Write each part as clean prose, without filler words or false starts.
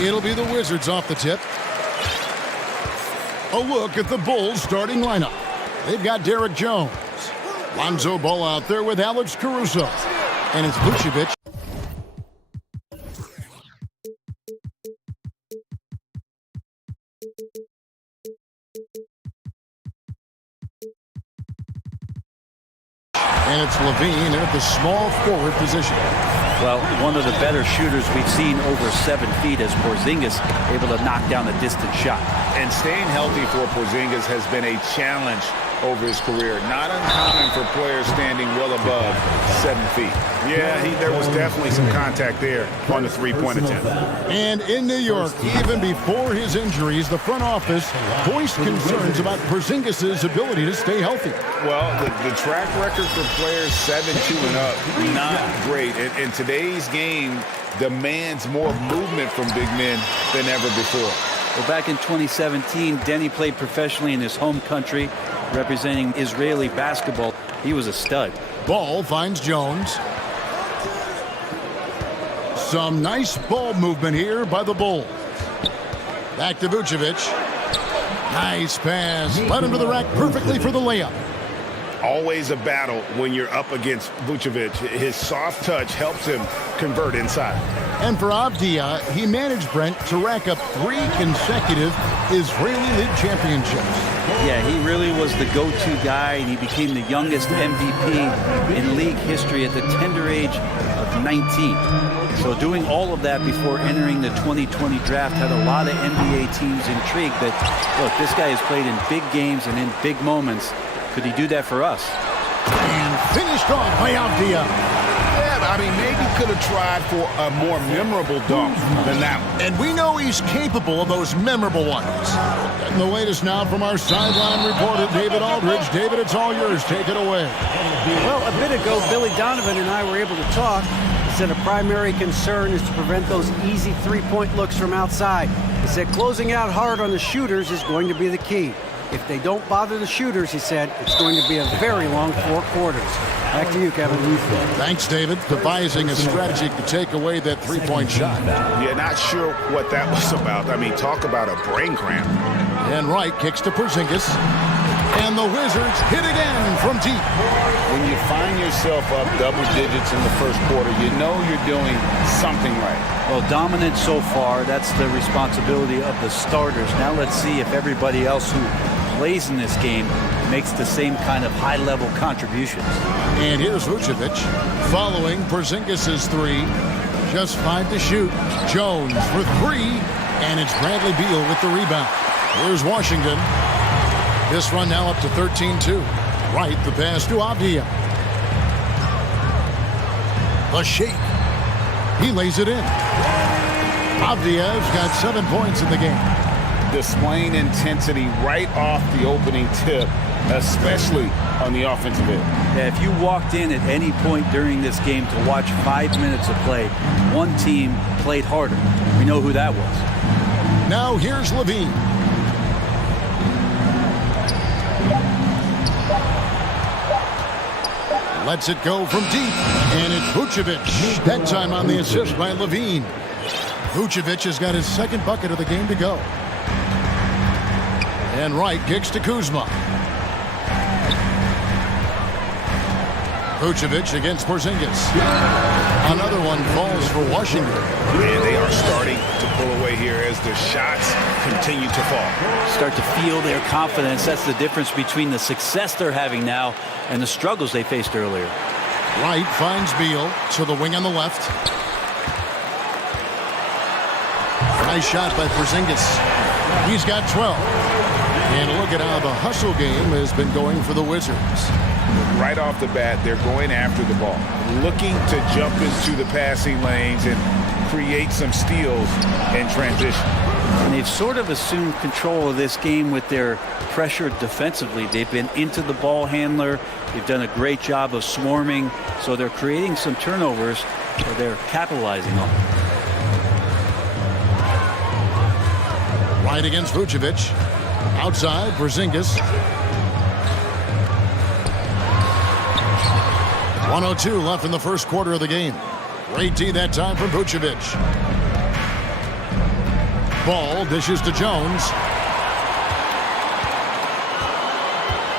It'll be the Wizards off the tip. A look at the Bulls starting lineup. They've got Derek Jones. Lonzo Ball out there with Alex Caruso. And it's Vucevic. And it's Levine at the small forward position. Well, one of the better shooters we've seen over 7 feet as Porzingis able to knock down a distant shot. And staying healthy for Porzingis has been a challenge over his career. Not uncommon for players standing well above 7 feet. Yeah, there was definitely some contact there on the three-point attempt. And in New York, even before his injuries, the front office voiced concerns about Porzingis' ability to stay healthy. Well, the track record for players 7-2 and up, not great. And today's game demands more movement from big men than ever before. Well, back in 2017, Denny played professionally in his home country, representing Israeli basketball. He was a stud. Ball finds Jones. Some nice ball movement here by the Bulls. Back to Vucevic. Nice pass. Led him to the rack perfectly for the layup. Always a battle when you're up against Vucevic. His soft touch helps him convert inside. And for Avdia, he managed Brent to rack up 3 consecutive Israeli League championships. Yeah, he really was the go-to guy, and he became the youngest MVP in league history at the tender age of 19. So doing all of that before entering the 2020 draft had a lot of NBA teams intrigued that, look, this guy has played in big games and in big moments. Could he do that for us? And finished off by Avdia. Yeah, I mean, maybe could have tried for a more memorable dunk than that one. And we know he's capable of those memorable ones. And the latest now from our sideline reporter, David Aldridge. David, it's all yours. Take it away. Well, a bit ago, Billy Donovan and I were able to talk. He said a primary concern is to prevent those easy three-point looks from outside. He said closing out hard on the shooters is going to be the key. If they don't bother the shooters, he said, it's going to be a very long 4 quarters. Back to you, Kevin. Thanks, David. Devising a strategy to take away that three-point shot. Yeah, not sure what that was about. I mean, talk about a brain cramp. And Wright kicks to Porzingis. And the Wizards hit again from deep. When you find yourself up double digits in the first quarter, you know you're doing something right. Well, dominant so far. That's the responsibility of the starters. Now let's see if everybody else who plays in this game makes the same kind of high-level contributions. And here's Vucevic following Porzingis' 3. Just 5 to shoot. Jones for 3. And it's Bradley Beal with the rebound. Here's Washington. This run now up to 13-2. Right, the pass to Avdia. The shake. He lays it in. Avdia's got 7 points in the game. Displaying intensity right off the opening tip, especially on the offensive end. Yeah, if you walked in at any point during this game to watch 5 minutes of play, one team played harder. We know who that was. Now here's Levine. Lets it go from deep, and it's Vucevic. That time on the assist by Levine. Vucevic has got his 2nd bucket of the game to go. And Wright kicks to Kuzma. Vucevic against Porzingis. Another one falls for Washington. And they are starting to pull away here as the shots continue to fall. Start to feel their confidence. That's the difference between the success they're having now and the struggles they faced earlier. Wright finds Beal to the wing on the left. Nice shot by Porzingis. He's got 12. And look at how the hustle game has been going for the Wizards. Right off the bat, they're going after the ball, looking to jump into the passing lanes and create some steals in transition. And they've sort of assumed control of this game with their pressure defensively. They've been into the ball handler. They've done a great job of swarming. So they're creating some turnovers that they're capitalizing on. Right against Vucevic. Outside, Porzingis. 1:02 left in the first quarter of the game. Great D that time from Vucevic. Ball dishes to Jones.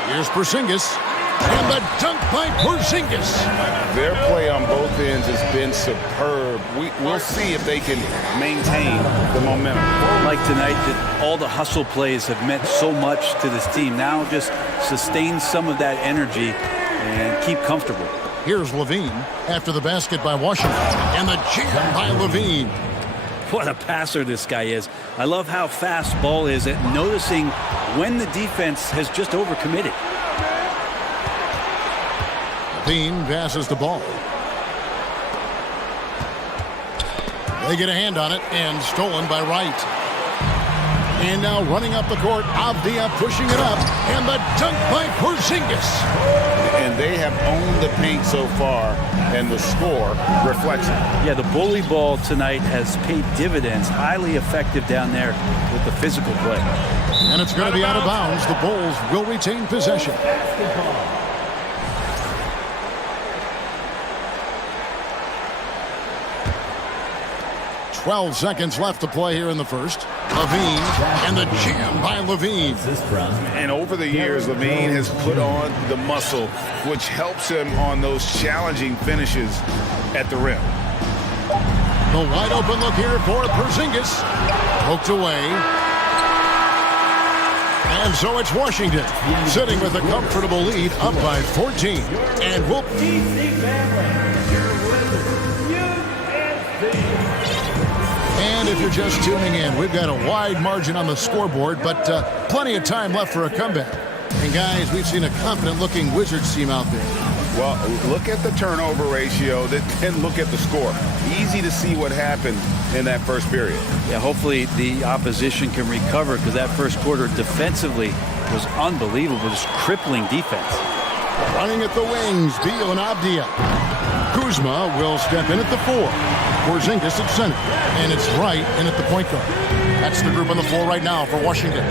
Here's Porzingis. And the dunk by Porzingis. Their play on both ends has been superb. We'll see if they can maintain the momentum. Like tonight, that all the hustle plays have meant so much to this team. Now just sustain some of that energy and keep comfortable. Here's Levine after the basket by Washington. And the jam by Levine. What a passer this guy is. I love how fast Ball is at noticing when the defense has just overcommitted. Levine passes the ball. They get a hand on it and stolen by Wright. And now running up the court, Avdia pushing it up, and the dunk by Porzingis. And they have owned the paint so far, and the score reflects it. Yeah, the bully ball tonight has paid dividends. Highly effective down there with the physical play. And it's going to be out of bounds. The Bulls will retain possession. 12 seconds left to play here in the first. Levine and the jam by Levine. And over the years, Levine has put on the muscle, which helps him on those challenging finishes at the rim. The wide open look here for Porzingis. Poked away. And so it's Washington sitting with a comfortable lead up by 14. And we'll... And if you're just tuning in, we've got a wide margin on the scoreboard, but plenty of time left for a comeback. And guys, we've seen a confident-looking Wizards team out there. Well, look at the turnover ratio, then look at the score. Easy to see what happened in that first period. Yeah, hopefully the opposition can recover, because that first quarter defensively was unbelievable, just crippling defense. Running at the wings, Beal and Avdia. Kuzma will step in at the 4. Porzingis at center. And it's Wright in at the point guard. That's the group on the floor right now for Washington.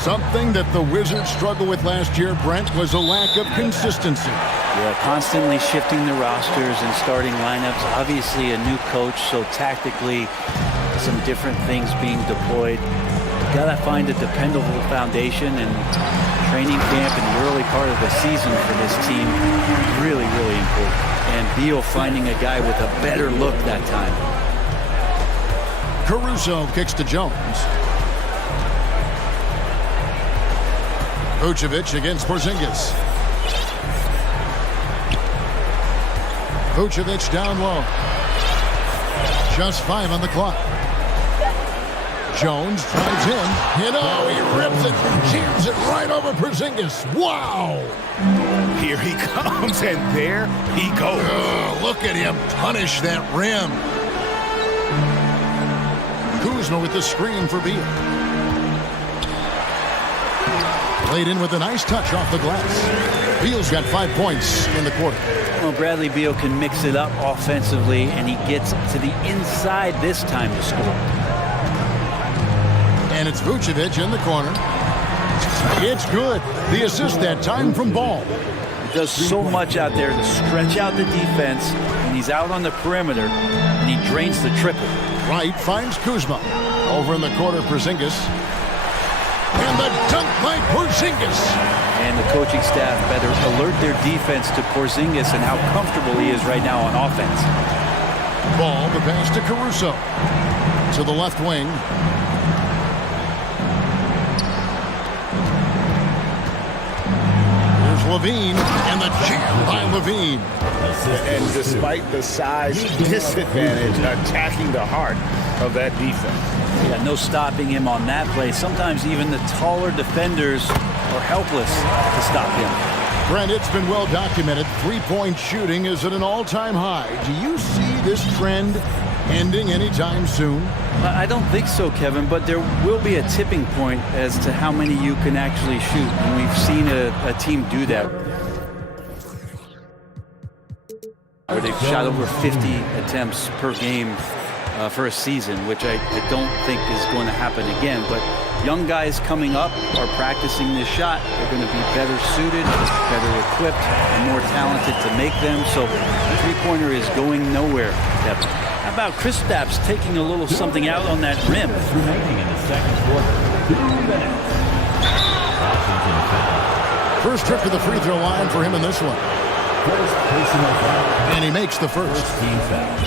Something that the Wizards struggled with last year, Brent, was a lack of consistency. Yeah, constantly shifting the rosters and starting lineups. Obviously a new coach, so tactically some different things being deployed. Got to find a dependable foundation, and training camp in the early part of the season for this team, really, really important. And Beal finding a guy with a better look that time. Caruso kicks to Jones. Vucevic against Porzingis. Vucevic down low. Just 5 on the clock. Jones drives in. You know, he rips it, jams it right over Porzingis. Wow! Here he comes, and there he goes. Look at him punish that rim. Kuzma with the screen for Beal. Laid in with a nice touch off the glass. Beal's got 5 points in the quarter. Well, Bradley Beal can mix it up offensively, and he gets to the inside this time to score. And it's Vucevic in the corner. It's good. The assist that time from Ball. He does so much out there to stretch out the defense, and he's out on the perimeter, and he drains the triple. Wright finds Kuzma. Over in the corner, Porzingis. And the dunk by Porzingis. And the coaching staff better alert their defense to Porzingis and how comfortable he is right now on offense. Ball, the pass to Caruso. To the left wing. Levine, and the jam by Levine. And despite the size disadvantage, attacking the heart of that defense. Yeah, no stopping him on that play. Sometimes even the taller defenders are helpless to stop him. Brent, it's been well documented. Three-point shooting is at an all-time high. Do you see this trend ending anytime soon? I don't think so, Kevin, but there will be a tipping point as to how many you can actually shoot. And we've seen a team do that, where they've shot over 50 attempts per game for a season, which I don't think is going to happen again. But young guys coming up are practicing this shot. They're going to be better suited, better equipped, and more talented to make them. So the three-pointer is going nowhere, Kevin. How about Kristaps taking a little something out on that rim? Remaining in the second quarter. 2 minutes. Washington foul. First trip to the free throw line for him in this one. First personal foul. And he makes the first. Team foul.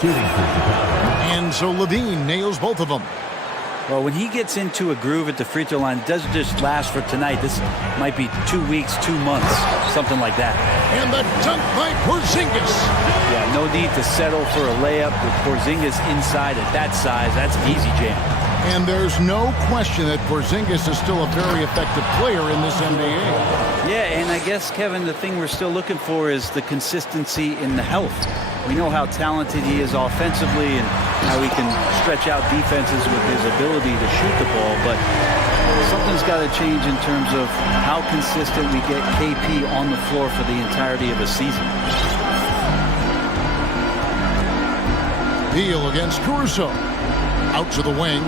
Shooting for Chicago. And so Levine nails both of them. Well, when he gets into a groove at the free throw line, it doesn't just last for tonight. This might be 2 weeks, 2 months, something like that. And the dunk by Porzingis. Yeah, no need to settle for a layup with Porzingis inside at that size. That's an easy jam. And there's no question that Porzingis is still a very effective player in this NBA. Yeah, and I guess, Kevin, the thing we're still looking for is the consistency in the health. We know how talented he is offensively and how he can stretch out defenses with his ability to shoot the ball, but something's got to change in terms of how consistent we get KP on the floor for the entirety of a season. Beal against Caruso. Out to the wing.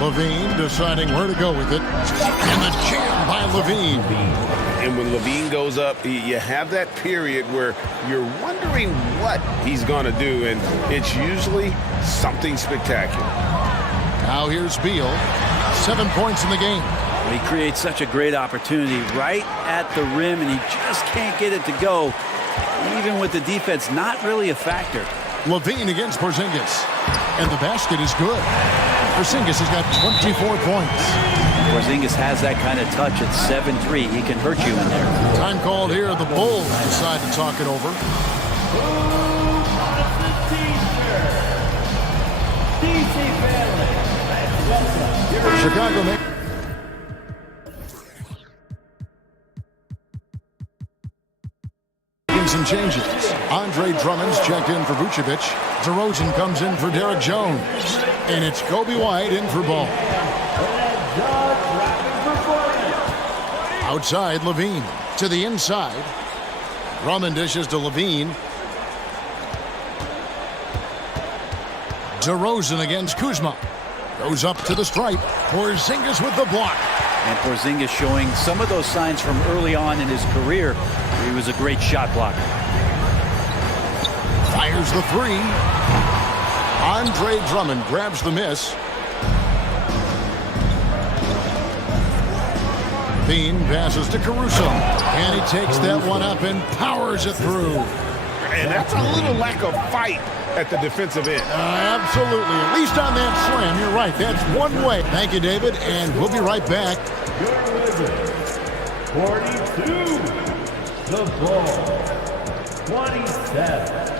Levine deciding where to go with it. And the jam by Levine. And when Levine goes up, you have that period where you're wondering what he's going to do, and it's usually something spectacular. Now here's Beal. 7 points in the game. He creates such a great opportunity right at the rim, and he just can't get it to go. Even with the defense not really a factor. Levine against Porzingis. And the basket is good. Porzingis has got 24 points. Porzingis has that kind of touch at 7-3. He can hurt you in there. Time called here. The Bulls decide to talk it over. Chicago makes some changes. Andre Drummond's checked in for Vucevic. DeRozan comes in for Derek Jones. And it's Kobe White in for Ball. Outside, Levine. To the inside. Drummond dishes to Levine. DeRozan against Kuzma. Goes up to the stripe. Porzingis with the block. And Porzingis showing some of those signs from early on in his career. He was a great shot blocker. Fires the three. Andre Drummond grabs the miss. Bean passes to Caruso. And he takes that one up and powers it through. And that's a little lack of fight at the defensive end. Absolutely. At least on that slam, you're right. That's one way. Thank you, David, and we'll be right back. 42. The ball. 27.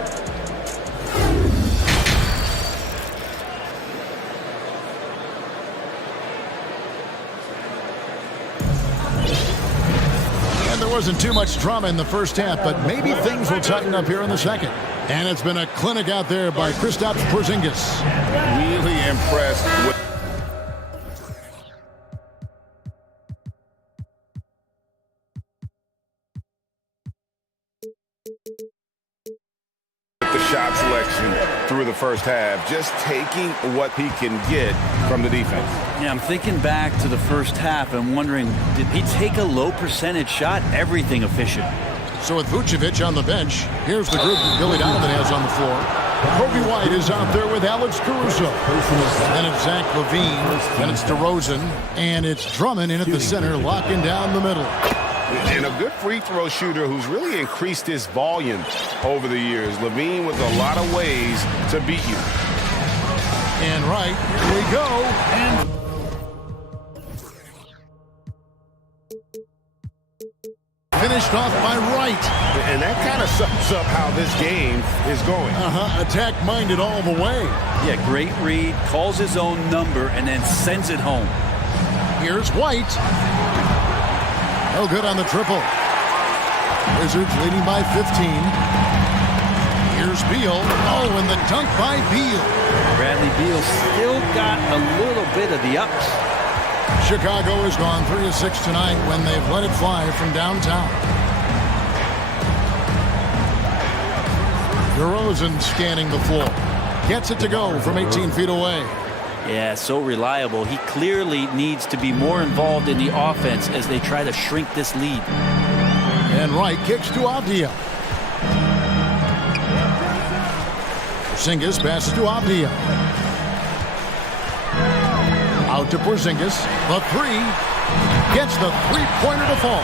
There wasn't too much drama in the first half, but maybe things will tighten up here in the second. And it's been a clinic out there by Kristaps Porzingis. Really impressed with the shot selection through the first half, just taking what he can get from the defense. Yeah, I'm thinking back to the first half and wondering, did he take a low percentage shot? Everything efficient. So with Vucevic on the bench, here's the group that Billy Donovan has on the floor. Kobe White is out there with Alex Caruso. Then it's Zach Levine. Then it's DeRozan. And it's Drummond in at the center, locking down the middle. And a good free throw shooter who's really increased his volume over the years. Levine with a lot of ways to beat you. And right, here we go. And finished off by Wright. And that kind of sums up how this game is going. Attack-minded all the way. Yeah, great read, calls his own number, and then sends it home. Here's White. No good on the triple. Wizards leading by 15. Here's Beal. Oh, and the dunk by Beal. Bradley Beal still got a little bit of the ups. Chicago has gone 3 of 6 tonight when they've let it fly from downtown. DeRozan scanning the floor. Gets it to go from 18 feet away. Yeah, so reliable. He clearly needs to be more involved in the offense as they try to shrink this lead. And Wright kicks to Avdia. Porzingis passes to Avdia. Out to Porzingis. The three. Gets the three-pointer to fall.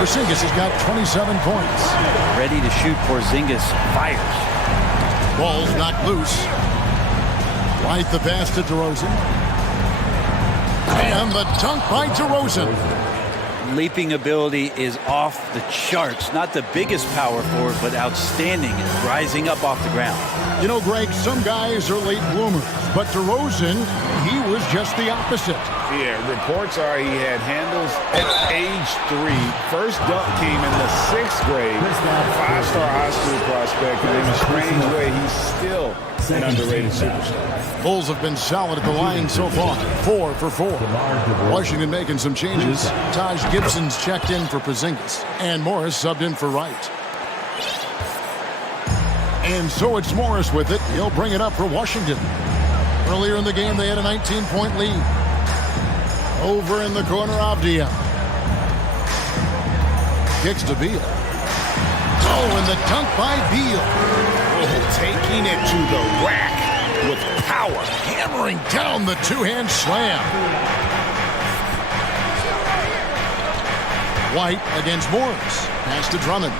Porzingis has got 27 points. Ready to shoot. Porzingis fires. Ball's knocked loose. Right the pass to DeRozan. And the dunk by DeRozan. Leaping ability is off the charts. Not the biggest power forward, but outstanding and rising up off the ground. You know, Greg, some guys are late bloomers, but DeRozan, he was just the opposite. Yeah, reports are he had handles at age 3. First dunk came in the 6th grade. 5-star high school prospect, and in a strange way, he's still an underrated superstar. Bulls have been solid at the line so far. 4 for 4. Washington making some changes. Taj Gibson's checked in for Porzingis, and Morris subbed in for Wright. And so it's Morris with it. He'll bring it up for Washington. Earlier in the game, they had a 19-point lead. Over in the corner, Avdia. Kicks to Beal. Oh, and the dunk by Beal. Oh, taking it to the rack with power. Hammering down the two-hand slam. White against Morris. Pass to Drummond.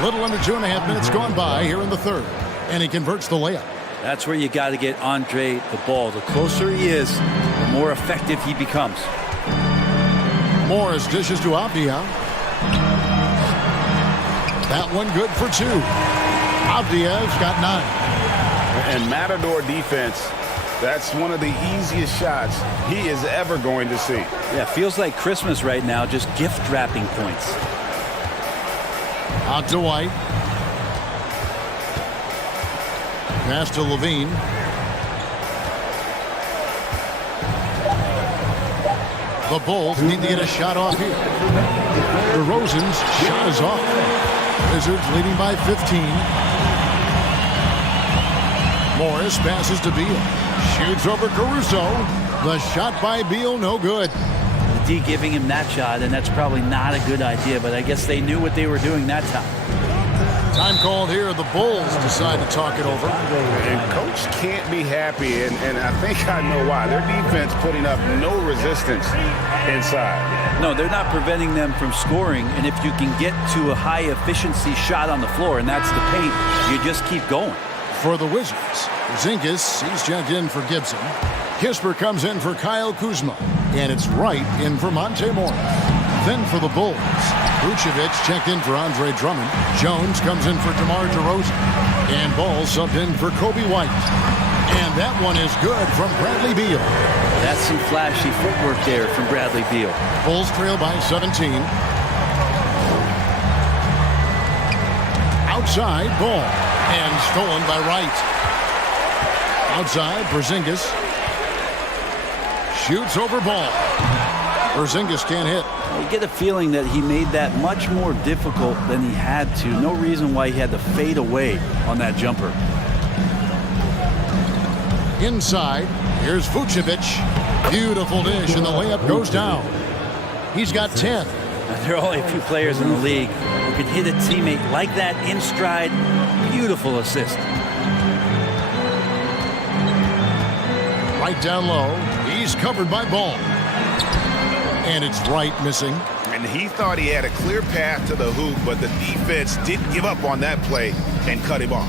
A little under 2.5 minutes gone by here in the third. And he converts the layup. That's where you got to get Andre the ball. The closer he is, the more effective he becomes. Morris dishes to Avdia. That one good for 2. Avdia's got 9. And Matador defense, that's one of the easiest shots he is ever going to see. Yeah, feels like Christmas right now, just gift wrapping points. Out to White. Pass to Levine. The Bulls need to get a shot off here. DeRozan's shot is off. Wizards leading by 15. Morris passes to Beal. Shoots over Caruso. The shot by Beal, no good. D giving him that shot, and that's probably not a good idea, but I guess they knew what they were doing that time. Time called here. The Bulls decide to talk it over. And coach can't be happy, and I think I know why. Their defense putting up no resistance inside. No, they're not preventing them from scoring, and if you can get to a high-efficiency shot on the floor, and that's the paint, you just keep going. For the Wizards, Zinkas, he's checked in for Gibson. Kisper comes in for Kyle Kuzma, and it's Wright in for Monte Morris. Then for the Bulls, Vucevic checked in for Andre Drummond. Jones comes in for DeMar DeRozan. And Ball subbed in for Kobe White. And that one is good from Bradley Beal. That's some flashy footwork there from Bradley Beal. Bulls trail by 17. Outside, Ball. And stolen by Wright. Outside, Porzingis. Shoots over Ball. Porzingis can't hit. You get a feeling that he made that much more difficult than he had to. No reason why he had to fade away on that jumper. Inside, here's Vucevic. Beautiful dish, and the layup goes down. He's got 10. There are only a few players in the league who can hit a teammate like that in stride. Beautiful assist. Right down low. He's covered by Ball. And it's Wright missing. And he thought he had a clear path to the hoop, but the defense didn't give up on that play and cut him off.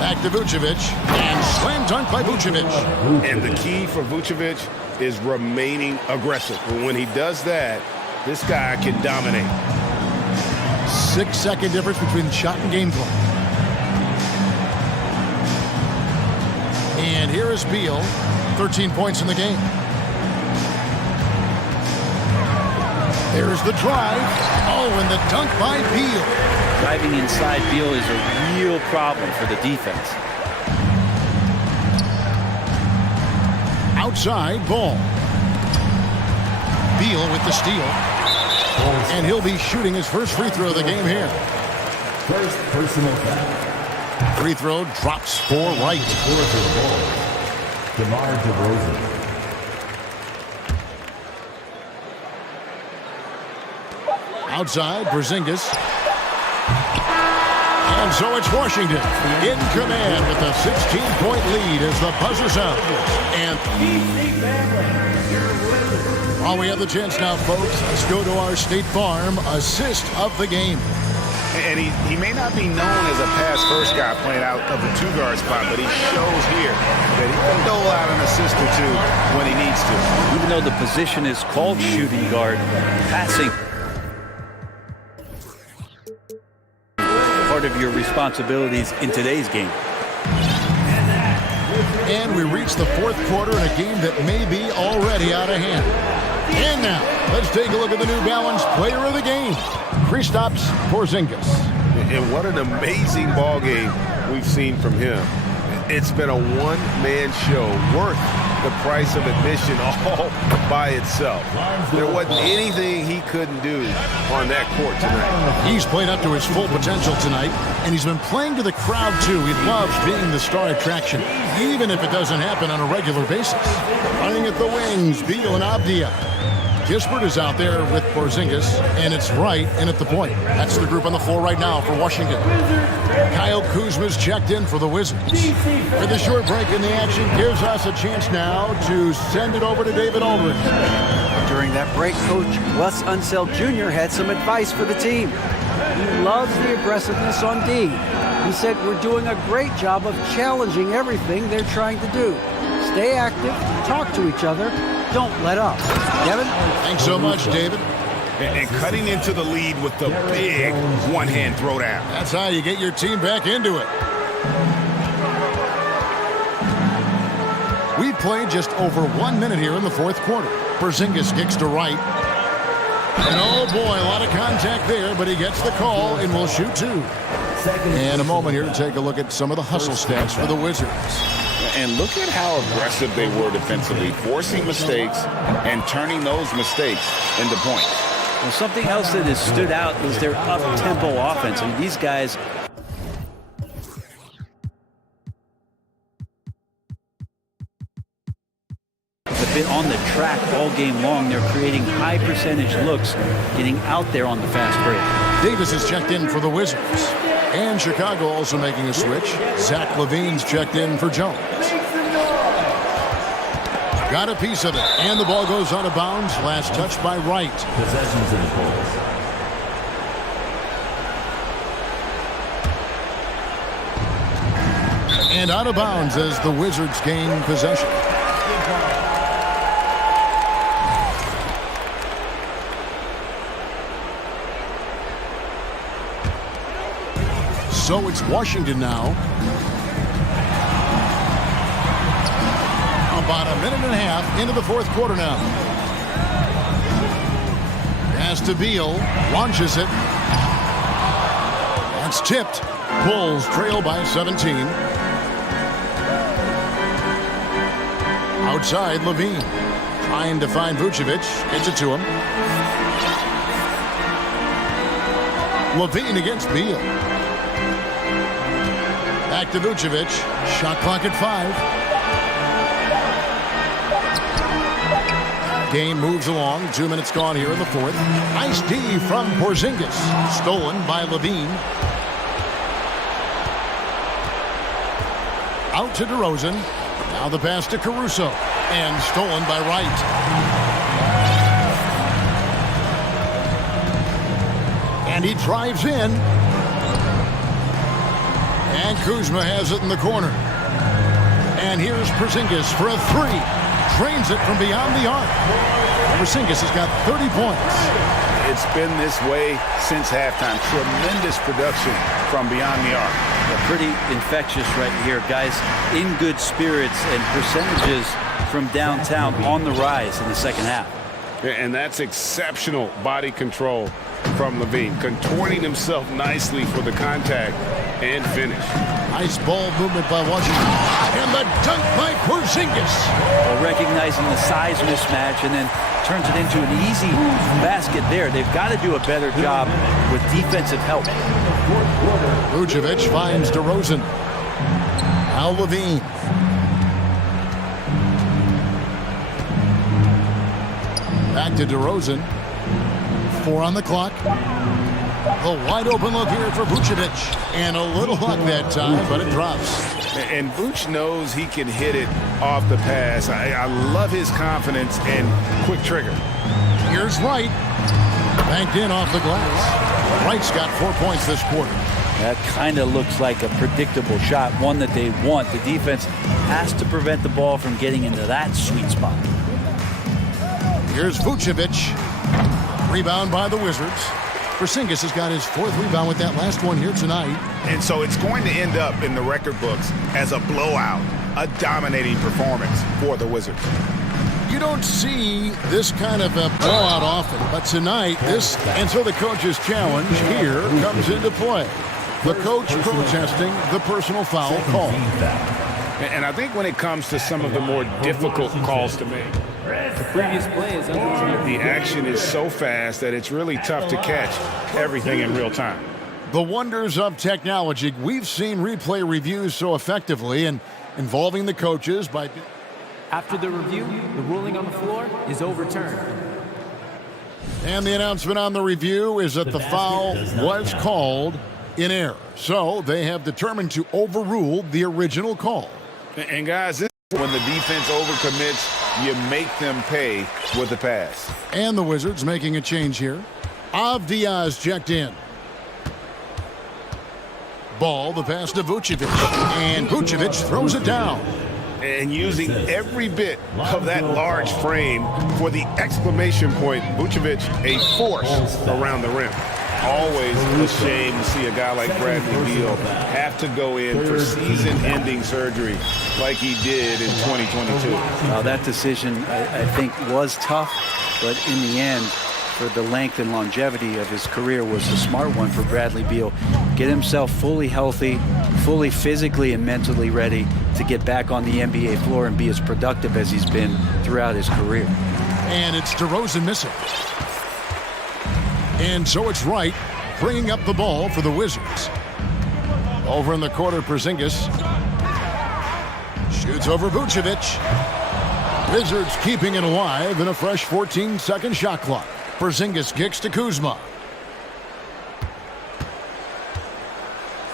Back to Vucevic. And slam dunk by Vucevic. And the key for Vucevic is remaining aggressive. When he does that, this guy can dominate. 6-second difference between the shot and game clock. And here is Beal. 13 points in the game. There's the drive. Oh, and the dunk by Beal. Driving inside Beal is a real problem for the defense. Outside, Ball. Beal with the steal. And he'll be shooting his first free throw of the game here. First personal foul. Free throw drops for right. Score for the Bulls. DeMar DeRozan. Outside, Porzingis. And so it's Washington in command with a 16-point lead as the buzzer sounds. And while we have the chance now, folks, let's go to our State Farm assist of the game. And he may not be known as a pass-first guy playing out of the two-guard spot, but he shows here that he can dole out an assist or two when he needs to. Even though the position is called shooting guard, passing part of your responsibilities in today's game. And we reach the fourth quarter in a game that may be already out of hand. And now, let's take a look at the New Balance player of the game, Kristaps Porzingis. And what an amazing ball game we've seen from him. It's been a one-man show worth the price of admission all by itself. There wasn't anything he couldn't do on that court tonight. He's played up to his full potential tonight, and he's been playing to the crowd, too. He loves being the star attraction, even if it doesn't happen on a regular basis. Running at the wings, Beal and Abdia. Kispert is out there with Porzingis, and it's Wright in at the point. That's the group on the floor right now for Washington. Kyle Kuzma's checked in for the Wizards. With a short break in the action, gives us a chance now to send it over to David Aldridge. During that break, Coach Wes Unseld Jr. had some advice for the team. He loves the aggressiveness on D. He said, we're doing a great job of challenging everything they're trying to do. Stay active, talk to each other, don't let up. Devin? Thanks so much, David. And cutting into the lead with the big one-hand throwdown. That's how you get your team back into it. We've played just over 1 minute here in the fourth quarter. Porzingis kicks to right. And oh boy, a lot of contact there, but he gets the call and will shoot two. And a moment here to take a look at some of the hustle stats for the Wizards. And look at how aggressive they were defensively, forcing mistakes and turning those mistakes into points. Well, something else that has stood out is their up-tempo offense. I mean, these guys have been on the track all game long. They're creating high-percentage looks, getting out there on the fast break. Davis is checked in for the Wizards. And Chicago also making a switch. Zach LaVine's checked in for Jones. Got a piece of it, and the ball goes out of bounds. Last touch by Wright. Possessions in the Bulls. And out of bounds as the Wizards gain possession. So it's Washington now. About a minute and a half into the fourth quarter now. Pass to Beal, launches it. That's tipped. Bulls trail by 17. Outside, Levine. Trying to find Vucevic. Gets it to him. Levine against Beal. Back to Vucevic. Shot clock at 5. Game moves along. 2 minutes gone here in the fourth. Nice D from Porzingis. Stolen by Levine. Out to DeRozan. Now the pass to Caruso. And stolen by Wright. And he drives in. And Kuzma has it in the corner. And here's Porzingis for a three. Drains it from beyond the arc. Porzingis has got 30 points. It's been this way since halftime. Tremendous production from beyond the arc. Pretty infectious right here. Guys in good spirits and percentages from downtown on the rise in the second half. And that's exceptional body control from Levine, contorting himself nicely for the contact and finish. Nice ball movement by Washington. And the dunk by Porzingis. Well, recognizing the size mismatch and then turns it into an easy basket there. They've got to do a better job with defensive help. Vucevic finds DeRozan. Al Levine. Back to DeRozan. 4 on the clock. A wide open look here for Vucevic. And a little luck that time, but it drops. And Vooch knows he can hit it off the pass. I love his confidence and quick trigger. Here's Wright. Banked in off the glass. Wright's got 4 points this quarter. That kind of looks like a predictable shot, one that they want. The defense has to prevent the ball from getting into that sweet spot. Here's Vucevic. Rebound by the Wizards. Porzingis has got his 4th rebound with that last one here tonight. And so it's going to end up in the record books as a blowout, a dominating performance for the Wizards. You don't see this kind of a blowout often, but tonight, and so the coach's challenge here comes into play. The coach protesting the personal foul call. And I think when it comes to some of the more difficult calls to make, The previous play is under the action is so fast that it's really tough to catch everything in real time. The wonders of technology. We've seen replay reviews so effectively and involving the coaches by... After the review, the ruling on the floor is overturned. And the announcement on the review is that the foul was called in error. So they have determined to overrule the original call. And guys, this is when the defense overcommits, you make them pay with the pass. And the Wizards making a change here. Avdia's checked in. Ball, the pass to Vucevic. And Vucevic throws it down. And using every bit of that large frame for the exclamation point, Vucevic, a force around the rim. Always a shame to see a guy like Bradley Beal have to go in for season-ending surgery like he did in 2022. That decision, I think, was tough, but in the end, for the length and longevity of his career, was the smart one for Bradley Beal. Get himself fully healthy, fully physically and mentally ready to get back on the NBA floor and be as productive as he's been throughout his career. And it's DeRozan missing. And so it's Wright bringing up the ball for the Wizards. Over in the corner, Porzingis. Shoots over Vucevic. Wizards keeping it alive in a fresh 14-second shot clock. Porzingis kicks to Kuzma.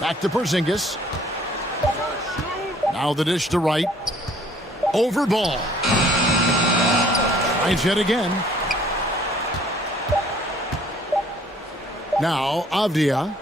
Back to Porzingis. Now the dish to Wright. Over ball. Tries yet again. Now Avdia.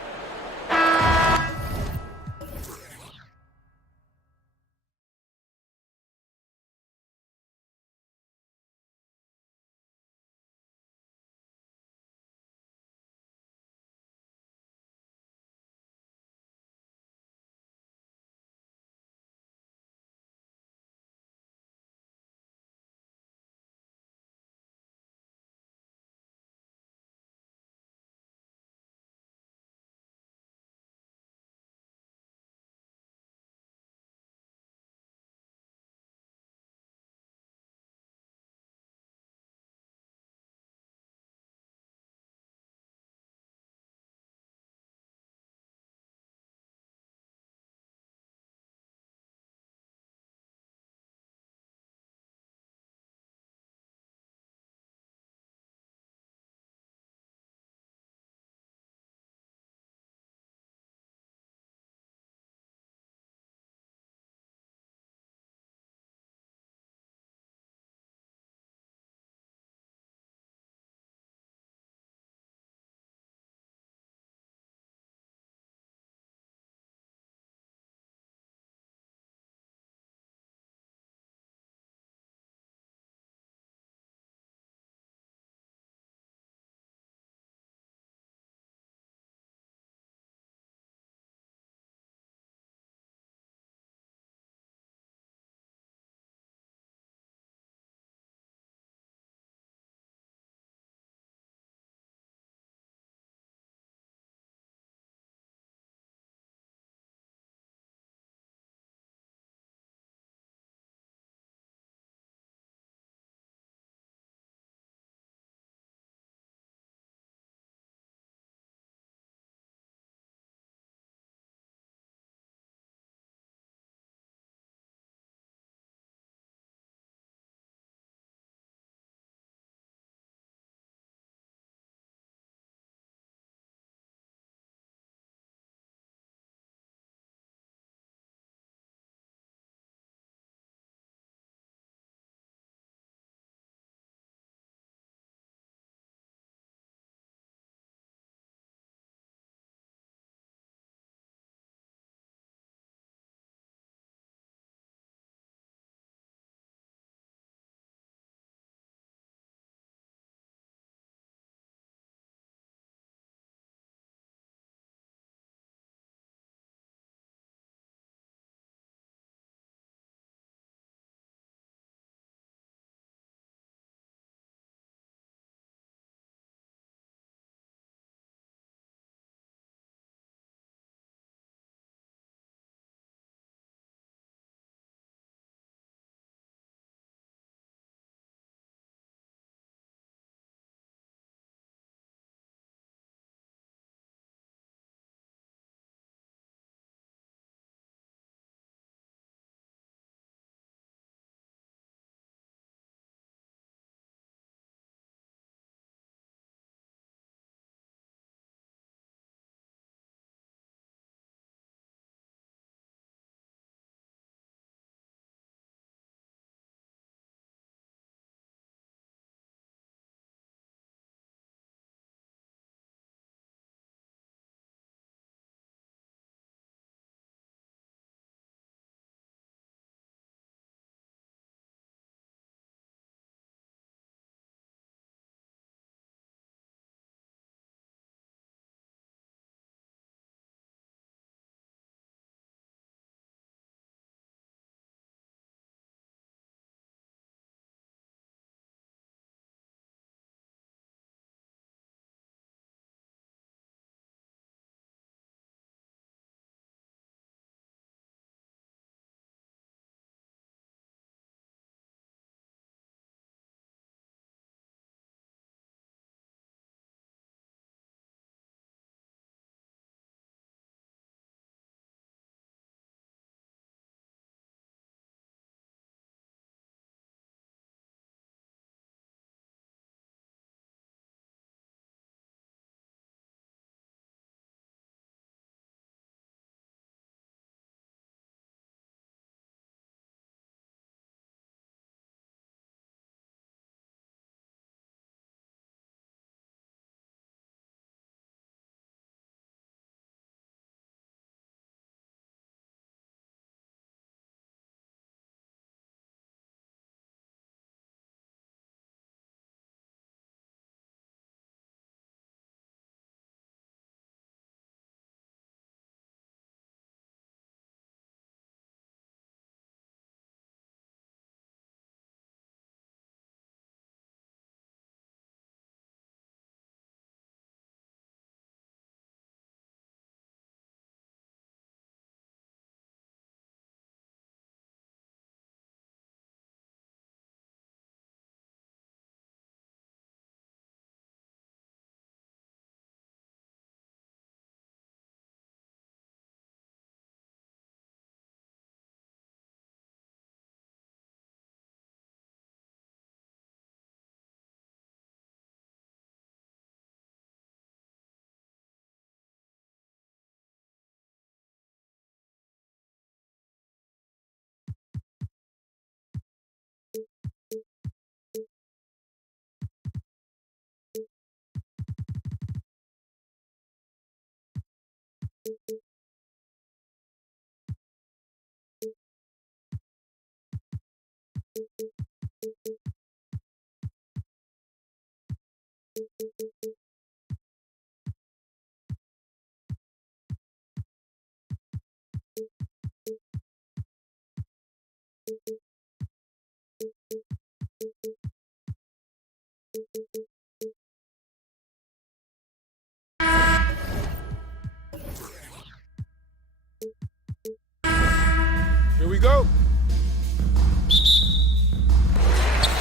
Here we go.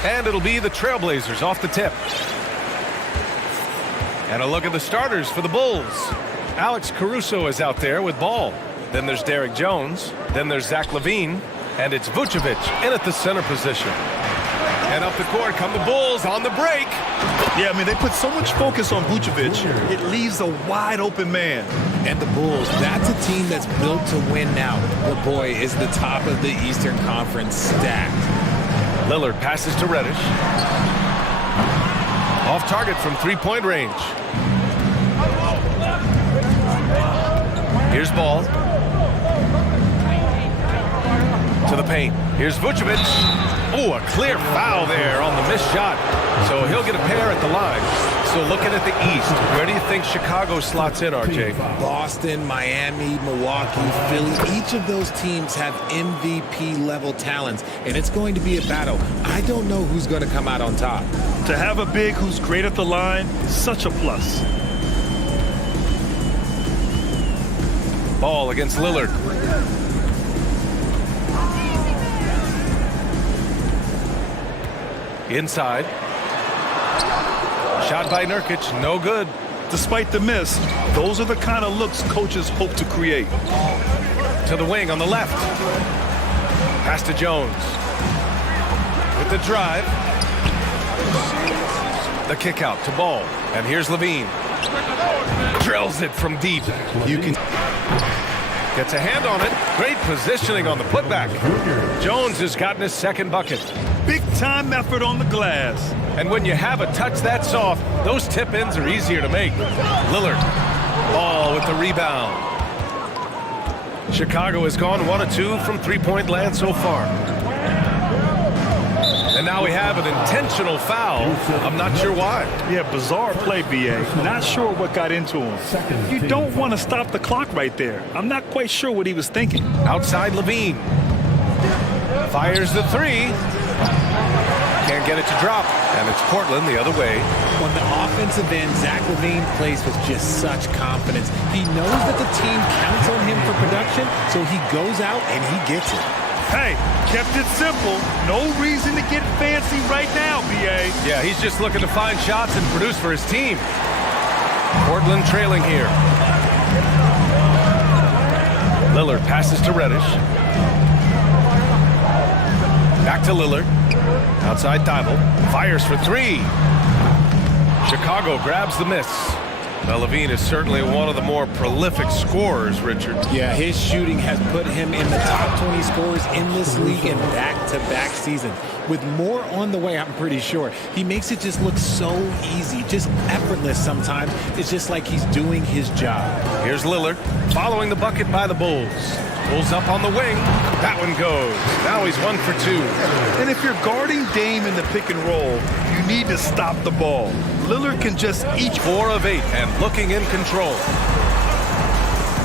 And it'll be the Trailblazers off the tip. And a look at the starters for the Bulls. Alex Caruso is out there with ball. Then there's Derek Jones. Then there's Zach LaVine. And it's Vucevic in at the center position. And up the court come the Bulls on the break. Yeah, I mean, they put so much focus on Vucevic, it leaves a wide open man. And the Bulls, that's a team that's built to win now. But boy, is the top of the Eastern Conference stacked. Lillard passes to Reddish. Off target from three-point range. Here's Ball. To the paint. Here's Vucevic. Oh, a clear foul there on the missed shot. So he'll get a pair at the line. So looking at the East, where do you think Chicago slots in, RJ? Boston, Miami, Milwaukee, Philly, each of those teams have MVP-level talents, and it's going to be a battle. I don't know who's going to come out on top. To have a big who's great at the line is such a plus. Ball against Lillard. Inside. Shot by Nurkic, no good. Despite the miss, those are the kind of looks coaches hope to create. To the wing on the left. Pass to Jones. With the drive. The kick out to Ball. And here's LaVine. Drills it from deep. You can... Gets a hand on it. Great positioning on the putback. Jones has gotten his second bucket. Big time effort on the glass. And when you have a touch that soft, those tip-ins are easier to make. Lillard. Ball with the rebound. Chicago has gone 1 of 2 from three-point land so far. And now we have an intentional foul. I'm not sure why. Yeah, bizarre play, BA. Not sure what got into him. You don't want to stop the clock right there. I'm not quite sure what he was thinking. Outside LaVine. Fires the three. Can't get it to drop. And it's Portland the other way. On the offensive end, Zach LaVine plays with just such confidence. He knows that the team counts on him for production, so he goes out and he gets it. Hey, kept it simple. No reason to get fancy right now, BA. Yeah, he's just looking to find shots and produce for his team. Portland trailing here. Lillard passes to Reddish. Back to Lillard. Outside Thibault. Fires for three. Chicago grabs the miss. Now, LaVine is certainly one of the more prolific scorers, Richard. Yeah, his shooting has put him in the top 20 scorers in this league in back-to-back seasons. With more on the way, I'm pretty sure. He makes it just look so easy, just effortless sometimes. It's just like he's doing his job. Here's Lillard, following the bucket by the Bulls. Pulls up on the wing. That one goes. Now he's 1 for 2. And if you're guarding Dame in the pick and roll, you need to stop the ball. Lillard can just eat. 4 of 8 and looking in control.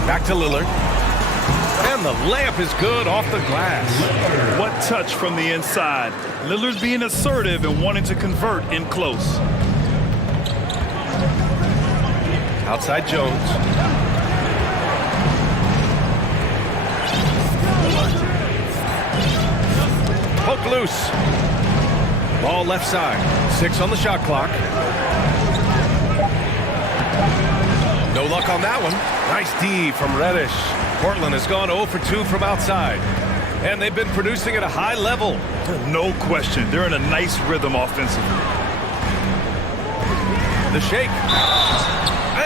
Back to Lillard. And the layup is good off the glass. What touch from the inside. Lillard being assertive and wanting to convert in close. Outside Jones. Poke loose. Ball left side. 6 on the shot clock. No luck on that one. Nice D from Reddish. Portland has gone 0 for 2 from outside. And they've been producing at a high level. No question. They're in a nice rhythm offensively. The shake.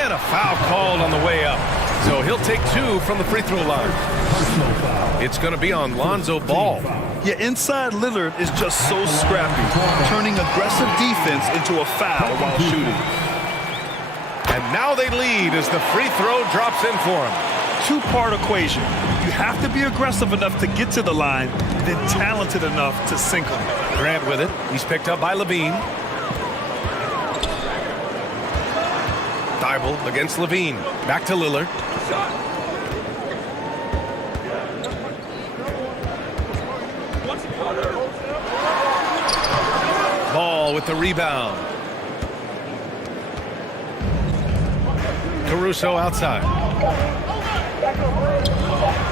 And a foul called on the way up. So he'll take 2 from the free throw line. It's going to be on Lonzo Ball. Yeah, inside Lillard is just so scrappy, turning aggressive defense into a foul while shooting. And now they lead as the free throw drops in for him. Two-part equation. You have to be aggressive enough to get to the line, then talented enough to sink them. Grant with it. He's picked up by LaVine. Thibault against LaVine. Back to Lillard. Ball with the rebound. Caruso outside.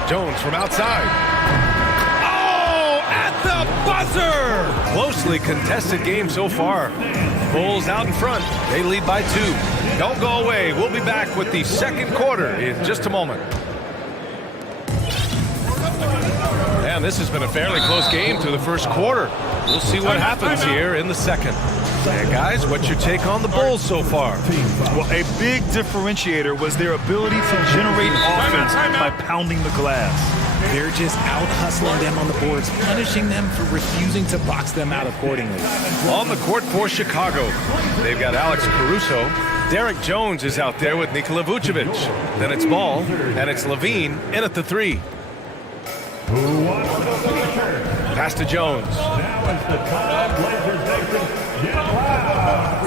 Jones from outside. closely contested game so far. Bulls out in front. They lead by 2. Don't go away. We'll be back with the second quarter in just a moment. And this has been a fairly close game through the first quarter. We'll see what happens here in the second. And guys, what's your take on the Bulls so far? Well, a big differentiator was their ability to generate offense by pounding the glass. They're just out hustling them on the boards, punishing them for refusing to box them out accordingly. On the court for Chicago, they've got Alex Caruso. Derek Jones is out there with Nikola Vucevic. Then it's Ball, and it's Levine in at the 3. Pass to Jones.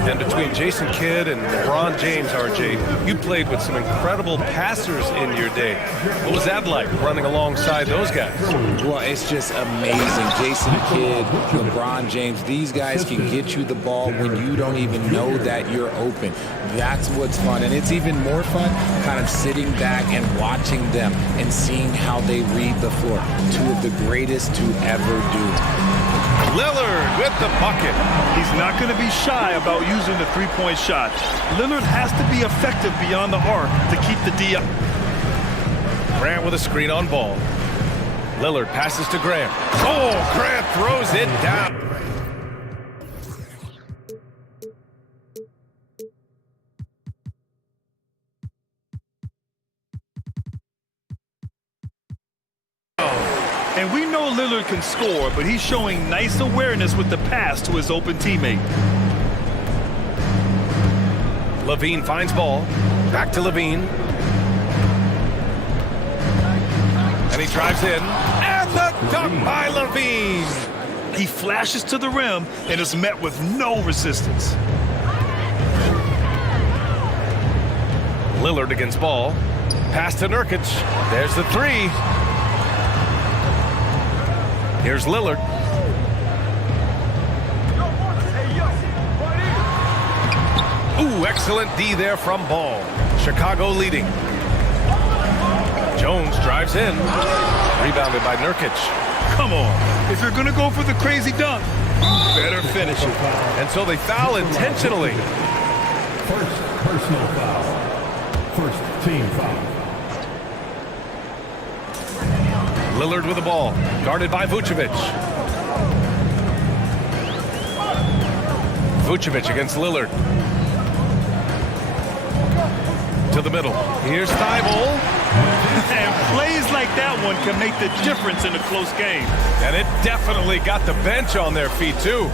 And between Jason Kidd and LeBron James, RJ, you played with some incredible passers in your day. What was that like, running alongside those guys? Well, it's just amazing. Jason Kidd, LeBron James, these guys can get you the ball when you don't even know that you're open. That's what's fun. And it's even more fun kind of sitting back and watching them and seeing how they read the floor. 2 of the greatest to ever do. Lillard with the bucket. He's not going to be shy about using the three-point shot. Lillard has to be effective beyond the arc to keep the D up. Grant with a screen on Ball. Lillard passes to Grant. Oh, Grant throws it down. And we know Lillard can score, but he's showing nice awareness with the pass to his open teammate. Levine finds Ball. Back to Levine. And he drives in. And the dunk by Levine. He flashes to the rim and is met with no resistance. Lillard against Ball. Pass to Nurkic. There's the 3. Here's Lillard. Ooh, excellent D there from Ball. Chicago leading. Jones drives in. Rebounded by Nurkic. Come on. If you're going to go for the crazy dunk, you better finish it. And so they foul intentionally. First personal foul. First team foul. Lillard with the ball, guarded by Vucevic. Vucevic against Lillard. To the middle. Here's Thibault. And plays like that one can make the difference in a close game. And it definitely got the bench on their feet, too.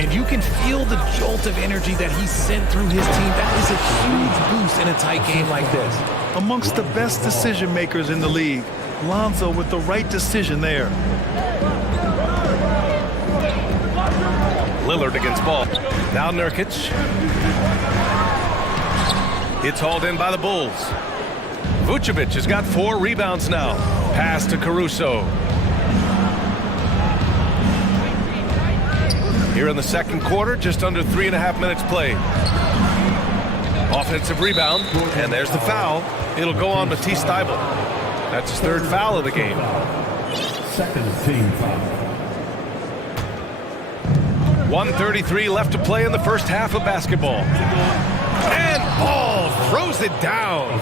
And you can feel the jolt of energy that he sent through his team. That is a huge boost in a tight game like this. Amongst the best decision makers in the league, Lonzo with the right decision there. Lillard against Ball. Now Nurkic. It's hauled in by the Bulls. Vucevic has got 4 rebounds now. Pass to Caruso. Here in the second quarter, just under 3.5 minutes played. Offensive rebound, and there's the foul. It'll go on Matisse Thybulle. That's his 3rd foul of the game. Second team foul. 1:33 left to play in the first half of basketball. And Ball throws it down.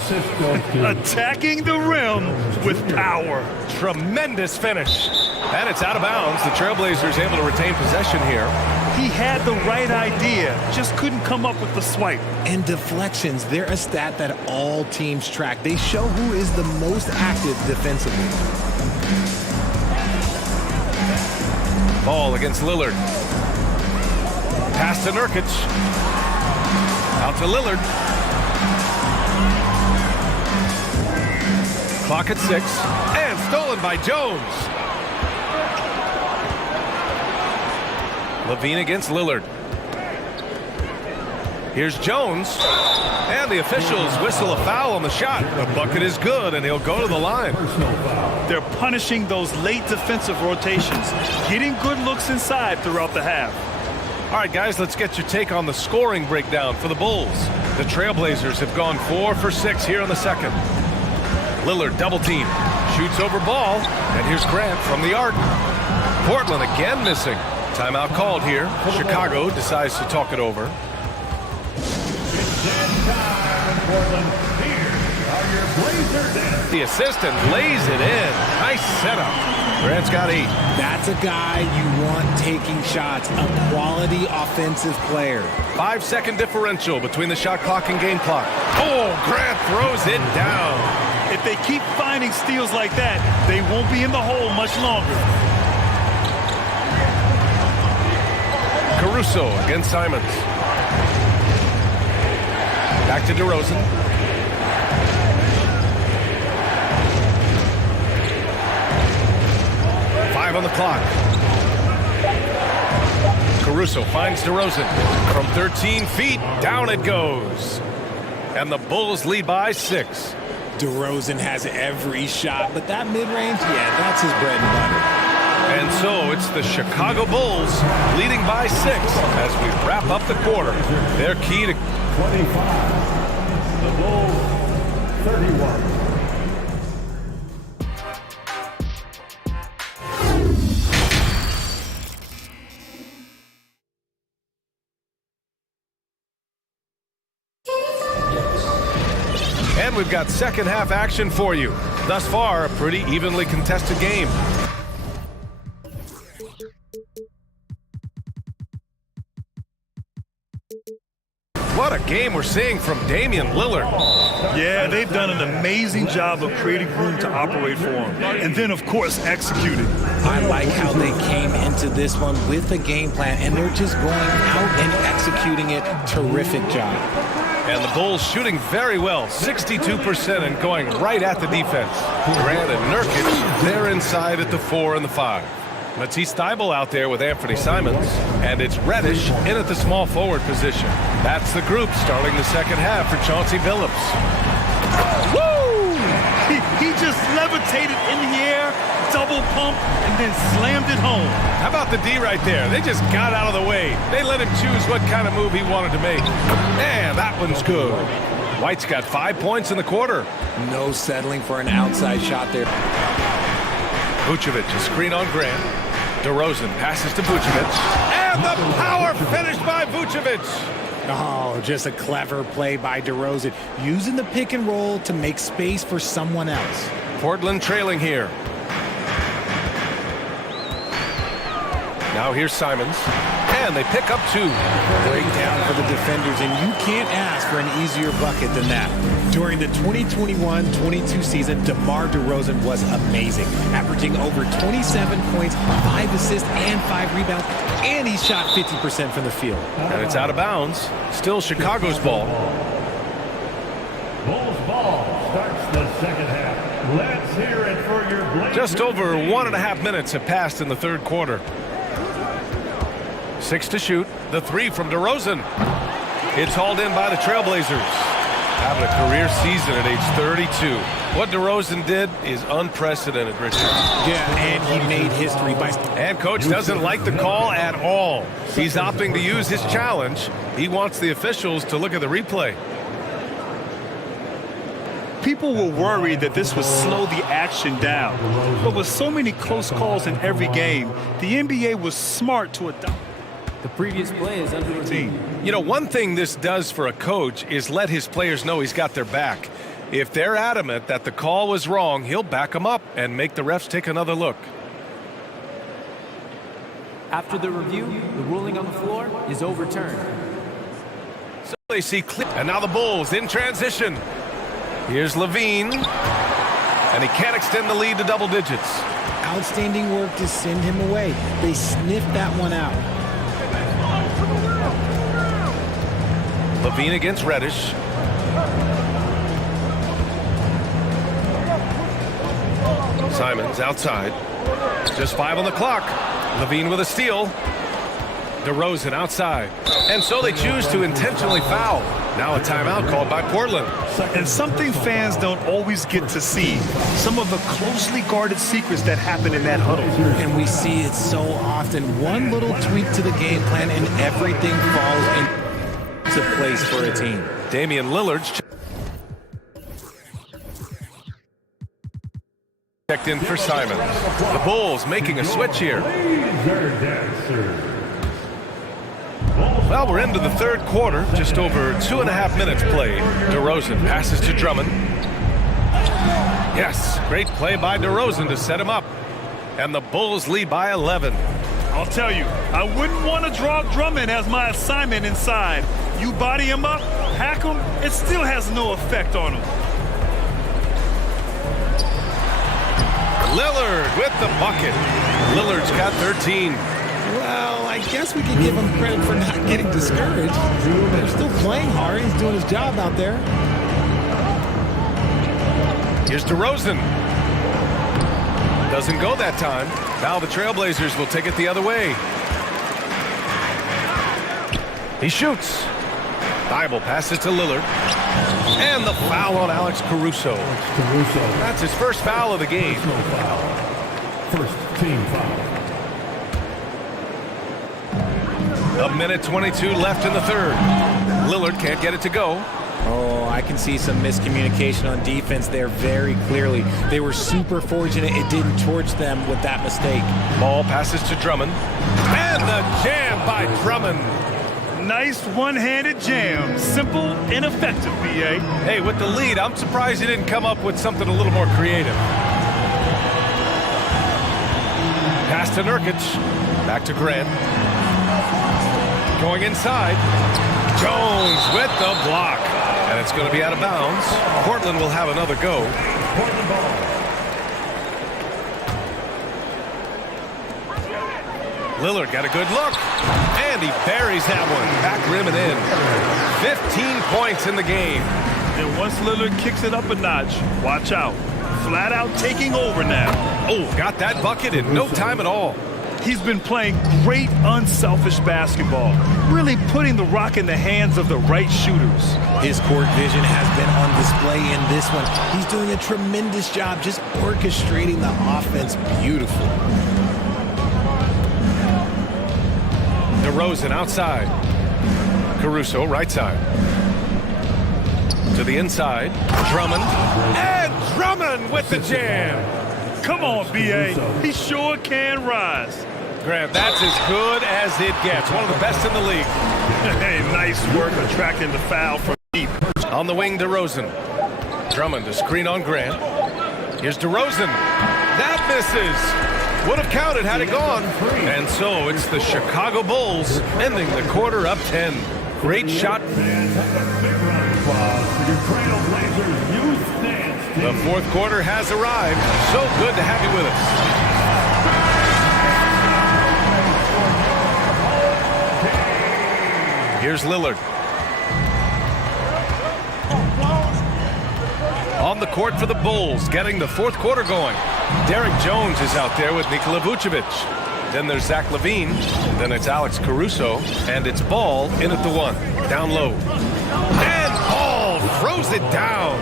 Attacking the rim with power. Tremendous finish. And it's out of bounds. The Trailblazers able to retain possession here. He had the right idea, just couldn't come up with the swipe. And deflections, they're a stat that all teams track. They show who is the most active defensively. Ball against Lillard. Pass to Nurkic. Out to Lillard. Clock at 6. And stolen by Jones. Levine against Lillard. Here's Jones. And the officials whistle a foul on the shot. The bucket is good, and he'll go to the line. They're punishing those late defensive rotations, getting good looks inside throughout the half. All right, guys, let's get your take on the scoring breakdown for the Bulls. The Trailblazers have gone 4 for 6 here in the second. Lillard double team. Shoots over Ball. And here's Grant from the arc. Portland again missing. Timeout called here. Chicago decides to talk it over. The assistant lays it in. Nice setup. Grant's got 8. That's a guy you want taking shots, a quality offensive player. 5-second differential between the shot clock and game clock. Oh, Grant throws it down. If they keep finding steals like that, they won't be in the hole much longer. Caruso against Simons. Back to DeRozan. On the clock. Caruso finds DeRozan. From 13 feet, down it goes. And the Bulls lead by 6. DeRozan has every shot, but that mid-range, yeah, that's his bread and butter. And so it's the Chicago Bulls leading by 6 as we wrap up the quarter. Their key to 25. The Bulls, 31. And we've got second half action for you. Thus far, a pretty evenly contested game. What a game we're seeing from Damian Lillard. Yeah, they've done an amazing job of creating room to operate for him. And then, of course, executing. I like how they came into this one with a game plan, and they're just going out and executing it. Terrific job. And the Bulls shooting very well, 62%, and going right at the defense. Grant and Nurkic, they're inside at the 4 and the 5. Matisse Thybulle out there with Anthony Simons, and it's Reddish in at the small forward position. That's the group starting the second half for Chauncey Billups. Woo! He just levitated in the air, double pump, and then slammed it home. How about the D right there? They just got out of the way. They let him choose what kind of move he wanted to make. And that one's good. White's got 5 points in the quarter. No settling for an outside shot there. Vucevic, a screen on Grant. DeRozan passes to Vucevic. And the power finish by Vucevic. Oh, just a clever play by DeRozan, using the pick and roll to make space for someone else. Portland trailing here. Now here's Simons. And they pick up 2. Breakdown for the defenders, and you can't ask for an easier bucket than that. During the 2021-22 season, DeMar DeRozan was amazing, averaging over 27 points, 5 assists, and 5 rebounds, and he shot 50% from the field. And it's out of bounds. Still Chicago's ball. Bulls ball starts the second half. Let's hear it for your Blazers. Just over 1.5 minutes have passed in the third quarter. 6 to shoot. The 3 from DeRozan. It's hauled in by the Trailblazers. Having a career season at age 32. What DeRozan did is unprecedented, Richard. Yeah, and he made history by... And coach doesn't like the call at all. He's opting to use his challenge. He wants the officials to look at the replay. People were worried that this would slow the action down. But with so many close calls in every game, the NBA was smart to adopt. The previous play is under routine. You know, one thing this does for a coach is let his players know he's got their back. If they're adamant that the call was wrong, he'll back them up and make the refs take another look. After the review, the ruling on the floor is overturned. So they see clear. And now the Bulls in transition. Here's Levine. And he can't extend the lead to double digits. Outstanding work to send him away. They sniffed that one out. Levine against Reddish. Simons outside. Just 5 on the clock. Levine with a steal. DeRozan outside. And so they choose to intentionally foul. Now a timeout called by Portland. And something fans don't always get to see. Some of the closely guarded secrets that happen in that huddle. And we see it so often. One little tweak to the game plan and everything falls into place for a team. Damian Lillard's checked in for Simons. The Bulls making a switch here. Laser dancer. Well, we're into the third quarter, just over 2.5 minutes played. DeRozan passes to Drummond. Yes, great play by DeRozan to set him up. And the Bulls lead by 11. I'll tell you, I wouldn't want to draw Drummond as my assignment inside. You body him up, hack him, it still has no effect on him. Lillard with the bucket. Lillard's got 13. Well, I guess we can give him credit for not getting discouraged. They're still playing hard. He's doing his job out there. Here's DeRozan. Doesn't go that time. Now the Trailblazers will take it the other way. He shoots. Thibault passes to Lillard. And the foul on Alex Caruso. That's his first foul of the game. First team foul. 1:22 left in the third. Lillard can't get it to go. Oh, I can see some miscommunication on defense there very clearly. They were super fortunate it didn't torch them with that mistake. Ball passes to Drummond. And the jam by Drummond. Nice one-handed jam. Simple and effective, B.A. Hey, with the lead, I'm surprised he didn't come up with something a little more creative. Pass to Nurkic. Back to Grant. Going inside. Jones with the block. And it's going to be out of bounds. Portland will have another go. Lillard got a good look. And he buries that one. Back rim and in. 15 points in the game. And once Lillard kicks it up a notch, watch out. Flat out taking over now. Oh, got that bucket in no time at all. He's been playing great, unselfish basketball, really putting the rock in the hands of the right shooters. His court vision has been on display in this one. He's doing a tremendous job just orchestrating the offense beautifully. DeRozan outside. Caruso right side. To the inside. Drummond. And Drummond with the jam. Come on, B.A. He sure can rise. Graham, that's as good as it gets. One of the best in the league. Hey, nice work attracting the foul from deep. On the wing, DeRozan. Drummond to screen on Grant. Here's DeRozan. That misses. Would have counted had it gone. And so it's the Chicago Bulls ending the quarter up 10. Great shot. The fourth quarter has arrived. So good to have you with us. Here's Lillard. On the court for the Bulls, getting the fourth quarter going. Derek Jones is out there with Nikola Vucevic. Then there's Zach LaVine. Then it's Alex Caruso. And it's Ball in at the one. Down low. And Ball throws it down.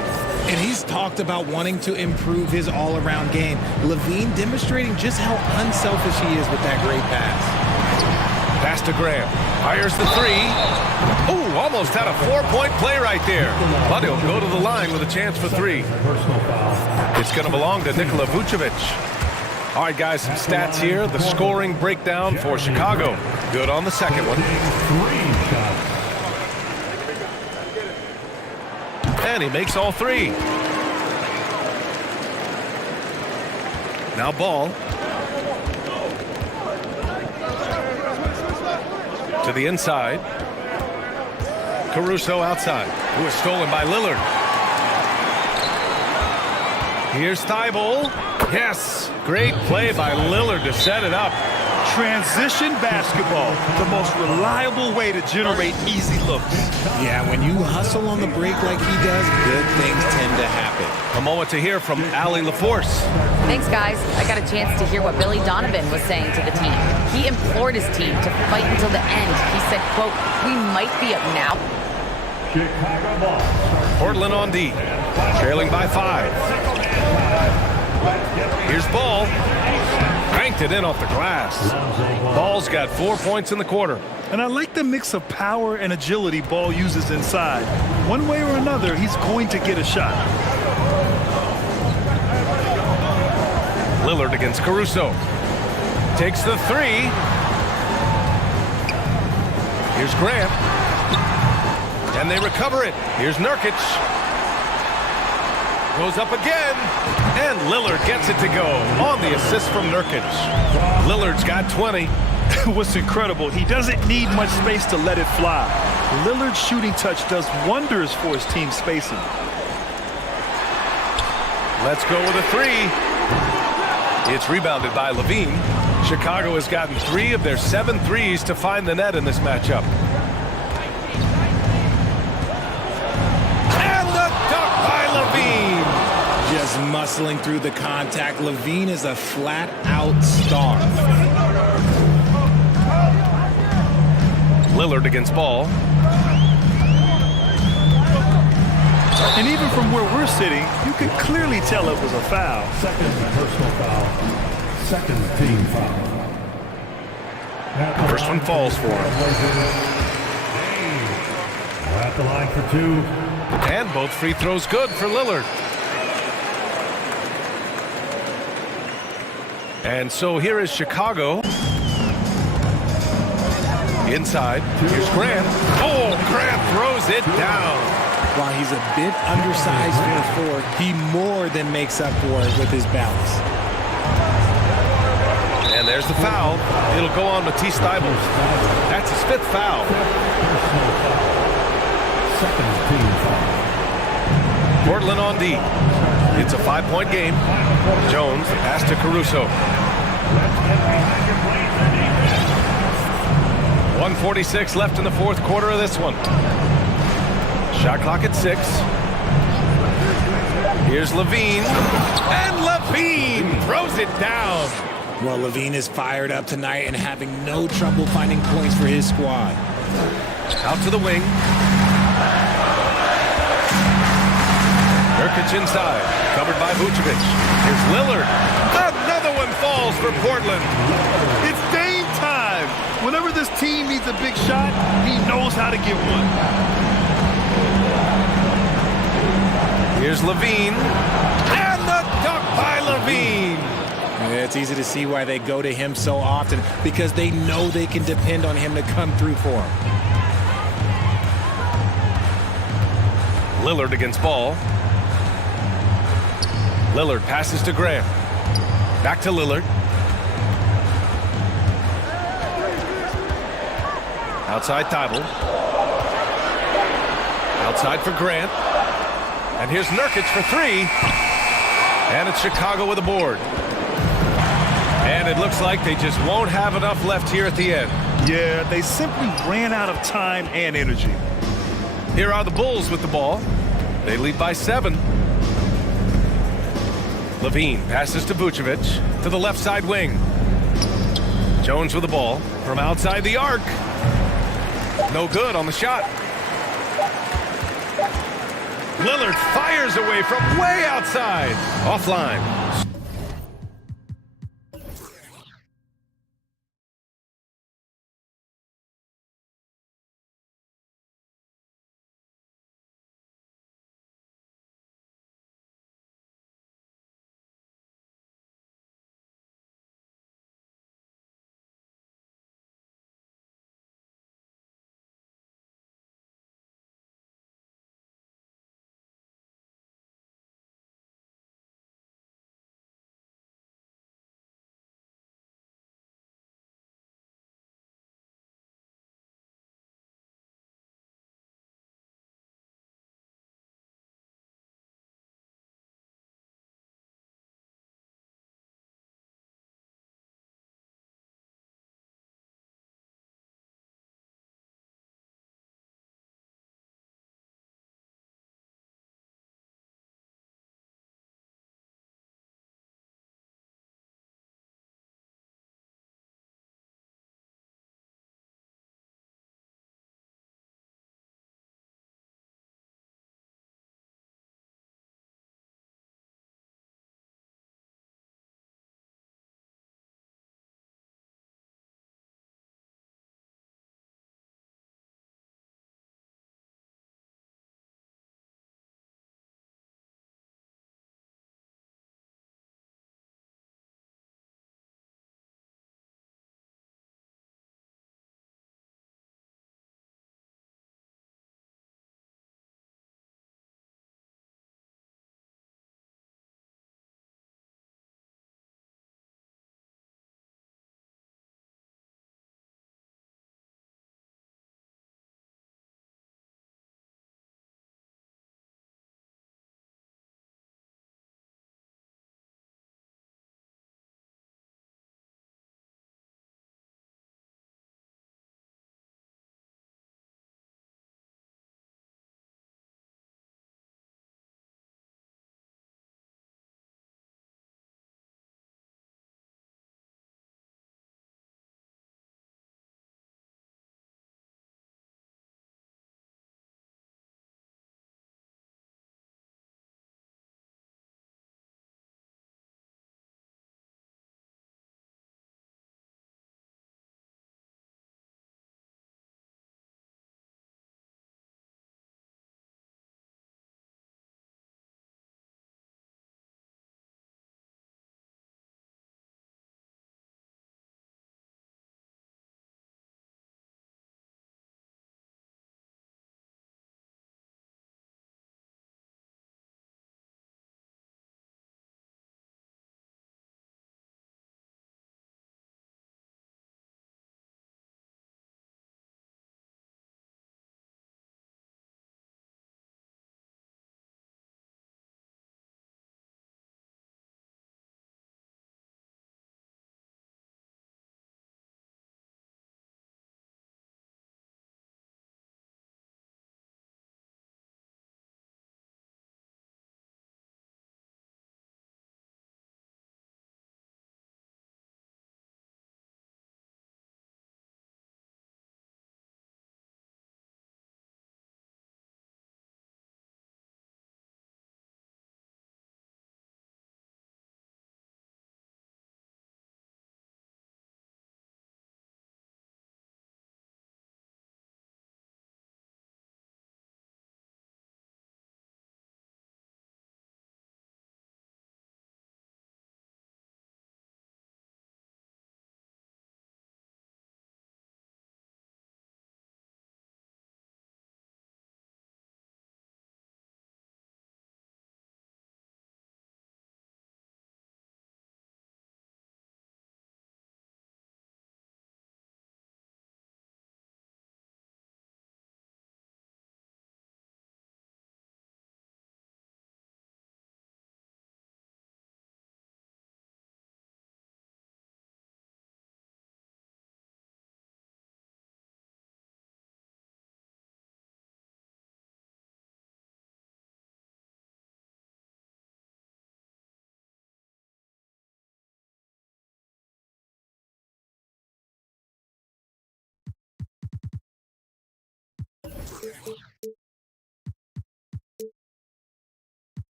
And he's talked about wanting to improve his all-around game. LaVine demonstrating just how unselfish he is with that great pass. Pass to Graham. Fires the three. Oh, almost had a four-point play right there. But he'll go to the line with a chance for three. It's going to belong to Nikola Vucevic. All right, guys, some stats here. The scoring breakdown for Chicago. Good on the second one. And he makes all three. Now Ball. To the inside. Caruso outside. Who is stolen by Lillard. Here's Thibault. Yes. Great play by Lillard to set it up. Transition basketball, the most reliable way to generate easy looks. Yeah, when you hustle on the break like he does, good things tend to happen. A moment to hear from Allie LaForce. Thanks, guys. I got a chance to hear what Billy Donovan was saying to the team. He implored his team to fight until the end. He said, quote, "We might be up now." Portland on D, trailing by 5. Here's Ball. Cranked it in off the glass. Ball's got 4 points in the quarter. And I like the mix of power and agility Ball uses inside. One way or another, he's going to get a shot. Lillard against Caruso. Takes the three. Here's Grant. And they recover it. Here's Nurkic. Goes up again. And Lillard gets it to go on the assist from Nurkic. Lillard's got 20. What's incredible, he doesn't need much space to let it fly. Lillard's shooting touch does wonders for his team spacing. Let's go with a three. It's rebounded by Levine. Chicago has gotten 3 of their 7 threes to find the net in this matchup. And the dunk by Levine. Just muscling through the contact. Levine is a flat-out star. Lillard against Ball. And even from where we're sitting, you can clearly tell it was a foul. Second personal foul. Second team foul. First one falls for him. At the line for 2. And both free throws good for Lillard. And so here is Chicago. Inside. Here's Grant. Oh, Grant throws it down. While he's a bit undersized for a forward, he more than makes up for it with his balance. And there's the foul. It'll go on Matisse Thybulle. That's his 5th foul. Second team foul. Portland on D. It's a 5-point game. Jones, the pass to Caruso. 1:46 left in the 4th quarter of this one. Shot clock at 6. Here's Levine. And Levine throws it down. Well, Levine is fired up tonight and having no trouble finding points for his squad. Out to the wing. Nurkic inside. Covered by Vucevic. Here's Lillard. Another one falls for Portland. It's Dame time. Whenever this team needs a big shot, he knows how to get one. Here's Levine. And the dunk by Levine. It's easy to see why they go to him so often, because they know they can depend on him to come through for them. Lillard against Ball. Lillard passes to Grant. Back to Lillard. Outside Thybulle. Outside for Grant. And here's Nurkic for 3. And it's Chicago with a board. And it looks like they just won't have enough left here at the end. Yeah, they simply ran out of time and energy. Here are the Bulls with the ball. They lead by 7. Levine passes to Vucevic to the left side wing. Jones with the ball from outside the arc. No good on the shot. Lillard fires away from way outside. Offline.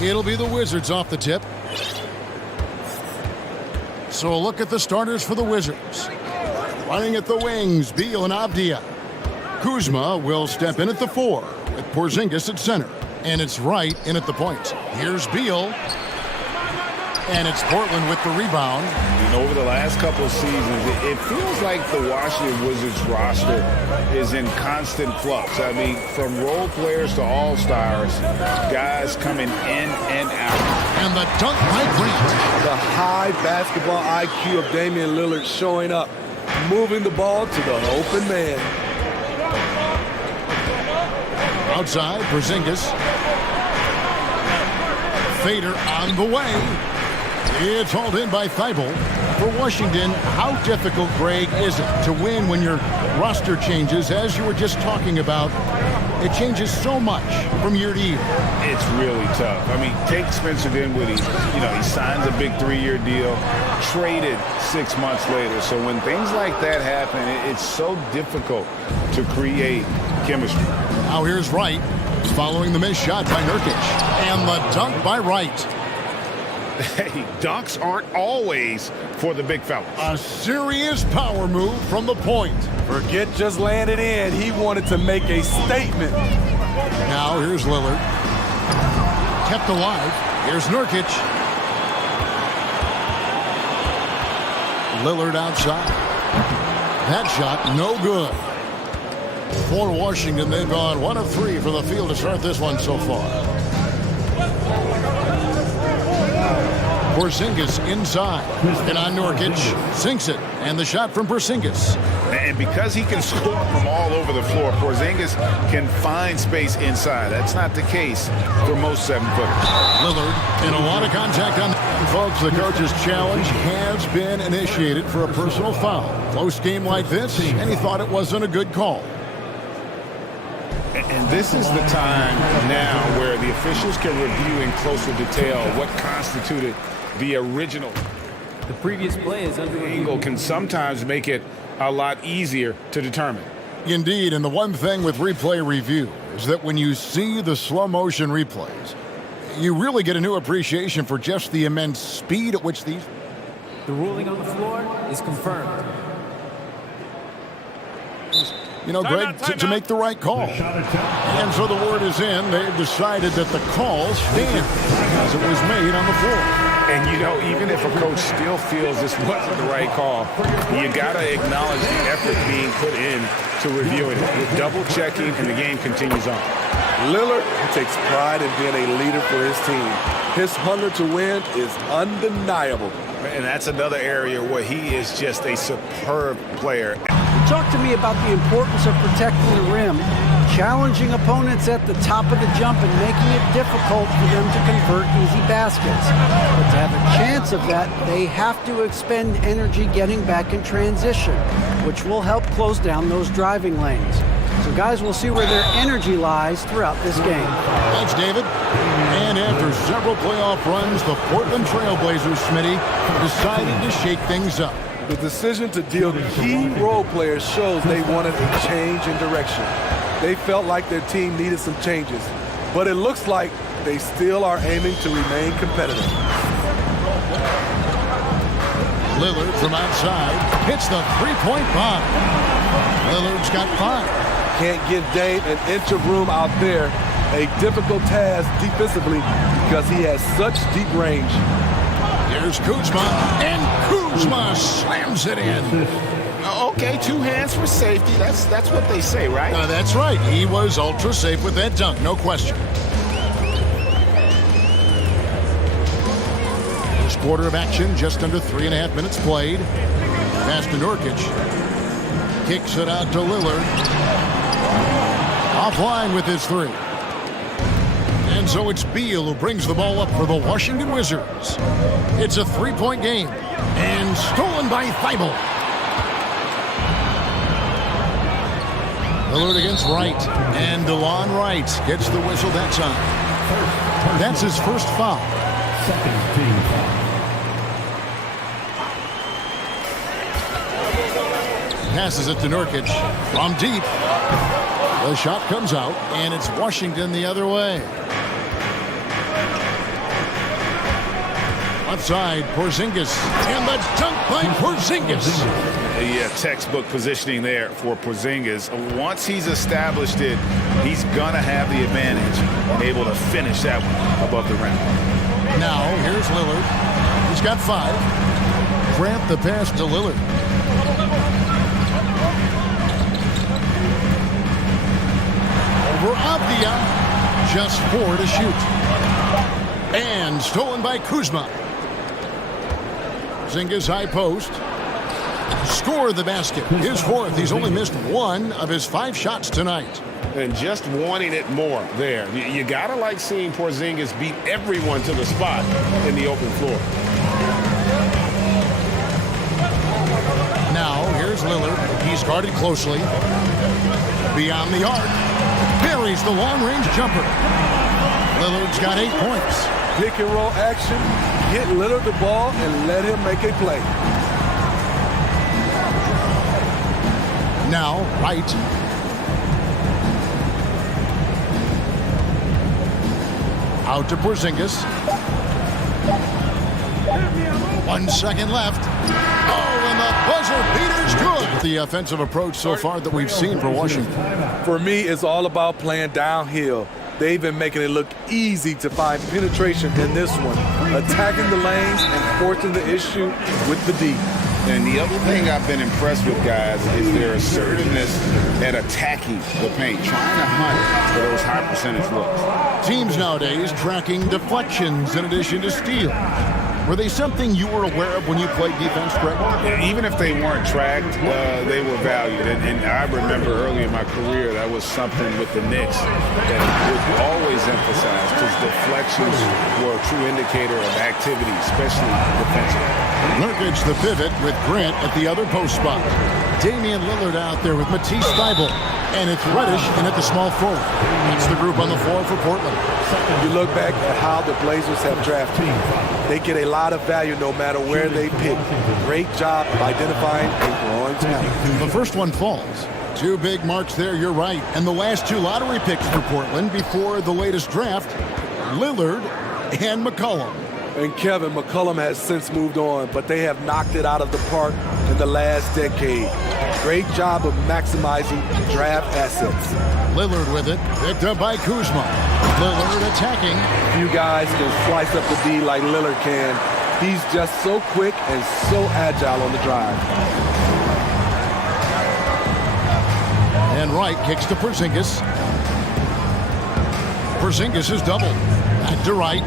It'll be the Wizards off the tip. So a look at the starters for the Wizards. Running at the wings, Beal and Avdia. Kuzma will step in at the 4 with Porzingis at center. And it's Wright in at the point. Here's Beal. And it's Portland with the rebound. Over the last couple of seasons, it feels like the Washington Wizards roster is in constant flux. I mean, from role players to all-stars, guys coming in and out. And the dunk by Grant. The high basketball IQ of Damian Lillard showing up, moving the ball to the open man. Outside, Porzingis. Fader on the way. It's hauled in by Thibault. For Washington, how difficult, Greg, is it to win when your roster changes, as you were just talking about? It changes so much from year to year. It's really tough. I mean, take Spencer Dinwiddie. He signs a big 3-year deal, traded 6 months later. So when things like that happen, it's so difficult to create chemistry. Now here's Wright, following the missed shot by Nurkic. And the dunk by Wright. Hey, dunks aren't always for the big fellas. A serious power move from the point. Forget just laying it in. He wanted to make a statement. Now here's Lillard. Kept alive. Here's Nurkic. Lillard outside. That shot, no good. For Washington, they've gone 1 of 3 for the field to start this one so far. Porzingis inside, and on Nurkic, sinks it, and the shot from Porzingis. And because he can score from all over the floor, Porzingis can find space inside. That's not the case for most 7-footers. Lillard, and a lot of contact on folks. The coach's challenge has been initiated for a personal foul. Close game like this, and he thought it wasn't a good call. And this is the time now where the officials can review in closer detail what constituted the original. The previous play is under angle can sometimes make it a lot easier to determine. Indeed, and the one thing with replay review is that when you see the slow motion replays, you really get a new appreciation for just the immense speed at which these... The ruling on the floor is confirmed. Greg, to make the right call. And so the word is in. They've decided that the call stands as it was made on the floor. And, even if a coach still feels this wasn't the right call, you got to acknowledge the effort being put in to reviewing it. With double-checking, and the game continues on. Lillard takes pride in being a leader for his team. His hunger to win is undeniable. And that's another area where he is just a superb player. Talk to me about the importance of protecting the rim, challenging opponents at the top of the jump and making it difficult for them to convert easy baskets. But to have a chance of that, they have to expend energy getting back in transition, which will help close down those driving lanes. So guys, we'll see where their energy lies throughout this game. Thanks, David. And after several playoff runs, the Portland Trailblazers, Smitty, decided to shake things up. The decision to deal key role players shows they wanted a change in direction. They felt like their team needed some changes, but it looks like they still are aiming to remain competitive. Lillard from outside hits the three-point bomb. Lillard's got 5. Can't give Dame an inch of room out there. A difficult task defensively because he has such deep range. Here's Kuzma, and Kuzma slams it in. Okay, 2 hands for safety. That's what they say, right? That's right. He was ultra safe with that dunk, no question. First quarter of action, just under 3.5 minutes played. Pass to Nurkic. Kicks it out to Lillard. Offline with his 3. And so it's Beal who brings the ball up for the Washington Wizards. It's a 3-point game. And stolen by Thibault. Lillard against Wright. And DeLon Wright gets the whistle that time. That's his first foul. Second team foul. Passes it to Nurkic from deep. The shot comes out, and it's Washington the other way. Outside, Porzingis, and the dunk by Porzingis. Yeah, textbook positioning there for Porzingis. Once he's established it, he's gonna have the advantage, able to finish that one above the rim. Now, here's Lillard. He's got 5. Grant the pass to Lillard. Over Avdia, just 4 to shoot. And stolen by Kuzma. Porzingis high post. Scored the basket. His 4th. He's only missed 1 of his 5 shots tonight. And just wanting it more there. You gotta like seeing Porzingis beat everyone to the spot in the open floor. Now, here's Lillard. He's guarded closely. Beyond the arc. Buries the long-range jumper. Lillard's got 8 points. Pick and roll action. Get Lillard the ball and let him make a play. Now, Wright. Out to Porzingis. 1 second left. Oh, and the buzzer beater's good. The offensive approach so far that we've seen for Washington. For me, it's all about playing downhill. They've been making it look easy to find penetration in this one, attacking the lanes and forcing the issue with the D. And the other thing I've been impressed with, guys, is their assertiveness at attacking the paint, trying to hunt for those high percentage looks. Teams nowadays tracking deflections in addition to steals. Were they something you were aware of when you played defense, Greg? Even if they weren't tracked, they were valued. And I remember early in my career, that was something with the Knicks that would always emphasize, because deflections were a true indicator of activity, especially defensively. Nurkic the pivot with Grant at the other post spot. Damian Lillard out there with Matisse Thybulle. And it's Reddish in at the small forward. That's the group on the floor for Portland. You look back at how the Blazers have drafted. They get a lot of value no matter where they pick. Great job of identifying and growing talent. The first one falls. 2 big marks there, you're right. And the last 2 lottery picks for Portland before the latest draft, Lillard and McCollum. And Kevin, McCollum has since moved on, but they have knocked it out of the park in the last decade. Great job of maximizing draft assets. Lillard with it, picked up by Kuzma. Lillard attacking. Few guys can slice up the D like Lillard can. He's just so quick and so agile on the drive. And Wright kicks to Porzingis. Porzingis is doubled. Back to Wright.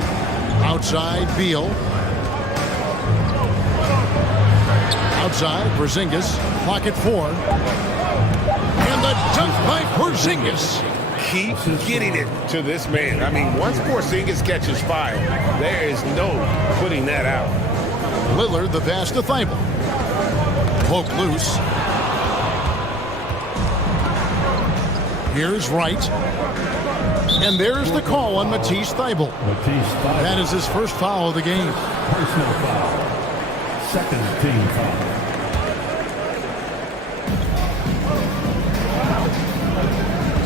Outside, Beal. Outside, Porzingis. Clock at 4. And the dunk by Porzingis. Keep getting it to this man. I mean, once Porzingis catches fire, there is no putting that out. Lillard, the pass to Thybulle. Poke loose. Here's Wright. And there's the call on Matisse Thybulle. That is his first foul of the game. Personal foul. Second team foul.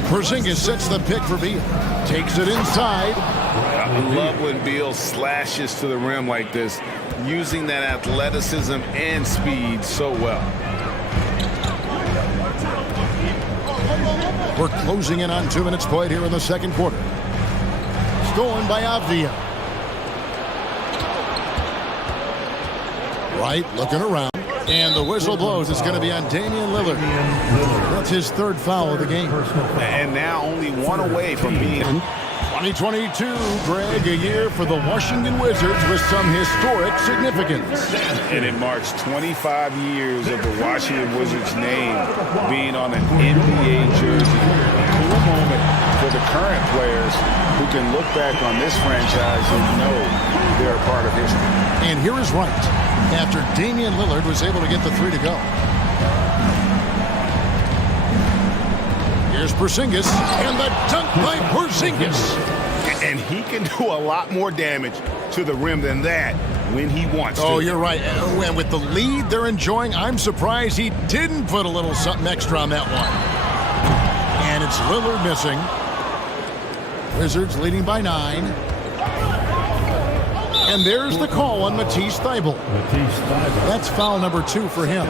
Porzingis sets the pick for Beal. Takes it inside. I love when Beal slashes to the rim like this, using that athleticism and speed so well. We're closing in on 2 minutes played here in the second quarter. Stolen by Avdia. Wright looking around. And the whistle blows. It's going to be on Damian Lillard. That's his third foul of the game. And now only one away from being... 2022, Greg, a year for the Washington Wizards with some historic significance. And it marks 25 years of the Washington Wizards name being on an NBA jersey. A cool moment for the current players who can look back on this franchise and know they're a part of history. And here is Wright after Damian Lillard was able to get the three to go. Here's Porzingis, and the dunk by Porzingis. And he can do a lot more damage to the rim than that when he wants to. Oh, you're right. And with the lead they're enjoying, I'm surprised he didn't put a little something extra on that one. And it's Lillard missing. Wizards leading by 9. And there's the call on Matisse Thybulle. That's foul number 2 for him.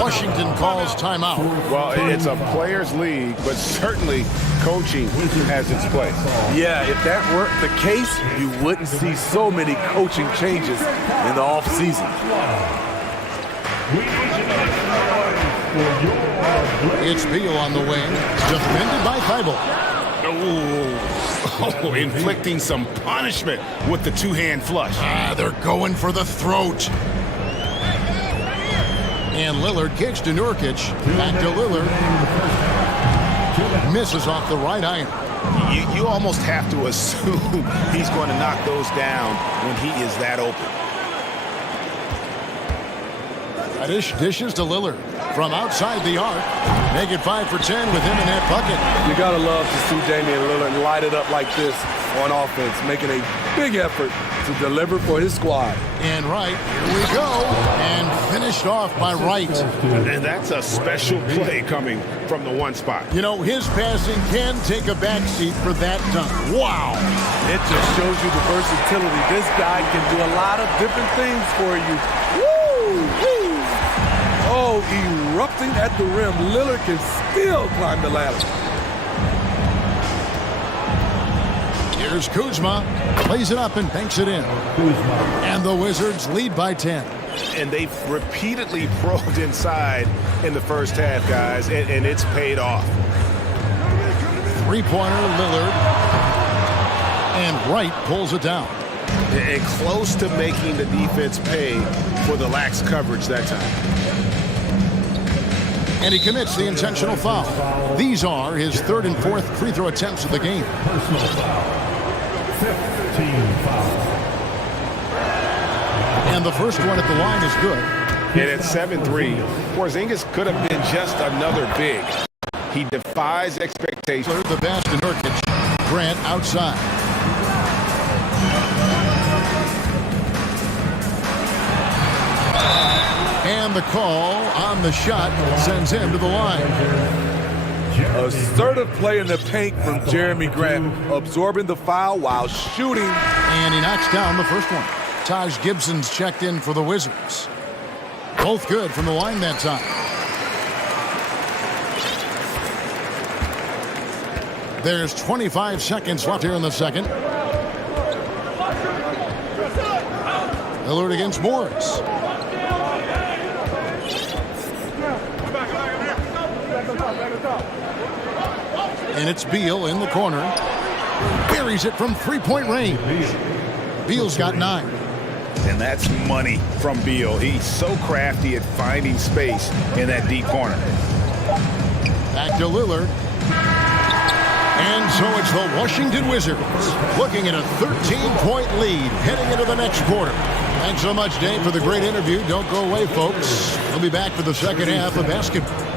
Washington calls timeout. Well, it's a players' league, but certainly coaching has its place. Yeah, if that weren't the case, you wouldn't see so many coaching changes in the offseason. It's Beal on the wing, defended by Thybulle. Oh, inflicting some punishment with the two-hand flush. They're going for the throat. And Lillard kicks to Nurkic. Back to Lillard. Misses off the right iron. You almost have to assume he's going to knock those down when he is that open. Dishes to Lillard from outside the arc. Make it 5 for 10 with him in that bucket. You gotta love to see Damian Lillard light it up like this on offense, making a big effort to deliver for his squad. And Wright, here we go. And finished off by Wright. And that's a special play coming from the one spot. You know, his passing can take a backseat for that dunk. Wow. It just shows you the versatility. This guy can do a lot of different things for you. Woo! Oh, erupting at the rim. Lillard can still climb the ladder. Here's Kuzma. Plays it up and banks it in. And the Wizards lead by 10. And they've repeatedly probed inside in the first half, guys, and it's paid off. Three-pointer, Lillard. And Wright pulls it down. And close to making the defense pay for the lax coverage that time. And he commits the intentional foul. These are his third and fourth free throw attempts of the game. Personal foul. 15 foul. And the first one at the line is good. And at 7-3, Porzingis could have been just another big. He defies expectations. The pass to Nurkic. Grant outside. And the call on the shot sends him to the line. Assertive play in the paint from Jeremy Grant, absorbing the foul while shooting. And he knocks down the first one. Taj Gibson's checked in for the Wizards. Both good from the line that time. There's 25 seconds left here in the second. Lillard against Morris. And it's Beal in the corner. Buries it from three-point range. Beal's got 9. And that's money from Beal. He's so crafty at finding space in that deep corner. Back to Lillard. And so it's the Washington Wizards looking at a 13-point lead heading into the next quarter. Thanks so much, Dave, for the great interview. Don't go away, folks. We'll be back for the second half of basketball.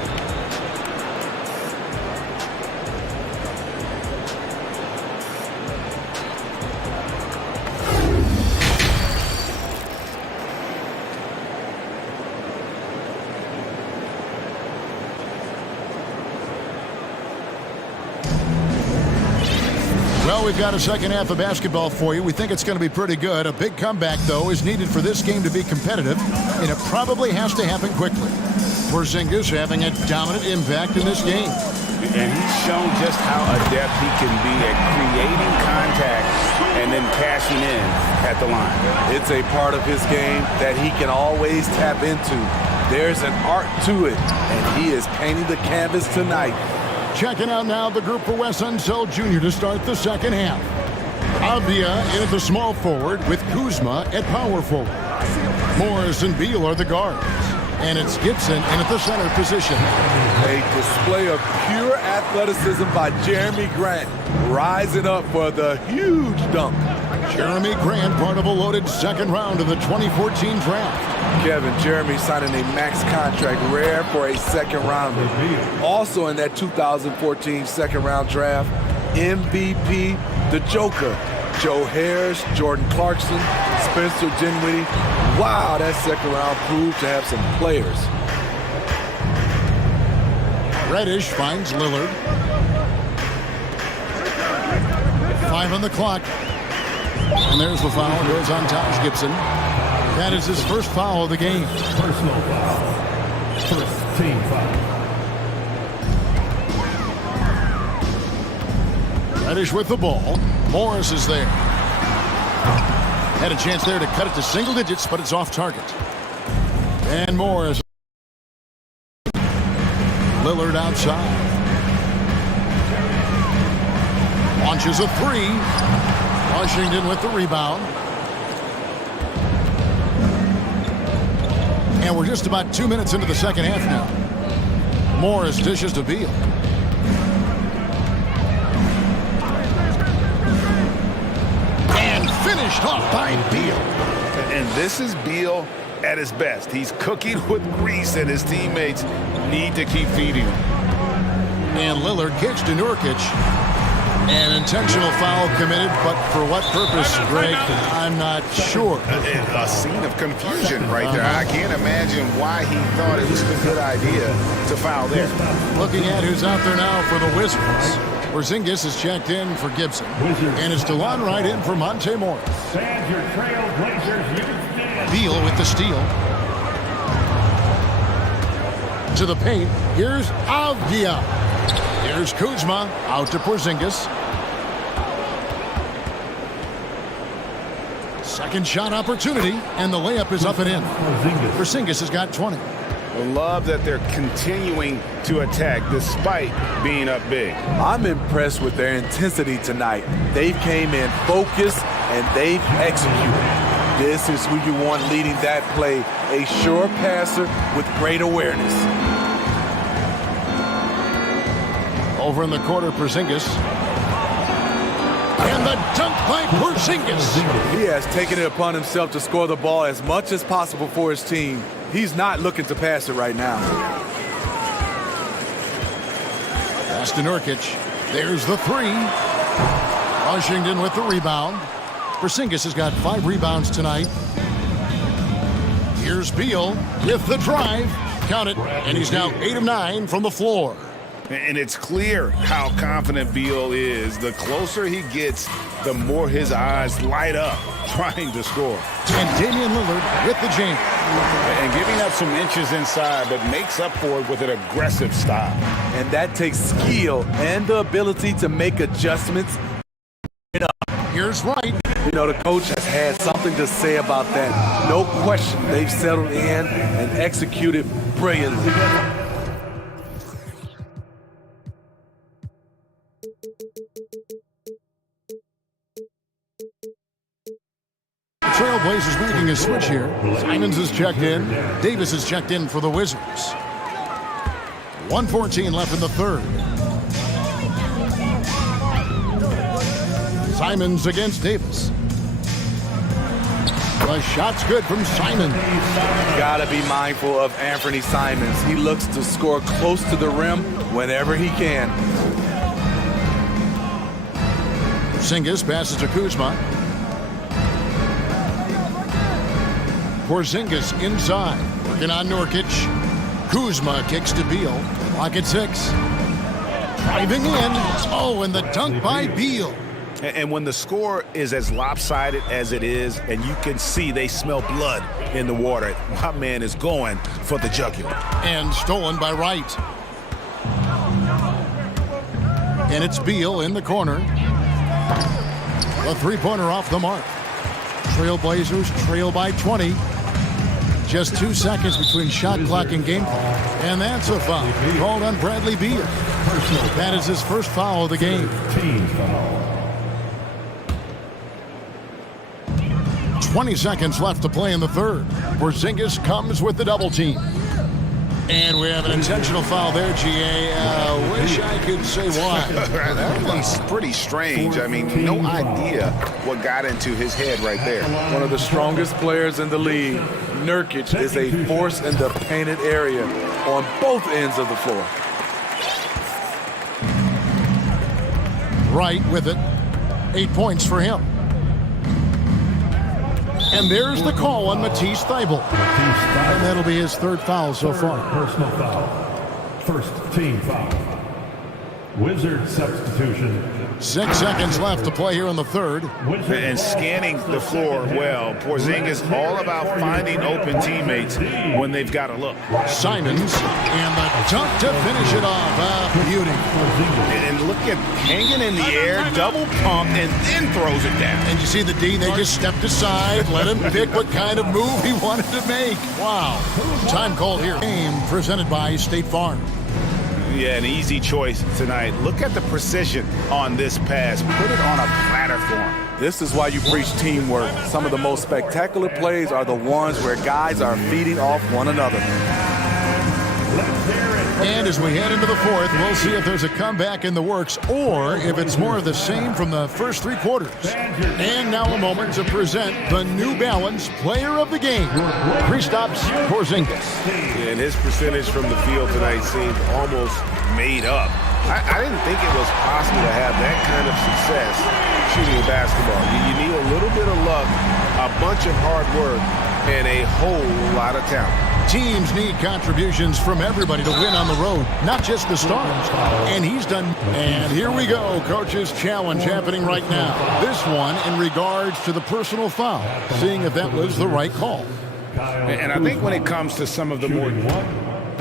Well, we've got a second half of basketball for you. We think it's going to be pretty good. A big comeback, though, is needed for this game to be competitive, and it probably has to happen quickly. Porzingis having a dominant impact in this game. And he's shown just how adept he can be at creating contact and then cashing in at the line. It's a part of his game that he can always tap into. There's an art to it, and he is painting the canvas tonight. Checking out now the group for Wes Unseld Jr. to start the second half. Avdia in at the small forward with Kuzma at power forward. Morris and Beal are the guards. And it's Gibson in at the center position. A display of pure athleticism by Jeremy Grant, rising up for the huge dunk. Jeremy Grant, part of a loaded second round of the 2014 draft. Kevin, Jeremy signing a max contract, rare for a second rounder. Also in that 2014 second round draft, MVP, the Joker, Joe Harris, Jordan Clarkson, Spencer Dinwiddie. Wow, that second round proved to have some players. Reddish finds Lillard. 5 on the clock. And there's the foul. Goes on Taj Gibson. That is his first foul of the game. Personal foul. First team foul. Reddish with the ball. Morris is there. Had a chance there to cut it to single digits, but it's off target. And Morris. Lillard outside. Launches a three. Washington with the rebound. And we're just about 2 minutes into the second half now. Morris dishes to Beal. And finished off by Beal. And this is Beal at his best. He's cooking with grease, and his teammates need to keep feeding him. And Lillard kicks to Nurkic. An intentional foul committed, but for what purpose, Greg, I'm not sure. A scene of confusion right there. I can't imagine why he thought it was a good idea to foul there. Looking at who's out there now for the Wizards. Porzingis is checked in for Gibson. And it's DeLon right in for Monte Morris. Beal with the steal. To the paint. Here's Avdia. Here's Kuzma out to Porzingis. Second shot opportunity, and the layup is up and in. Porzingis has got 20. I love that they're continuing to attack despite being up big. I'm impressed with their intensity tonight. They came in focused and they've executed. This is who you want leading that play, a sure passer with great awareness. Over in the quarter, Porzingis. And the dunk by Porzingis. He has taken it upon himself to score the ball as much as possible for his team. He's not looking to pass it right now. Pass to Nurkic. There's the three. Washington with the rebound. Porzingis has got 5 rebounds tonight. Here's Beal with the drive. Count it. And he's now 8 of 9 from the floor. And it's clear how confident Beal is. The closer he gets, the more his eyes light up trying to score. And Damian Lillard with the jam. And giving up some inches inside, but makes up for it with an aggressive stop. And that takes skill and the ability to make adjustments. Here's Wright. You know, the coach has had something to say about that. No question, they've settled in and executed brilliantly. Trailblazers making a switch here. Simons is checked in. Davis is checked in for the Wizards. 1:14 left in the third. Simons against Davis. The shot's good from Simons. Gotta be mindful of Anthony Simons. He looks to score close to the rim whenever he can. Porzingis passes to Kuzma. Porzingis inside, working on Nurkic. Kuzma kicks to Beal. Clock at 6. Driving in. Oh, and the dunk by Beal. And when the score is as lopsided as it is, and you can see they smell blood in the water, my man is going for the jugular. And stolen by Wright. And it's Beal in the corner. A three-pointer off the mark. Trailblazers trail by 20. Just 2 seconds between shot clock and game clock. And that's a foul called on Bradley Beal. That is his first foul of the game. 20 seconds left to play in the third. Porzingis comes with the double team. And we have an intentional foul there, GA. Wish I could say why. That's pretty strange. I mean, no idea what got into his head right there. One of the strongest players in the league, Nurkic, is a force in the painted area on both ends of the floor. Right with it. 8 points for him. And there's the call on Matisse Thybulle. And that'll be his third foul so far. Personal foul. First team foul. Wizard substitution. 6 seconds left to play here in the third. And scanning the floor well. Porzingis all about finding open teammates when they've got a look. Simons and the dunk to finish it off. Beauty. And look at hanging in the air, double pump, and then throws it down. And you see the D, they just stepped aside, let him pick what kind of move he wanted to make. Wow. Time called here. Game presented by State Farm. Yeah, an easy choice tonight. Look at the precision on this pass. Put it on a platter for him. This is why you preach teamwork. Some of the most spectacular plays are the ones where guys are feeding off one another. And as we head into the fourth, we'll see if there's a comeback in the works or if it's more of the same from the first three quarters. And now a moment to present the New Balance Player of the Game, Kristaps Porzingis. And his percentage from the field tonight seemed almost made up. I didn't think it was possible to have that kind of success shooting a basketball. You need a little bit of luck, a bunch of hard work, and a whole lot of talent. Teams need contributions from everybody to win on the road, not just the stars. And he's done. And here we go, Coach's Challenge happening right now. This one in regards to the personal foul, seeing if that was the right call. And I think when it comes to some of the more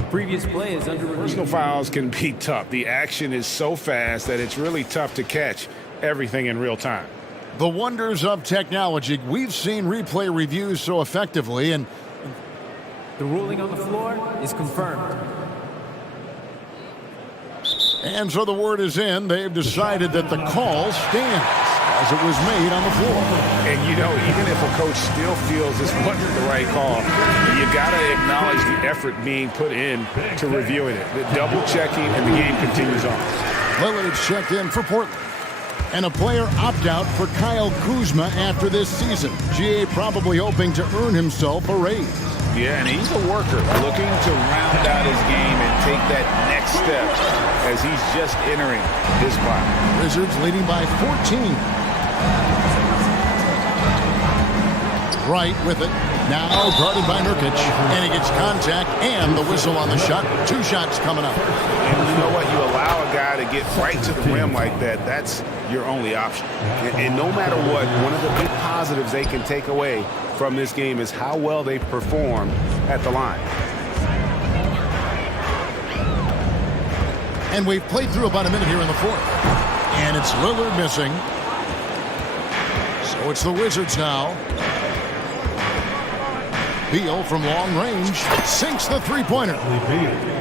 Previous play is under review. personal fouls can be tough. The action is so fast that it's really tough to catch everything in real time. The wonders of technology. We've seen replay reviews so effectively, and The ruling on the floor is confirmed. And so the word is in. They've decided that the call stands as it was made on the floor. And, you know, even if a coach still feels this wasn't the right call, you got to acknowledge the effort being put in to reviewing it. The double checking, and the game continues on. Lillard's checked in for Portland. And a player opt-out for Kyle Kuzma after this season. GA probably hoping to earn himself a raise. Yeah, and he's a worker looking to round out his game and take that next step as he's just entering his prime. Wizards leading by 14. Right with it. Now guarded by Nurkic. And he gets contact and the whistle on the shot. 2 shots coming up. And you know what? You allow a guy to get right to the rim like that, that's your only option. And no matter what, one of the big positives they can take away from this game is how well they performed at the line. And we've played through about a minute here in the fourth. And it's Lillard missing. So it's the Wizards now. Beal from long range sinks the three-pointer.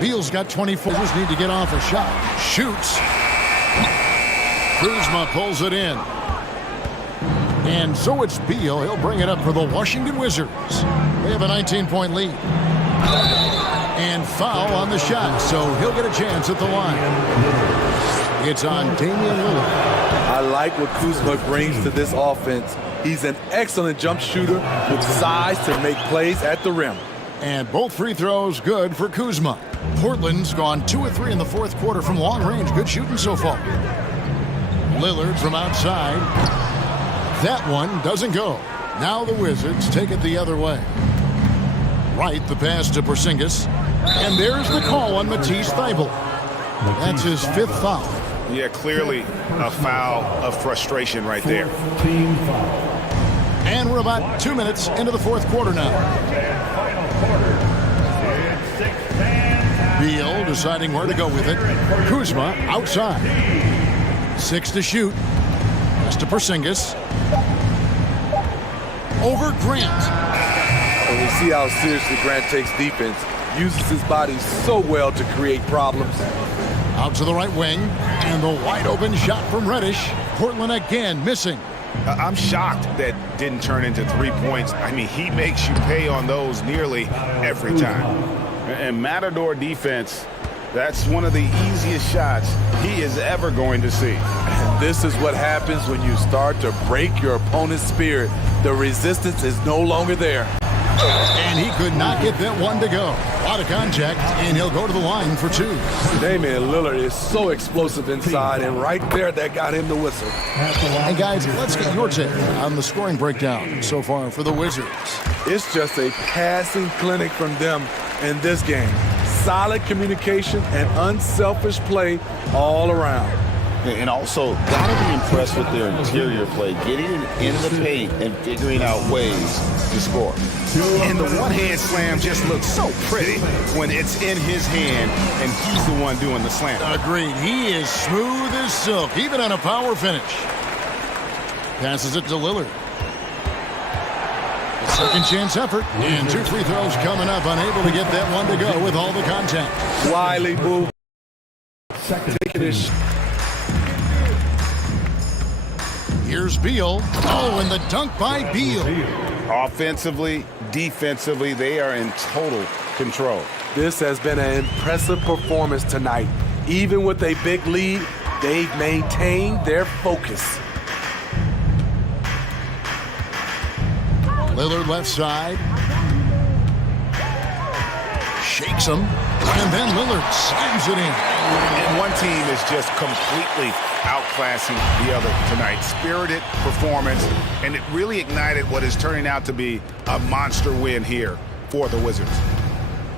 Beal's got 24. Just need to get off a shot. Shoots. Kuzma pulls it in. And so it's Beal. He'll bring it up for the Washington Wizards. They have a 19-point lead. And foul on the shot, so he'll get a chance at the line. It's on Damian Lillard. I like what Kuzma brings to this offense. He's an excellent jump shooter with size to make plays at the rim. And both free throws good for Kuzma. Portland's gone 2 of 3 in the fourth quarter from long range. Good shooting so far. Lillard from outside. That one doesn't go. Now the Wizards take it the other way. Right, the pass to Porzingis. And there's the call on Matisse Thybulle. That's his 5th foul. Yeah, clearly a foul of frustration right there. And we're about 2 minutes into the fourth quarter now. Beal deciding where to go with it. Kuzma outside. 6 to shoot. Pass to Porzingis. Over Grant. And we see how seriously Grant takes defense. Uses his body so well to create problems. Out to the right wing, and the wide open shot from Reddish. Portland again missing. I'm shocked that didn't turn into 3 points. I mean, he makes you pay on those nearly every time. And Matador defense, that's one of the easiest shots he is ever going to see. And this is what happens when you start to break your opponent's spirit. The resistance is no longer there. And he could not get that one to go. A lot of contact, and he'll go to the line for 2. Damian Lillard is so explosive inside, and right there, that got him the whistle. And guys, let's get your take on the scoring breakdown so far for the Wizards. It's just a passing clinic from them in this game. Solid communication and unselfish play all around. And also, gotta be impressed with their interior play, getting in the paint and figuring out ways to score. And the one-hand slam just looks so pretty when it's in his hand and he's the one doing the slam. Agreed. He is smooth as silk, even on a power finish. Passes it to Lillard. Second chance effort, and 2 free throws coming up, unable to get that one to go with all the contact. Wiley move. Taking his. Here's Beal. Oh, and the dunk by Beal. Offensively, defensively, they are in total control. This has been an impressive performance tonight. Even with a big lead, they've maintained their focus. Lillard left side. Shakes him. And then Lillard slams it in. And one team is just completely outclassing the other tonight. Spirited performance, and it really ignited what is turning out to be a monster win here for the Wizards.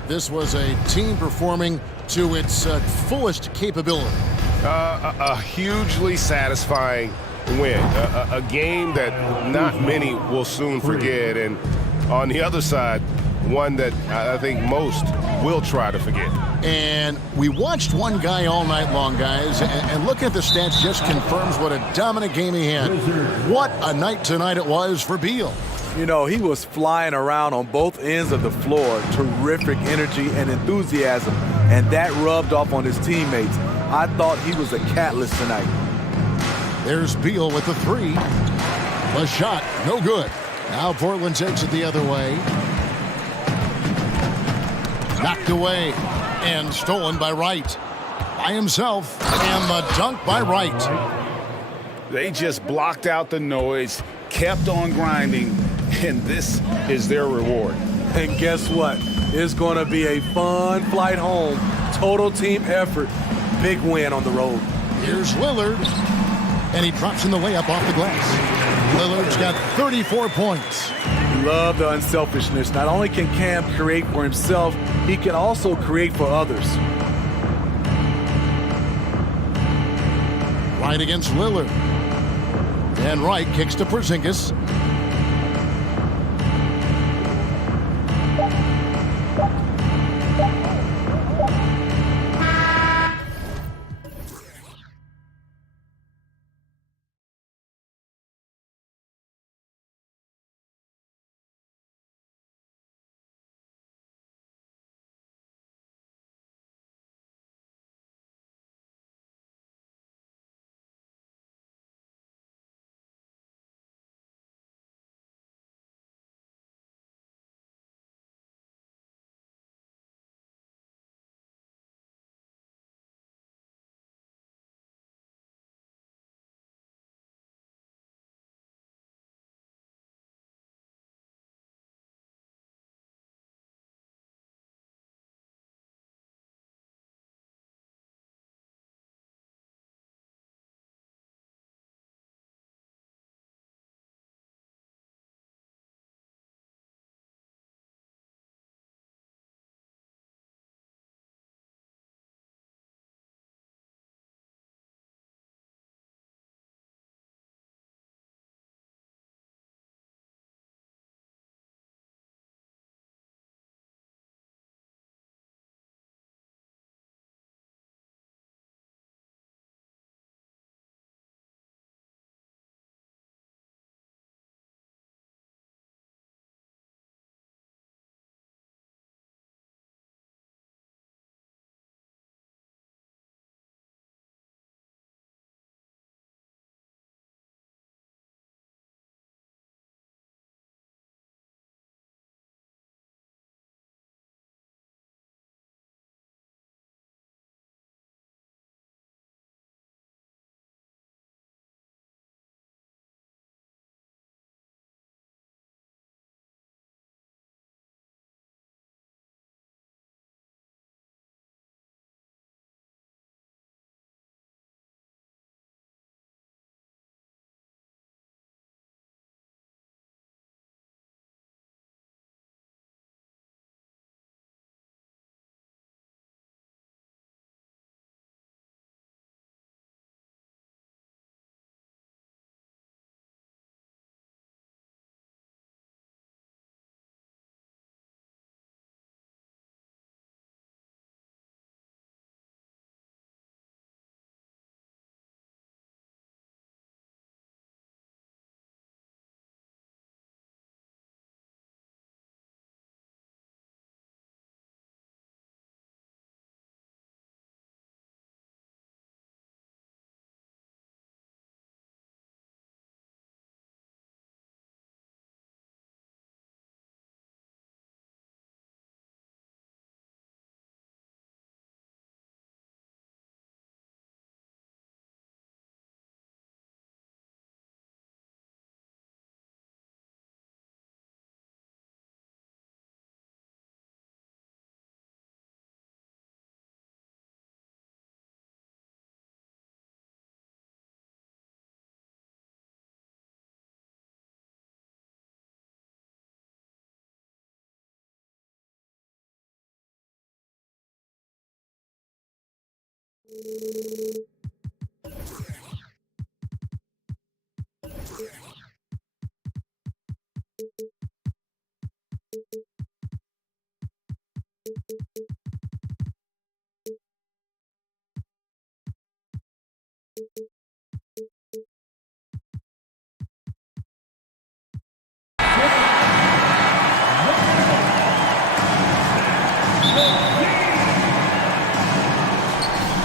This was a team performing to its fullest capability. A hugely satisfying win. A game that not many will soon forget. And on the other side, one that I think most will try to forget. And we watched one guy all night long, guys, and looking at the stats just confirms what a dominant game he had. What a night tonight it was for Beal. You know, he was flying around on both ends of the floor. Terrific energy and enthusiasm, and that rubbed off on his teammates. I thought he was a catalyst tonight. There's Beal with the 3. The shot, no good. Now Portland takes it the other way. Knocked away and stolen by Wright. By himself, and the dunk by Wright. They just blocked out the noise, kept on grinding, and this is their reward. And guess what? It's going to be a fun flight home. Total team effort. Big win on the road. Here's Lillard, and he drops in the layup off the glass. Lillard's got 34 points. Love the unselfishness. Not only can Cam create for himself, he can also create for others. Wright against Lillard. And Wright kicks to Porzingis.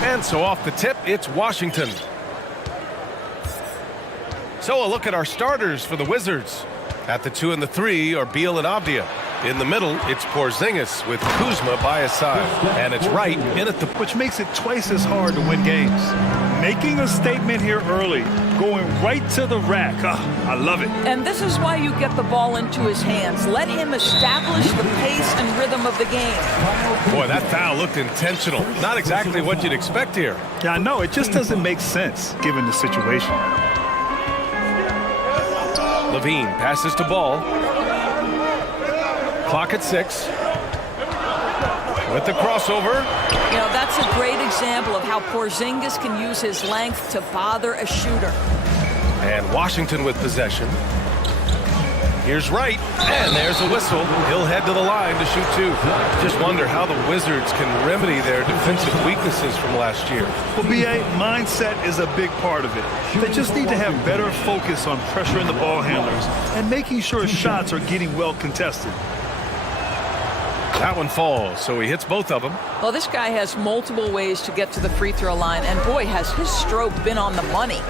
And so off the tip, it's Washington. So a look at our starters for the Wizards. At the 2 and the 3 are Beal and Avdia. In the middle, it's Porzingis with Kuzma by his side. And it's Wright in at the... Which makes it twice as hard to win games. Making a statement here early, going right to the rack. I love it. And this is why you get the ball into his hands. Let him establish the pace and rhythm of the game. Boy, that foul looked intentional. Not exactly what you'd expect here. Yeah, I know. It just doesn't make sense, given the situation. Levine passes to Ball. Clock at 6. With the crossover. You know, that's a great example of how Porzingis can use his length to bother a shooter. And Washington with possession. Here's Wright, and there's a whistle. He'll head to the line to shoot 2. Just wonder how the Wizards can remedy their defensive weaknesses from last year. Well, BA, mindset is a big part of it. They just need to have better focus on pressuring the ball handlers and making sure shots are getting well contested. That one falls, so he hits both of them. Well, this guy has multiple ways to get to the free throw line, and boy, has his stroke been on the money.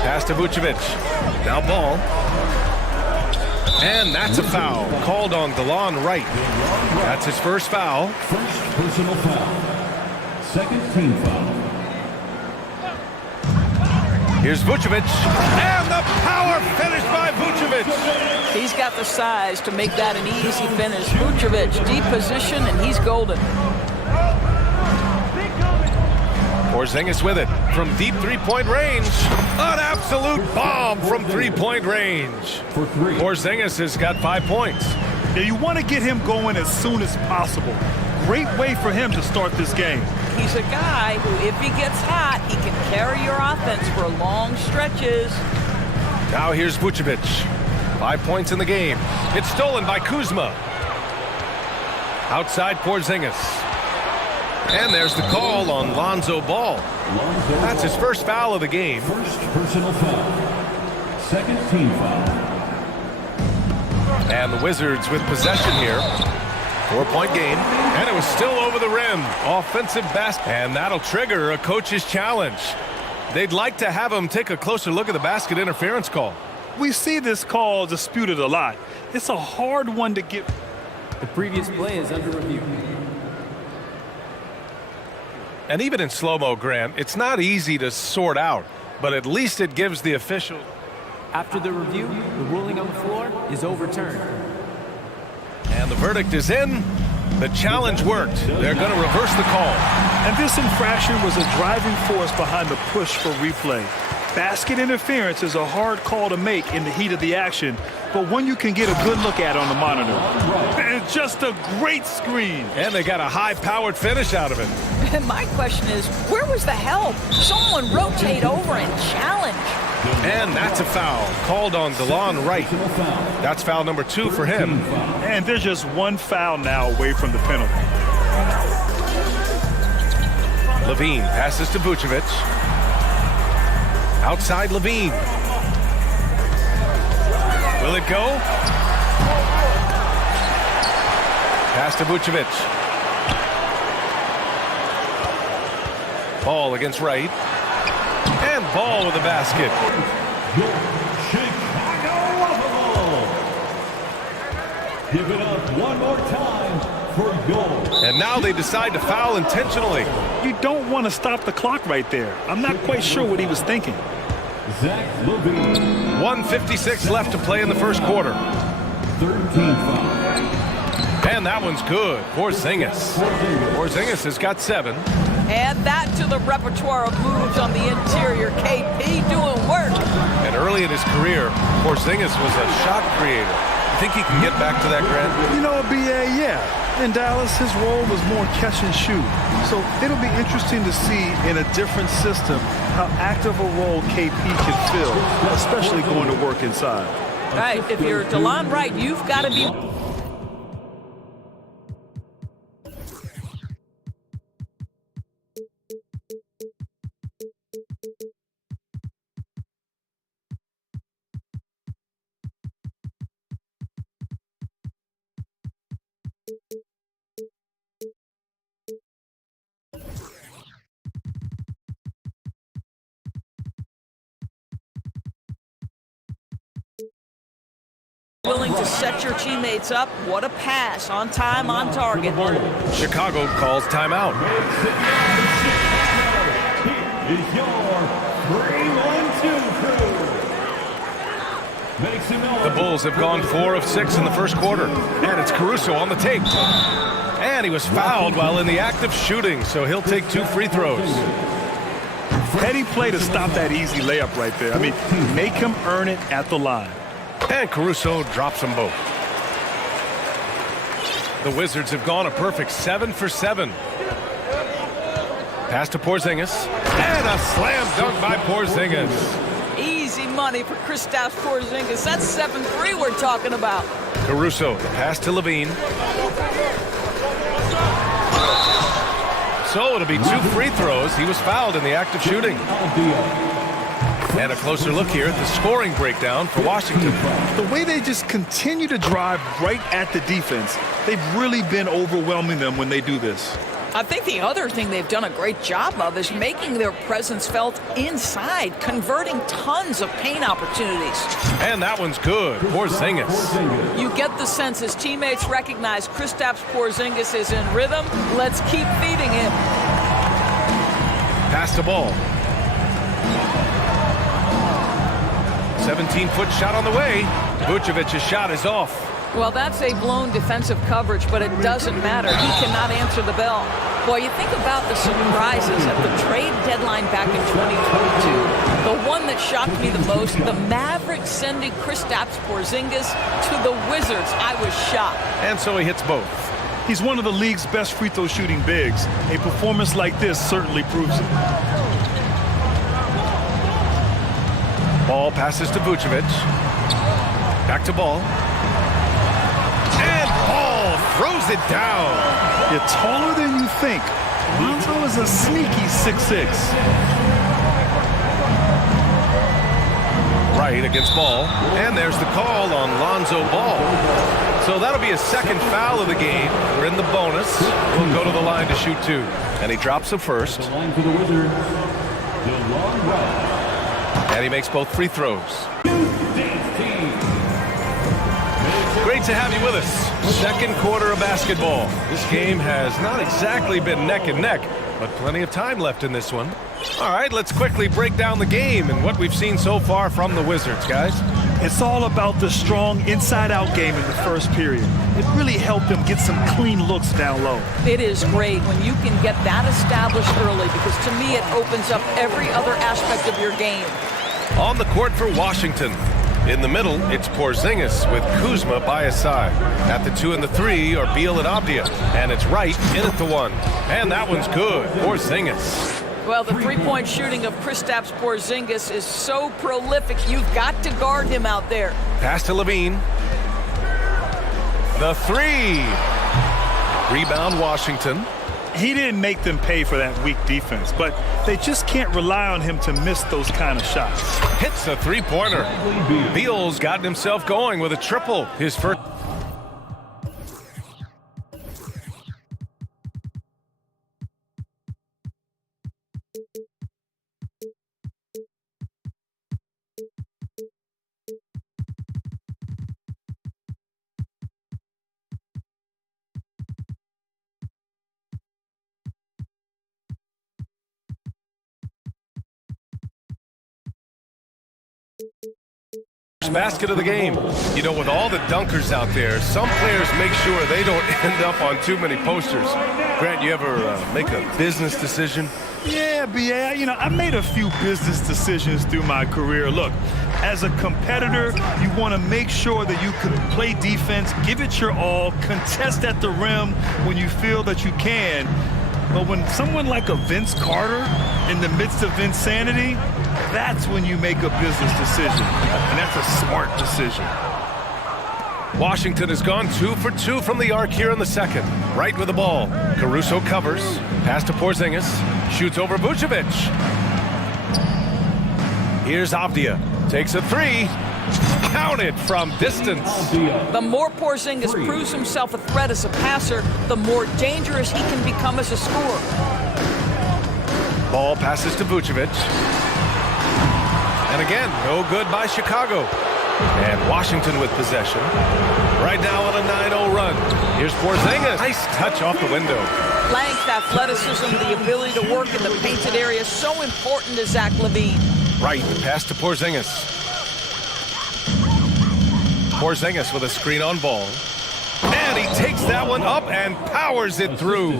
Pass to Vucevic. Now Ball. And that's a foul called on DeLon Wright. That's his first foul. First personal foul. Second team foul. Here's Vucevic. And the power finish by Vucevic. He's got the size to make that an easy finish. Vucevic, deep position, and he's golden. Porzingis with it from deep three-point range. An absolute bomb from three-point range. For 3. Porzingis has got 5 points. Yeah, you want to get him going as soon as possible. Great way for him to start this game. He's a guy who, if he gets hot, he can carry your offense for long stretches. Now here's Vucevic. 5 points in the game. It's stolen by Kuzma. Outside Porzingis. And there's the call on Lonzo Ball. That's his first foul of the game. First personal foul. Second team foul. And the Wizards with possession here. 4-point game. And it was still over the rim. Offensive basket. And that'll trigger a coach's challenge. They'd like to have him take a closer look at the basket interference call. We see this call disputed a lot. It's a hard one to get. The previous play is under review. And even in slow-mo, Grant, it's not easy to sort out, but at least it gives the official. After the review, the ruling on the floor is overturned. And the verdict is in. The challenge worked. They're going to reverse the call. And this infraction was a driving force behind the push for replay. Basket interference is a hard call to make in the heat of the action, but one you can get a good look at on the monitor. And just a great screen. And they got a high-powered finish out of it. And my question is, where was the help? Someone rotate over and challenge. And that's a foul called on DeLon Wright. That's foul number 2 for him. And there's just one foul now away from the penalty. Levine passes to Vucevic. Outside Levine. Will it go? Pass to Vucevic. Ball against Wright. And Ball with the basket. Chicago. Give it up one more time for goal. And now they decide to foul intentionally. You don't want to stop the clock right there. I'm not quite sure what he was thinking. Zach Levine. 1:56 left to play in the first quarter. 13 foul. And that one's good. Porzingis. Porzingis has got 7. Add that to the repertoire of moves on the interior. KP doing work. And early in his career, Porzingis was a shot creator. think he can get back to that, Grant? You know, BA, yeah. In Dallas, his role was more catch and shoot. So it'll be interesting to see in a different system how active a role KP can fill, especially going to work inside. Right, if you're DeLon Wright, you've got to be... willing to set your teammates up. What a pass. On time, on target. Chicago calls timeout. Is your 3-1-2 crew. The Bulls have gone 4 of 6 in the first quarter. And it's Caruso on the tape. And he was fouled while in the act of shooting, so he'll take 2 free throws. Heady play to stop that easy layup right there. I mean, make him earn it at the line. And Caruso drops them both. The Wizards have gone a perfect 7 for 7. Pass to Porzingis. And a slam dunk by Porzingis. Easy money for Kristaps Porzingis. That's 7-3 we're talking about. Caruso, the pass to Levine. So it'll be 2 free throws. He was fouled in the act of shooting. And a closer look here at the scoring breakdown for Washington. The way they just continue to drive right at the defense, they've really been overwhelming them when they do this. I think the other thing they've done a great job of is making their presence felt inside, converting tons of paint opportunities. And that one's good. Porzingis. You get the sense his teammates recognize Kristaps Porzingis is in rhythm. Let's keep feeding him. Pass the ball. 17-foot shot on the way. Vucevic's shot is off. Well, that's a blown defensive coverage, but it doesn't matter. He cannot answer the bell. Boy, you think about the surprises at the trade deadline back in 2022. The one that shocked me the most, the Mavericks sending Kristaps Porzingis to the Wizards. I was shocked. And so he hits both. He's one of the league's best free throw shooting bigs. A performance like this certainly proves it. Ball passes to Vucevic. Back to Ball. And Ball throws it down. You're taller than you think. Lonzo is a sneaky 6'6". Right against Ball. And there's the call on Lonzo Ball. So that'll be a second foul of the game. We're in the bonus. We'll go to the line to shoot 2. And he drops the first. The line for the Wizards. DeLon Wright. And he makes both free throws. Great to have you with us. Second quarter of basketball. This game has not exactly been neck and neck, but plenty of time left in this one. All right, let's quickly break down the game and what we've seen so far from the Wizards, guys. It's all about the strong inside-out game in the first period. It really helped them get some clean looks down low. It is great when you can get that established early because to me it opens up every other aspect of your game. On the court for Washington. In the middle, it's Porzingis with Kuzma by his side. At the 2 and the 3 are Beal and Avdia. And it's Wright in at the 1. And that one's good. Porzingis. Well, the three-point shooting of Kristaps Porzingis is so prolific. You've got to guard him out there. Pass to Levine. The 3. Rebound Washington. He didn't make them pay for that weak defense, but they just can't rely on him to miss those kind of shots. Hits a three-pointer. Beal's gotten himself going with a triple. His first. Basket of the game. You know, with all the dunkers out there, some players make sure they don't end up on too many posters. Grant, you ever make a business decision? Yeah, BA, you know, I made a few business decisions through my career. Look, As a competitor, you want to make sure that you can play defense, give it your all, contest at the rim when you feel that you can. But when someone like a Vince Carter in the midst of insanity, that's when you make a business decision. And that's a smart decision. Washington has gone 2 for 2 from the arc here in the second. Right with the ball. Caruso covers. Pass to Porzingis. Shoots over Vucevic. Here's Avdia. Takes a three. Counted from distance. The more Porzingis proves himself a threat as a passer, the more dangerous he can become as a scorer. Ball passes to Vucevic. And again, no good by Chicago. And Washington with possession. Right now on a 9-0 run. Here's Porzingis. Nice touch off the window. Length, athleticism, the ability to work in the painted area, so important to Zach LaVine. Right, pass to Porzingis. Porzingis with a screen on ball. And he takes that one up and powers it through.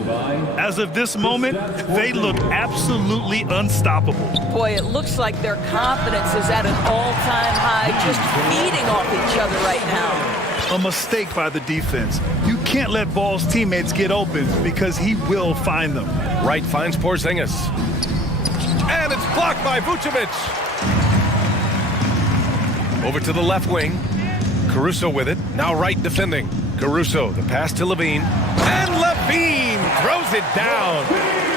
As of this moment, they look absolutely unstoppable. Boy, it looks like their confidence is at an all-time high, just feeding off each other right now. A mistake by the defense. You can't let Ball's teammates get open because he will find them. Wright finds Porzingis. And it's blocked by Vucevic. Over to the left wing. Caruso with it. Now Wright defending. Caruso, the pass to LaVine. And LaVine throws it down.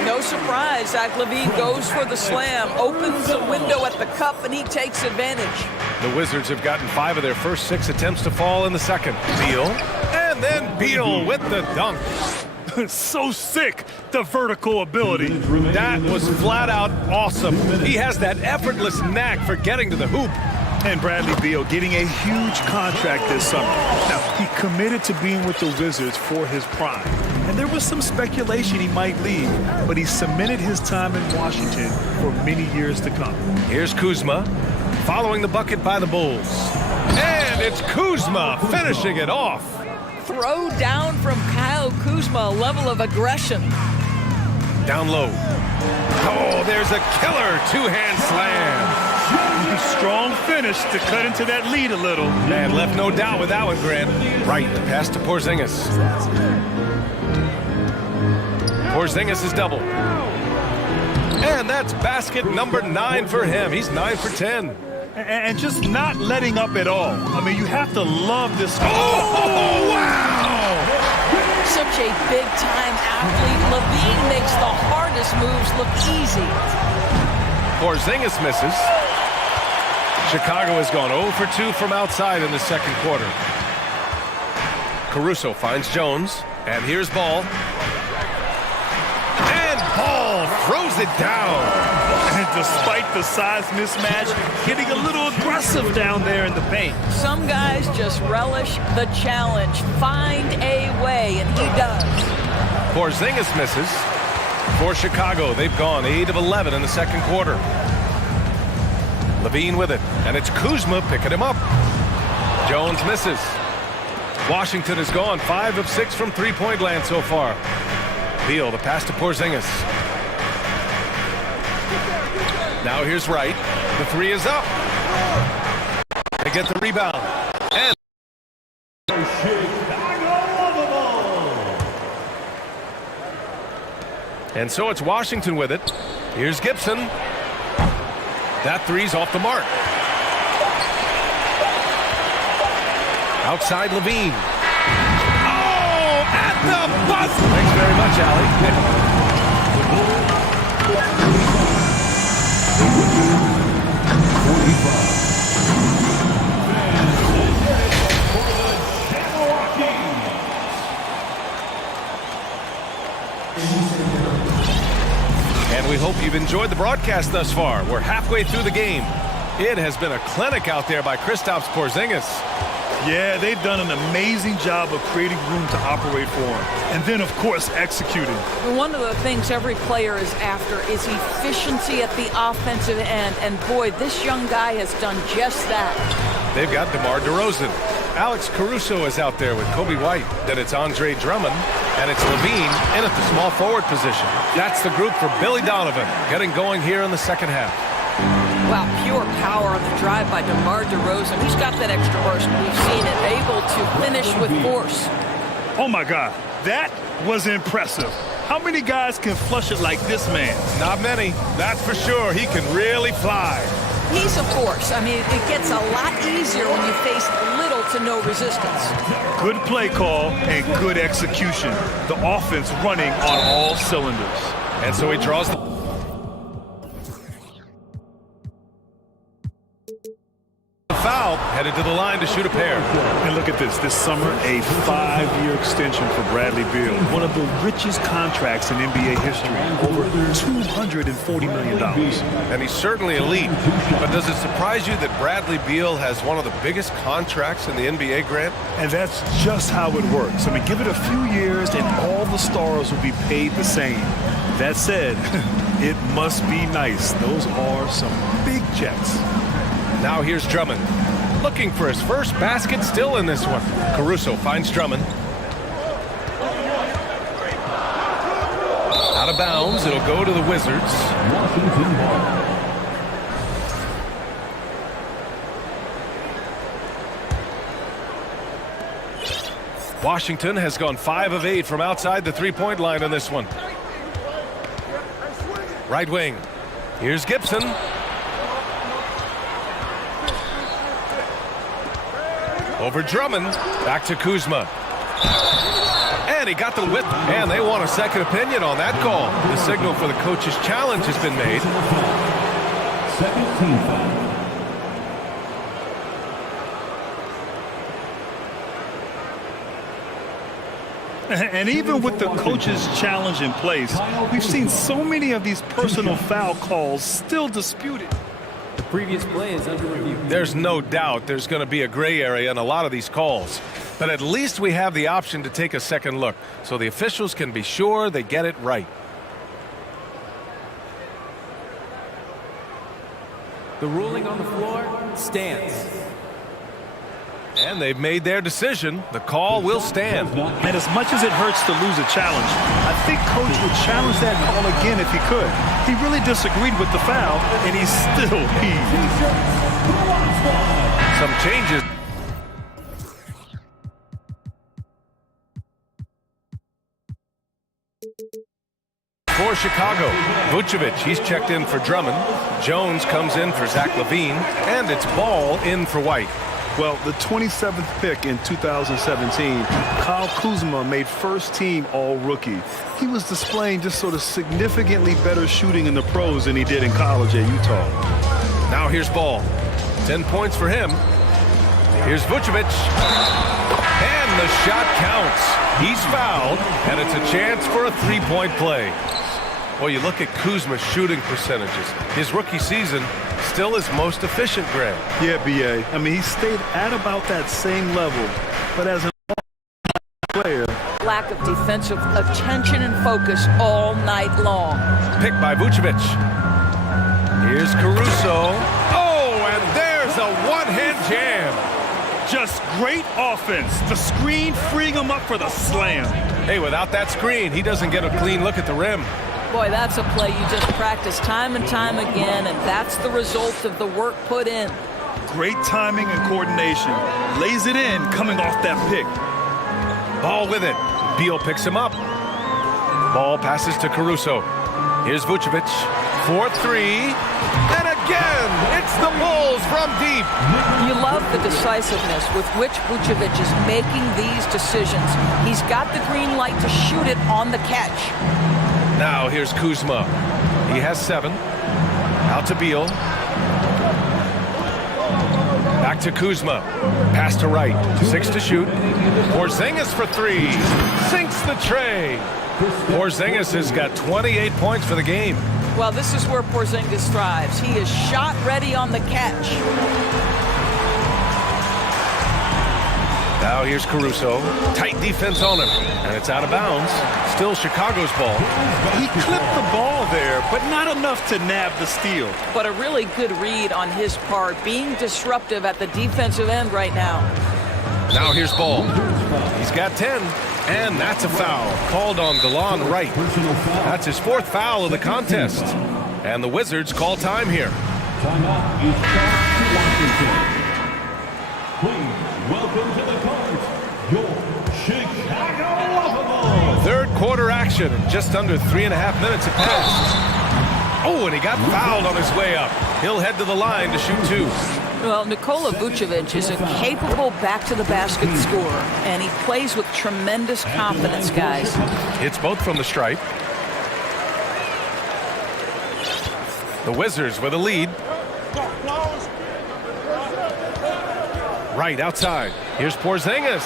No surprise, Zach LaVine goes for the slam, opens a window at the cup, and he takes advantage. The Wizards have gotten 5 of their first 6 attempts to fall in the second. Beal, and then Beal with the dunk. So sick, the vertical ability. That was flat out awesome. He has that effortless knack for getting to the hoop. And Bradley Beal getting a huge contract this summer. Now, he committed to being with the Wizards for his prime. And there was some speculation he might leave, but he cemented his time in Washington for many years to come. Here's Kuzma, following the bucket by the Bulls. And it's Kuzma finishing it off. Throw down from Kyle Kuzma, a level of aggression. Down low. Oh, there's a killer two-hand slam. Strong finish to cut into that lead a little. Man, left no doubt with that one, Grant. Right, pass to Porzingis. Porzingis is double. And that's basket number 9 for him. He's 9 for 10. And just not letting up at all. I mean, you have to love this. Oh, wow! Such a big-time athlete. LaVine makes the hardest moves look easy. Porzingis misses. Chicago has gone 0 for 2 from outside in the second quarter. Caruso finds Jones, and here's Ball. And Ball throws it down. And despite the size mismatch, getting a little aggressive down there in the paint. Some guys just relish the challenge, find a way, and he does. Porzingis misses. For Chicago, they've gone 8 of 11 in the second quarter. LaVine with it, and it's Kuzma picking him up. Jones misses. Washington has gone 5 of 6 from three-point land so far. Beal, the pass to Porzingis. Now here's Wright. The three is up. They get the rebound. And so it's Washington with it. Here's Gibson. That three's off the mark. Outside LaVine. Oh, at the buzzer! Thanks very much, Allie. And we hope you've enjoyed the broadcast thus far. We're halfway through the game. It has been a clinic out there by Kristaps Porzingis. Yeah, they've done an amazing job of creating room to operate for him. And then, of course, executing. One of the things every player is after is efficiency at the offensive end. And boy, this young guy has done just that. They've got DeMar DeRozan. Alex Caruso is out there with Kobe White. Then it's Andre Drummond. And it's LaVine in at the small forward position. That's the group for Billy Donovan getting going here in the second half. Wow, pure power on the drive by DeMar DeRozan. He's got that extra burst. We've seen it, able to finish with force. Oh, my God. That was impressive. How many guys can flush it like this man? Not many, that's for sure. He can really fly. He's a force. I mean, it gets a lot easier when you face little to no resistance. Good play call and good execution. The offense running on all cylinders. And so he draws the... foul, headed to the line to shoot a pair. And look at this. This summer, a 5-year extension for Bradley Beal. One of the richest contracts in NBA history. Over $240 million. And he's certainly elite. But does it surprise you that Bradley Beal has one of the biggest contracts in the NBA, Grant? And that's just how it works. I mean, give it a few years and all the stars will be paid the same. That said, it must be nice. Those are some big checks. Now here's Drummond. Looking for his first basket still in this one. Caruso finds Drummond. Out of bounds, it'll go to the Wizards. Washington has gone 5 of 8 from outside the three-point line on this one. Right wing. Here's Gibson. Over Drummond, back to Kuzma. And he got the whip, and they want a second opinion on that call. The signal for the coach's challenge has been made. Second team foul. And even with the coach's challenge in place, we've seen so many of these personal foul calls still disputed. The previous play is under review. There's no doubt there's going to be a gray area in a lot of these calls. But at least we have the option to take a second look, so the officials can be sure they get it right. The ruling on the floor stands. And they've made their decision. The call will stand. And as much as it hurts to lose a challenge, I think Coach would challenge that call again if he could. He really disagreed with the foul, and he's still peeved. Some changes. For Chicago, Vucevic, he's checked in for Drummond. Jones comes in for Zach LaVine, and it's Ball in for White. Well, the 27th pick in 2017, Kyle Kuzma made first-team All-Rookie. He was displaying just sort of significantly better shooting in the pros than he did in college at Utah. Now here's Ball. 10 points for him. Here's Vucevic. And the shot counts. He's fouled, and it's a chance for a three-point play. Well, you look at Kuzma's shooting percentages. His rookie season, still his most efficient, Grant. Yeah, B.A. I mean, he stayed at about that same level. But as a player... Lack of defensive attention and focus all night long. Picked by Vucevic. Here's Caruso. Oh, and there's a one-hand jam. Just great offense. The screen freeing him up for the slam. Hey, without that screen, he doesn't get a clean look at the rim. Boy, that's a play you just practice time and time again, and that's the result of the work put in. Great timing and coordination. Lays it in coming off that pick. Ball with it. Beal picks him up. Ball passes to Caruso. Here's Vucevic. 4-3. And again, it's the Bulls from deep. You love the decisiveness with which Vucevic is making these decisions. He's got the green light to shoot it on the catch. Now here's Kuzma. He has 7. Out to Beal. Back to Kuzma. Pass to right. 6 to shoot. Porzingis for 3. Sinks the tray. Porzingis has got 28 points for the game. Well, this is where Porzingis thrives. He is shot ready on the catch. Now here's Caruso. Tight defense on him. And it's out of bounds. Still Chicago's ball. He clipped the ball there, but not enough to nab the steal. But a really good read on his part, being disruptive at the defensive end right now. Now here's Ball. He's got 10. And that's a foul. Called on Delon Wright. That's his 4th foul of the contest. And the Wizards call time here. Timeout is charged to Washington. Please welcome to the court your Chicago Bulls. Third quarter action. Just under 3.5 minutes have passed. Oh, and he got fouled on his way up. He'll head to the line to shoot two. Well, Nikola Vucevic is a capable back-to-the-basket scorer, and he plays with tremendous confidence, guys. It's both from the stripe. The Wizards with a lead. Right outside. Here's Porzingis.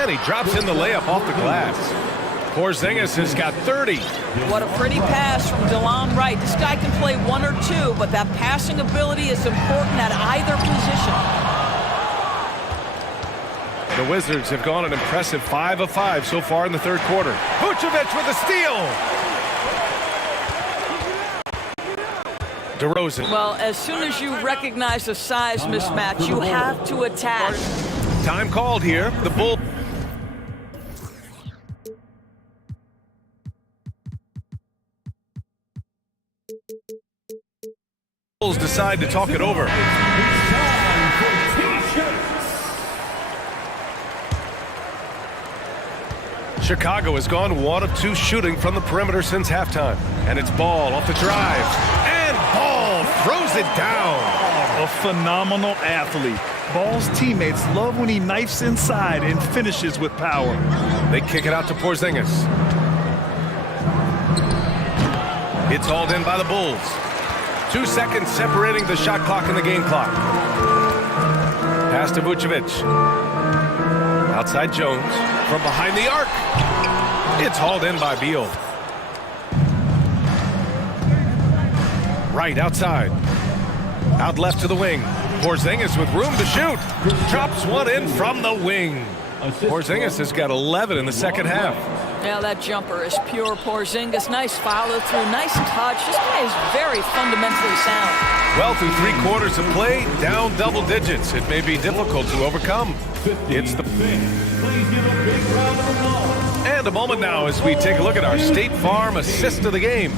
And he drops in the layup off the glass. Porzingis has got 30. What a pretty pass from DeLon Wright. This guy can play one or two, but that passing ability is important at either position. The Wizards have gone an impressive 5 of 5 so far in the third quarter. Vucevic with a steal. DeRozan. Well, as soon as you recognize a size mismatch, you have to attack. Time called here. The Bulls decide to talk it over. Chicago has gone 1 of 2 shooting from the perimeter since halftime. And it's Ball off the drive. And Ball throws it down. A phenomenal athlete. Ball's teammates love when he knifes inside and finishes with power. They kick it out to Porzingis. It's hauled in by the Bulls. 2 seconds separating the shot clock and the game clock. Pass to Vucevic. Outside Jones. From behind the arc. It's hauled in by Beal. Right outside. Out left to the wing. Porzingis with room to shoot. Drops one in from the wing. Porzingis has got 11 in the second half. Yeah, that jumper is pure Porzingis. Nice follow through, nice touch. This guy is very fundamentally sound. Well, through 3 quarters of play, down double digits. It may be difficult to overcome. It's the... And a moment now as we take a look at our State Farm assist of the game.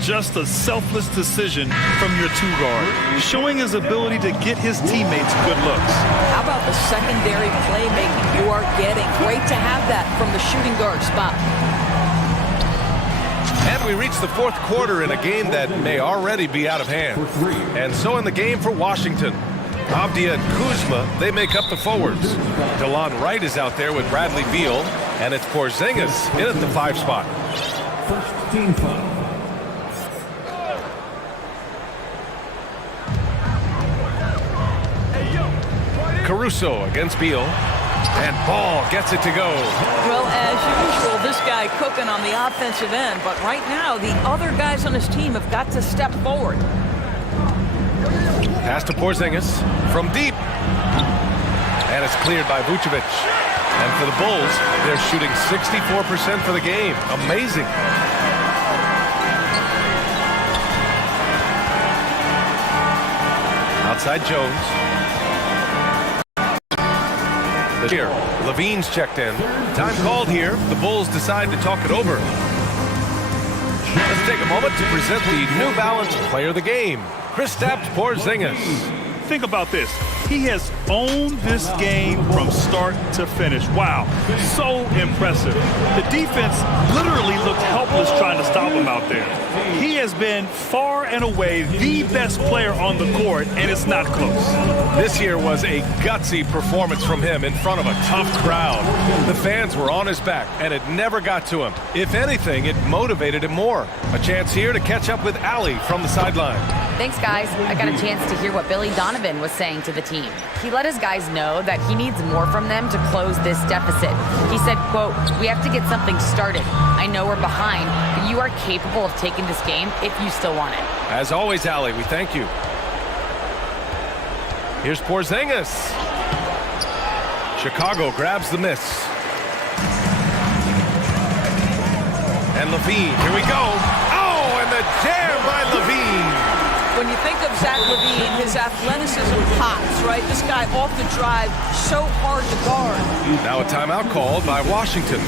Just a selfless decision from your 2-guard, showing his ability to get his teammates good looks. How about the secondary playmaking you are getting? Great to have that from the shooting guard spot. And we reach the fourth quarter in a game that may already be out of hand. And so in the game for Washington, Avdia and Kuzma, they make up the forwards. DeLon Wright is out there with Bradley Beal, and it's Porzingis in at the 5 spot. First team foul. Caruso against Beal, and Ball gets it to go. Well, as usual, this guy cooking on the offensive end, but right now the other guys on his team have got to step forward. Pass to Porzingis from deep, and it's cleared by Vucevic. And for the Bulls, they're shooting 64% for the game. Amazing. Outside Jones. Here, Levine's checked in. Time called here. The Bulls decide to talk it over. Let's take a moment to present the New Balance Player of the Game, Kristaps Porzingis. Think about this. He has owned this game from start to finish. Wow, so impressive. The defense literally looked helpless trying to stop him out there. He has been far and away the best player on the court, and it's not close. This year was a gutsy performance from him in front of a tough crowd. The fans were on his back, and it never got to him. If anything, it motivated him more. A chance here to catch up with Allie from the sideline. Thanks, guys. I got a chance to hear what Billy Donovan was saying to the team. He let his guys know that he needs more from them to close this deficit. He said, quote, "We have to get something started. I know we're behind, but you are capable of taking this game if you still want it." As always, Allie, we thank you. Here's Porzingis. Chicago grabs the miss. And Levine, here we go. Oh, and the jam by Levine. When you think of Zach LaVine, his athleticism pops, right? This guy off the drive, so hard to guard. Now a timeout called by Washington.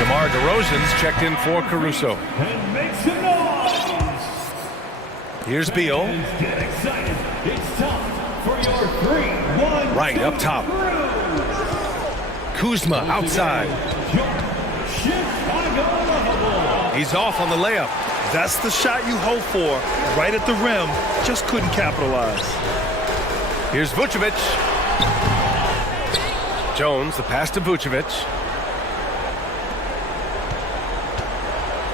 DeMar DeRozan's checked in for Caruso. And make some noise. Here's Beal. Get excited. It's time for your 3-1. Right up top. Kuzma outside. He's off on the layup. That's the shot you hope for. Right at the rim. Just couldn't capitalize. Here's Vucevic. Jones, the pass to Vucevic.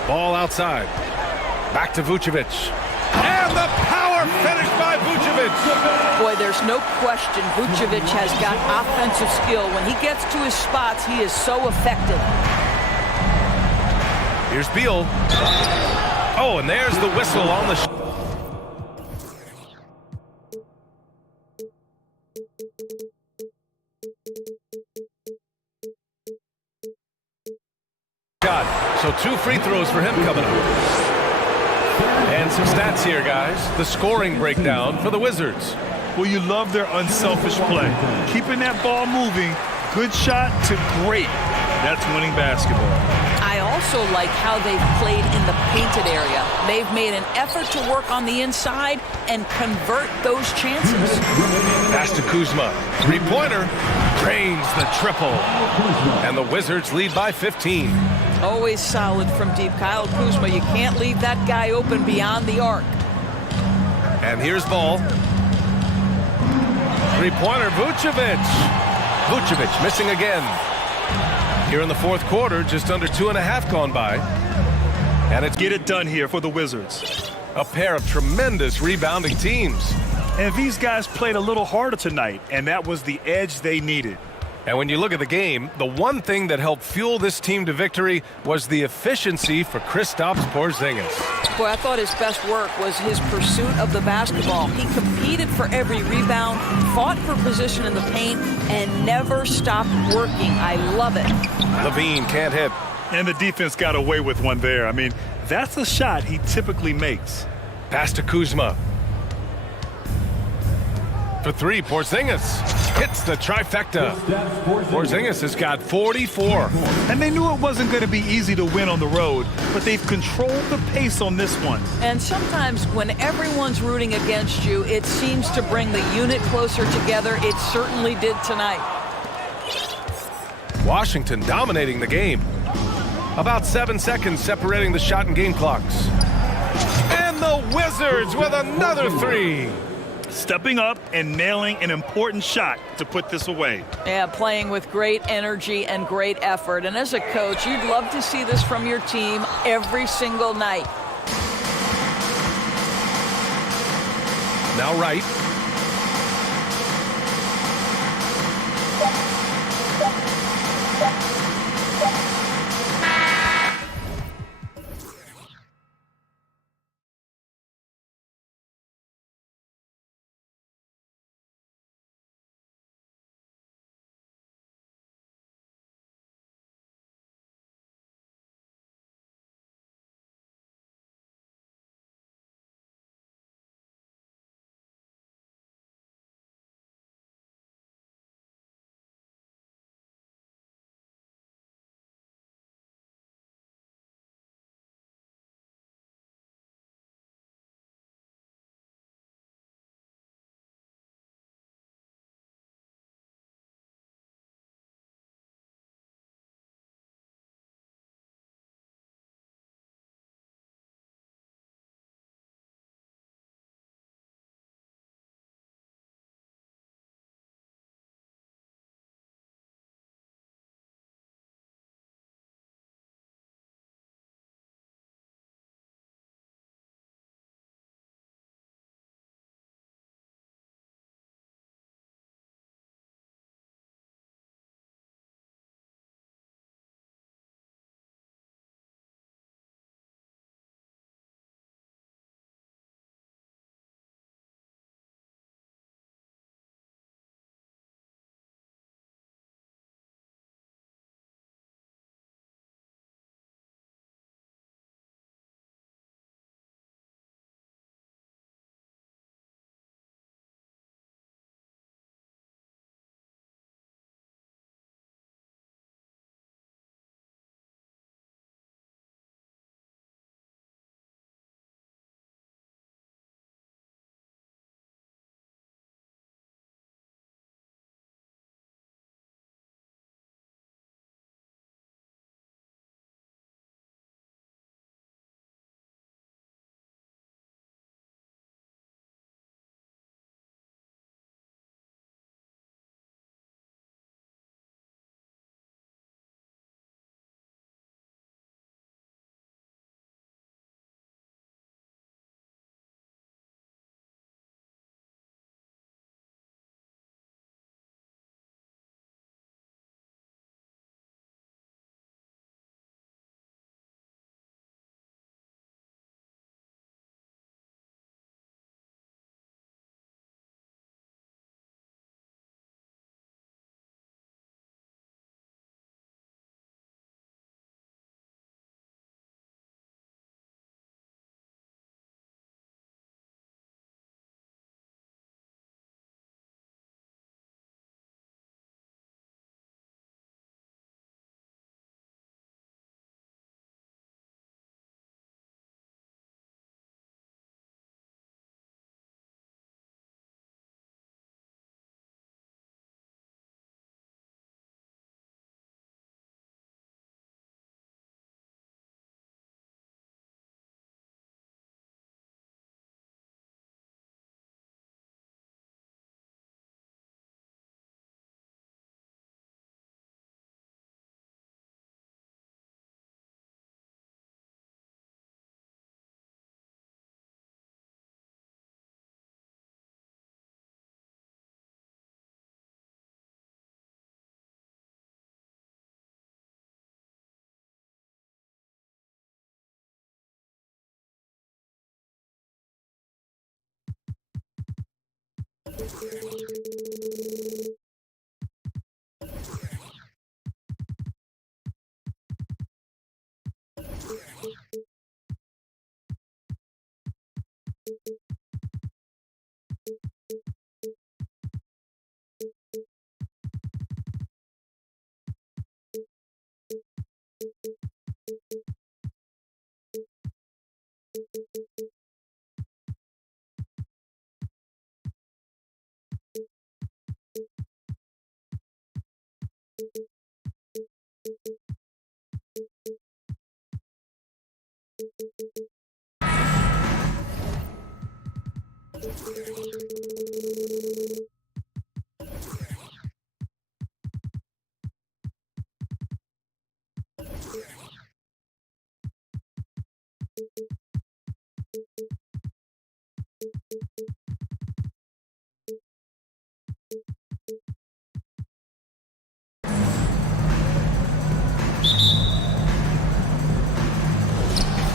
Ball outside. Back to Vucevic. And the power finish by Vucevic. Boy, there's no question Vucevic has got offensive skill. When he gets to his spots, he is so effective. Here's Beal. Oh, and there's the whistle on the shot. So 2 free throws for him coming up. And some stats here, guys. The scoring breakdown for the Wizards. Well, you love their unselfish play. Keeping that ball moving, good shot to great. That's winning basketball. I also like how they've played in the painted area. They've made an effort to work on the inside and convert those chances. Pass to Kuzma. Three-pointer. Drains the triple. And the Wizards lead by 15. Always solid from deep. Kyle Kuzma, you can't leave that guy open beyond the arc. And here's Ball. Three-pointer, Vucevic. Vucevic missing again. Here in the fourth quarter, just under 2.5 gone by. And it's get it done here for the Wizards. A pair of tremendous rebounding teams. And these guys played a little harder tonight, and that was the edge they needed. And when you look at the game, the one thing that helped fuel this team to victory was the efficiency for Kristaps Porzingis. Boy, I thought his best work was his pursuit of the basketball. He competed for every rebound, fought for position in the paint, and never stopped working. I love it. Levine can't hit. And the defense got away with one there. I mean, that's a shot he typically makes. Pass to Kuzma. For 3, Porzingis hits the trifecta. Porzingis has got 44. And they knew it wasn't going to be easy to win on the road, but they've controlled the pace on this one. And sometimes when everyone's rooting against you, it seems to bring the unit closer together. It certainly did tonight. Washington dominating the game. About 7 seconds separating the shot and game clocks. And the Wizards with another 3. Stepping up and nailing an important shot to put this away. Yeah, playing with great energy and great effort. And as a coach, you'd love to see this from your team every single night. Now right.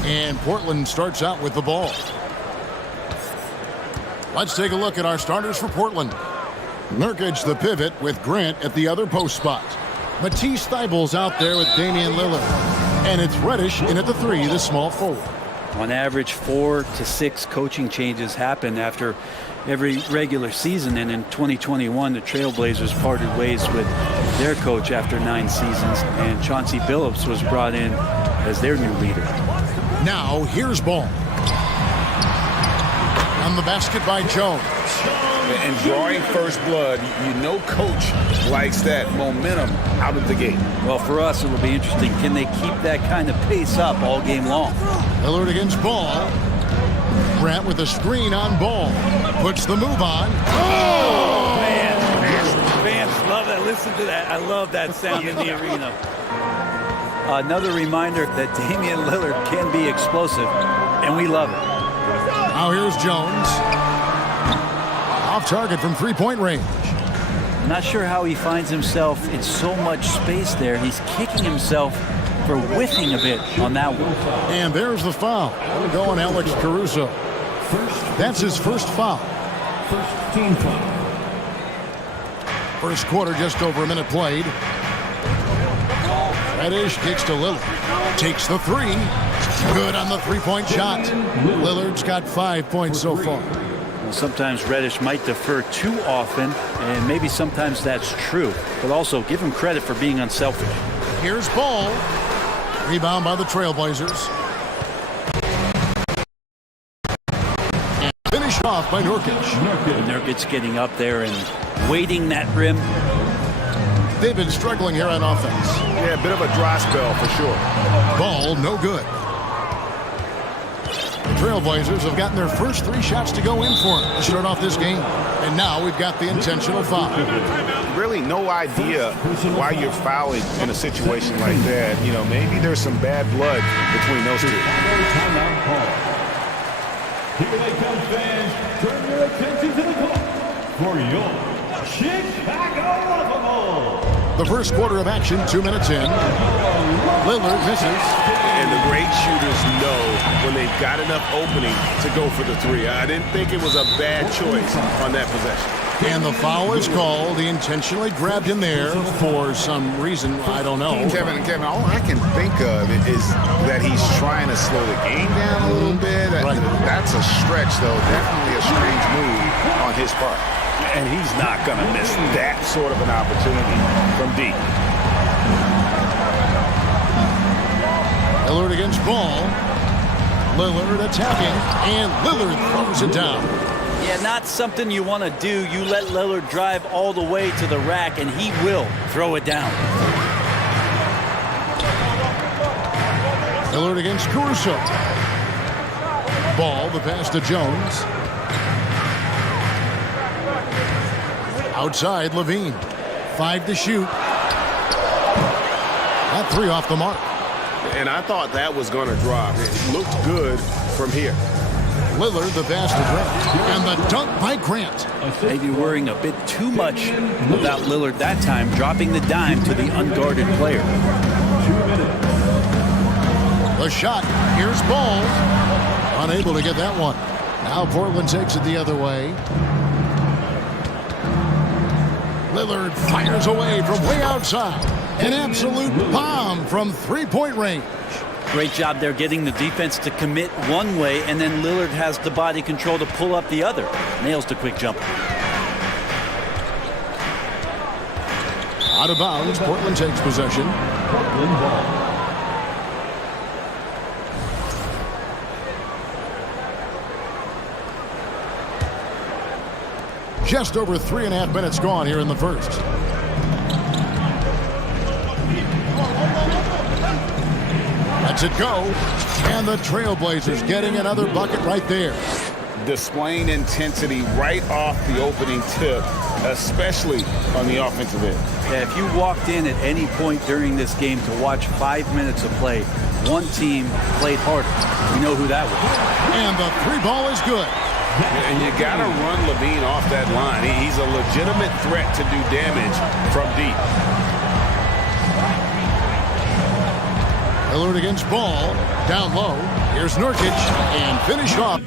And Portland starts out with the ball. Let's take a look at our starters for Portland. Nurkic, the pivot, with Grant at the other post spot. Matisse Thybulle's out there with Damian Lillard. And it's Reddish in at the 3, the small forward. On average, 4 to 6 coaching changes happen after every regular season, and in 2021, the Trailblazers parted ways with their coach after 9 seasons, and Chauncey Billups was brought in as their new leader. Now, here's Ball. On the basket by Jones. And drawing first blood, you know coach likes that momentum out of the gate. Well, for us, it will be interesting. Can they keep that kind of pace up all game long? Lillard against Ball. Grant with a screen on Ball. Puts the move on. Oh, man. Fans love that. Listen to that. I love that sound in the arena. Another reminder that Damian Lillard can be explosive, and we love it. Now here's Jones. Off target from three-point range. I'm not sure how he finds himself in so much space there. He's kicking himself for whiffing a bit on that one. And there's the foul. It'll go on Alex Caruso. That's his first foul. First team foul. First quarter, just over a minute played. Reddish kicks to Lillard. Takes the 3. Good on the three-point shot. Lillard's got 5 points so far. Well, sometimes Reddish might defer too often, and maybe sometimes that's true. But also, give him credit for being unselfish. Here's Ball. Rebound by the Trailblazers. And finished off by Nurkic. Nurkic getting up there and weighting that rim. They've been struggling here on offense. Yeah, a bit of a dry spell for sure. Ball, no good. The Trailblazers have gotten their first 3 shots to go in for them to start off this game. And now we've got the intentional foul. Really no idea why you're fouling in a situation like that. You know, maybe there's some bad blood between those two. Timeout call. Here they come, fans. Turn your attention to the clock for your Chicago Waffle. The first quarter of action, 2 minutes in. Lillard misses. And the great shooters know when they've got enough opening to go for the 3. I didn't think it was a bad choice on that possession. And the foul is called. He intentionally grabbed him there for some reason. I don't know. Kevin, all I can think of is that he's trying to slow the game down a little bit. Right. That's a stretch, though. Definitely a strange move on his part. And he's not going to miss that sort of an opportunity from deep. Lillard against Ball. Lillard attacking, and Lillard throws it down. Yeah, not something you want to do. You let Lillard drive all the way to the rack, and he will throw it down. Lillard against Caruso. Ball, the pass to Jones. Outside, Levine. 5 to shoot. That 3 off the mark. And I thought that was going to drop. It looked good from here. Lillard, the pass to Grant. And the dunk by Grant. Maybe worrying a bit too much about Lillard that time, dropping the dime to the unguarded player. 2 minutes. The shot. Here's Ball. Unable to get that one. Now Portland takes it the other way. Lillard fires away from way outside. An absolute bomb from three-point range. Great job there getting the defense to commit one way, and then Lillard has the body control to pull up the other. Nails the quick jump. Out of bounds, Portland takes possession. Portland ball. Just over 3.5 minutes gone here in the first. Lets it go. And the Trailblazers getting another bucket right there. Displaying intensity right off the opening tip, especially on the offensive end. Yeah, if you walked in at any point during this game to watch 5 minutes of play, one team played harder. You know who that was. And the three ball is good. And you got to run LaVine off that line. He's a legitimate threat to do damage from deep. Lillard against Ball. Down low. Here's Nurkic. And finish off.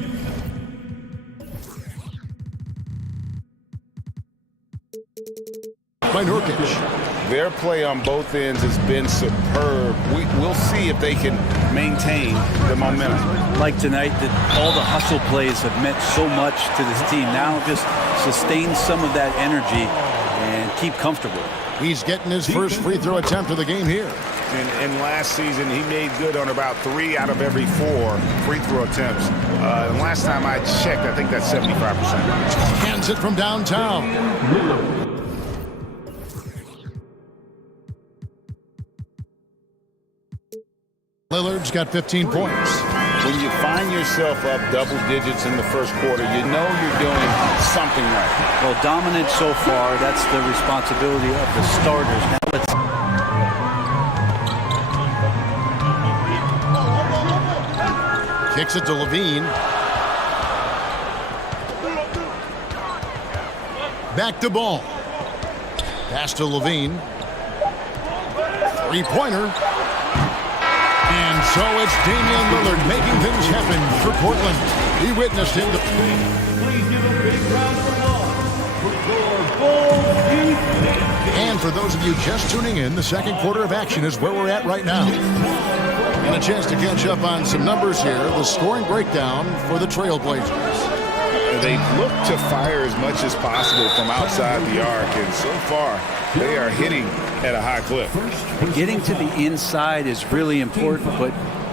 By Nurkic. Their play on both ends has been superb. We'll see if they can maintain the momentum. Like tonight, that all the hustle plays have meant so much to this team. Now just sustain some of that energy and keep comfortable. He's getting his first free throw attempt of the game here. And last season, he made good on about 3 out of every 4 free throw attempts. And last time I checked, I think that's 75%. Hands it from downtown. Lillard's got 15 points. When you find yourself up double digits in the first quarter, you know you're doing something right. Well, dominant so far, that's the responsibility of the starters. Now let's... Kicks it to LaVine. Back to Ball. Pass to LaVine. Three-pointer. And so it's Damian Lillard making things happen for Portland. He witnessed him. Please give a big round of applause for your goal. And for those of you just tuning in, the second quarter of action is where we're at right now. And a chance to catch up on some numbers here. The scoring breakdown for the Trailblazers. They've looked to fire as much as possible from outside the arc, and so far they are hitting at a high clip. Getting to the inside is really important, but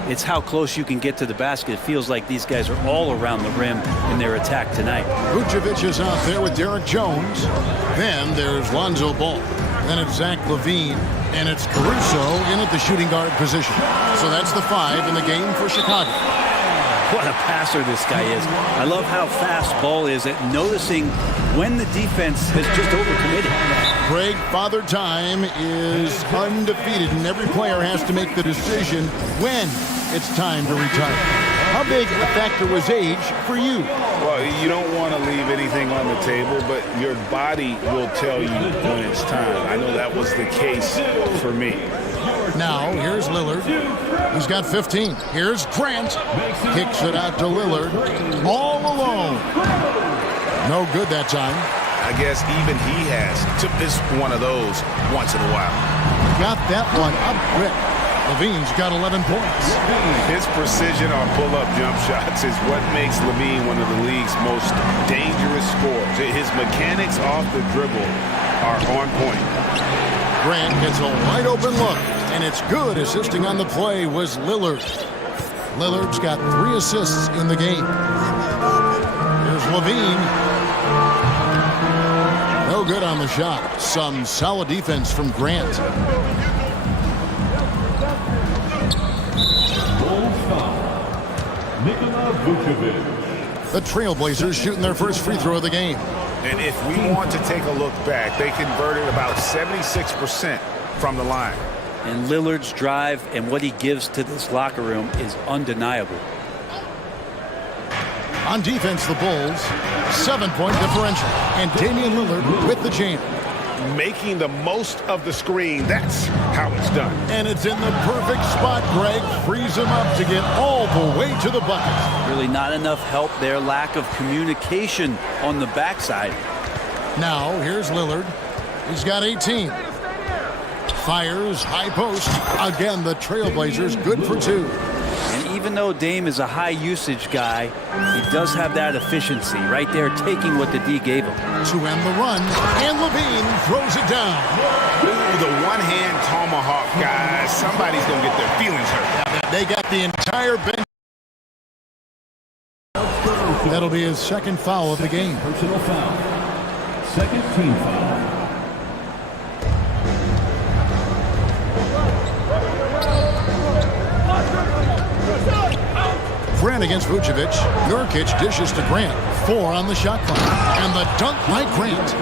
it's how close you can get to the basket. It feels like these guys are all around the rim in their attack tonight. Vucevic is out there with Derek Jones. Then there's Lonzo Ball. Then it's Zach LaVine. And it's Caruso in at the shooting guard position. So that's the 5 in the game for Chicago. What a passer this guy is. I love how fast Ball is at noticing when the defense has just overcommitted. Greg, Father Time is undefeated, and every player has to make the decision when it's time to retire. How big a factor was age for you? Well, you don't want to leave anything on the table, but your body will tell you when it's time. I know that was the case for me. Now, here's Lillard. He's got 15. Here's Grant. Kicks it out to Lillard. All alone. No good that time. I guess even he has to miss one of those once in a while. Got that one up quick. LaVine's got 11 points. His precision on pull-up jump shots is what makes LaVine one of the league's most dangerous scorers. His mechanics off the dribble are on point. Grant gets a wide open look, and it's good. Assisting on the play was Lillard. Lillard's got 3 assists in the game. Here's LaVine. No good on the shot. Some solid defense from Grant. The Trailblazers shooting their first free throw of the game. And if we want to take a look back, they converted about 76% from the line. And Lillard's drive and what he gives to this locker room is undeniable. On defense, the Bulls, 7-point differential. And Damian Lillard with the jam. Making the most of the screen. That's how it's done. And it's in the perfect spot. Greg frees him up to get all the way to the bucket. Really not enough help there. Lack of communication on the backside. Now, here's Lillard. He's got 18. Fires, high post. Again, the Trailblazers good for 2. And even though Dame is a high usage guy, he does have that efficiency right there, taking what the D gave him. To end the run, and Levine throws it down. Ooh, the one-hand tomahawk, guys. Somebody's going to get their feelings hurt. They got the entire bench. That'll be his second foul of the game. Personal foul. Second team foul. Grant against Vucevic. Nurkic dishes to Grant. 4 on the shot clock. And the dunk by Grant.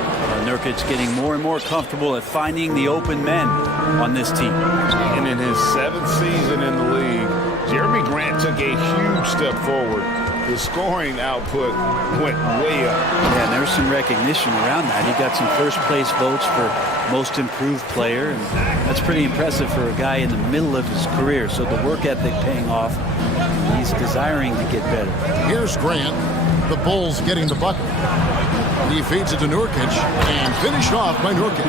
Nurkic getting more and more comfortable at finding the open men on this team. And in his 7th season in the league, Jeremy Grant took a huge step forward. His scoring output went way up. Yeah, and there's some recognition around that. He got some first place votes for most improved player, and that's pretty impressive for a guy in the middle of his career. So the work ethic paying off. He's desiring to get better. Here's Grant. The Bulls getting the bucket. He feeds it to Nurkic and finished off by Nurkic.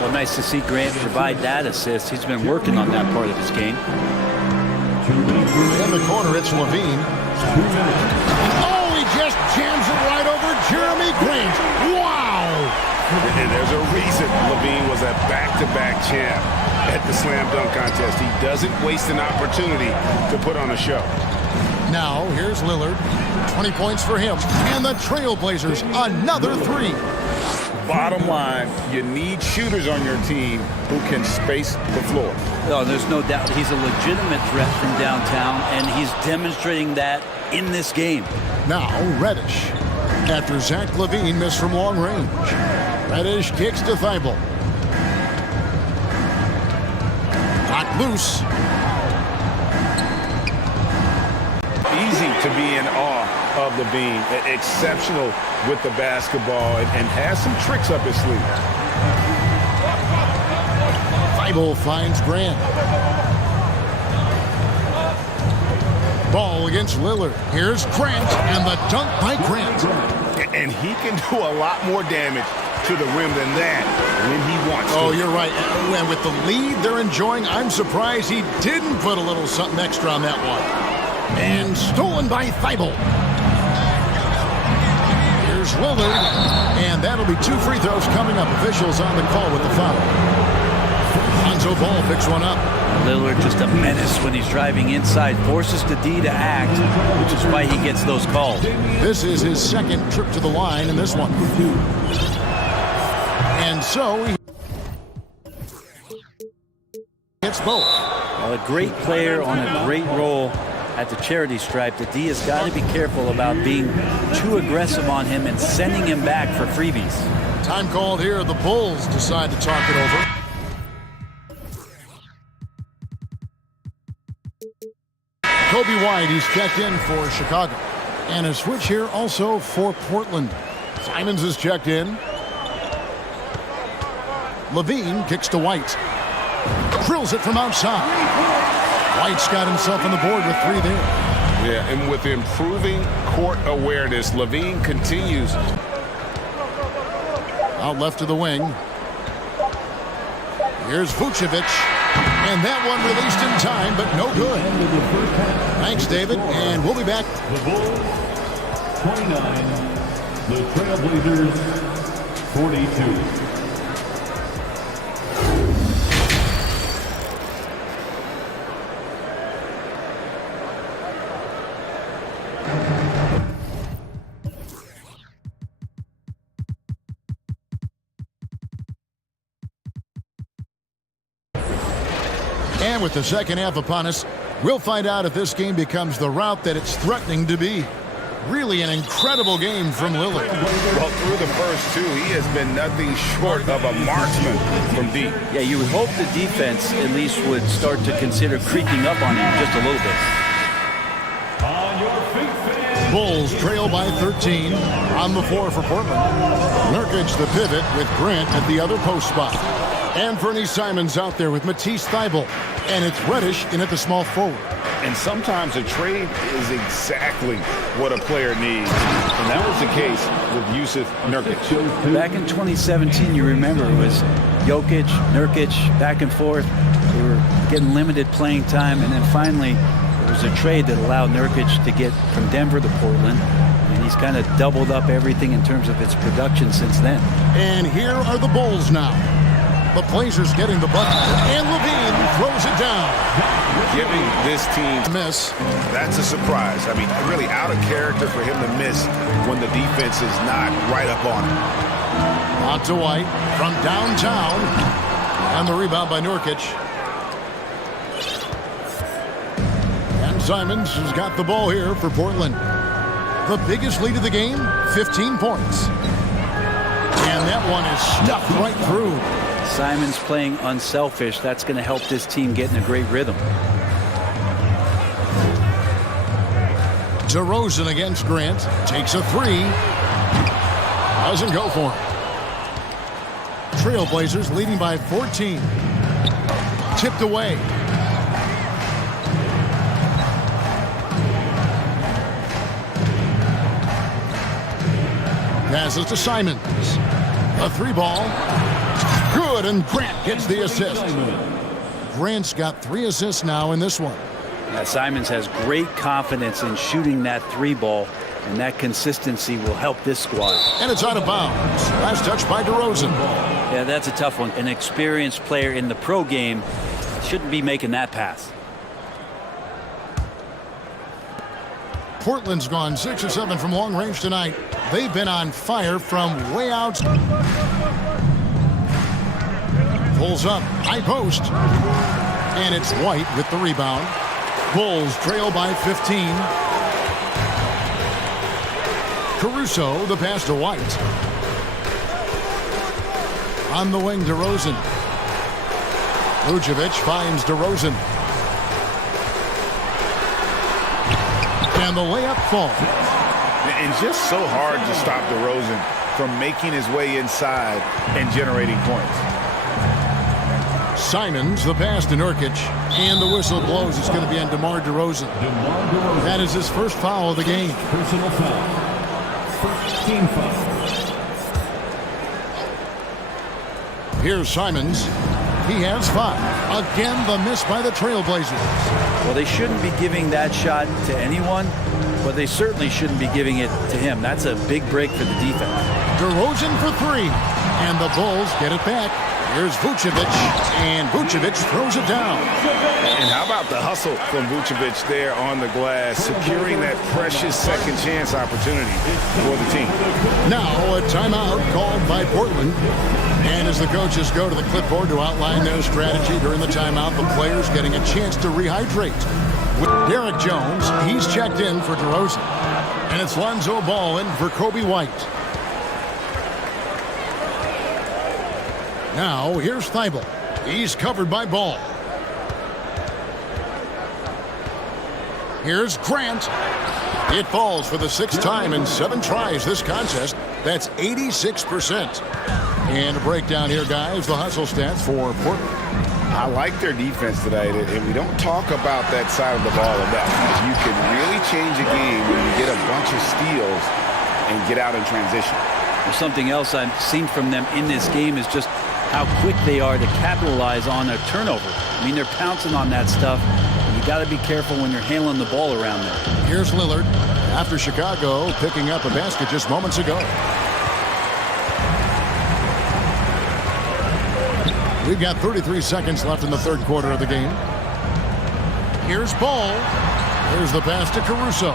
Well, nice to see Grant provide that assist. He's been working on that part of his game. In the corner, it's Levine. Oh, he just jams it right over Jeremy Grant. Wow! And there's a reason Levine was a back-to-back champ at the slam dunk contest. He doesn't waste an opportunity to put on a show. Now, here's Lillard. 20 points for him. And the Trailblazers, another 3. Bottom line, you need shooters on your team who can space the floor. No, there's no doubt he's a legitimate threat from downtown, and he's demonstrating that in this game. Now, Reddish. After Zach Levine missed from long range. Reddish kicks to Thibault. Knocked loose. Easy to be in awe of Levine. Exceptional with the basketball and has some tricks up his sleeve. Thibault finds Grant. Ball against Lillard. Here's Grant and the dunk by Grant. And he can do a lot more damage to the rim than that when he wants to. Oh, you're right. And with the lead they're enjoying, I'm surprised he didn't put a little something extra on that one. And stolen by Thibault. Here's Lillard. And that'll be 2 free throws coming up. Officials on the call with the foul. Lonzo Ball picks one up. Lillard just a menace when he's driving inside. Forces the D to act, which is why he gets those calls. This is his second trip to the line in this one. And so he hits both. Well, a great player on a great role at the charity stripe. The D has got to be careful about being too aggressive on him and sending him back for freebies. Time called here. The Bulls decide to talk it over. Kobe White, he's checked in for Chicago. And a switch here also for Portland. Simons is checked in. Levine kicks to White. Drills it from outside. White's got himself on the board with 3 there. Yeah, and with improving court awareness, Levine continues. Out left to the wing. Here's Vucevic. And that one released in time, but no good. Thanks, David, and we'll be back. The Bulls, 29. The Trailblazers, 42. And with the second half upon us, we'll find out if this game becomes the route that it's threatening to be. Really an incredible game from Lillard. Well, through the first 2, he has been nothing short of a marksman from deep. Yeah, you would hope the defense at least would start to consider creeping up on him just a little bit. On your feet, fans. Bulls trail by 13 on the floor for Portland. Nurkic the pivot with Grant at the other post spot. And Fernie Simons out there with Matisse Thibault. And it's Reddish in at the small forward. And sometimes a trade is exactly what a player needs. And that was the case with Jusuf Nurkic. Back in 2017, you remember, it was Jokic, Nurkic, back and forth. They were getting limited playing time, and then finally there was a trade that allowed Nurkic to get from Denver to Portland, and he's kind of doubled up everything in terms of its production since then. And here are the Bulls now. The Blazers getting the bucket, and Levine throws it down. Giving this team miss. That's a surprise. I mean, really out of character for him to miss when the defense is not right up on him. Out to White from downtown, and the rebound by Nurkic. And Simons has got the ball here for Portland. The biggest lead of the game, 15 points. And that one is stuffed right through. Simons playing unselfish. That's going to help this team get in a great rhythm. DeRozan against Grant. Takes a three. Doesn't go for it. Trailblazers leading by 14. Tipped away. Passes to Simons. A three ball. Good, and Grant gets the assist. Grant's got 3 assists now in this one. Yeah, Simons has great confidence in shooting that three ball, and that consistency will help this squad. And it's out of bounds. Last touch by DeRozan. Yeah, that's a tough one. An experienced player in the pro game shouldn't be making that pass. Portland's gone 6 or 7 from long range tonight. They've been on fire from way out. Pulls up, high post. And it's White with the rebound. Bulls trail by 15. Caruso, the pass to White. On the wing, DeRozan. Vucevic finds DeRozan. And the layup falls. And just so hard to stop DeRozan from making his way inside and generating points. Simons, the pass to Nurkic, and the whistle blows. It's going to be on DeMar DeRozan. That is his first foul of the game. Personal foul. First team foul. Here's Simons. He has 5. Again, the miss by the Trailblazers. Well, they shouldn't be giving that shot to anyone, but they certainly shouldn't be giving it to him. That's a big break for the defense. DeRozan for 3, and the Bulls get it back. Here's Vucevic, and Vucevic throws it down. And how about the hustle from Vucevic there on the glass, securing that precious second chance opportunity for the team. Now a timeout called by Portland. And as the coaches go to the clipboard to outline their strategy during the timeout, the players getting a chance to rehydrate. With Derek Jones, he's checked in for DeRozan. And it's Lonzo Ball in for Kobe White. Now, here's Thibault. He's covered by Ball. Here's Grant. It falls for the 6th time in 7 tries this contest. That's 86%. And a breakdown here, guys. The hustle stats for Portland. I like their defense tonight, and we don't talk about that side of the ball enough. You can really change a game when you get a bunch of steals and get out in transition. Well, something else I've seen from them in this game is just how quick they are to capitalize on a turnover. I mean, they're pouncing on that stuff. You got to be careful when you're handling the ball around there. Here's Lillard after Chicago picking up a basket just moments ago. We've got 33 seconds left in the 3rd quarter of the game. Here's Ball. Here's the pass to Caruso.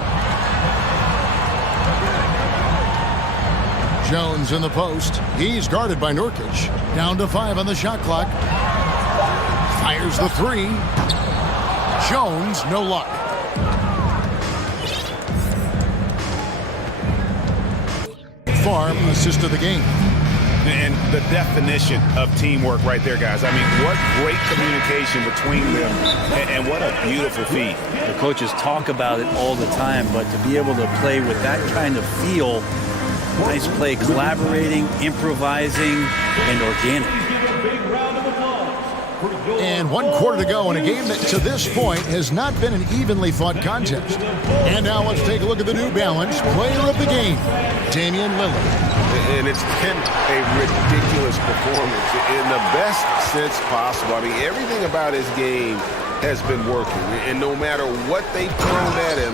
Jones in the post. He's guarded by Nurkic. Down to 5 on the shot clock. Fires the 3. Jones, no luck. Farm, assist of the game. And the definition of teamwork right there, guys. I mean, what great communication between them, and what a beautiful feat. The coaches talk about it all the time, but to be able to play with that kind of feel, nice play, collaborating, improvising, and organic. And than 1 quarter to go in a game that to this point has not been an evenly fought contest. And now let's take a look at the New Balance player of the game, Damian Lillard. And it's been a ridiculous performance in the best sense possible. I mean, everything about his game has been working. And no matter what they've thrown at him,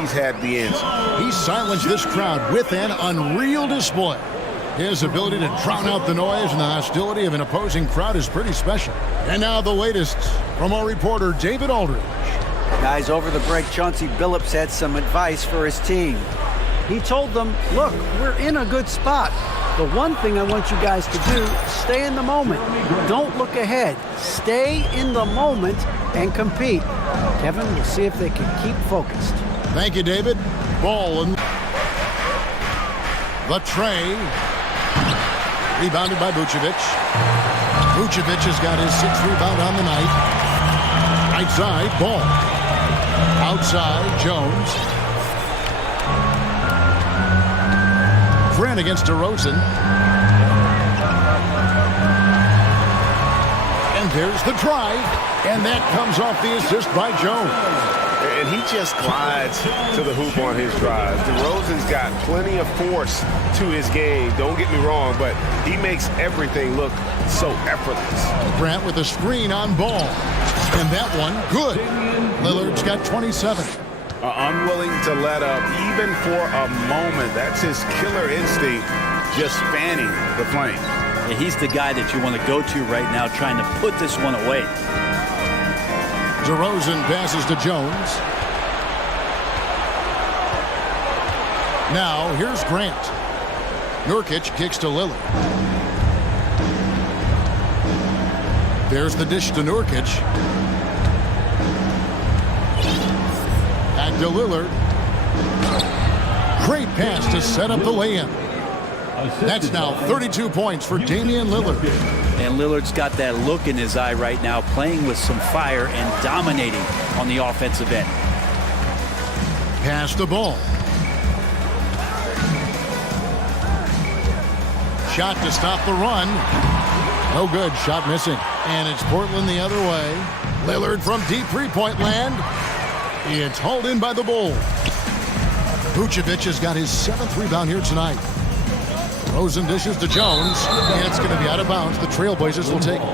he's had the answer. He silenced this crowd with an unreal display. His ability to drown out the noise and the hostility of an opposing crowd is pretty special. And now the latest from our reporter, David Aldridge. Guys, over the break, Chauncey Billups had some advice for his team. He told them, look, we're in a good spot. The one thing I want you guys to do, stay in the moment. Don't look ahead. Stay in the moment and compete. Kevin, we'll see if they can keep focused. Thank you, David. Ball in the tray. Rebounded by Vucevic. Vucevic has got his 6th rebound on the night. Right side, Ball. Outside, Jones. Grant against DeRozan. And there's the drive. And that comes off the assist by Jones. And he just glides to the hoop on his drives. DeRozan's got plenty of force to his game. Don't get me wrong, but he makes everything look so effortless. Grant with a screen on Ball. And that one, good. Lillard's got 27. Unwilling to let up even for a moment. That's his killer instinct, just fanning the flame. Yeah, he's the guy that you want to go to right now, trying to put this one away. DeRozan passes to Jones. Now, here's Grant. Nurkic kicks to Lillard. There's the dish to Nurkic. Back to Lillard. Great pass to set up the lay-in. That's now 32 points for Damian Lillard. And Lillard's got that look in his eye right now, playing with some fire and dominating on the offensive end. Pass the ball. Shot to stop the run. No good. Shot missing. And it's Portland the other way. Lillard from deep three-point land. It's hauled in by the Bulls. Vucevic has got his 7th rebound here tonight. Rosen dishes to Jones, and it's going to be out of bounds. The Trailblazers will take it.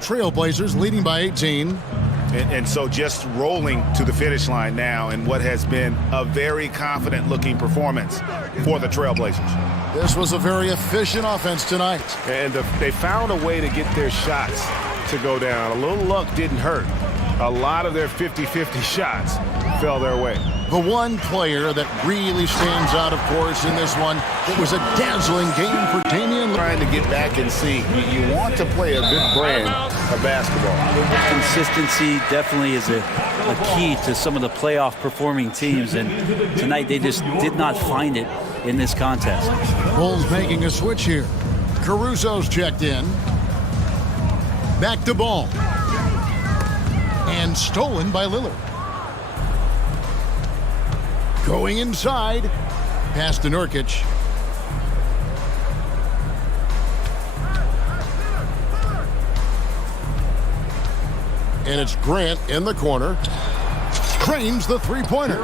Trailblazers leading by 18. And so just rolling to the finish line now in what has been a very confident-looking performance for the Trailblazers. This was a very efficient offense tonight. And they found a way to get their shots to go down. A little luck didn't hurt. A lot of their 50-50 shots fell their way. The one player that really stands out, of course, in this one, it was a dazzling game for Damian. Trying to get back in sync. You want to play a good brand of basketball. Consistency definitely is a key to some of the playoff performing teams, and tonight they just did not find it in this contest. Bulls making a switch here. Caruso's checked in. Back to Ball. And stolen by Lillard. Going inside. Pass to Nurkic. And it's Grant in the corner. Cranes the three-pointer.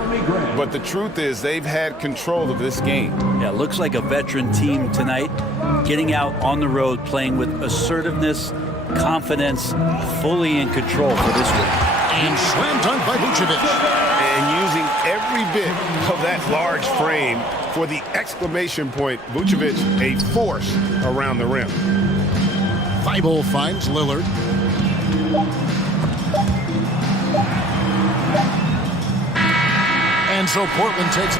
But the truth is they've had control of this game. Yeah, looks like a veteran team tonight, getting out on the road, playing with assertiveness, confidence, fully in control for this one. And slam dunk by Vucevic. And using every bit of that large frame for the exclamation point. Vucevic, a force around the rim. Thibault finds Lillard. And so Portland takes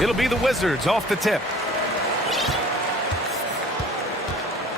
It'll be the Wizards off the tip.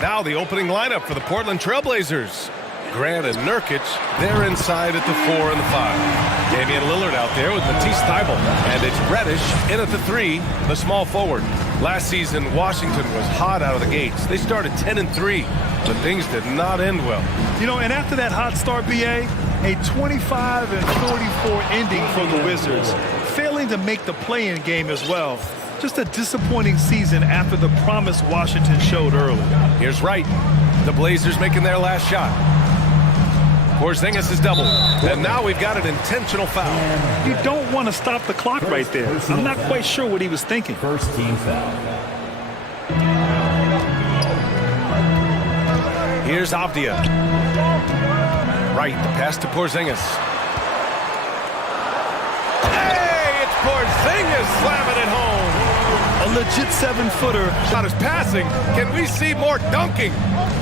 Now the opening lineup for the Portland Trailblazers. Grant and Nurkic, they're inside at the 4 and the 5. Damian Lillard out there with Matisse Thybulle. And it's Reddish in at the 3, the small forward. Last season, Washington was hot out of the gates. They started 10-3, but things did not end well. You know, and after that hot start, BA, a 25-44 ending for the Wizards, failing to make the play-in game as well. Just a disappointing season after the promise Washington showed early. Here's Wright. The Blazers making their last shot. Porzingis is doubled. And now we've got an intentional foul. You don't want to stop the clock right there. I'm not quite sure what he was thinking. First team foul. Here's Avdia. Right, the pass to Porzingis. Hey, it's Porzingis slamming it home. A legit 7-footer. Not his passing. Can we see more dunking?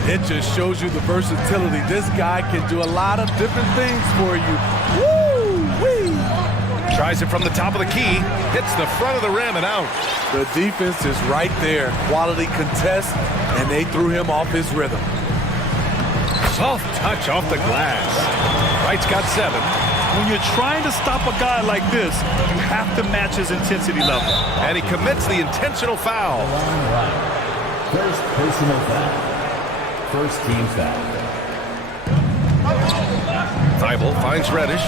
It just shows you the versatility. This guy can do a lot of different things for you. Woo-wee! Tries it from the top of the key. Hits the front of the rim and out. The defense is right there. Quality contest, and they threw him off his rhythm. Soft touch off the glass. Wright's got 7. When you're trying to stop a guy like this, you have to match his intensity level. And he commits the intentional foul. First personal foul. First team foul. Thybulle finds Reddish.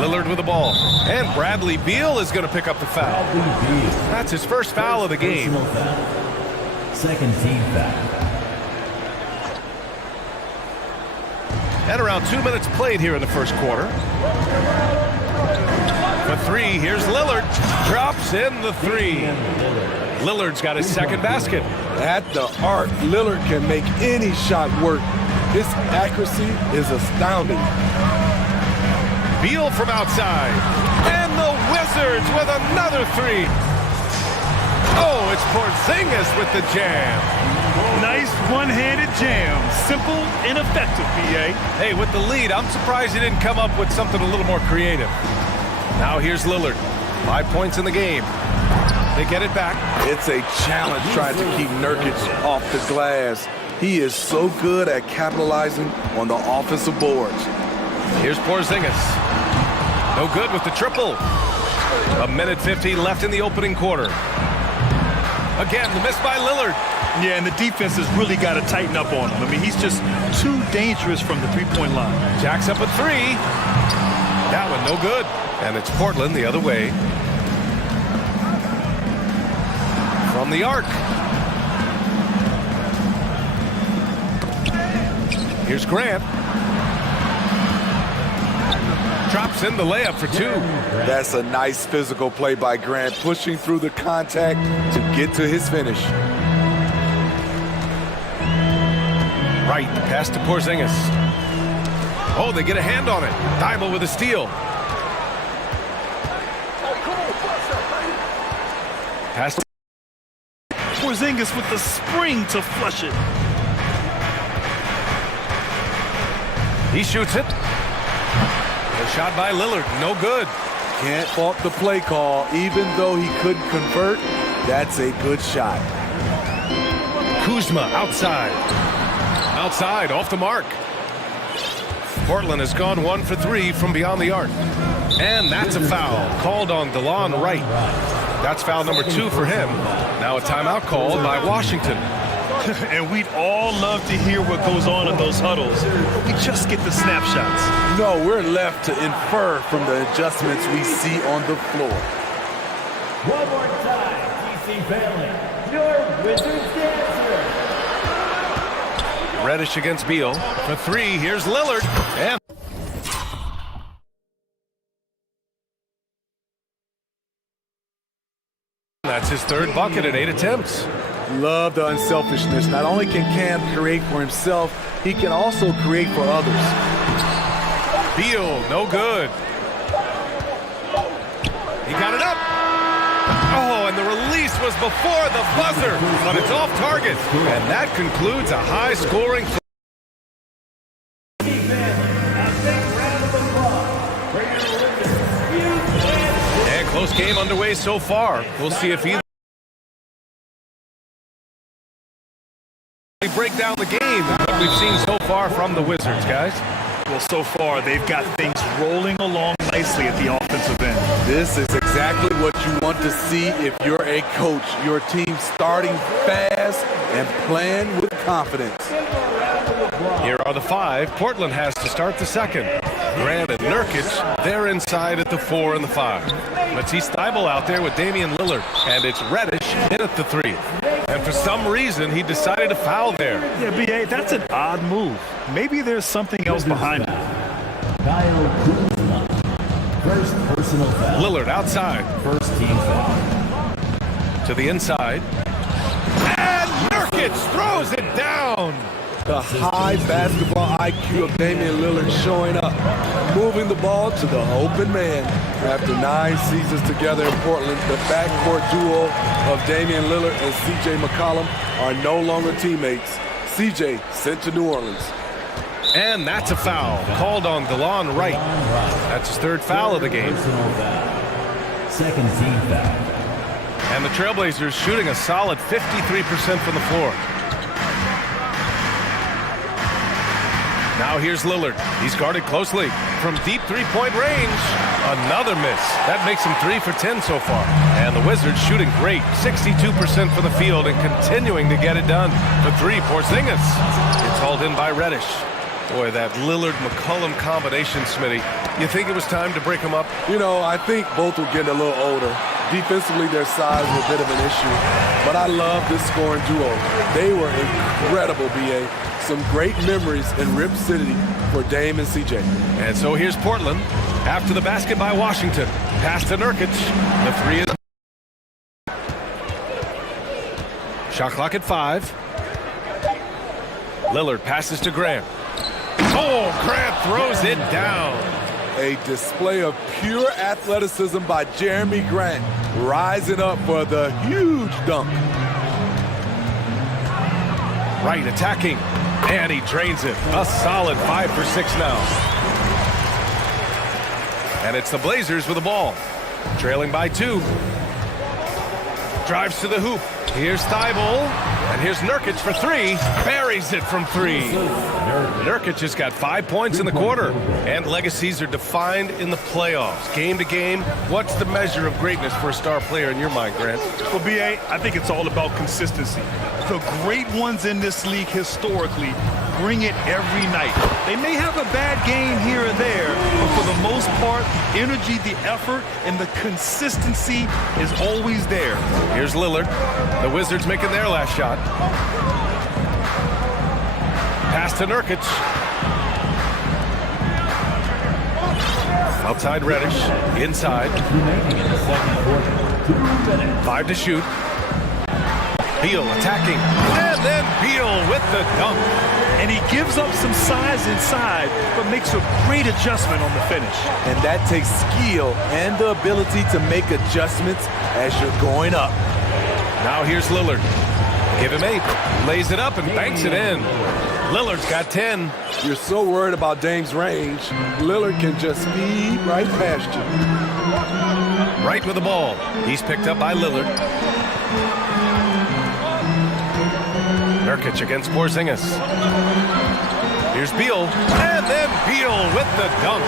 Lillard with the ball. And Bradley Beal is going to pick up the foul. That's his first foul of the game. Second team foul. And around 2 minutes played here in the first quarter. For 3, here's Lillard. Drops in the 3. Lillard's got his second basket. At the arc, Lillard can make any shot work. His accuracy is astounding. Beal from outside. And the Wizards with another 3. Oh, it's Porzingis with the jam. Nice one-handed jam. Simple and effective, BA. Hey, with the lead, I'm surprised he didn't come up with something a little more creative. Now here's Lillard. 5 points in the game. They get it back. It's a challenge trying to keep Nurkic off the glass. He is so good at capitalizing on the offensive boards. Here's Porzingis. No good with the triple. 1:50 left in the opening quarter. Again, the miss by Lillard. Yeah, and the defense has really got to tighten up on him. I mean, he's just too dangerous from the three-point line. Jacks up a 3. That one no good. And it's Portland the other way. From the arc. Here's Grant. Drops in the layup for 2. That's a nice physical play by Grant, pushing through the contact to get to his finish. Right, pass to Porzingis. Oh, they get a hand on it. Thybulle with a steal. Pass to Porzingis with the spring to flush it. He shoots it. A shot by Lillard, no good. Can't fault the play call. Even though he couldn't convert, that's a good shot. Kuzma outside. Outside, off the mark. Portland has gone 1 for 3 from beyond the arc. And that's a foul called on DeLon Wright. That's foul number 2 for him. Now a timeout called by Washington. And we'd all love to hear what goes on in those huddles. We just get the snapshots. No, we're left to infer from the adjustments we see on the floor. One more time, DC family, your Wizards dancer. Reddish against Beal. For three, here's Lillard. And that's his third bucket at 8 attempts. Love the unselfishness. Not only can Cam create for himself, he can also create for others. Beal, no good. He got it up. Oh, and the release was before the buzzer, but it's off target. And that concludes a high-scoring. And close game underway so far. We'll see if either break down the game, what we've seen so far from the Wizards, guys. Well, so far, they've got things rolling along nicely at the offensive end. This is exactly what you want to see if you're a coach. Your team starting fast and playing with confidence. Here are the five. Portland has to start the second. Grant and Nurkic, they're inside at the 4 and the 5. Let's see Steibel out there with Damian Lillard. And it's Reddish in at the 3. And for some reason, he decided to foul there. Yeah, B.A., that's an odd move. Maybe there's something else behind it. First personal foul. Lillard outside. First team foul. To the inside. And Nurkic throws it down. The high basketball IQ of Damian Lillard showing up, moving the ball to the open man. After 9 seasons together in Portland, the backcourt duo of Damian Lillard and C.J. McCollum are no longer teammates. C.J. sent to New Orleans. And that's a foul called on DeLon Wright. That's his third foul of the game. Second team foul. And the Trailblazers shooting a solid 53% from the floor. Now here's Lillard. He's guarded closely from deep three-point range. Another miss. That makes him 3 for 10 so far. And the Wizards shooting great. 62% from the field and continuing to get it done. For 3, Porzingis. It's hauled in by Reddish. Boy, that Lillard-McCollum combination, Smitty. You think it was time to break them up? You know, I think both were getting a little older. Defensively, their size was a bit of an issue. But I love this scoring duo. They were incredible, B.A. Some great memories in Rip City for Dame and C.J. And so here's Portland. After the basket by Washington. Pass to Nurkic. The 3 is... Shot clock at 5. Lillard passes to Grant. Oh, Grant throws it down. A display of pure athleticism by Jeremy Grant, rising up for the huge dunk. Right, attacking, and he drains it. A solid 5 for 6 now. And it's the Blazers with the ball, trailing by 2. Drives to the hoop. Here's Steibel, and here's Nurkic for 3. Buries it from 3. Nurkic has got 5 points in the quarter, and legacies are defined in the playoffs. Game to game, what's the measure of greatness for a star player in your mind, Grant? Well, B.A., I think it's all about consistency. The great ones in this league historically bring it every night. They may have a bad game here or there, but for the most part, the energy, the effort, and the consistency is always there. Here's Lillard. The Wizards making their last shot. Pass to Nurkic. Outside Reddish. Inside. 5 to shoot. Beal attacking. And then Beal with the dunk. And he gives up some size inside, but makes a great adjustment on the finish. And that takes skill and the ability to make adjustments as you're going up. Now here's Lillard. Give him 8. Lays it up and banks it in. Lillard's got 10. You're so worried about Dame's range. Lillard can just speed right past you. Right with the ball. He's picked up by Lillard. Nurkic against Porzingis. Here's Beal. And then Beal with the dunk.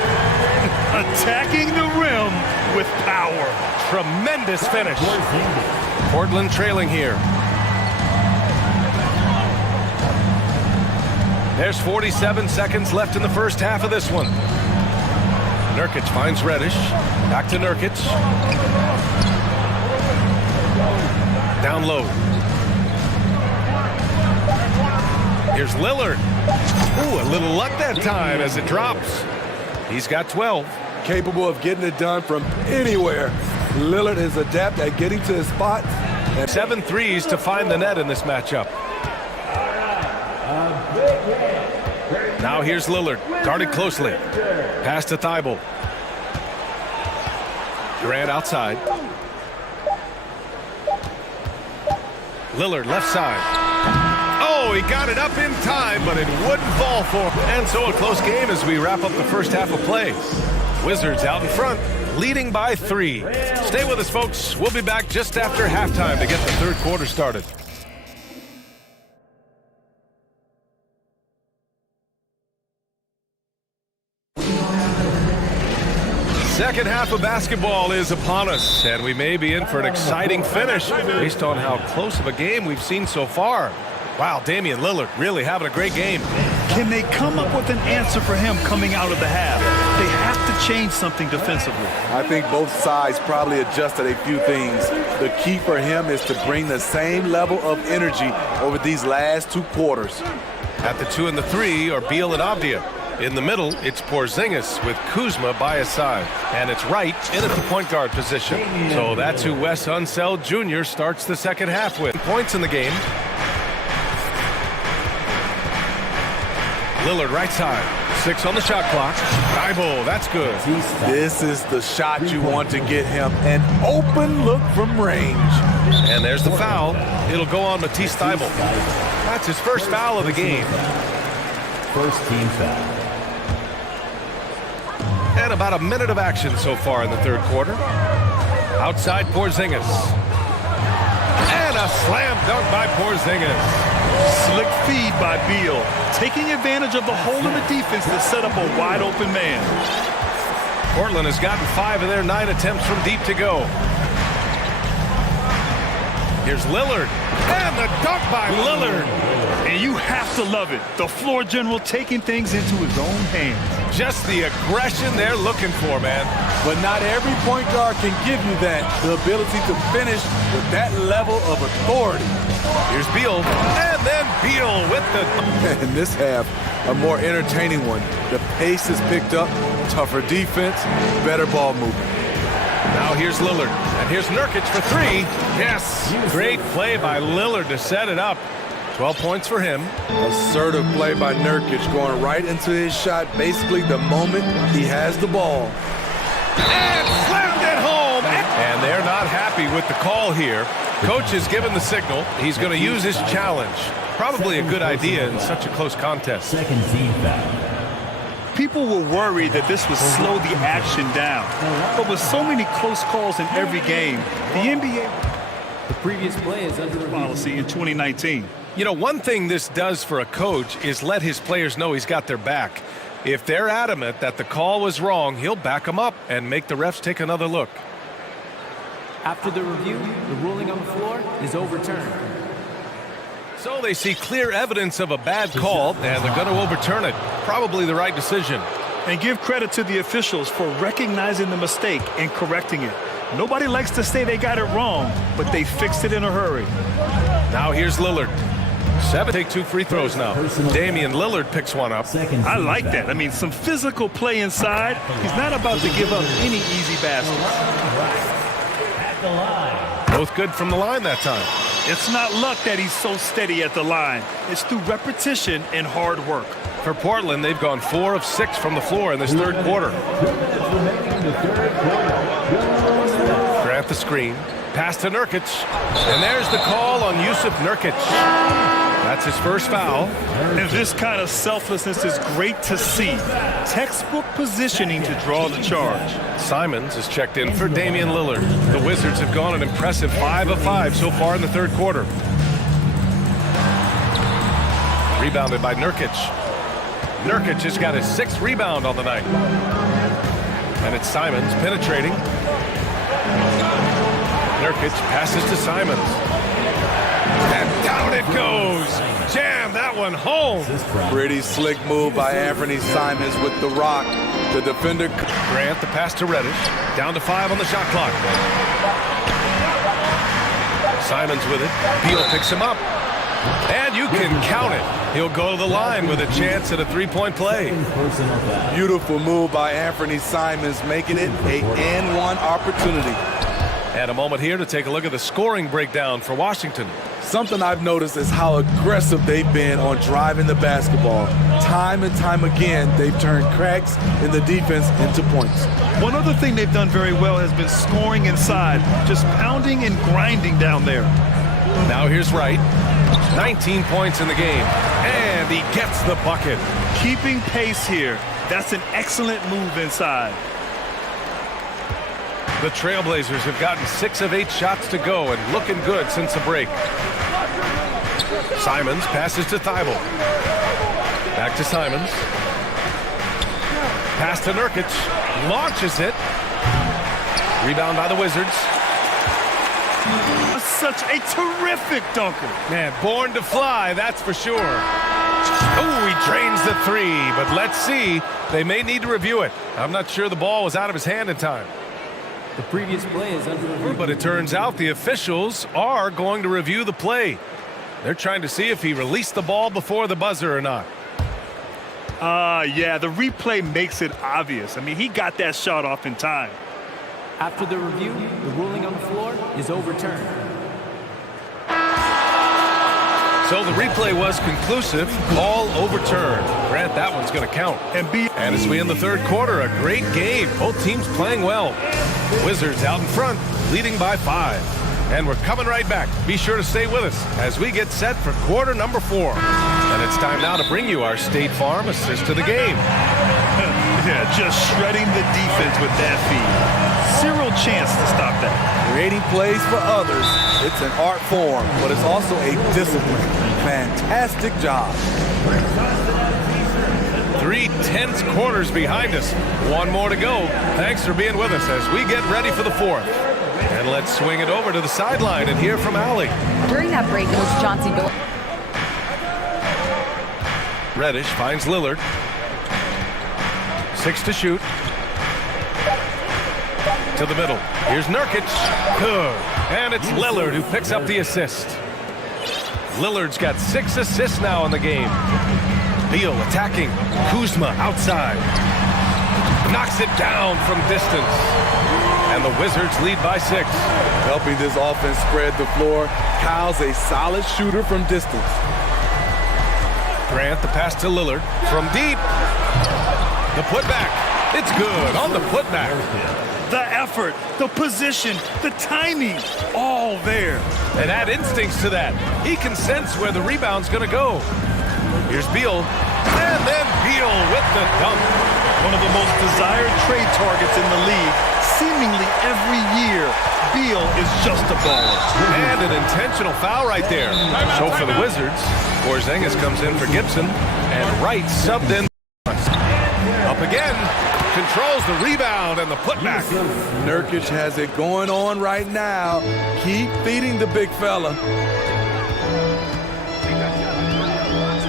Attacking the rim with power. Tremendous finish. Portland trailing here. There's 47 seconds left in the first half of this one. Nurkic finds Reddish. Back to Nurkic. Down low. Here's Lillard. Ooh, a little luck that time as it drops. He's got 12. Capable of getting it done from anywhere. Lillard is adept at getting to his spot. 7 threes to find the net in this matchup. Now here's Lillard, guarded closely. Pass to Thibault. Durant outside. Lillard left side. Oh, he got it up in time, but it wouldn't fall for him. And so a close game as we wrap up the first half of play. Wizards out in front, leading by 3. Stay with us, folks. We'll be back just after halftime to get the third quarter started. Second half of basketball is upon us, and we may be in for an exciting finish based on how close of a game we've seen so far. Wow, Damian Lillard really having a great game. Can they come up with an answer for him coming out of the half? They have to change something defensively. I think both sides probably adjusted a few things. The key for him is to bring the same level of energy over these last 2 quarters. At the 2 and the 3 are Beal and Avdia. In the middle, it's Porzingis with Kuzma by his side. And it's Wright in at the point guard position. So that's who Wes Unseld Jr. starts the second half with. Points in the game. Lillard right side. 6 on the shot clock. Thibault, that's good. This is the shot you want to get him. An open look from range. And there's the foul. It'll go on Matisse Thibault. That's his first foul of the game. First team foul. And about a minute of action so far in the third quarter. Outside Porzingis. And a slam dunk by Porzingis. Slick feed by Beal, taking advantage of the hole in the defense to set up a wide open man. Portland has gotten 5 of their 9 attempts from deep to go. Here's Lillard. And the dunk by Lillard. And you have to love it. The floor general taking things into his own hands. Just the aggression they're looking for, man. But not every point guard can give you that. The ability to finish with that level of authority. Here's Beal. And then Beal with the... In this half, a more entertaining one. The pace is picked up. Tougher defense. Better ball movement. Now here's Lillard. And here's Nurkic for 3. Yes. Great play by Lillard to set it up. 12 points for him. Assertive play by Nurkic, going right into his shot basically the moment he has the ball. And slammed it home. And they're not happy with the call here. Coach has given the signal. He's going to use his challenge. Probably a good idea in such a close contest. Second team foul. People were worried that this would slow the action down. But with so many close calls in every game, the NBA... The previous play is under policy in 2019. You know, one thing this does for a coach is let his players know he's got their back. If they're adamant that the call was wrong, he'll back them up and make the refs take another look. After the review, the ruling on the floor is overturned. So they see clear evidence of a bad call, and they're going to overturn it. Probably the right decision. And give credit to the officials for recognizing the mistake and correcting it. Nobody likes to say they got it wrong, but they fixed it in a hurry. Now here's Lillard. 7 take 2 free throws now. Damian Lillard picks one up. I like that. I mean, some physical play inside. He's not about to give up any easy baskets. Both good from the line that time. It's not luck that he's so steady at the line. It's through repetition and hard work. For Portland, they've gone 4 of 6 from the floor in this third quarter. Grant the screen. Pass to Nurkic. And there's the call on Yusuf Nurkic. That's his first foul. And this kind of selflessness is great to see. Textbook positioning to draw the charge. Simons is checked in for Damian Lillard. The Wizards have gone an impressive 5 of 5 so far in the third quarter. Rebounded by Nurkic. Nurkic has got his 6th rebound on the night. And it's Simons penetrating. Nurkic passes to Simons. And down it goes. Jam slammed that one home. Pretty slick move by Anthony Simons with the rock. The defender. Grant, the pass to Reddish. Down to 5 on the shot clock. Simons with it. Beal picks him up. And you can count it. He'll go to the line with a chance at a three-point play. Beautiful move by Anthony Simons, making it a and-one opportunity. And a moment here to take a look at the scoring breakdown for Washington. Something I've noticed is how aggressive they've been on driving the basketball. Time and time again, they've turned cracks in the defense into points. One other thing they've done very well has been scoring inside, just pounding and grinding down there. Now here's Wright. 19 points in the game. And he gets the bucket. Keeping pace here. That's an excellent move inside. The Trailblazers have gotten 6 of 8 shots to go and looking good since the break. Simons passes to Thibault. Back to Simons. Pass to Nurkic. Launches it. Rebound by the Wizards. Such a terrific dunker. Man, born to fly, that's for sure. Oh, he drains the 3, but let's see. They may need to review it. I'm not sure the ball was out of his hand in time. The previous play is under review. But it turns out the officials are going to review the play. They're trying to see if he released the ball before the buzzer or not. Yeah, the replay makes it obvious. I mean, he got that shot off in time. After the review, the ruling on the floor is overturned. So the replay was conclusive, call overturned. Grant, that one's going to count. And as we end the third quarter, a great game. Both teams playing well. Wizards out in front, leading by 5. And we're coming right back. Be sure to stay with us as we get set for quarter number 4. And it's time now to bring you our State Farm assist to the game. Yeah, just shredding the defense with that feed. Zero chance to stop that. Creating plays for others, it's an art form, but it's also a discipline. Fantastic job. 3 tense quarters behind us. One more to go. Thanks for being with us as we get ready for the 4th. And let's swing it over to the sideline and hear from Allie. During that break, Coach Chauncey Billups. Reddish finds Lillard. 6 to shoot. To the middle. Here's Nurkic. Good. And it's Lillard who picks up the assist. Lillard's got 6 assists now in the game. Beal attacking. Kuzma outside. Knocks it down from distance. And the Wizards lead by 6. Helping this offense spread the floor. Kyle's a solid shooter from distance. Grant, the pass to Lillard. From deep. The putback. It's good on the putback. The effort, the position, the timing, all there. And add instincts to that. He can sense where the rebound's going to go. Here's Beal. And then Beal with the dunk. One of the most desired trade targets in the league. Seemingly every year, Beal is just a baller. And an intentional foul right there. So for the Wizards, Porzingis comes in for Gibson. And Wright subbed in. Up again. Controls the rebound and the putback. Nurkic has it going on right now. Keep feeding the big fella.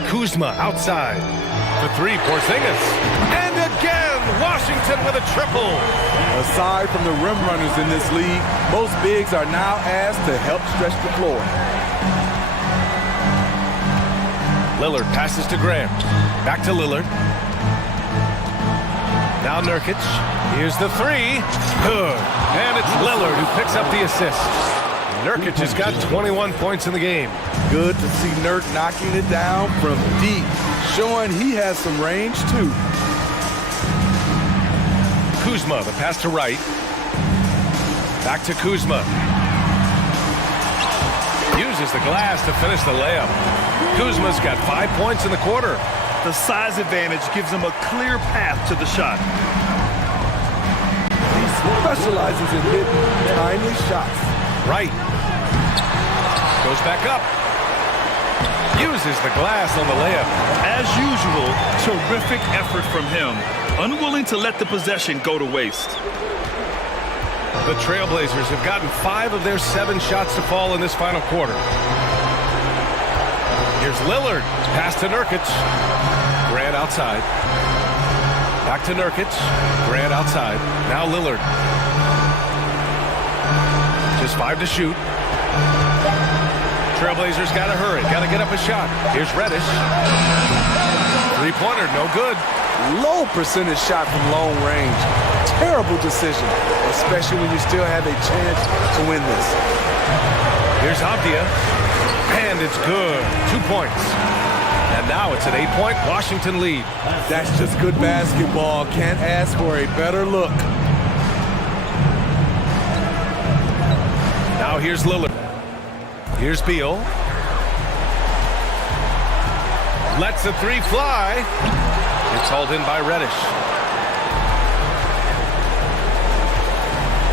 Kuzma outside. For 3, Porzingis. And again, Washington with a triple. Aside from the rim runners in this league, most bigs are now asked to help stretch the floor. Lillard passes to Grant. Back to Lillard. Now Nurkic. Here's the 3. Good. And it's Lillard who picks up the assist. Nurkic has got 21 points in the game. Good to see Nurk knocking it down from deep, showing he has some range too. Kuzma, the pass to Wright. Back to Kuzma. Uses the glass to finish the layup. Kuzma's got 5 points in the quarter. The size advantage gives him a clear path to the shot. He specializes in hitting timely shots. Right. Goes back up. Uses the glass on the layup. As usual, terrific effort from him. Unwilling to let the possession go to waste. The Trailblazers have gotten 5 of their 7 shots to fall in this final quarter. Here's Lillard. Pass to Nurkic. Grant outside. Back to Nurkic. Grant outside. Now Lillard. Just 5 to shoot. Trailblazers got to hurry. Got to get up a shot. Here's Reddish. Three-pointer, no good. Low percentage shot from long range. Terrible decision, especially when you still have a chance to win this. Here's Avdia. And it's good. 2 points. And now it's an 8-point Washington lead. That's just good basketball. Can't ask for a better look. Now here's Lillard. Here's Beal. Lets the three fly. It's hauled in by Reddish.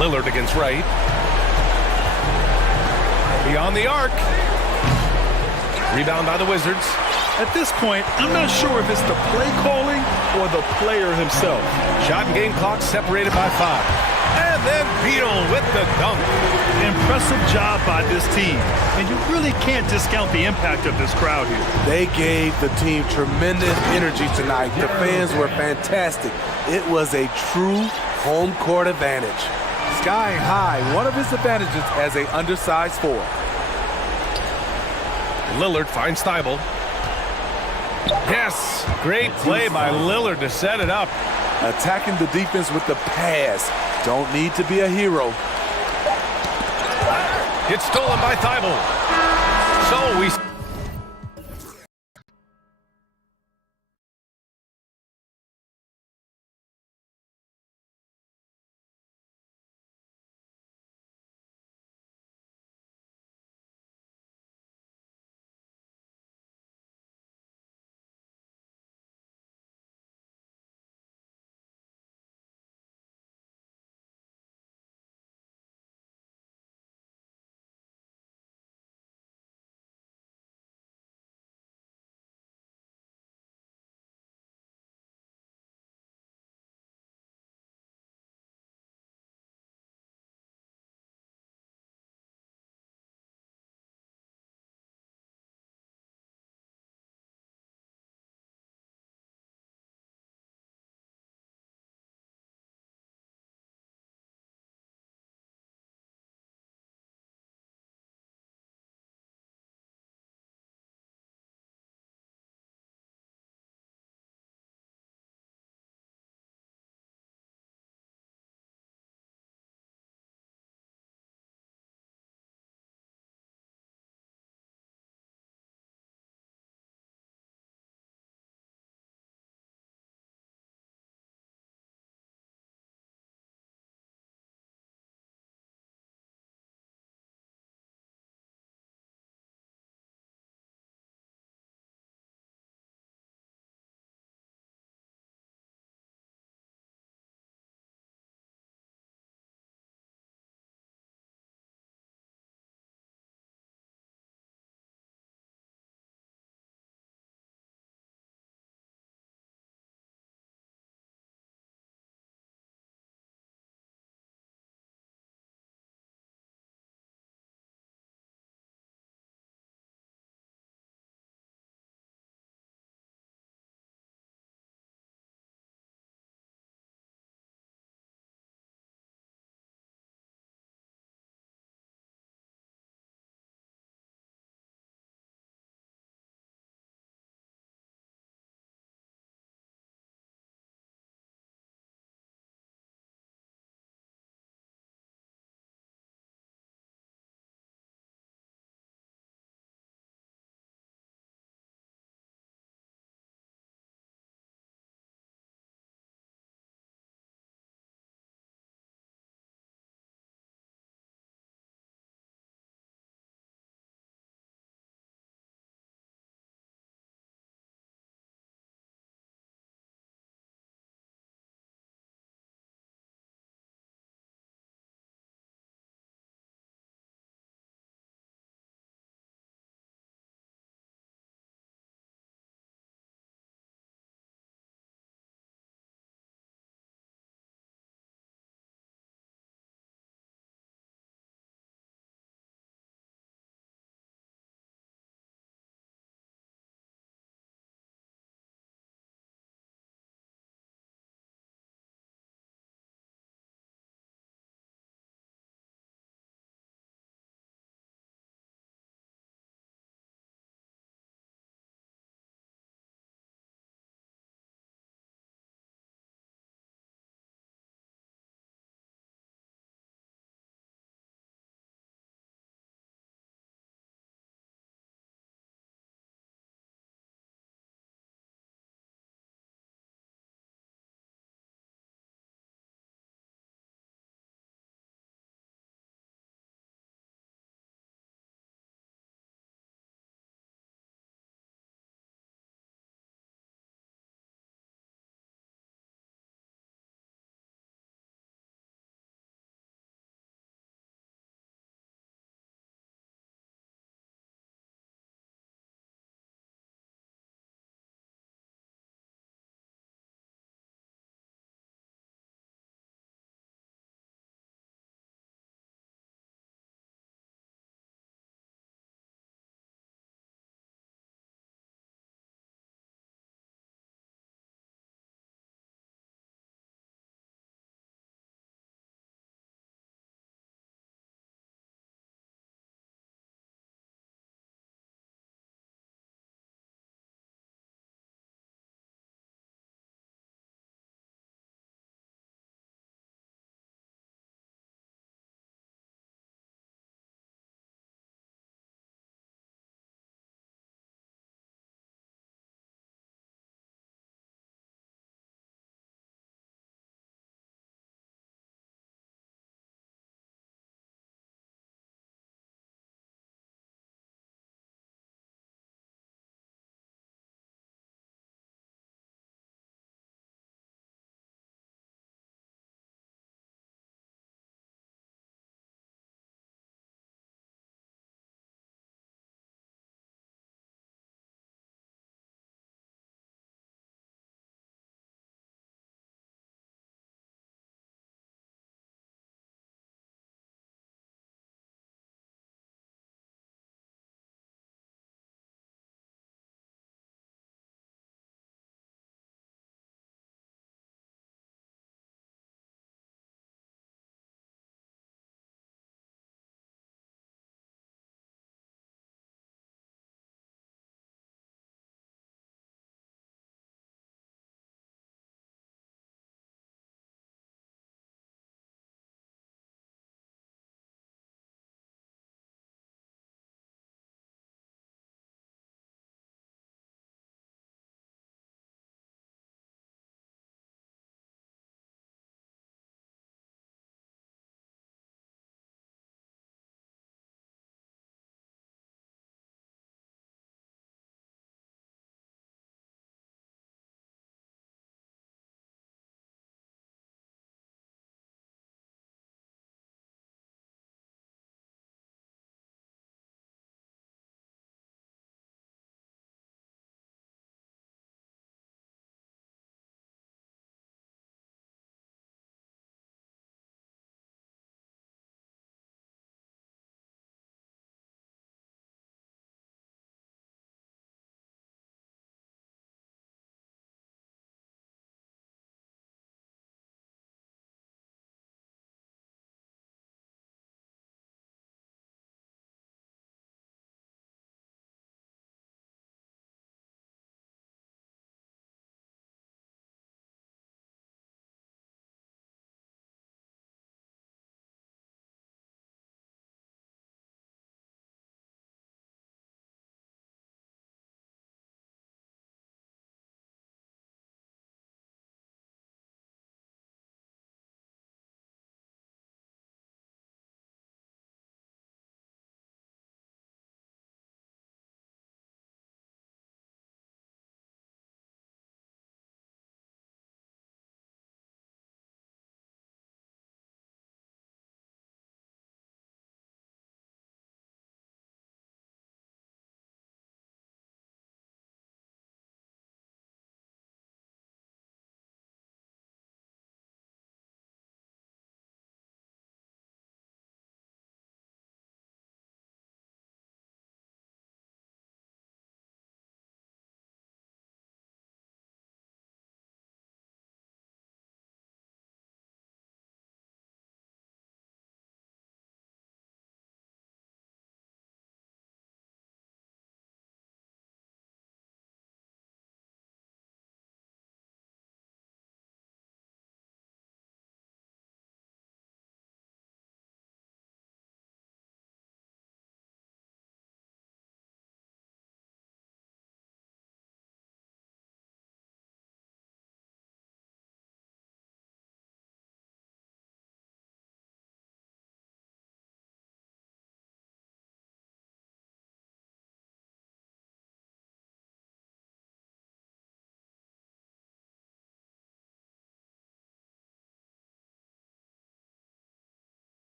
Lillard against Wright. Beyond the arc. Rebound by the Wizards. At this point, I'm not sure if it's the play calling or the player himself. Shot and game clock separated by 5. And then Beal with the dunk. Impressive job by this team. And you really can't discount the impact of this crowd here. They gave the team tremendous energy tonight. The fans were fantastic. It was a true home court advantage. Skying high, one of his advantages as an undersized forward. Lillard finds Thibault. Yes, great play by Lillard to set it up. Attacking the defense with the pass. Don't need to be a hero. It's stolen by Thibault. So we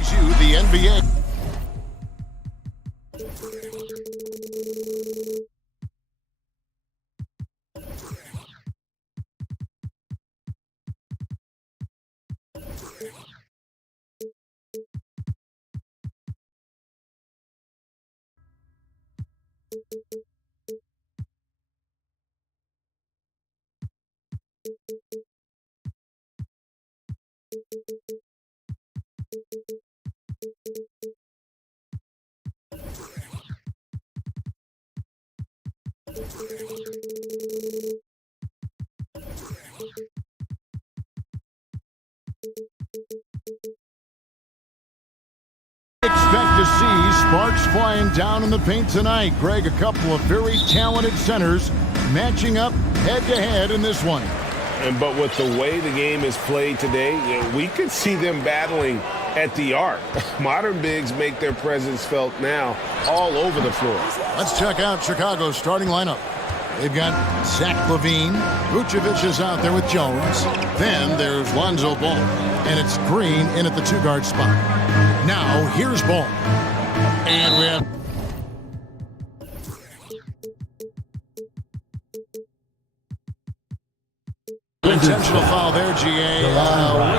brings you the NBA. Expect to see sparks flying down in the paint tonight. Greg, a couple of very talented centers matching up head-to-head in this one. But with the way the game is played today, we could see them battling at the arc. Modern bigs make their presence felt now all over the floor. Let's check out Chicago's starting lineup. They've got Zach LaVine. Vucevic is out there with Jones. Then there's Lonzo Ball. And it's Green in at the two-guard spot. Now, here's Ball. And we have... Intentional foul there, GA.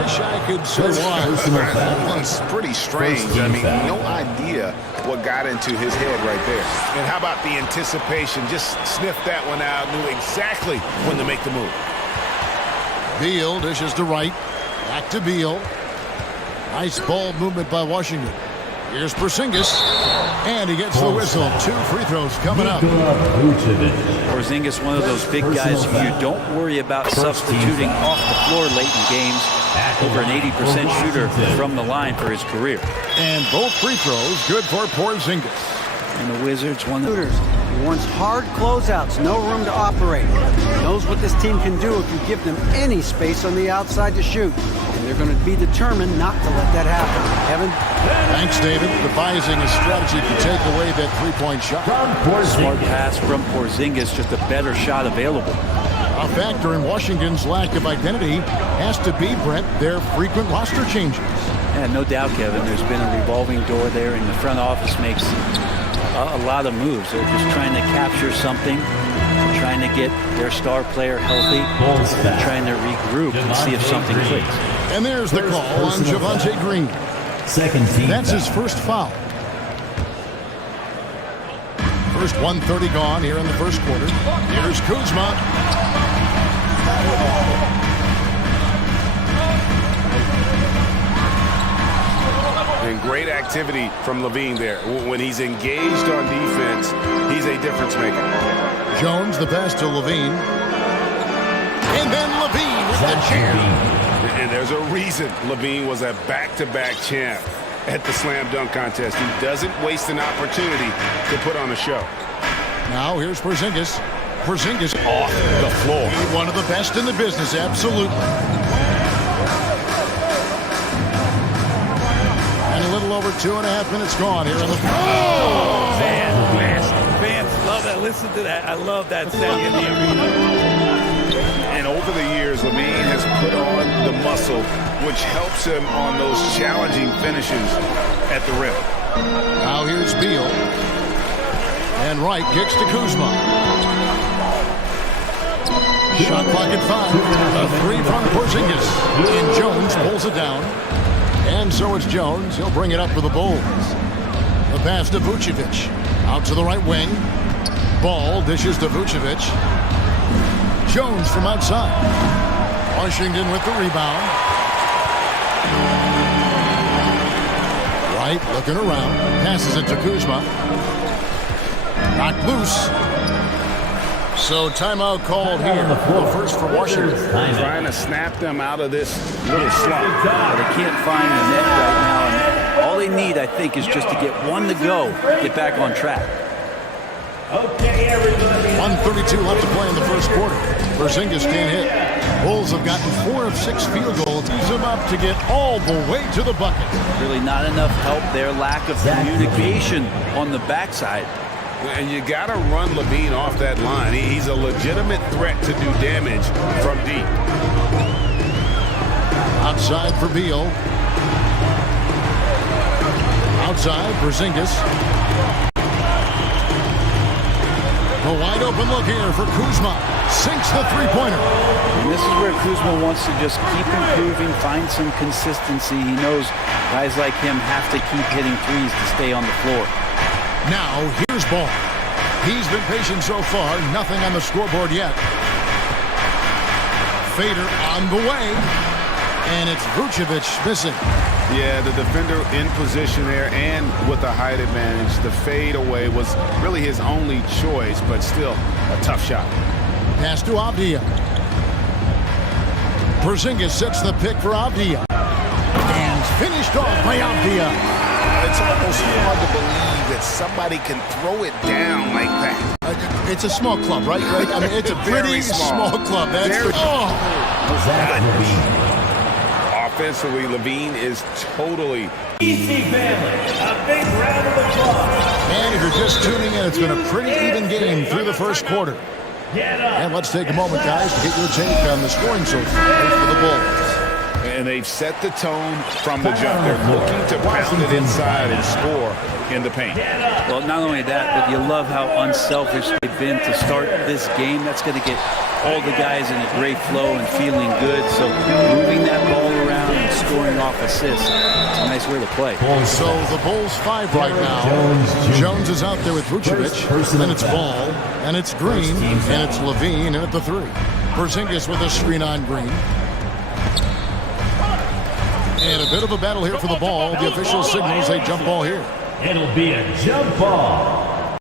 Wish I could say why. That was pretty strange. I mean, no idea what got into his head right there. And how about the anticipation? Just sniffed that one out, knew exactly when to make the move. Beal dishes to Wright. Back to Beal. Nice ball movement by Washington. Here's Porzingis. And he gets the whistle. 2 free throws coming up. Porzingis, one of those big guys you don't worry about substituting off the floor late in games. Over an 80% shooter from the line for his career. And both free throws good for Porzingis. And the Wizards won the... Shooters. He wants hard closeouts, no room to operate. He knows what this team can do if you give them any space on the outside to shoot. And they're going to be determined not to let that happen. Evan? Thanks, David. Devising a strategy to take away that three-point shot. Smart pass from Porzingis, just a better shot available. A factor in Washington's lack of identity has to be, Brent, their frequent roster changes. Yeah, no doubt, Kevin. There's been a revolving door there, and the front office makes a lot of moves. They're just trying to capture something, trying to get their star player healthy, and trying to regroup and see if something clicks. And there's the call on Javonte Green. Second team. That's his first foul. First 1:30 gone here in the first quarter. Here's Kuzma. And great activity from LaVine there. When he's engaged on defense, he's a difference maker. Jones, the pass to LaVine. And then LaVine with the chair. And there's a reason LaVine was a back-to-back champ at the slam dunk contest. He doesn't waste an opportunity to put on a show. Now here's Porzingis. Porzingis off the floor. One of the best in the business, absolutely. And a little over 2.5 minutes gone here in the... Oh! Fans love that. Listen to that. I love that sound in the arena. And over the years, LaVine has put on the muscle, which helps him on those challenging finishes at the rim. Now here's Beal. And Wright kicks to Kuzma. Shot clock at 5. A 3 from Porzingis. And Jones pulls it down. And so it's Jones. He'll bring it up for the Bulls. The pass to Vucevic. Out to the right wing. Ball dishes to Vucevic. Jones from outside. Washington with the rebound. Wright looking around. Passes it to Kuzma. Knocked loose. So timeout called here. The first for Washington. Trying to snap them out of this little slump. They can't find the net right now. And all they need, I think, is just to get one to go, get back on track. Okay, everybody. 1:32 left to play in the first quarter. Porzingis can't hit. Bulls have gotten 4 of 6 field goals. He's them up to get all the way to the bucket. Really not enough help. Their lack of communication on the backside. And you got to run LaVine off that line. He's a legitimate threat to do damage from deep. Outside for Beal. Outside, Porzingis. A wide open look here for Kuzma. Sinks the three-pointer. And this is where Kuzma wants to just keep improving, find some consistency. He knows guys like him have to keep hitting threes to stay on the floor. Now, here's Ball. He's been patient so far. Nothing on the scoreboard yet. Fader on the way. And it's Vucevic missing. Yeah, the defender in position there and with the height advantage. The fade away was really his only choice, but still a tough shot. Pass to Avdia. Porzingis sets the pick for Avdia. And finished off by Avdia. It's almost hard to believe that somebody can throw it down like that. It's a small club, right? I mean, it's a pretty small club. That's Very oh! Offensively, Levine is totally Easy family, a big round of applause. And if you're just tuning in, it's been a pretty even game through the first quarter. And let's take a moment, guys, to get your take on the scoring so far for the Bulls. And they've set the tone from the jump. They're looking to pound it inside and score in the paint. Well, not only that, but you love how unselfish they've been to start this game. That's going to get all the guys in a great flow and feeling good. So moving that ball around and scoring off assists, it's a nice way to play. So the Bulls 5 right now. Jones is out there with Vucevic. Then it's Ball, and it's Green, and it's Levine, and at the 3. Porzingis with a screen on Green. And a bit of a battle here for the ball. The official signals a jump ball here. It'll be a jump ball.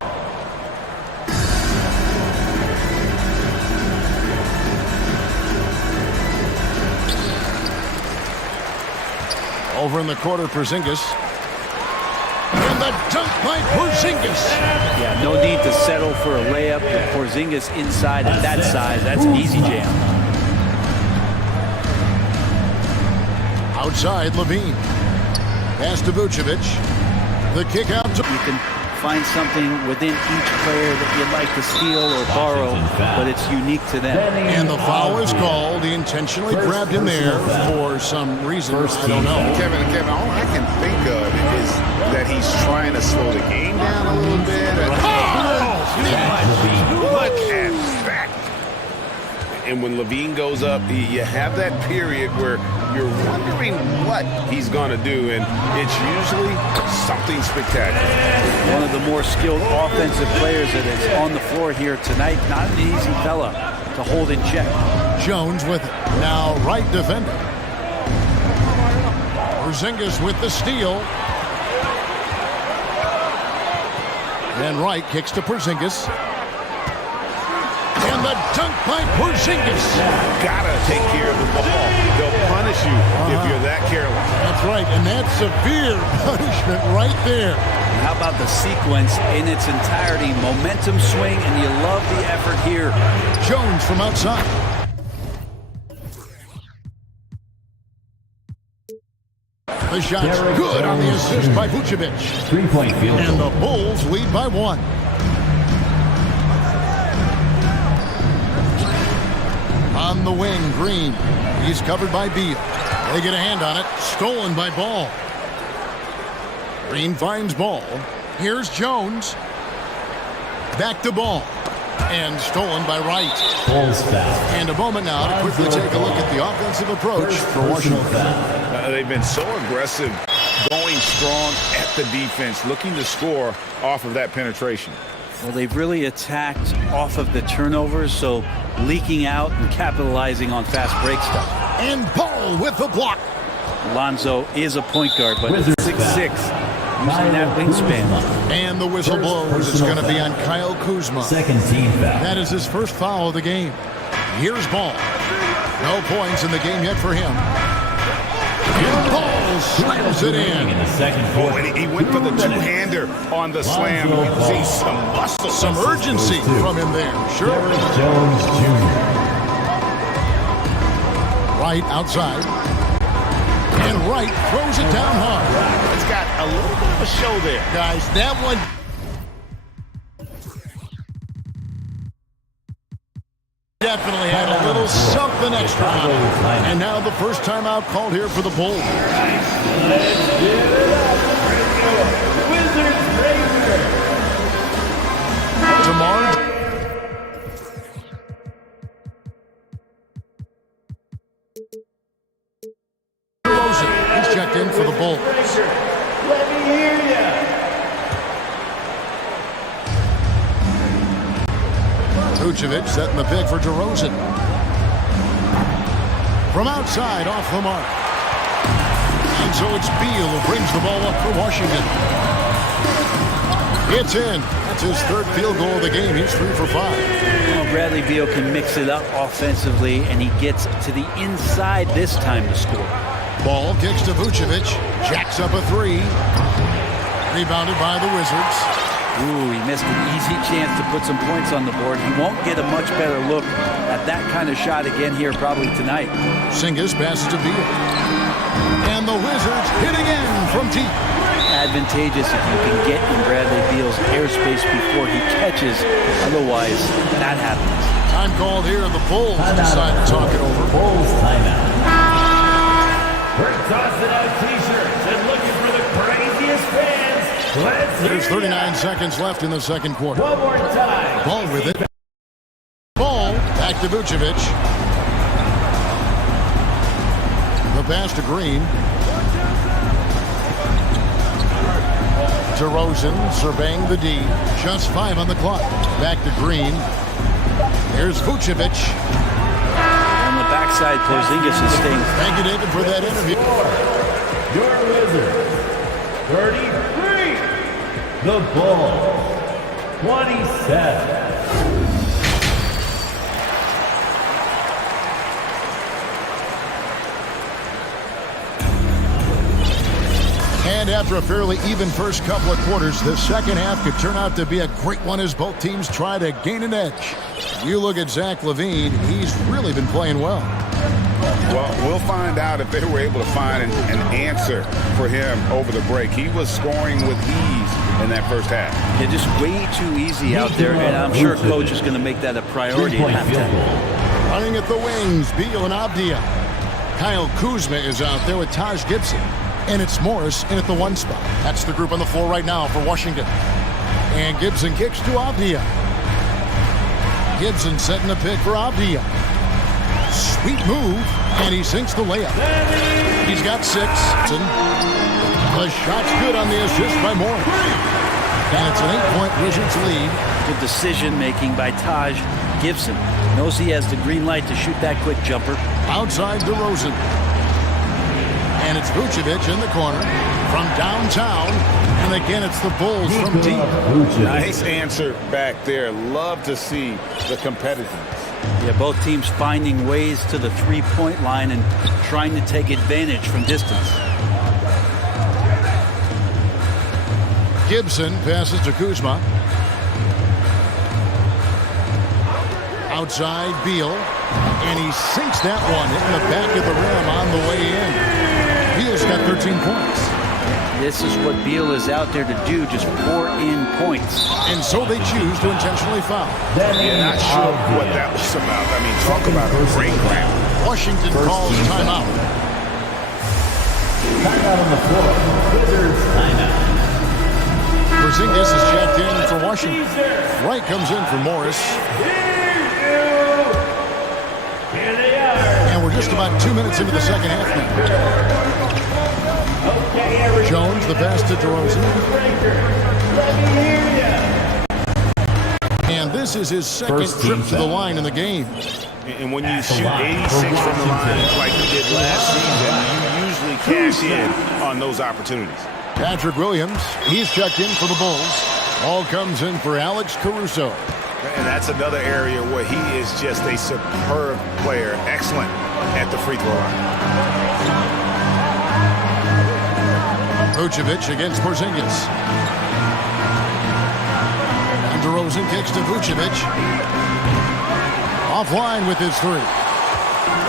Over in the quarter, Porzingis. And the dunk by Porzingis. Yeah, no need to settle for a layup. With Porzingis inside at that size, that's an easy jam. Outside, Levine. Pass to Vucevic. The kick out to... You can find something within each player that you'd like to steal or borrow, but it's unique to them. And the foul is called. He intentionally grabbed him there for some reason. I don't know. Kevin, all I can think of is that he's trying to slow the game down a little bit. Look at that. And when Levine goes up, you have that period where you're wondering what he's going to do, and it's usually something spectacular. One of the more skilled offensive players that is on the floor here tonight. Not an easy fella to hold in check. Jones with it. Now right defender. Porzingis with the steal. And Wright kicks to Porzingis. And the dunk by Porzingis. Gotta take care of the ball. They'll punish you if you're that careless. That's right, and that's severe punishment right there. And how about the sequence in its entirety? Momentum swing, and you love the effort here. Jones from outside. The shot's good on the assist by Vucevic. Three-point field. And the Bulls lead by 1. On the wing, Green. He's covered by Beal. They get a hand on it. Stolen by Ball. Green finds Ball. Here's Jones. Back to Ball. And stolen by Wright. Bulls foul. And a moment now to quickly take a look at the offensive approach for Washington. They've been so aggressive, going strong at the defense, looking to score off of that penetration. Well, they've really attacked off of the turnovers, so leaking out and capitalizing on fast break stuff. And Ball with the block. Lonzo is a point guard, but 6'6", using that wingspan. And the whistle blows. It's going to be on Kyle Kuzma. Second team foul. That is his first foul of the game. Here's Ball. No points in the game yet for him. And Ball slams it in. In the second quarter. And he went for the two-hander on the slam. You see some muscle. Some urgency from him there. Sure. Jones Jr. Right outside. And Wright throws it down hard. It's got a little bit of a show there. Guys, that one... definitely had a little something extra on it. And now the first timeout called here for the Bulls. Let's give it up. Vucevic setting the pick for DeRozan. From outside, off the mark. And so it's Beal who brings the ball up for Washington. It's in. That's his third field goal of the game. He's 3 for 5. Well, Bradley Beal can mix it up offensively, and he gets to the inside this time to score. Ball kicks to Vucevic. Jacks up a 3. Rebounded by the Wizards. Ooh, he missed an easy chance to put some points on the board. He won't get a much better look at that kind of shot again here probably tonight. Singis passes to Beal. And the Wizards hit again from deep. Advantageous if you can get in Bradley Beal's airspace before he catches. Otherwise, that happens. Time called here, and the Bulls decide to talk it over. Bulls timeout. We're tossing out T-shirts and looking for the craziest fans. There's 39 seconds left in the second quarter. One more time. Ball with it. Ball back to Vucevic. The pass to Green. DeRozan surveying the D. Just 5 on the clock. Back to Green. Here's Vucevic. On the backside, Porzingis is staying. Thank you, David, for that interview. Your Wizards, 33. The Bulls, 27. And after a fairly even first couple of quarters, the second half could turn out to be a great one as both teams try to gain an edge. You look at Zach LaVine, he's really been playing well. Well, we'll find out if they were able to find an answer for him over the break. He was scoring with ease in that first half. Yeah, just way too easy out there, and I'm sure Coach is going to make that a priority at halftime. Running at the wings, Beal and Abdia. Kyle Kuzma is out there with Taj Gibson. And it's Morris in at the 1 spot. That's the group on the floor right now for Washington. And Gibson kicks to Abdia. Gibson setting a pick for Abdia. Sweet move, and he sinks the layup. He's got 6. The shot's good on the assist by Morris. And it's an 8-point Wizards lead. Good decision-making by Taj Gibson. Knows he has the green light to shoot that quick jumper. Outside DeRozan. And it's Vucevic in the corner from downtown. And again, it's the Bulls from deep. Nice answer back there. Love to see the competitiveness. Yeah, both teams finding ways to the three-point line and trying to take advantage from distance. Gibson passes to Kuzma. Outside Beal. And he sinks that one, hitting the back of the rim on the way in. Beal's got 13 points. This is what Beal is out there to do, just pour in points. And so they choose to intentionally foul. Yeah, not sure what that was about. I mean, talk about a great round. Washington calls timeout. Timeout on the floor. Wizards timeout. Porzingis is checked in for Washington. Wright comes in for Morris. Here they are. And we're just about 2 minutes into the second half now. Jones, the pass to DeRozan. And this is his second trip to the line in the game. And when you shoot 86 from the line like you did last season, you usually cash in on those opportunities. Patrick Williams, he's checked in for the Bulls. Ball comes in for Alex Caruso. And that's another area where he is just a superb player, excellent at the free throw line. Vucevic against Porzingis. And DeRozan kicks to Vucevic. Offline with his 3.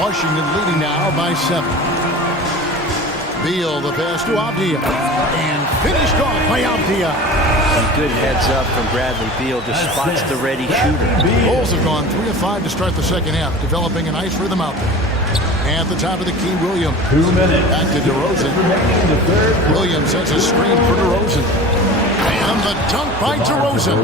Washington leading now by 7. Beal, the pass to Abdia. And finished off by Abdia. Some good heads up from Bradley Beal, just spots the ready shooter. The Bulls have gone 3 of 5 to start the second half, developing a nice rhythm out there. At the top of the key, Williams. 2 minutes. Back to DeRozan. Williams sets a screen for DeRozan. And the dunk by DeRozan.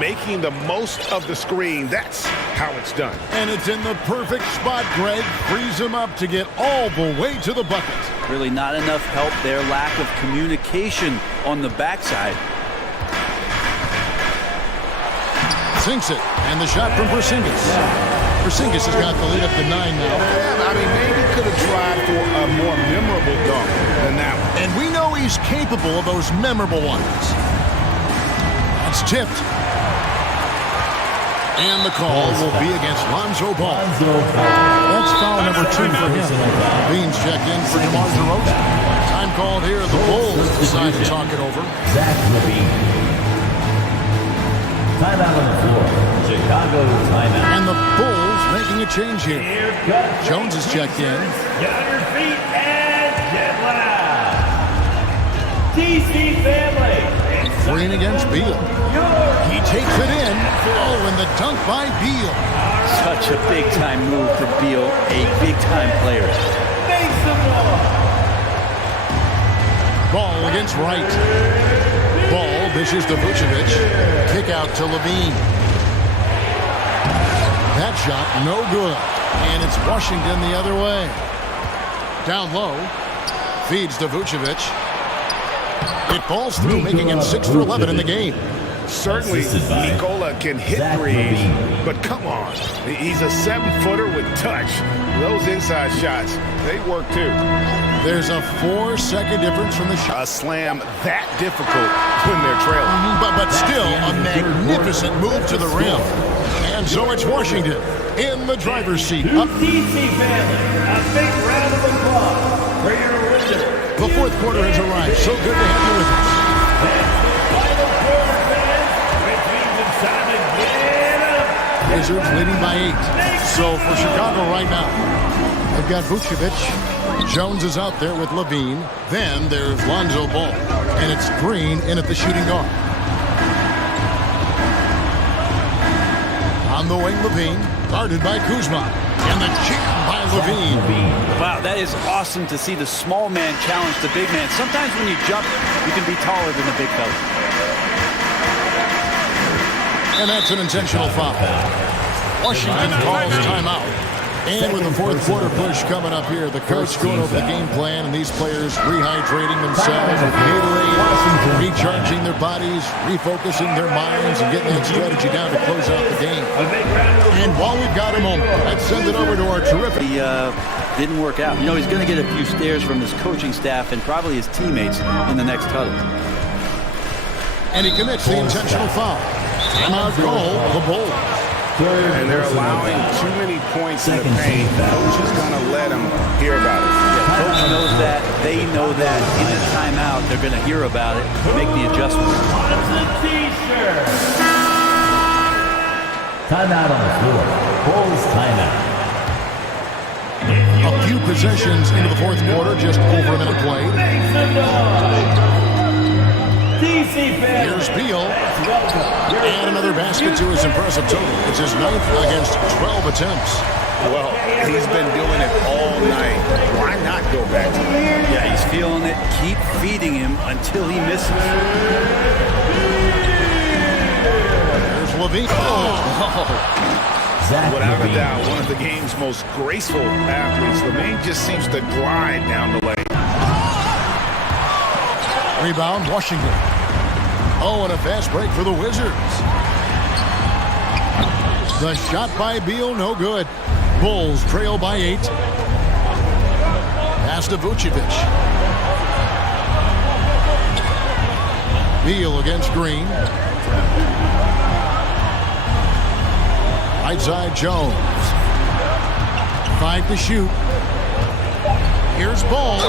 Making the most of the screen, that's how it's done. And it's in the perfect spot, Greg. Frees him up to get all the way to the bucket. Really not enough help there. Lack of communication on the backside. Sinks it. And the shot from Porzingis. Porzingis has got the lead up to 9 now. Yeah, I mean, maybe could have tried for a more memorable dunk than that one. And we know he's capable of those memorable ones. That's tipped. And the call will be against Lonzo Ball. That's foul number 2 for him. Beans check in for DeMar DeRozan. Time called here. The Bulls decide to talk it over. Zach LaVine. Timeout on the floor. Chicago timeout. And the Bulls making a change here. Jones is checked in. Get on your feet and get loud. DC family. Green against Beal. He takes it in. Oh, and the dunk by Beal. Such a big-time move for Beal, a big-time player. Make some more. Ball against Wright. Ball dishes to Vucevic. Kick out to LaVine. That shot no good. And it's Washington the other way. Down low. Feeds to Vucevic. It falls through, making him 6 for 11 in the game. Certainly, Nikola can hit threes, but come on. He's a 7-footer with touch. Those inside shots, they work too. There's a 4-second difference from the shot. A slam that difficult when they're trailing. But still, a magnificent move to the rim. And so it's Washington in the driver's seat. Up. DC family, a big round of applause for your winner. The fourth quarter has arrived. So good to have you with us. Final quarter, fans, which means it's time to get up. Wizards leading by 8. So for Chicago right now, they've got Vucevic. Jones is out there with LaVine. Then there's Lonzo Ball. And it's Green in at the shooting guard. On the wing, LaVine, guarded by Kuzma. And the jam by LaVine. Wow, that is awesome to see the small man challenge the big man. Sometimes when you jump, you can be taller than the big fella. And that's an intentional foul. Washington calls timeout. And with the fourth quarter push coming up here, the coach going over the game plan and these players rehydrating themselves with Gatorade, recharging their bodies, refocusing their minds, and getting that strategy down to close out the game. And while we've got a moment, let's send it over to our terrific... He didn't work out. You know, he's going to get a few stares from his coaching staff and probably his teammates in the next huddle. And he commits the intentional foul. Timeout call, the Bulls. And they're allowing too many points in the paint. Coach is going to let them hear about it. Yeah, coach knows that. They know that. In the timeout, they're going to hear about it, make the adjustments. Timeout on the floor. Bulls timeout. A few possessions into the fourth quarter, just over a minute played. Here's Beal. And another basket to his impressive total. It's his 9th against 12 attempts. Well, he's been doing it all night. Why not go back to it? Yeah, he's feeling it. Keep feeding him until he misses. There's LaVine. Without a doubt, one of the game's most graceful athletes. LaVine just seems to glide down the lane. Rebound, Washington. Oh, and a fast break for the Wizards. The shot by Beal, no good. Bulls trail by 8. Pass to Vucevic. Beal against Green. Right side, Jones. 5 to shoot. Here's Ball.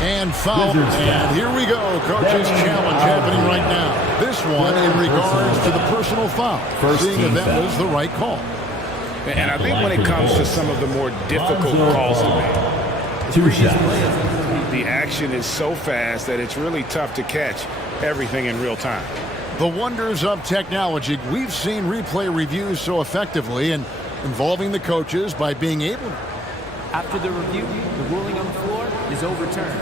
And foul. And here we go. Coach's challenge happening right now. This one in regards to the personal foul. Seeing if that was the right call. And I think when it comes to some of the more difficult calls to make, the action is so fast that it's really tough to catch everything in real time. The wonders of technology. We've seen replay reviews so effectively and involving the coaches by being able to. After the review, the ruling on the floor is overturned.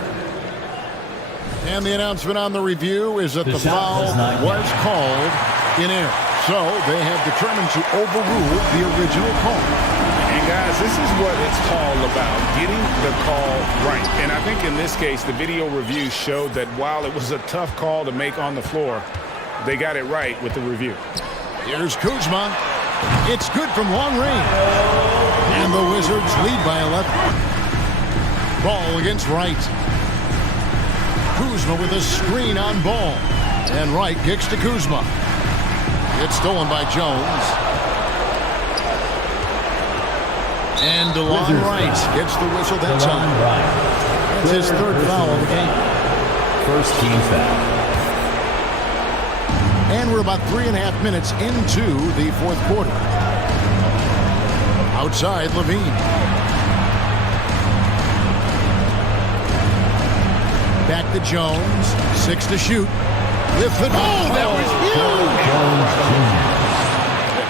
And the announcement on the review is that the foul was called in error. So they have determined to overrule the original call. And guys, this is what it's all about, getting the call right. And I think in this case, the video review showed that while it was a tough call to make on the floor, they got it right with the review. Here's Kuzma. It's good from long range. And the Wizards lead by 11. Ball against Wright. Kuzma with a screen on Ball. And Wright kicks to Kuzma. It's stolen by Jones. And DeLon Wright gets the whistle that time. That's his third foul of the game. First team foul. And we're about 3.5 minutes into the fourth quarter. Outside, Levine. Back to Jones. 6 to shoot. Lifted. Oh, that was huge!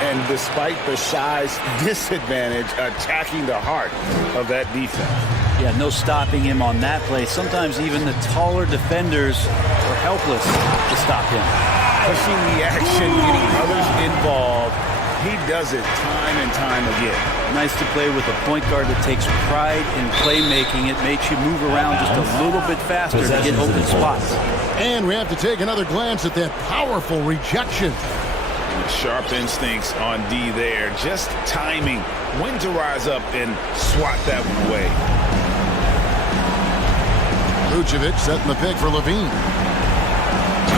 And despite the size disadvantage, attacking the heart of that defense. Yeah, no stopping him on that play. Sometimes even the taller defenders are helpless to stop him. Pushing the action, getting others involved. He does it time and time again. Nice to play with a point guard that takes pride in playmaking. It makes you move around just a little bit faster to get open spots. And we have to take another glance at that powerful rejection. Sharp instincts on D there. Just timing when to rise up and swat that one away. Vucevic setting the pick for Levine.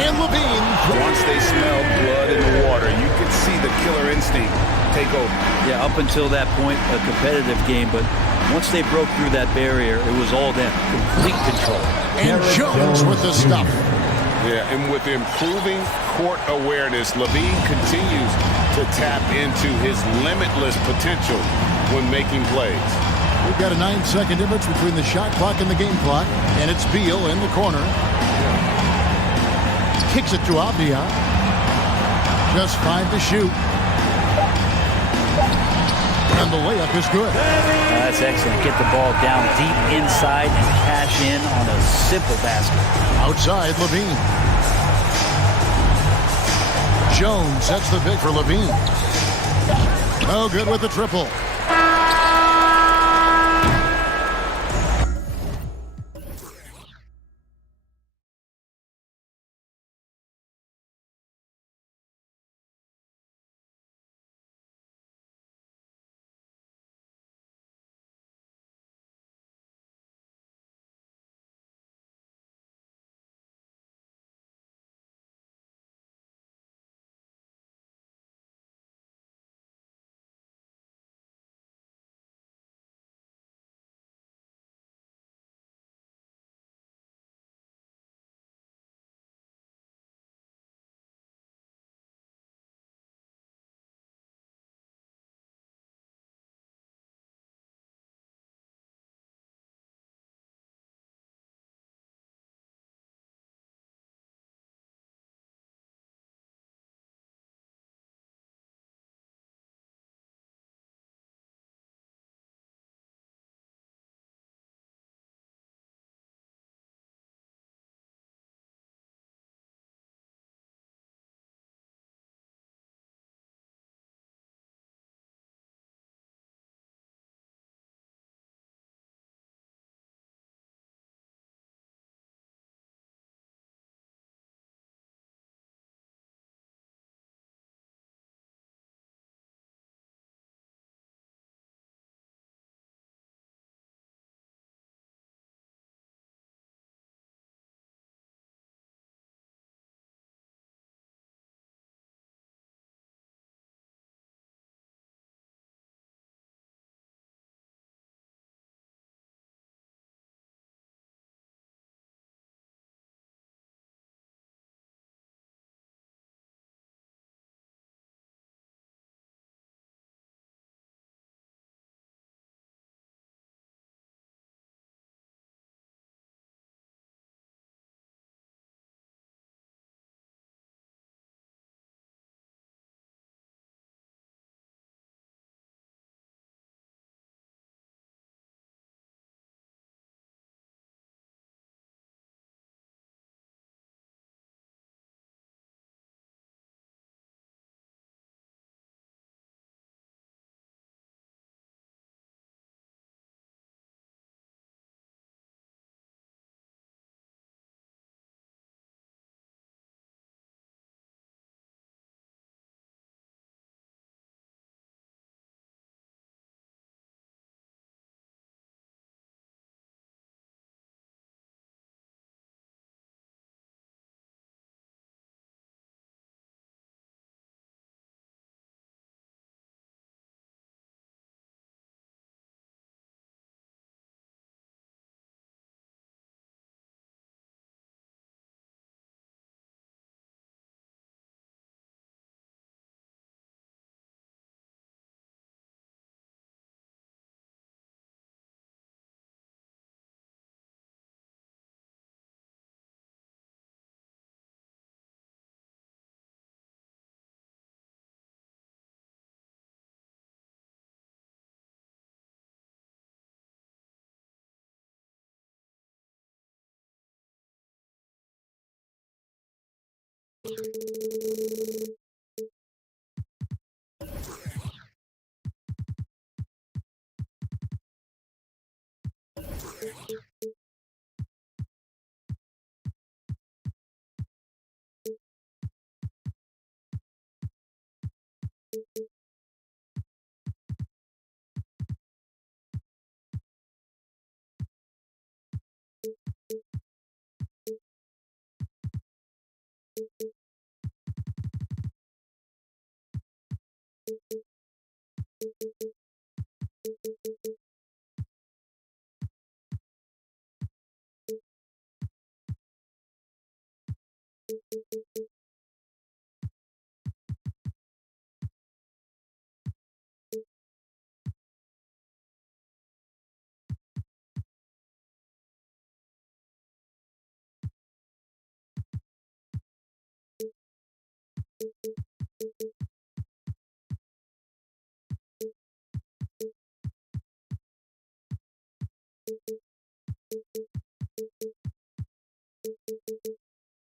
And Levine. Once they smelled blood in the water, you could see the killer instinct take over. Yeah, up until that point, a competitive game, but once they broke through that barrier, it was all them. Complete control. And Jones with the stuff. Yeah, and with improving court awareness, Levine continues to tap into his limitless potential when making plays. We've got a 9-second difference between the shot clock and the game clock, and it's Beal in the corner. Kicks it to Avdia. Just 5 to shoot. And the layup is good. That's excellent. Get the ball down deep inside and cash in on a simple basket. Outside, Levine. Jones sets the pick for Levine. No good with the triple.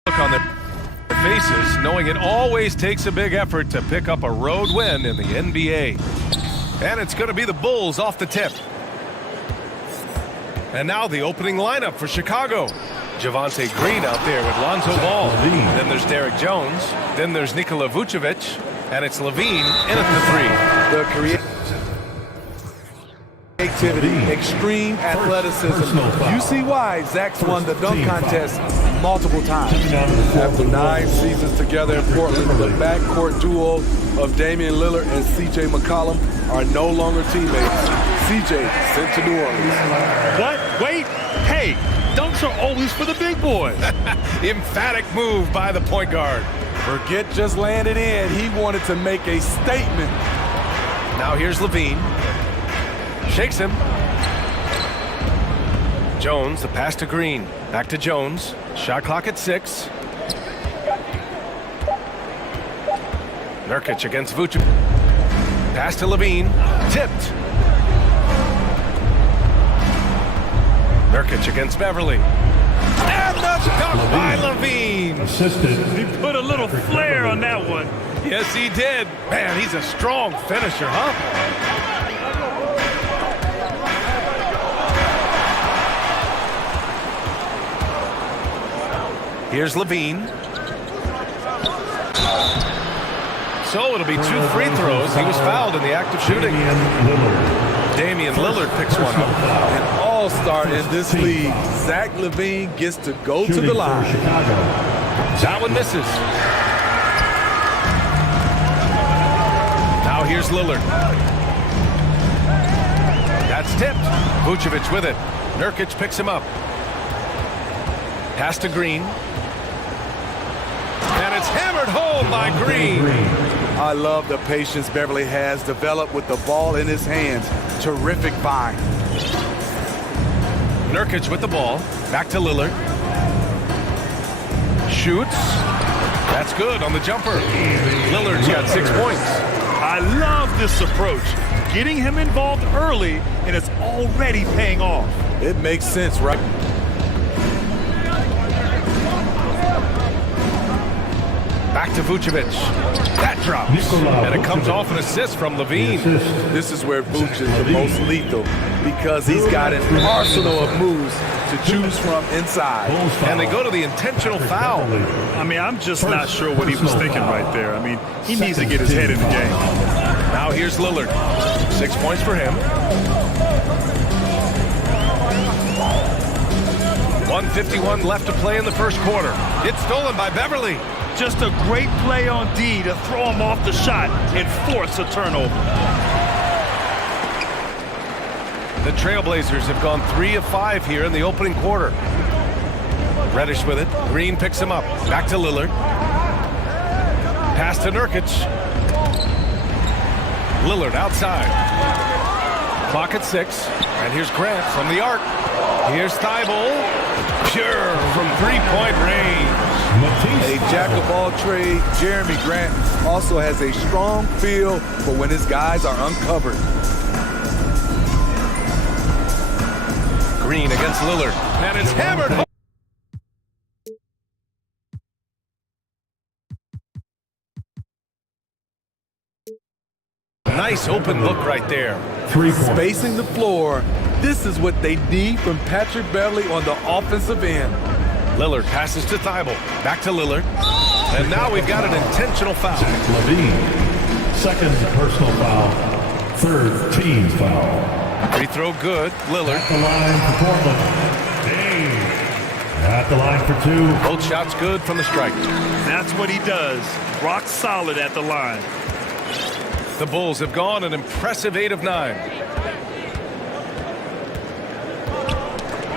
Look on their faces, knowing it always takes a big effort to pick up a road win in the NBA. And it's going to be the Bulls off the tip. And now the opening lineup for Chicago. Javonte Green out there with Lonzo Ball. Then there's Derek Jones. Then there's Nikola Vucevic. And it's Levine in at the three. The creativity, extreme athleticism. You see why Zach's won the dunk contest multiple times. After 9 seasons together in Portland, the backcourt duo of Damian Lillard and C.J. McCollum are no longer teammates. C.J. sent to New Orleans. What? Wait. Hey, dunks are always for the big boys. Emphatic move by the point guard. Forget just laying it in. He wanted to make a statement. Now here's Levine. Shakes him. Jones, the pass to Green. Back to Jones. Shot clock at 6. Nurkic against Vucevic. Pass to Levine. Tipped. Nurkic against Beverly. And the dunk by Levine. Assisted. He put a little flair on that one. Yes, he did. Man, he's a strong finisher, huh? Here's Levine. So it'll be 2 free throws. He was fouled in the act of shooting. Damian Lillard picks one up. An all-star in this league. Zach LaVine gets to go to the line. That one misses. Now here's Lillard. That's tipped. Vucevic with it. Nurkic picks him up. Pass to Green. And it's hammered home by Green. I love the patience Beverly has developed with the ball in his hands. Terrific find. Nurkic with the ball. Back to Lillard. Shoots. That's good on the jumper. Lillard's got 6 points. I love this approach. Getting him involved early, and it's already paying off. It makes sense, right? Back to Vucevic. That drops. And it comes off an assist from Levine. This is where Vuce is the most lethal because he's got an arsenal of moves to choose from inside. And they go to the intentional foul. I mean, I'm just not sure what he was thinking right there. I mean, he needs to get his head in the game. Now here's Lillard. 6 points for him. 1:51 left to play in the first quarter. It's stolen by Beverly. Just a great play on D to throw him off the shot and force a turnover. The Trailblazers have gone 3 of 5 here in the opening quarter. Reddish with it. Green picks him up. Back to Lillard. Pass to Nurkic. Lillard outside. Clock at 6. And here's Grant from the arc. Here's Thibault. Pure from three-point range. A jack-of-all-trades, Jeremy Grant also has a strong feel for when his guys are uncovered. Green against Lillard. And it's hammered home. Nice open look right there. Spacing the floor. This is what they need from Patrick Beverley on the offensive end. Lillard passes to Thibault. Back to Lillard. And now we've got an intentional foul. Levine, second personal foul, third team foul. Free throw good. Lillard. At the line for Portland. Dave. At the line for two. Both shots good from the strike. That's what he does. Rock solid at the line. The Bulls have gone an impressive 8 of 9.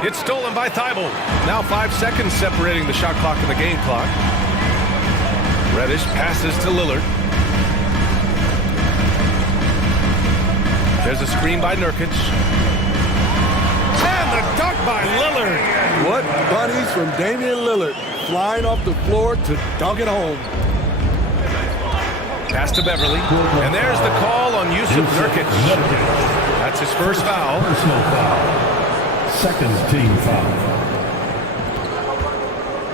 It's stolen by Thibault. Now 5 seconds separating the shot clock and the game clock. Reddish passes to Lillard. There's a screen by Nurkic. And the dunk by Lillard. What bunnies from Damian Lillard, flying off the floor to dunk it home. Pass to Beverley. And there's the call on Yusuf Nurkic. That's his first foul. Personal foul. Second team foul.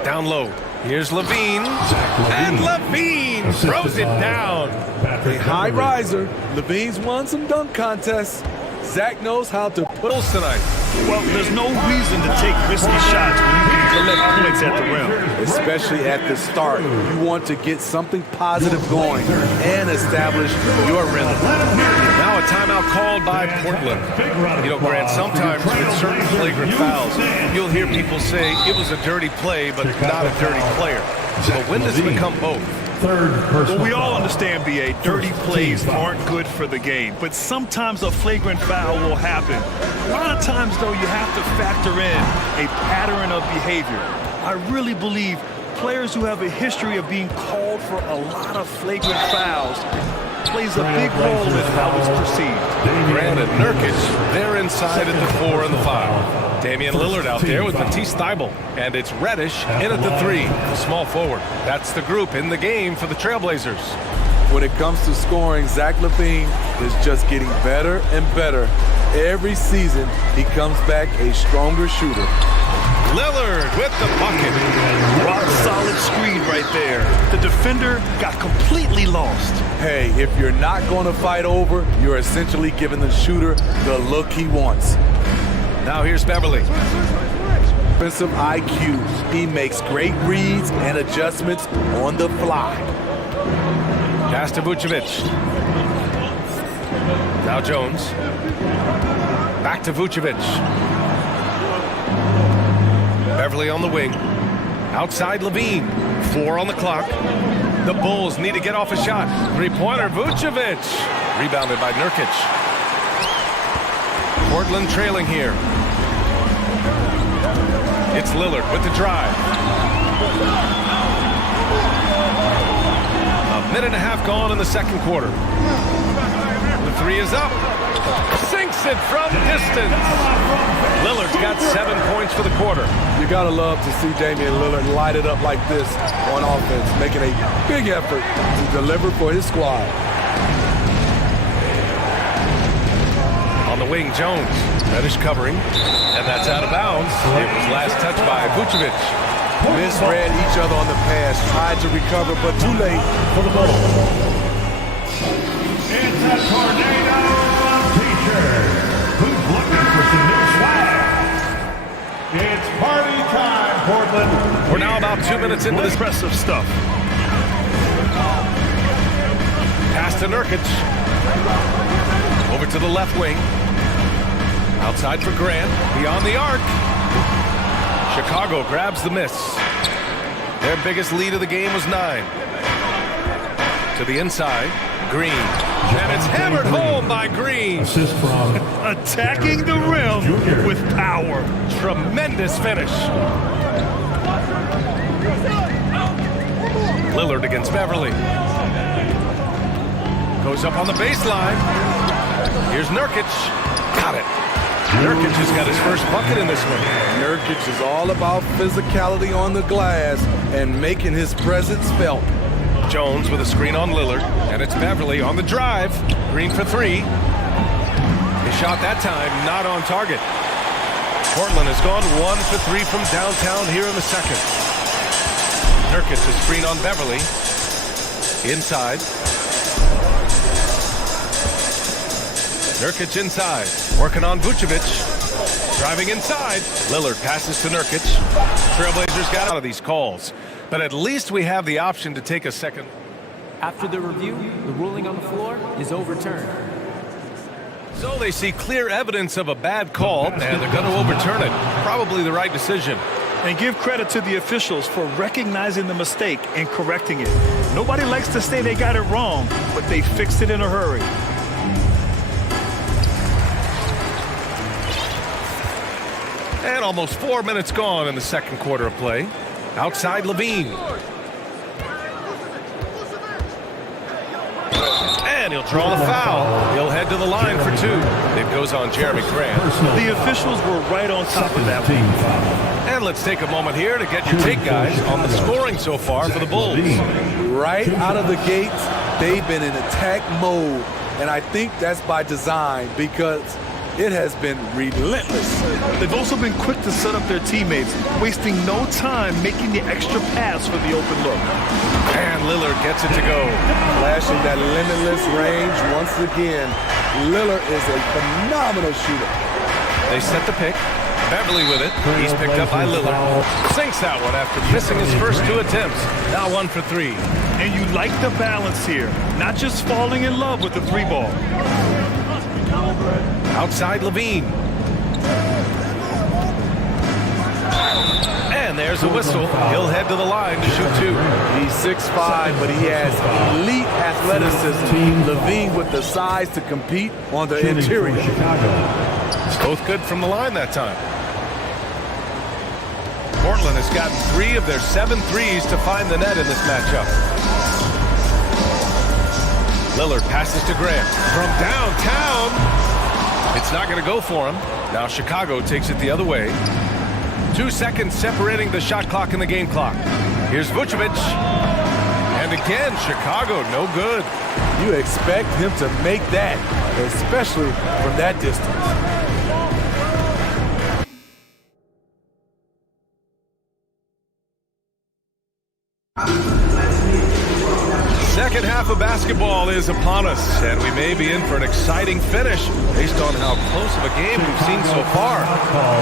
Down low. Here's Levine. And Levine throws it down. A high riser. Levine's won some dunk contests. Zach knows how to put us tonight. Well, there's no reason to take risky shots when you can collect points at the rim. Especially at the start. You want to get something positive going and establish your rhythm. Now a timeout called by Portland. You know, Grant, sometimes with certain flagrant fouls, you'll hear people say it was a dirty play, but not a dirty player. But when does it become both? Well, we all understand, B.A., dirty plays aren't good for the game, but sometimes a flagrant foul will happen. A lot of times, though, you have to factor in a pattern of behavior. I really believe players who have a history of being called for a lot of flagrant fouls plays a big role in how it's perceived. Grant and Nurkic, they're inside at the 4 and the 5. Damian Lillard out there with Matisse Thybulle. And it's Reddish in at the 3, small forward. That's the group in the game for the Trailblazers. When it comes to scoring, Zach LaVine is just getting better and better. Every season, he comes back a stronger shooter. Lillard with the bucket. Rock solid screen right there. The defender got completely lost. Hey, if you're not going to fight over, you're essentially giving the shooter the look he wants. Now here's Beverley. Offensive IQ. He makes great reads and adjustments on the fly. Pass to Vucevic. Now Jones. Back to Vucevic. Beverley on the wing. Outside Levine. 4 on the clock. The Bulls need to get off a shot. 3-pointer Vucevic. Rebounded by Nurkic. Portland trailing here. It's Lillard with the drive. A minute and a half gone in the second quarter. The 3 is up. Sinks it from distance. Lillard's got 7 points for the quarter. You gotta love to see Damian Lillard light it up like this on offense, making a big effort to deliver for his squad. On the wing, Jones. Reddish covering. And that's out of bounds. It was last touched by Vucevic. Misread each other on the pass. Tried to recover, but too late for the ball. It's a tornado of teachers. Who's looking for some new swag? It's party time, Portland. We're now about 2 minutes into this impressive stuff. Pass to Nurkic. Over to the left wing. Outside for Grant. Beyond the arc. Chicago grabs the miss. Their biggest lead of the game was 9. To the inside. Green. And it's hammered home by Green. Assist from attacking the rim with power. Tremendous finish. Lillard against Beverley. Goes up on the baseline. Here's Nurkic. Got it. Nurkic has got his first bucket in this one. Nurkic is all about physicality on the glass and making his presence felt. Jones with a screen on Lillard, and it's Beverley on the drive. Green for 3. His shot that time not on target. Portland has gone 1 for 3 from downtown here in the second. Nurkic a screen on Beverley. Inside. Nurkic inside. Working on Vucevic. Driving inside. Lillard passes to Nurkic. Trailblazers got out of these calls. But at least we have the option to take a second. After the review, the ruling on the floor is overturned. So they see clear evidence of a bad call, and they're going to overturn it. Probably the right decision. And give credit to the officials for recognizing the mistake and correcting it. Nobody likes to say they got it wrong, but they fixed it in a hurry. And almost 4 minutes gone in the second quarter of play. Outside Levine. And he'll draw the foul. He'll head to the line for two. It goes on Jeremy Grant. The officials were right on top of that one. And let's take a moment here to get your take, guys, on the scoring so far for the Bulls. Right out of the gates, they've been in attack mode. And I think that's by design because it has been relentless. They've also been quick to set up their teammates, wasting no time making the extra pass for the open look. And Lillard gets it to go. Flashing that limitless range once again. Lillard is a phenomenal shooter. They set the pick. Beverly with it. He's picked up by Lillard. Sinks that one after missing his first two attempts. Now 1 for 3. And you like the balance here. Not just falling in love with the three ball. Outside Levine. And there's a whistle. He'll head to the line to shoot two. He's 6'5", but he has elite athleticism. Levine with the size to compete on the interior. Both good from the line that time. Portland has gotten 3 of their 7 threes to find the net in this matchup. Lillard passes to Grant from downtown. It's not going to go for him. Now Chicago takes it the other way. 2 seconds separating the shot clock and the game clock. Here's Vucevic. And again, Chicago, no good. You expect him to make that, especially from that distance. Second half of basketball is upon us, and we may be in for an exciting finish based on how close of a game we've seen so far.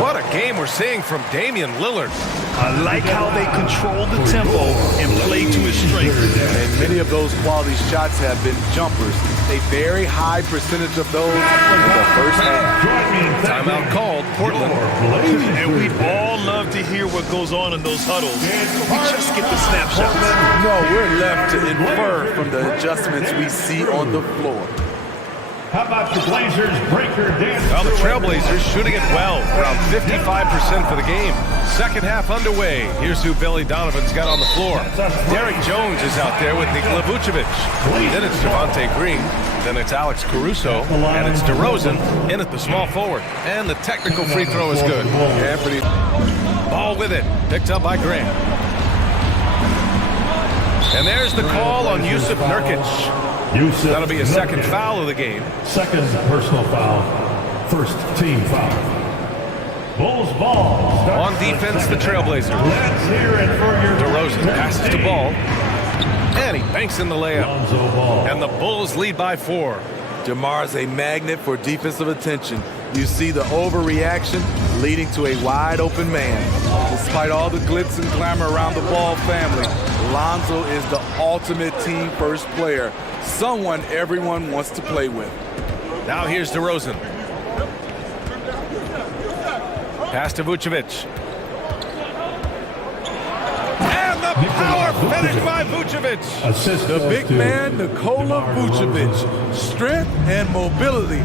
What a game we're seeing from Damian Lillard. I like how they control the tempo and play to his strength. And many of those quality shots have been jumpers. A very high percentage of those in the first half. Timeout called, Portland. And we'd all love to hear what goes on in those huddles. We just get the snapshots. No, we're left to infer from the adjustments we see on the floor. How about the Blazers breaker dance? Well, the Trailblazers shooting it well, around 55% for the game. Second half underway. Here's who Billy Donovan's got on the floor. Derek Jones is out there with Nikola Vucevic. Then it's Javonte Green. Then it's Alex Caruso. And it's DeRozan in at the small forward. And the technical free throw is good. Anthony. Ball with it. Picked up by Grant. And there's the call on Yusuf Nurkic. That'll be a second foul of the game. Second personal foul. First team foul. Bulls ball. On defense, the Trailblazers. Let's hear it for your DeRozan passes to Ball. And he banks in the layup. And the Bulls lead by 4. DeMar's a magnet for defensive attention. You see the overreaction leading to a wide open man. Despite all the glitz and glamour around the Ball family, Lonzo is the ultimate team first player. Someone everyone wants to play with. Now here's DeRozan. Pass to Vucevic. And the power finish by Vucevic. The big man, Nikola Vucevic. Strength and mobility.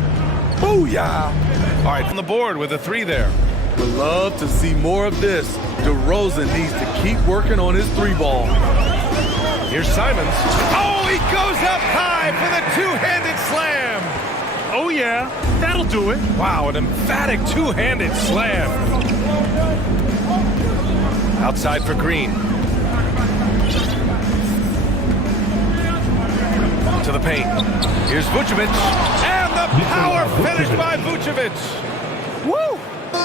Booyah! All right, on the board with a 3 there. Would love to see more of this. DeRozan needs to keep working on his 3-ball. Here's Simons. Oh, he goes up high for the two-handed slam. Oh, yeah, that'll do it. Wow, an emphatic two-handed slam. Outside for Green. To the paint. Here's Vucevic. And the power finish by Vucevic. Woo!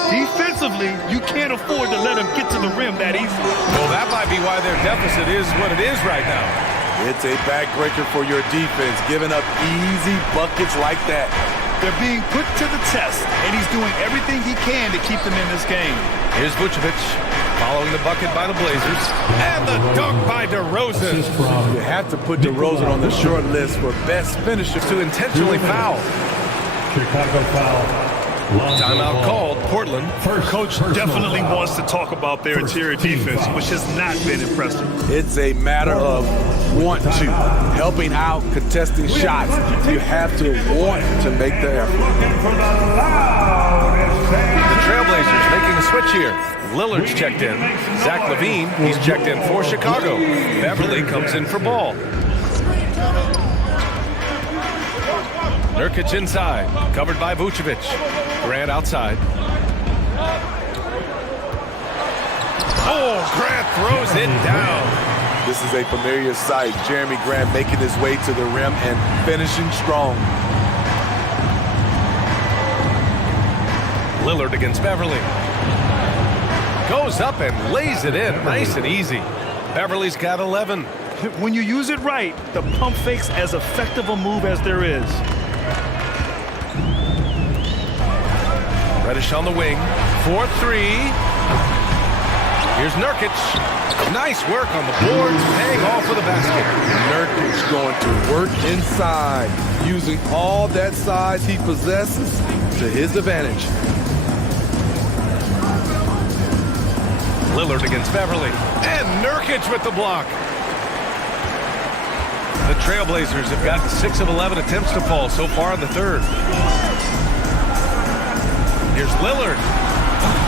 Defensively, you can't afford to let him get to the rim that easily. Well, that might be why their deficit is what it is right now. It's a backbreaker for your defense, giving up easy buckets like that. They're being put to the test, and he's doing everything he can to keep them in this game. Here's Vucevic following the bucket by the Blazers. And the dunk by DeRozan. You have to put DeRozan on the short list for best finisher. To intentionally foul. Chicago foul. Timeout called. Portland. Coach definitely wants to talk about their interior defense, which has not been impressive. It's a matter of want to, helping out, contesting shots. You have to want to make the effort. The Trailblazers making a switch here. Lillard's checked in. Zach LaVine, he's checked in for Chicago. Beverly comes in for Ball. Nurkic inside, covered by Vucevic. Grant outside. Oh, Grant throws it down. This is a familiar sight. Jeremy Grant making his way to the rim and finishing strong. Lillard against Beverly. Goes up and lays it in, nice and easy. Beverly's got 11. When you use it right, the pump fake's as effective a move as there is. Reddish on the wing, 4-3. Here's Nurkic. Nice work on the boards, paying off for the basket. Nurkic going to work inside, using all that size he possesses to his advantage. Lillard against Beverly. And Nurkic with the block. The Trailblazers have gotten 6 of 11 attempts to fall so far in the third. Here's Lillard.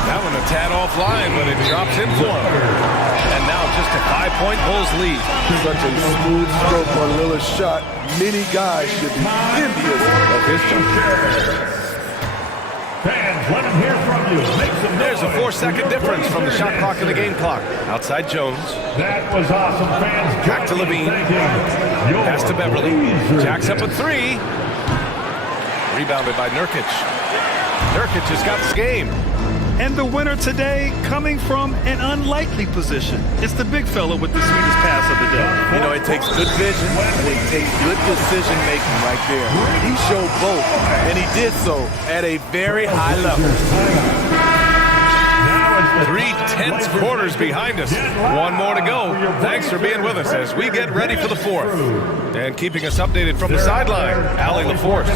That one a tad offline, but it drops in for him. And now just a 5-point Bulls lead. Such a smooth stroke on Lillard's shot. Many guys should be envious of his shot. Fans, let them hear from you. Make some There's a 4-second difference from the shot clock and the game clock. Outside Jones. That was awesome, fans. Back to Levine. Pass to Beverly. Jacks up a 3. Rebounded by Nurkic. Nurkic has got this game. And the winner today coming from an unlikely position. It's the big fella with the sweetest pass of the day. You know, it takes good vision and it takes good decision making right there. He showed both, and he did so at a very high level. 3 tense quarters behind us. One more to go. Thanks for being with us as we get ready for the fourth. And keeping us updated from the sideline, Allie LaForce.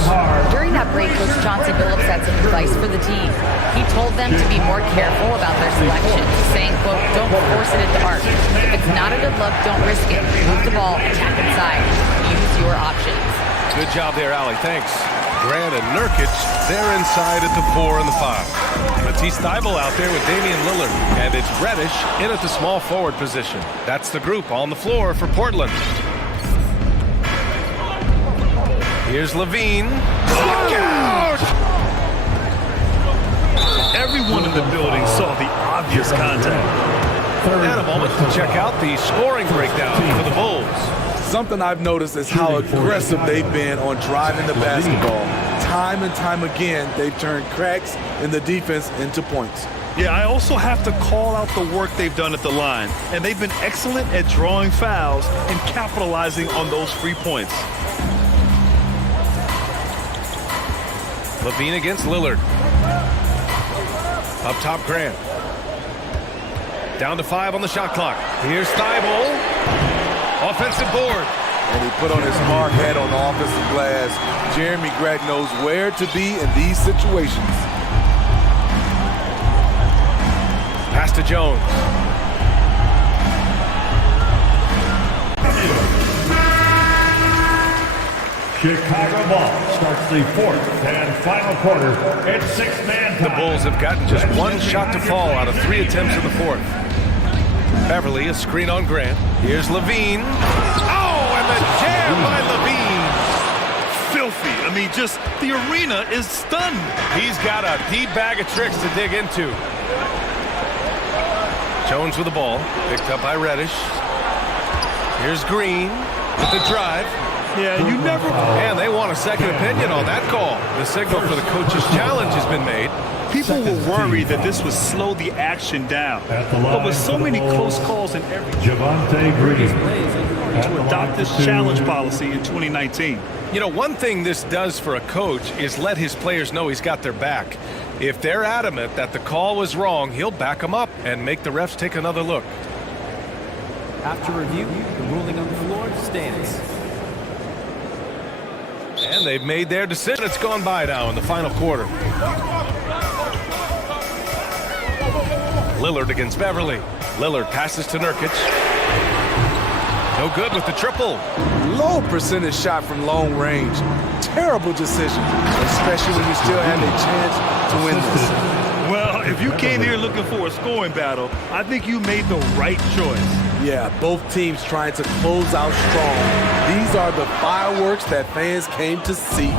During that break, Coach Chauncey Billups had some advice for the team. He told them to be more careful about their selections, saying, quote, don't force it into arc. If it's not a good look, don't risk it. Move the ball, attack inside. Use your options. Good job there, Allie. Thanks. Grant and Nurkic, they're inside at the 4 and the 5. Matisse Thybulle out there with Damian Lillard. And it's Reddish in at the small forward position. That's the group on the floor for Portland. Here's Levine. Look out! Everyone in the building saw the obvious contact. And a moment to check out the scoring breakdown for the Bulls. Something I've noticed is how aggressive they've been on driving the basketball. Time and time again, they've turned cracks in the defense into points. Yeah, I also have to call out the work they've done at the line. And they've been excellent at drawing fouls and capitalizing on those free points. Levine against Lillard. Up top, Grant. Down to 5 on the shot clock. Here's Thybulle. Offensive board. And he put on his smart head on the offensive glass. Jeremy Grant knows where to be in these situations. Pass to Jones. Chicago ball starts the fourth and final quarter. It's 6-man time. The Bulls have gotten just 1 shot to fall out of 3 attempts in the fourth. Beverly, a screen on Grant. Here's Levine. Oh, and the jam by Levine. Filthy. I mean, just the arena is stunned. He's got a deep bag of tricks to dig into. Jones with the ball. Picked up by Reddish. Here's Green with the drive. Yeah, you never... And they want a second opinion on that call. The signal for the coach's challenge has been made. People were worried that this would slow the action down. But with so many close calls in every... Javonte Green. to adopt this challenge policy in 2019. You know, one thing this does for a coach is let his players know he's got their back. If they're adamant that the call was wrong, he'll back them up and make the refs take another look. After review, the ruling on the floor stands. And they've made their decision. It's gone by now in the final quarter. Lillard against Beverly. Lillard passes to Nurkic. No good with the triple. Low percentage shot from long range. Terrible decision, especially when you still have a chance to win this. Well, if you came here looking for a scoring battle, I think you made the right choice. Yeah, both teams trying to close out strong. These are the fireworks that fans came to see.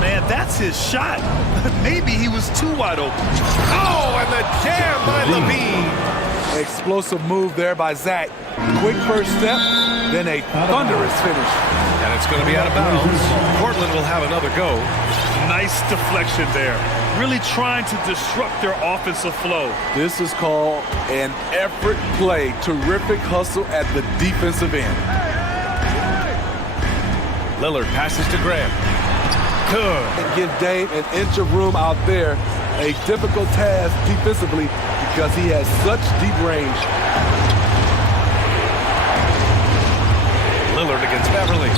Man, that's his shot. Maybe he was too wide open. Oh, and the jam by Levine. Explosive move there by Zach. Quick first step, then a thunderous finish. And it's going to be out of bounds. Portland will have another go. Nice deflection there. Really trying to disrupt their offensive flow. This is called an effort play. Terrific hustle at the defensive end. Lillard passes to Graham. Good. And give Dame an inch of room out there. A difficult task defensively because he has such deep range. Lillard against Beverly.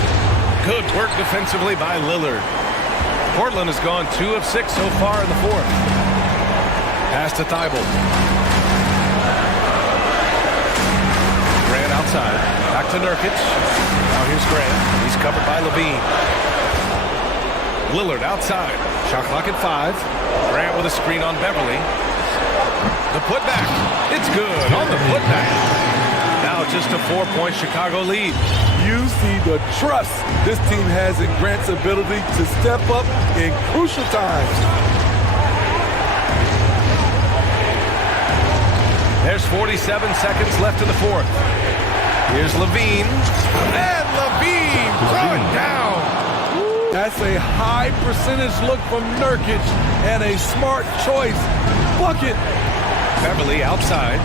Good work defensively by Lillard. Portland has gone 2 of 6 so far in the fourth. Pass to Thibault. Grant outside. Back to Nurkic. Now here's Grant. He's covered by Levine. Lillard outside. Shot clock at 5. Grant with a screen on Beverly. The putback. It's good on the putback. Now just a 4-point Chicago lead. You see the trust this team has in Grant's ability to step up in crucial times. There's 47 seconds left in the fourth. Here's Levine. And Levine throwing down. That's a high percentage look from Nurkic and a smart choice. Bucket. Beverly outside.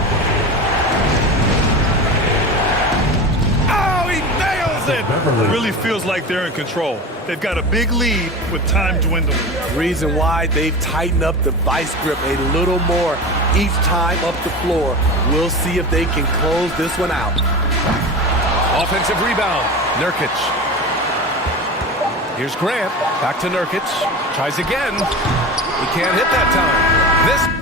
Oh, he nails it! Really feels like they're in control. They've got a big lead with time dwindling. Reason why they've tightened up the vice grip a little more each time up the floor. We'll see if they can close this one out. Offensive rebound. Nurkic. Here's Grant. Back to Nurkic. Tries again. He can't hit that time. This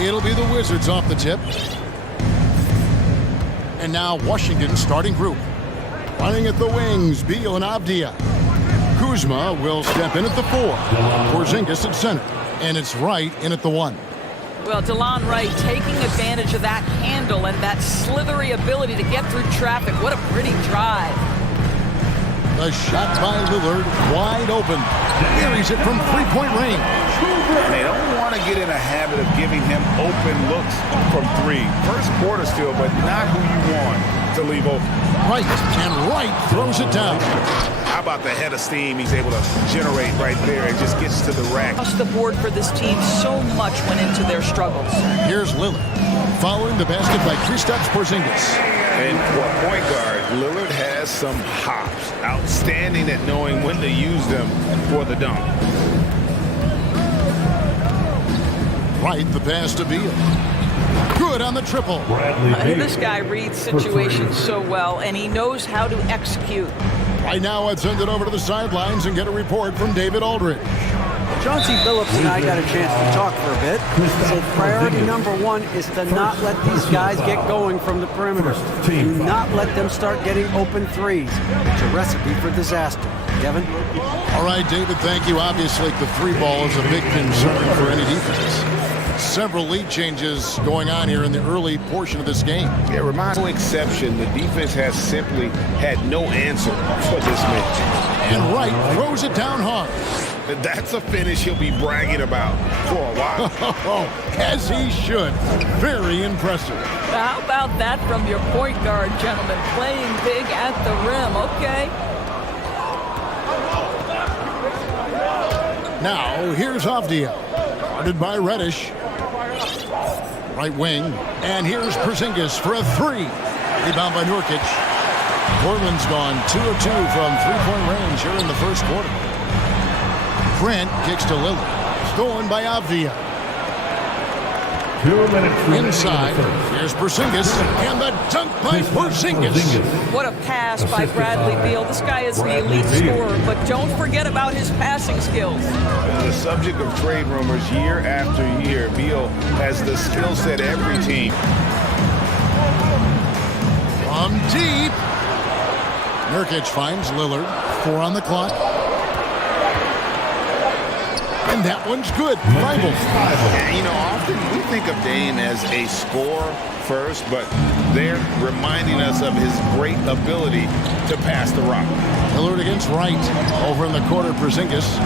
It'll be the Wizards off the tip. And now Washington's starting group. Running at the wings, Beal and Avdia. Kuzma will step in at the 4. Porzingis at center. And it's Wright in at the 1. Well, DeLon Wright taking advantage of that handle and that slithery ability to get through traffic. What a pretty drive. The shot by Lillard, wide open. Buries it from three-point range. And they don't want to get in a habit of giving him open looks from 3. First quarter still, but not who you want to leave open. Wright, and Wright throws it down. How about the head of steam he's able to generate right there and just gets to the rack. Across the board for this team, so much went into their struggles. Here's Lillard, following the basket by Kristaps Porzingis. And for a point guard, Lillard has some hops. Outstanding at knowing when to use them for the dunk. Wright, the pass to Beal. Good on the triple. This guy reads situations so well, and he knows how to execute. Right now, I'd send it over to the sidelines and get a report from David Aldridge. Chauncey Billups and I got a chance to talk for a bit. Said priority number 1 is to not let these guys get going from the perimeter. Do not let them start getting open threes. It's a recipe for disaster. Kevin? All right, David, thank you. Obviously, the 3-ball is a big concern for any defense. Several lead changes going on here in the early portion of this game. Yeah, reminds no exception. The defense has simply had no answer for this match. And Wright throws it down hard. That's a finish he'll be bragging about for a while. As he should. Very impressive. How about that from your point guard, gentlemen? Playing big at the rim, okay? Now, here's Avdia. Guarded by Reddish. Right wing. And here's Porzingis for a 3. Rebound by Nurkic. Portland's gone 2 of 2 from three-point range here in the first quarter. Grant kicks to Lillard. Stolen by Avdia. 2 minutes inside. Here's Porzingis. And the dunk by Porzingis. What a pass by Bradley Beal. This guy is an elite scorer, but don't forget about his passing skills. The subject of trade rumors year after year, Beal has the skill set every team. From deep. Nurkic finds Lillard. 4 on the clock. And that one's good. Rival. You know, often we think of Dame as a scorer first, but they're reminding us of his great ability to pass the rock. Lillard against Wright. Over in the corner, Porzingis.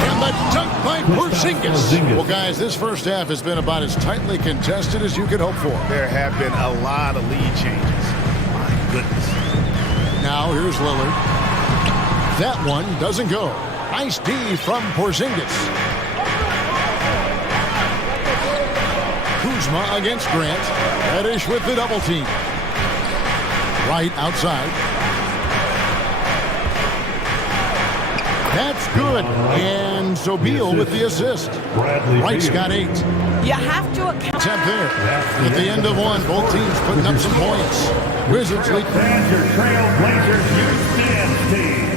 And the dunk by Porzingis. Well, guys, this first half has been about as tightly contested as you could hope for. There have been a lot of lead changes. My goodness. Now, here's Lillard. That one doesn't go. Nice D from Porzingis. Kuzma against Grant. Reddish with the double team. Wright outside. That's good. And so Beal with the assist. Wright's got 8. You have to account. Attempt there. At the end of one, both teams putting up some points. Wizards lead. Trailblazers UCF team.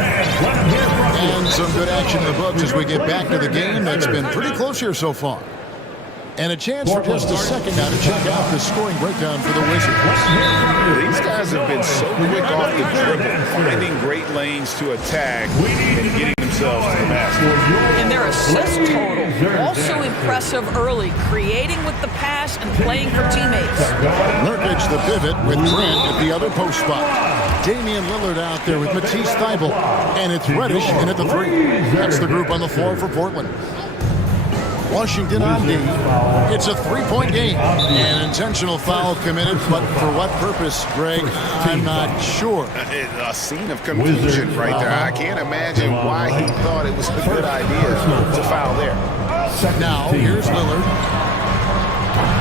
And some good action in the books as we get back to the game that's been pretty close here so far. And a chance for just a second now to check out the scoring breakdown for the Wizards. These guys have been so quick off the dribble, finding great lanes to attack and getting themselves to the basket. And their assist total, also impressive early, creating with the pass and playing for teammates. Nurkic the pivot with Grant at the other post spot. Damian Lillard out there with Matisse Thybulle. And it's Reddish in at the 3. That's the group on the floor for Portland. Washington on D. It's a three-point game. An intentional foul committed, but for what purpose, Greg? I'm not sure. A scene of confusion right there. I can't imagine why he thought it was a good idea to foul there. Now, here's Lillard.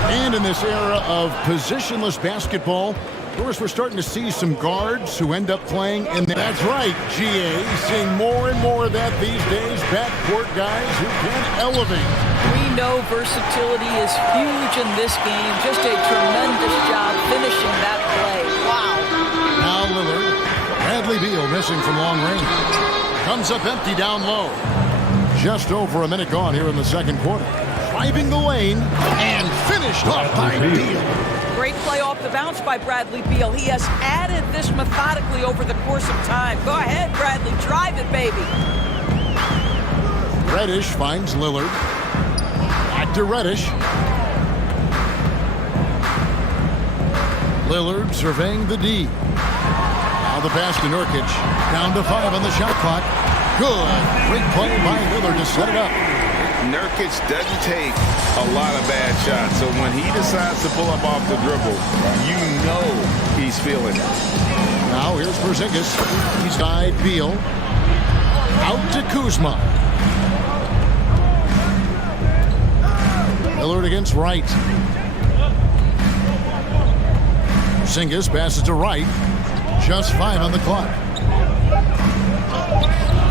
And in this era of positionless basketball, of course, we're starting to see some guards who end up playing in the... That's right, GA. Seeing more and more of that these days. Backcourt guys who can elevate. We know versatility is huge in this game. Just a tremendous job finishing that play. Wow. Now Lillard. Bradley Beal missing from long range. Comes up empty down low. Just over a minute gone here in the second quarter. Driving the lane and finished off by Beal. Great play off the bounce by Bradley Beal. He has added this methodically over the course of time. Go ahead, Bradley. Drive it, baby. Reddish finds Lillard. Back to Reddish. Lillard surveying the D. Now the pass to Nurkic. Down to 5 on the shot clock. Good. Great play by Lillard to set it up. Nurkic doesn't take a lot of bad shots, so when he decides to pull up off the dribble, you know he's feeling it. Now here's Porzingis. He's side Beal. Out to Kuzma. Lillard against Wright. Porzingis passes to Wright. Just 5 on the clock.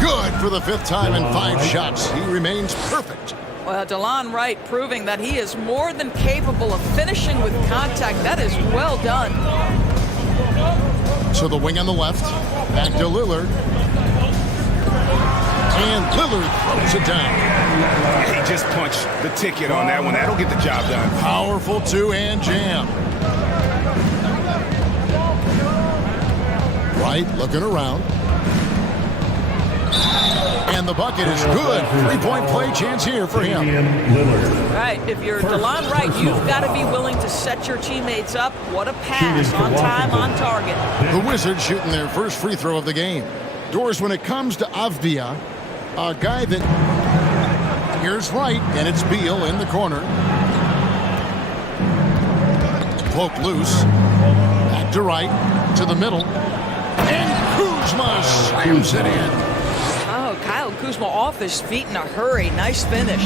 Good for the 5th time in 5 shots. He remains perfect. Well, DeLon Wright proving that he is more than capable of finishing with contact. That is well done. So the wing on the left. Back to Lillard. And Lillard throws it down. He just punched the ticket on that one. That'll get the job done. Powerful two-hand jam. Wright looking around. And the bucket is good. 3-point play chance here for him. Right, if you're DeLon Wright, you've got to be willing to set your teammates up. What a pass, on time, on target. The Wizards shooting their first free throw of the game. Doors, when it comes to Avdia, a guy that... Here's Wright, and it's Beal in the corner. Poke loose. Back to Wright, to the middle. And Kuzma slams it in. Oh, Kyle Kuzma off his feet in a hurry. Nice finish.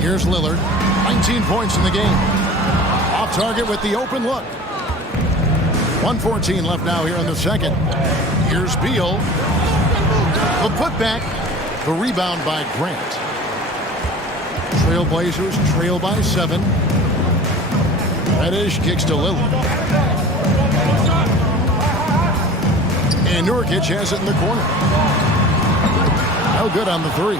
Here's Lillard. 19 points in the game. Off target with the open look. 1:14 left now here in the second. Here's Beal. The putback. The rebound by Grant. Trailblazers trail by 7. Reddish kicks to Lillard. And Nurkic has it in the corner. No good on the 3.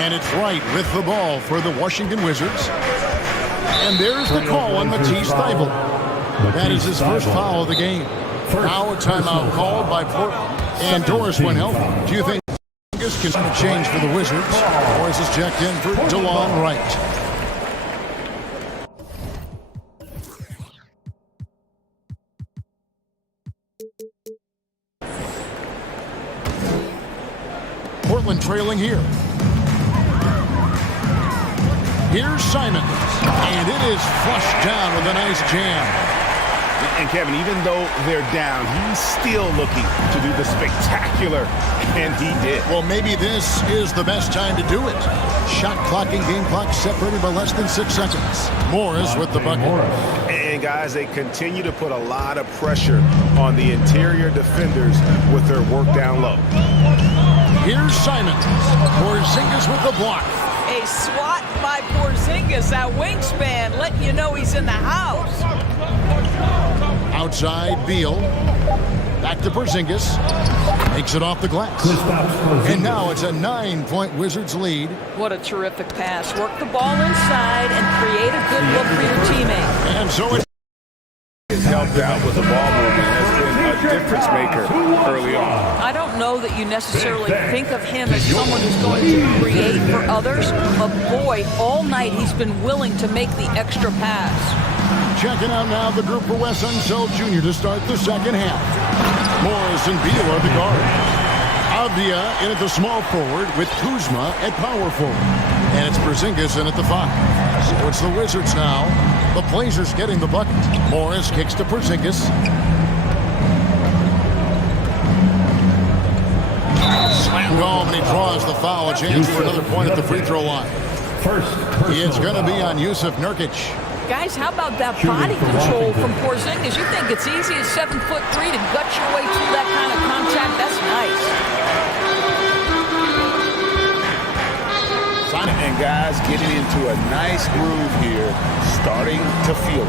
And it's Wright with the ball for the Washington Wizards. And there's the call on Matisse Thybulle. That is his first foul of the game. Now a timeout called by Portland. And Doris, when healthy, do you think this can change for the Wizards? Doris is checked in for DeLon Wright. Portland trailing here. Here's Simons, and it is flushed down with a nice jam. And Kevin, even though they're down, he's still looking to do the spectacular, and he did. Well, maybe this is the best time to do it. Shot clock and game clock separated by less than 6 seconds. Morris with the bucket. And guys, they continue to put a lot of pressure on the interior defenders with their work down low. Here's Simons. Porzingis with the block. A swat by Porzingis, that wingspan, letting you know he's in the house. Outside, Beal. Back to Porzingis. Makes it off the glass. And now it's a 9-point Wizards lead. What a terrific pass. Work the ball inside and create a good look for your teammate. And so it's helped out with the ball movement, has been a difference maker early on. I don't know that you necessarily think of him as someone who's going to create for others, but boy, all night he's been willing to make the extra pass. Checking out now the group for Wes Unseld Jr. to start the second half. Morris and Beal are the guard. Avdia in at the small forward with Kuzma at power forward. And it's Porzingis in at the 5. So it's the Wizards now. The Blazers getting the bucket. Morris kicks to Porzingis. Slam home, and he draws the foul. A chance for another point at the free throw line. It's going to be on Yusuf Nurkic. Guys, how about that body control from Porzingis? You think it's easy at 7'3" to gut your way through that kind of contact? That's nice. And guys getting into a nice groove here, starting to feel it.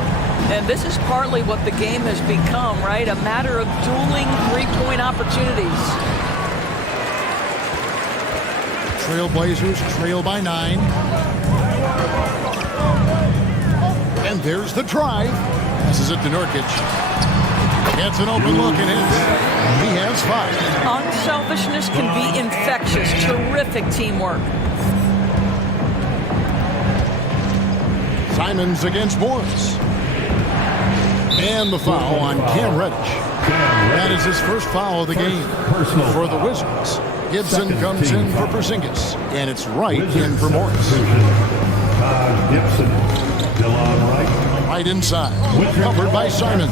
And this is partly what the game has become, right? A matter of dueling three-point opportunities. Trailblazers trail by 9. And there's the drive. Passes it to Nurkic. Gets an open look and hits. He has 5. Unselfishness can be infectious. Terrific teamwork. Simons against Morris. And the foul on Cam Reddish. That is his first foul of the game for the Wizards. Gibson comes in for Porzingis. And it's Wright in for Morris. Gibson, Delon Wright. Right inside. Covered by Simon.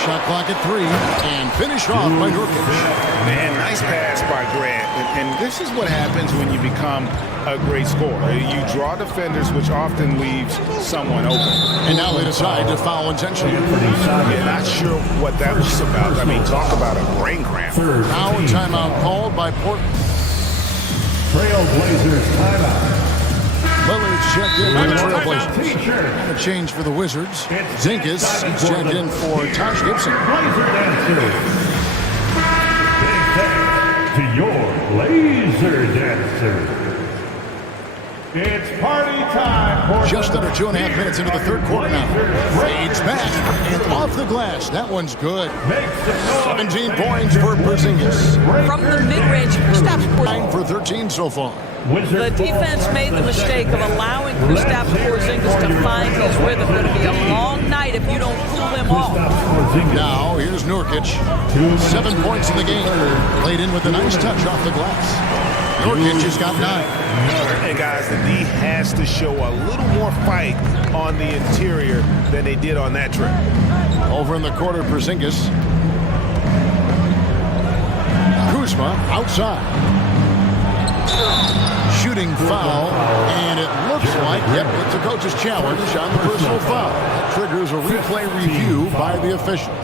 Shot clock at 3. And finished off by Nurkic. Man, nice pass by Grant. And this is what happens when you become a great scorer. You draw defenders, which often leaves someone open. And now they decide to foul intentionally. Yeah, not sure what that was about. I mean, talk about a brain cramp. Now a timeout called by Portland. Trailblazers timeout. Lillard's checked in by the Trailblazers. A change for the Wizards. Zinkas checked in for Taj Gibson. To your laser dancer. It's party time. Just under 2.5 minutes into the third quarter now. Fades back and off the glass. That one's good. 17 points for Porzingis. From the mid-range, Kristaps 9 for 13 so far. The defense made the mistake of allowing Kristaps Porzingis to find his rhythm. It's going to be a long night if you don't cool him off. Now here's Nurkic. 7 points in the game. Played in with a nice touch off the glass. Nurkic has got 9. And guys, the D has to show a little more fight on the interior than they did on that trip. Over in the corner, Porzingis. Kuzma outside. Shooting foul, and it looks like, yep, it's a coach's challenge on the personal foul. That triggers a replay review by the officials.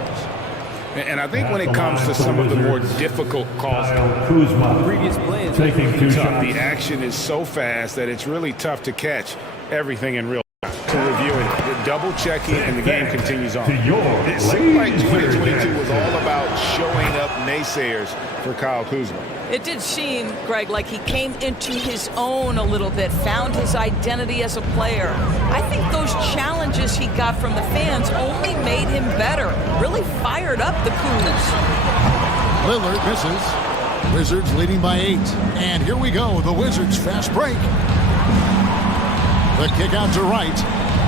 And I think when it comes to some of the more difficult calls, previous play is taking 2 shots. The action is so fast that it's really tough to catch everything in real time. To review it, double checking, and the game continues on. It seemed like 2022 was all about showing up naysayers for Kyle Kuzma. It did seem, Greg, like he came into his own a little bit, found his identity as a player. I think those challenges he got from the fans only made him better, really fired up the Kuz. Lillard misses. Wizards leading by 8. And here we go, the Wizards fast break. The kick out to Wright.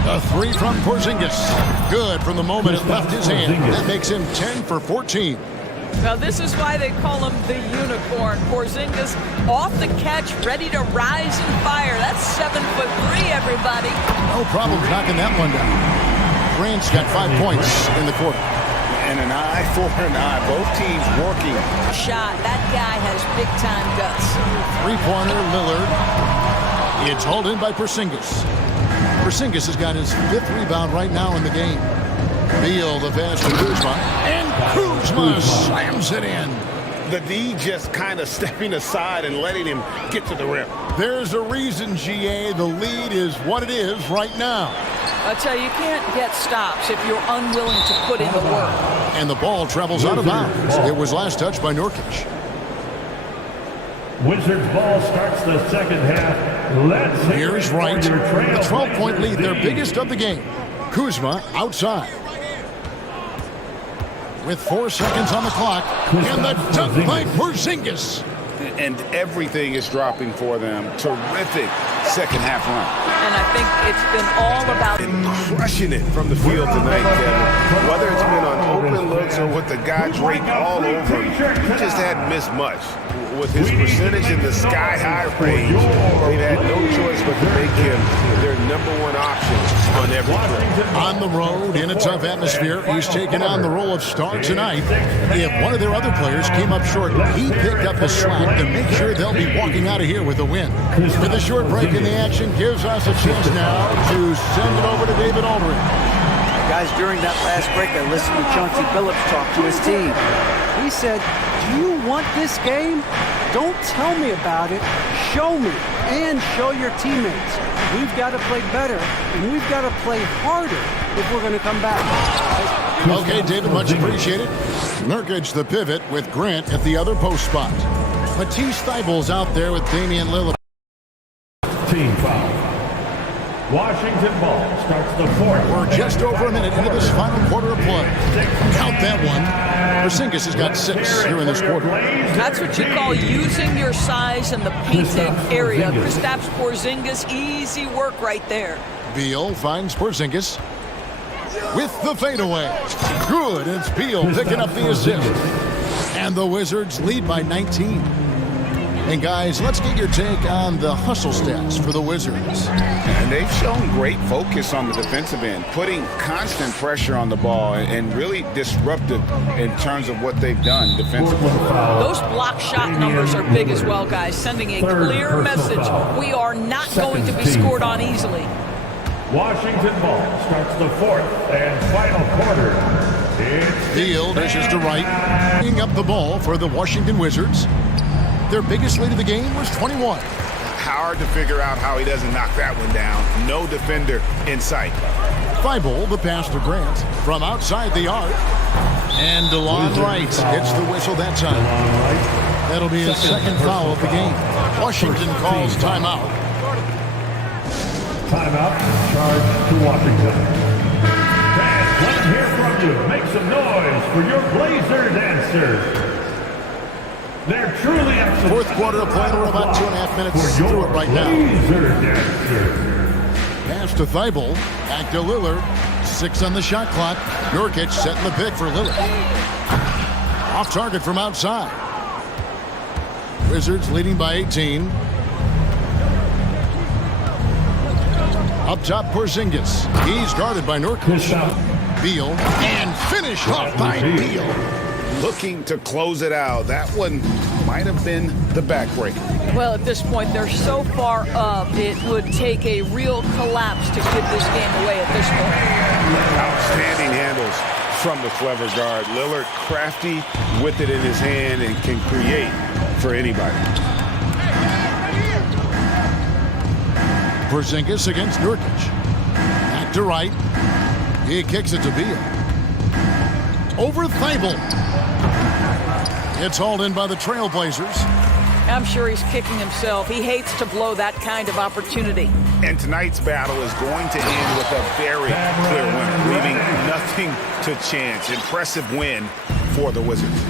The 3 from Porzingis. Good from the moment it left his hand. That makes him 10 for 14. Now this is why they call him the unicorn. Porzingis off the catch, ready to rise and fire. That's 7'3", everybody. No problem knocking that one down. Grant's got 5 points in the quarter. And an eye for an eye. Both teams working. Shot. That guy has big-time guts. 3-pointer, Lillard. It's hauled in by Porzingis. Porzingis has got his 5th rebound right now in the game. Beal the pass to Kuzma. And Kuzma slams it in. The D just kind of stepping aside and letting him get to the rim. There's a reason, GA. The lead is what it is right now. I tell you, you can't get stops if you're unwilling to put in the work. And the ball travels out of bounds. It was last touched by Nurkic. Wizards ball starts the second half. Here's Wright. A 12-point lead, their biggest of the game. Kuzma outside. With 4 seconds on the clock. And the dunk by Porzingis. and everything is dropping for them. Terrific second half run. And I think it's been all about Crushing it from the field tonight, Kevin. Whether it's been on open looks or with the guy draped all over him, he just hadn't missed much. With his percentage in the sky-high range, they've had no choice but to make him their #1 option on every play. On the road, in a tough atmosphere, he's taken on the role of star tonight. If one of their other players came up short, he picked up the slack to make sure they'll be walking out of here with a win. With a short break in the action, gives us a chance now to send it over to David Aldridge. Guys, during that last break, I listened to Chauncey Billups talk to his team. He said, do you want this game? Don't tell me about it. Show me and show your teammates. We've got to play better, and we've got to play harder if we're going to come back. Okay, David, much appreciated. Nurkic, the pivot, with Grant at the other post spot. Matisse Thybulle's out there with Damian Lillard. Team foul. Washington ball starts the fourth. We're just over a minute into this final quarter of play. Count that one. Porzingis has got 6 here in this quarter. That's what you call using your size in the painted area. Kristaps Porzingis, easy work right there. Beal finds Porzingis with the fadeaway. Good, it's Beal picking up the assist. And the Wizards lead by 19. And guys, let's get your take on the hustle stats for the Wizards. And they've shown great focus on the defensive end, putting constant pressure on the ball and really disruptive in terms of what they've done defensively. Those block shot numbers are big as well, guys, sending a clear message. We are not going to be scored on easily. Washington ball starts the fourth and final quarter. Beal dishes to right, bringing up the ball for the Washington Wizards. Their biggest lead of the game was 21. Hard to figure out how he doesn't knock that one down. No defender in sight. Thibault, the pass to Grant from outside the arc. And DeLon Wright hits the whistle that time. That'll be his second foul of the game. Washington calls timeout. Timeout, charge to Washington. Fans, let's hear from you. Make some noise for your Blazer dancers. They're truly excellent. Fourth quarter of play. We're about 2.5 minutes through it right now. Pass to Thibault. Back to Lillard. 6 on the shot clock. Nurkic setting the pick for Lillard. Off target from outside. Wizards leading by 18. Up top, Porzingis. He's guarded by Nurkic. Beal. And finished off by Beal. Looking to close it out. That one might have been the backbreaker. Well, at this point, they're so far up, it would take a real collapse to give this game away at this point. Outstanding handles from the clever guard. Lillard crafty with it in his hand and can create for anybody. Porzingis against Nurkic. Back to right. He kicks it to Beal. Over Thibault. It's hauled in by the Trailblazers. I'm sure he's kicking himself. He hates to blow that kind of opportunity. And tonight's battle is going to end with a very clear winner, leaving nothing to chance. Impressive win for the Wizards.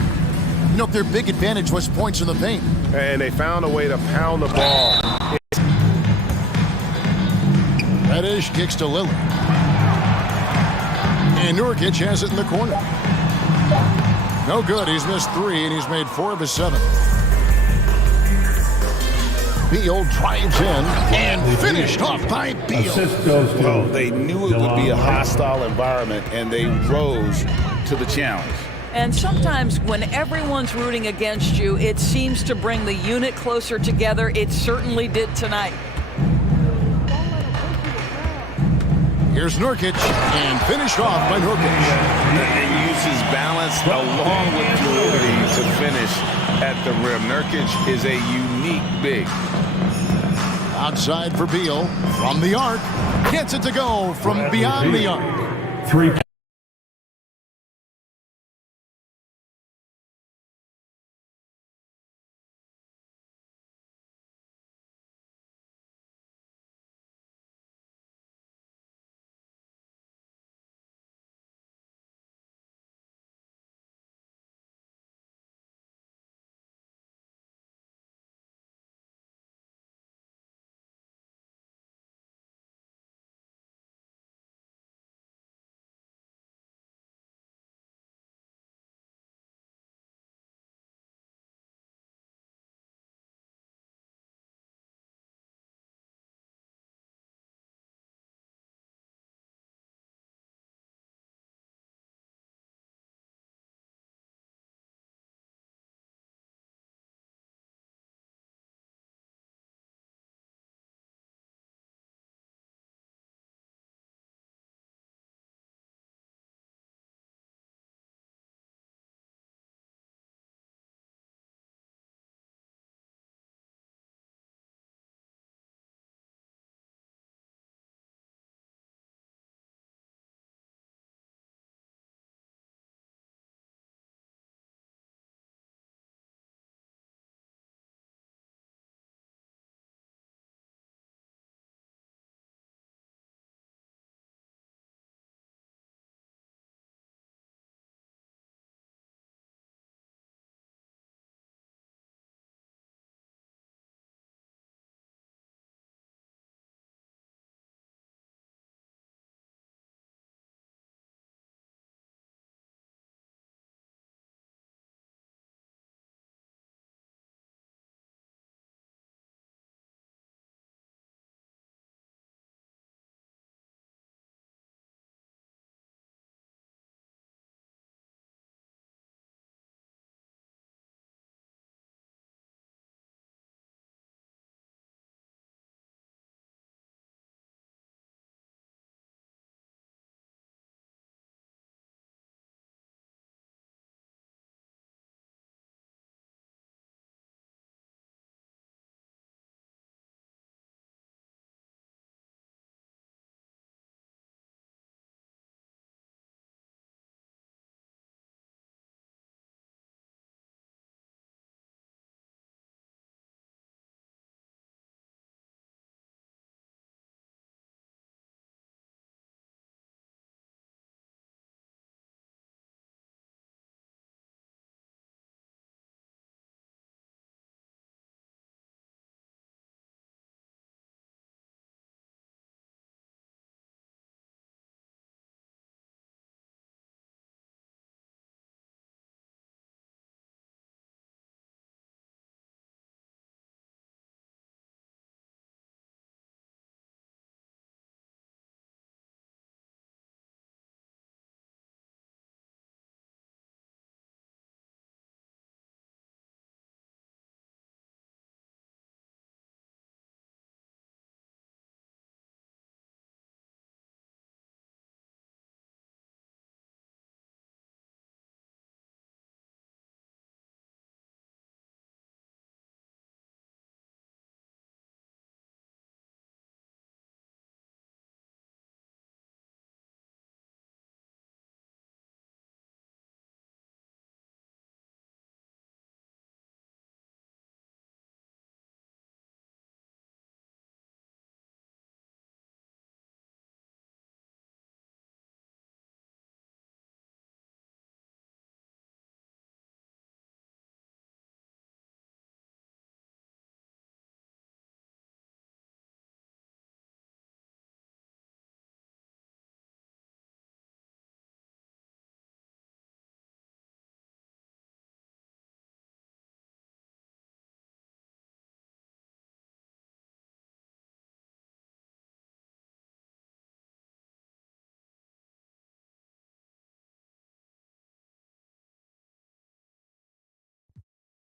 You know, their big advantage was points in the paint. And they found a way to pound the ball. Reddish kicks to Lillard. And Nurkic has it in the corner. No good. He's missed 3, and he's made 4 of his 7. Beal drives in and finished off by Beal. Well, they knew it would be a hostile environment, and they rose to the challenge. And sometimes when everyone's rooting against you, it seems to bring the unit closer together. It certainly did tonight. Here's Nurkic, and finished off by Nurkic. And uses balance along with fluidity to finish at the rim. Nurkic is a unique big. Outside for Beal, from the arc, gets it to go from beyond the arc. 3.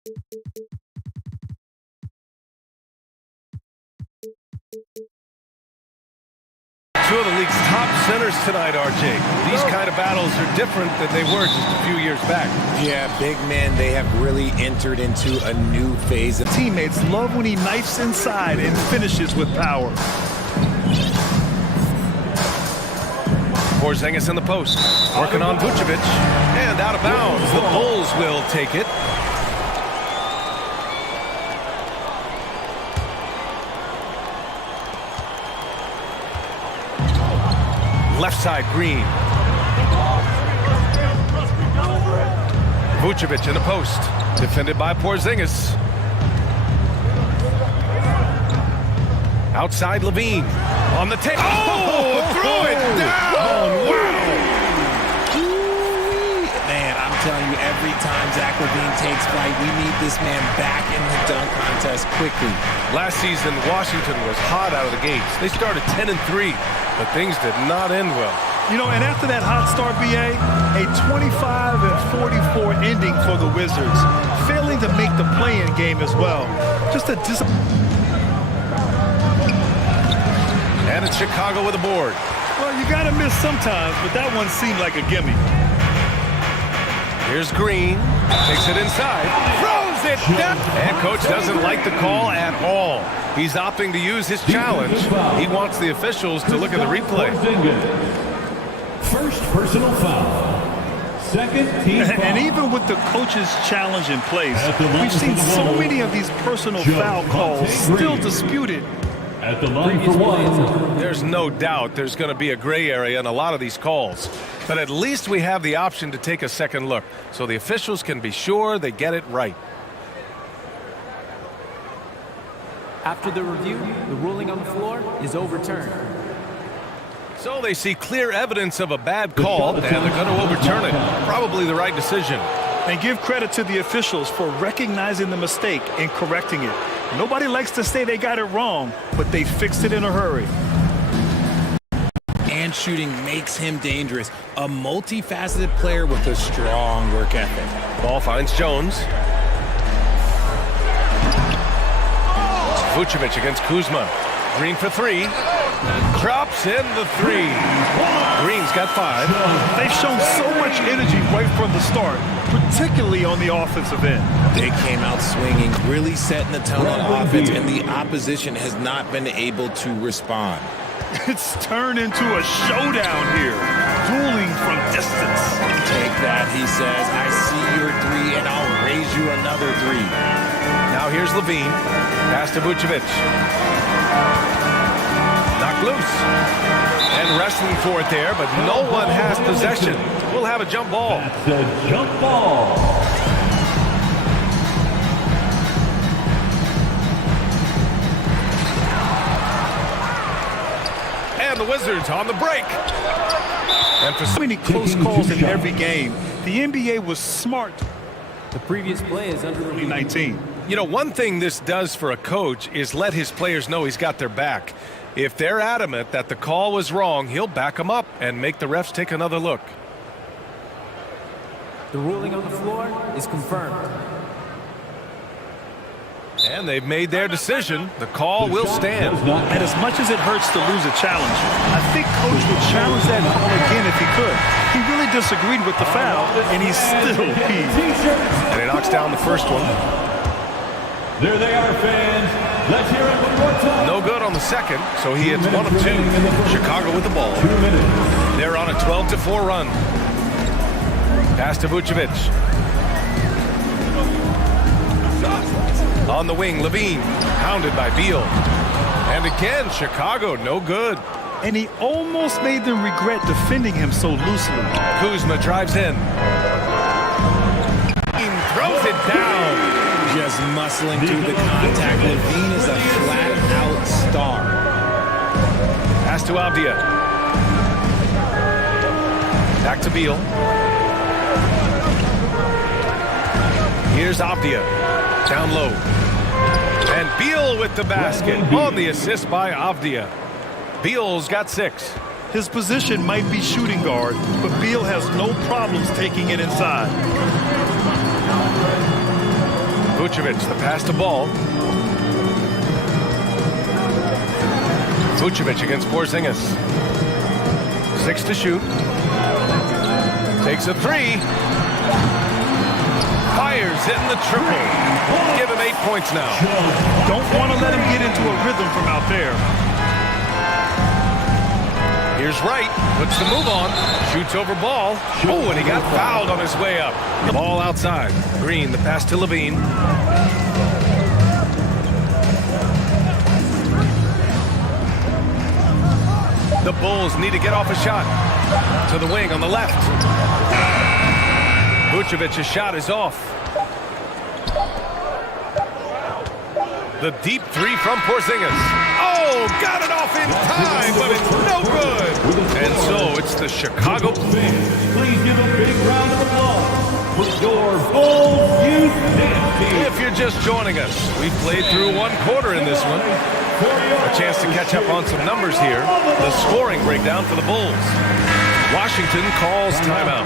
Two of the league's top centers tonight, RJ. These kind of battles are different than they were just a few years back. Yeah, big men, they have really entered into a new phase. Teammates love when he knifes inside and finishes with power. Porzingis in the post, working on Vucevic, and out of bounds. The Bulls will take it. Left side, Green. Vucevic in the post, defended by Porzingis. Outside, Levine on the tape. Oh, threw it down! Wow! Man, I'm telling you, every time Zach Levine takes flight, we need this man back in the dunk contest quickly. Last season, Washington was hot out of the gates. They started 10-3, but things did not end well. You know, and after that hot start, BA, a 25-44 ending for the Wizards, failing to make the play-in game as well. Just a And it's Chicago with a board. Well, you got to miss sometimes, but that one seemed like a gimme. Here's Green, takes it inside, throws it down. And coach doesn't like the call at all. He's opting to use his challenge. He wants the officials to look at the replay. First personal foul. Second team foul. And even with the coach's challenge in place, we've seen so many of these personal foul calls still disputed. At the line for one. There's no doubt there's going to be a gray area in a lot of these calls. But at least we have the option to take a second look, so the officials can be sure they get it right. After the review, the ruling on the floor is overturned. So they see clear evidence of a bad call, and they're going to overturn it. Probably the right decision. And give credit to the officials for recognizing the mistake and correcting it. Nobody likes to say they got it wrong, but they fixed it in a hurry. And shooting makes him dangerous. A multifaceted player with a strong work ethic. Ball finds Jones. Vucevic against Kuzma. Green for three. Drops in the three. Green's got 5. They've shown so much energy right from the start, particularly on the offensive end. They came out swinging, really setting the tone on offense, and the opposition has not been able to respond. It's turned into a showdown here, dueling from distance. Take that, he says. I see your 3, and I'll raise you another 3. Now here's Levine. Pass to Vucevic. Knocked loose. And wrestling for it there, but no one has possession. We'll have a jump ball. That's a jump ball. And the Wizards on the break. And for so many close calls in every game, the NBA was smart. The previous play is under review. 19. You know, one thing this does for a coach is let his players know he's got their back. If they're adamant that the call was wrong, he'll back them up and make the refs take another look. The ruling on the floor is confirmed. And they've made their decision. The call will stand. And as much as it hurts to lose a challenge, I think Coach would challenge that call again if he could. He really disagreed with the foul, and he's still peeved. And he knocks down the first one. There they are, fans. Let's hear it one more time. No good on the second, so he hits 1 of 2. Chicago with the ball. 2 minutes. They're on a 12-4 run. Pass to Vucevic. On the wing, Levine, pounded by Beal. And again, Chicago, no good. And he almost made them regret defending him so loosely. Kuzma drives in. Throws it down. Just muscling through the contact. Levine is a flat-out star. Pass to Avdia. Back to Beal. Here's Avdia. Down low. And Beal with the basket on the assist by Avdia. Beal's got 6. His position might be shooting guard, but Beal has no problems taking it inside. Vucevic, the pass to Ball. Vucevic against Porzingis. 6 to shoot. Takes a 3. Fires, hitting the triple. Give him 8 points now. Don't want to let him get into a rhythm from out there. Here's Wright, puts the move on, shoots over Ball. Oh, and he got fouled on his way up. Ball outside. Green, the pass to Levine. The Bulls need to get off a shot. To the wing on the left. Vucevic's shot is off. The deep 3 from Porzingis. Oh, got it off in time, but it's no good. And so it's the Chicago. Please give a big round of applause for your Bulls Youth Dance Team. If you're just joining us, we've played through 1 quarter in this one. A chance to catch up on some numbers here. The scoring breakdown for the Bulls. Washington calls timeout.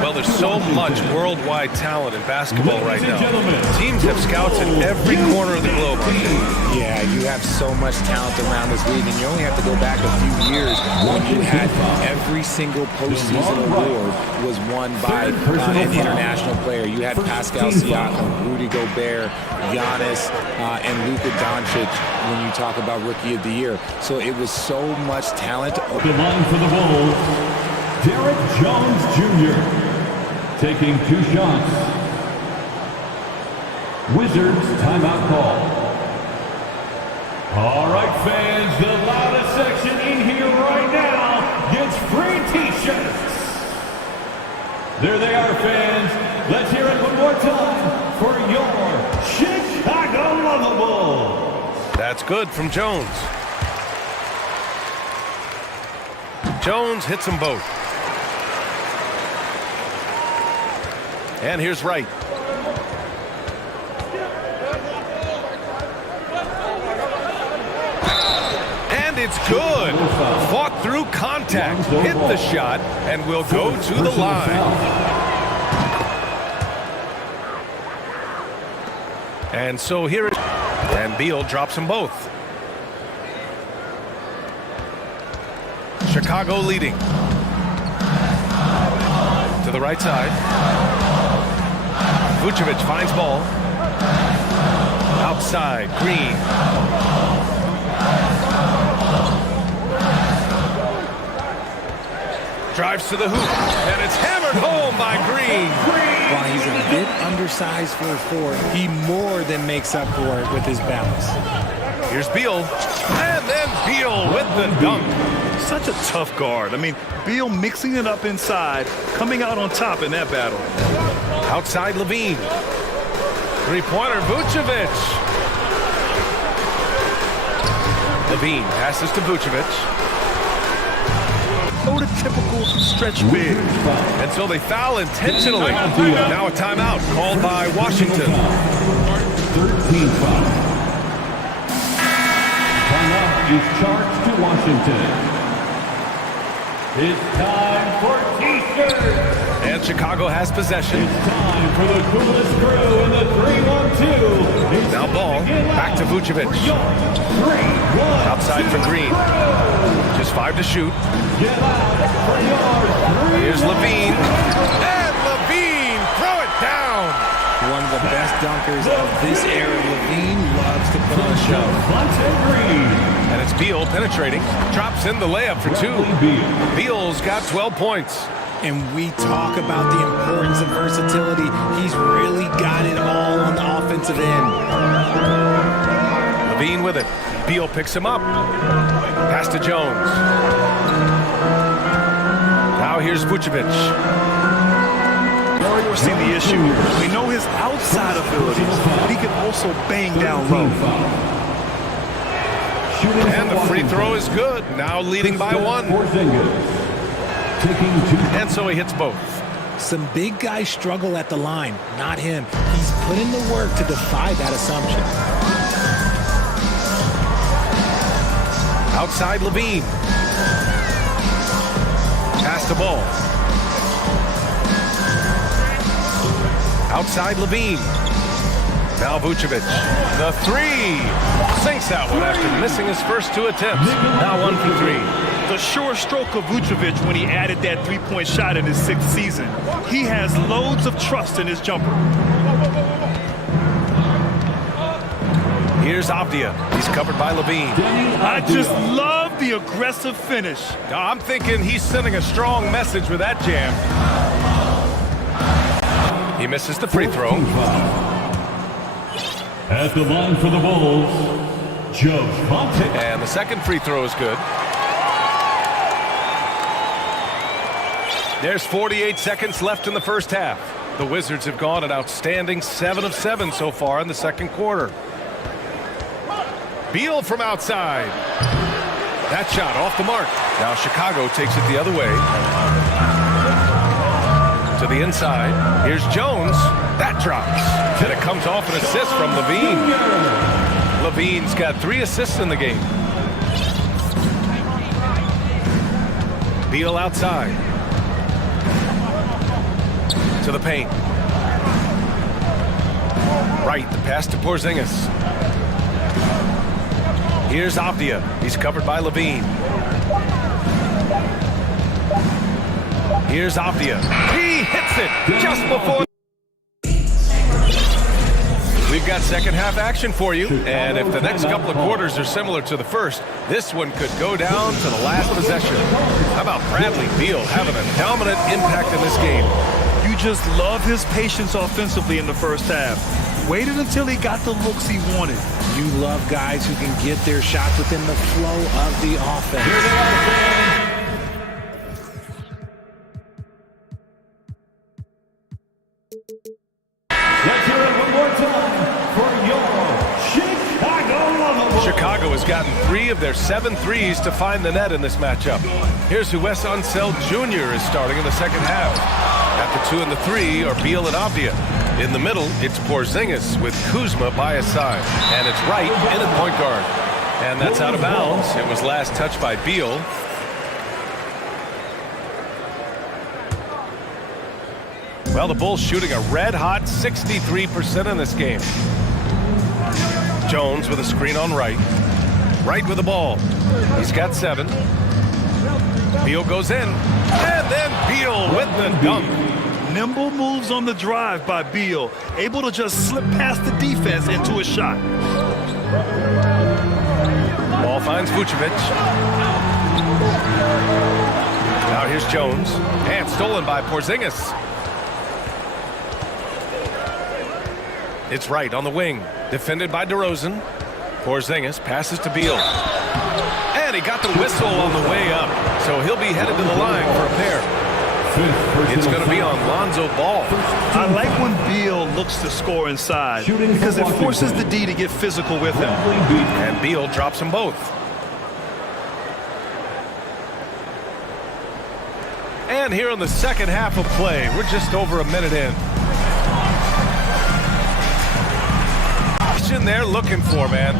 Well, there's so much worldwide talent in basketball right now. Teams have scouts in every corner of the globe. Yeah, you have so much talent around this league, and you only have to go back a few years when you had every single postseason award was won by an international player. You had Pascal Siakam, Rudy Gobert, Giannis, and Luka Doncic when you talk about Rookie of the Year. So it was so much talent. The line for the Bulls, Derek Jones Jr. taking 2 shots. Wizards timeout call. All right, fans, the loudest section in here right now gets free T-shirts. There they are, fans. Let's hear it one more time for your Chicago Lovable. That's good from Jones. Jones hits them both. And here's Wright. And it's good. Fought through contact, hit the shot, and will go to the line. And so here it is. And Beal drops them both. Chicago leading. To the right side. Vucevic finds Ball. Outside, Green. Drives to the hoop, and it's hammered home by Green. While he's a bit undersized for a 4, he more than makes up for it with his balance. Here's Beal, and then Beal with the dunk. Such a tough guard. I mean, Beal mixing it up inside, coming out on top in that battle. Outside Levine. Three-pointer, Vucevic. Levine passes to Vucevic. Prototypical stretch big. And so they foul intentionally. Now a timeout called by Washington. 13 foul. Timeout is charged to Washington. It's time for T-shirts. And Chicago has possession. It's time for the coolest crew in the 3-1-2. Now Ball, back to Vucevic. Outside for Green. Just 5 to shoot. Here's Levine. And Levine, throw it down. One of the best dunkers of this era. Levine loves to put on a show. And it's Beal penetrating. Drops in the layup for 2. Beal's got 12 points. And we talk about the importance of versatility. He's really got it all on the offensive end. Levine with it. Beal picks him up. Pass to Jones. Now here's Vucevic. We see the issue. We know his outside abilities, but he can also bang down low. And the free throw is good. Now leading by 1. And so he hits both. Some big guys struggle at the line, not him. He's put in the work to defy that assumption. Outside Levine. Pass the ball. Outside Levine. Now Vucevic, the three. Sinks that one after missing his first two attempts. Now 1 for 3. The sure stroke of Vucevic when he added that three-point shot in his 6th season. He has loads of trust in his jumper. Here's Avdia. He's covered by Levine. I just love the aggressive finish. I'm thinking he's sending a strong message with that jam. He misses the free throw. At the line for the Bulls, Joe Fonte. And the second free throw is good. There's 48 seconds left in the first half. The Wizards have gone an outstanding 7 of 7 so far in the second quarter. Beal from outside. That shot off the mark. Now Chicago takes it the other way. To the inside. Here's Jones. That drops. And it comes off an assist from Levine. Levine's got 3 assists in the game. Beal outside. To the paint. Right, the pass to Porzingis. Here's Avdia. He's covered by Levine. Here's Avdia. He hits it just before. We've got second half action for you, and if the next couple of quarters are similar to the first, this one could go down to the last possession. How about Bradley Beal having a dominant impact in this game? You just love his patience offensively in the first half. Waited until he got the looks he wanted. You love guys who can get their shots within the flow of the offense. Here they are, fans. Let's hear it one more time for your Chicago Bulls. Chicago has gotten 3 of their 7 threes to find the net in this matchup. Here's who Wes Unseld Jr. is starting in the second half. At the 2 and the 3 are Beal and Avdia. In the middle, it's Porzingis with Kuzma by his side. And it's Wright in at point guard. And that's out of bounds. It was last touched by Beal. Well, the Bulls shooting a red-hot 63% in this game. Jones with a screen on Wright. Wright with the ball. He's got 7. Beal goes in. And then Beal with the dunk. Nimble moves on the drive by Beal, able to just slip past the defense into a shot. Ball finds Vucevic. Now here's Jones. And stolen by Porzingis. It's Wright on the wing. Defended by DeRozan. Porzingis passes to Beal. And he got the whistle on the way up. So he'll be headed to the line for a pair. It's going to be on Lonzo Ball. I like when Beal looks to score inside because it forces the D to get physical with him. And Beal drops them both. And here in the second half of play, we're just over a minute in. They're looking for, man.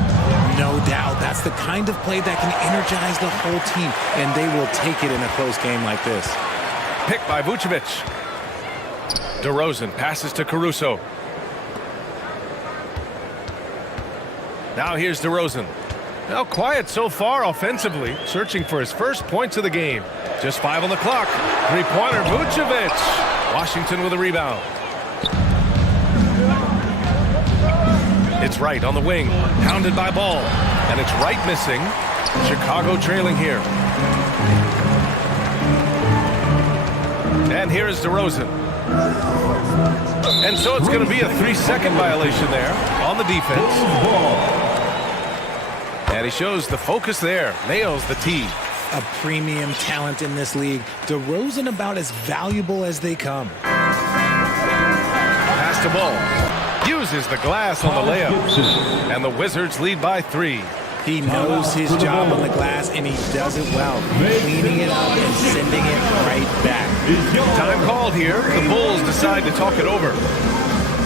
No doubt. That's the kind of play that can energize the whole team, and they will take it in a close game like this. Picked by Vucevic. DeRozan passes to Caruso. Now here's DeRozan. Now quiet so far offensively, searching for his first points of the game. Just 5 on the clock. Three-pointer, Vucevic. Washington with a rebound. It's Wright on the wing, pounded by Ball. And it's Wright missing. Chicago trailing here. And here is DeRozan. And so it's going to be a 3-second violation there on the defense. And he shows the focus there. Nails the tee. A premium talent in this league. DeRozan about as valuable as they come. Pass to Ball. Uses the glass on the layup. And the Wizards lead by 3. He knows his job on the glass, and he does it well. Cleaning it up and sending it right back. Time called here. The Bulls decide to talk it over.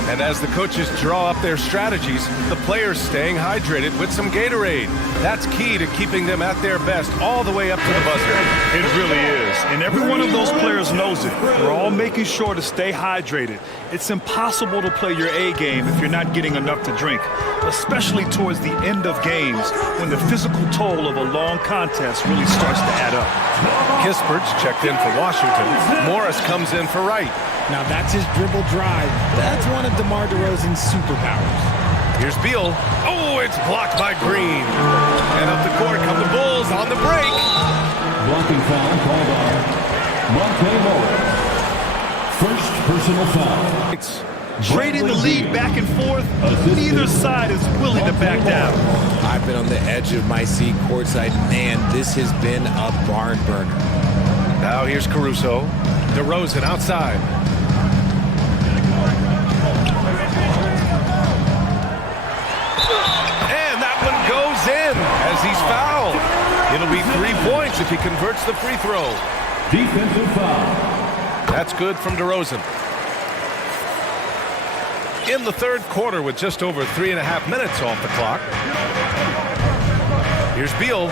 And as the coaches draw up their strategies, the players staying hydrated with some Gatorade. That's key to keeping them at their best all the way up to the buzzer. It really is. And every one of those players knows it. We're all making sure to stay hydrated. It's impossible to play your A game if you're not getting enough to drink, especially towards the end of games when the physical toll of a long contest really starts to add up. Kispert's checked in for Washington. Morris comes in for Wright. Now that's his dribble drive. That's one of DeMar DeRozan's superpowers. Here's Beal. Oh, it's blocked by Green. And up the court come the Bulls on the break. Blocking foul called on Monte Morris. First personal foul. Trading the lead back and forth, neither side is willing to back down. I've been on the edge of my seat courtside. Man, this has been a barn burner. Now here's Caruso. DeRozan outside. And that one goes in as he's fouled. It'll be 3 points if he converts the free throw. Defensive foul. That's good from DeRozan. In the third quarter with just over 3.5 minutes off the clock. Here's Beal.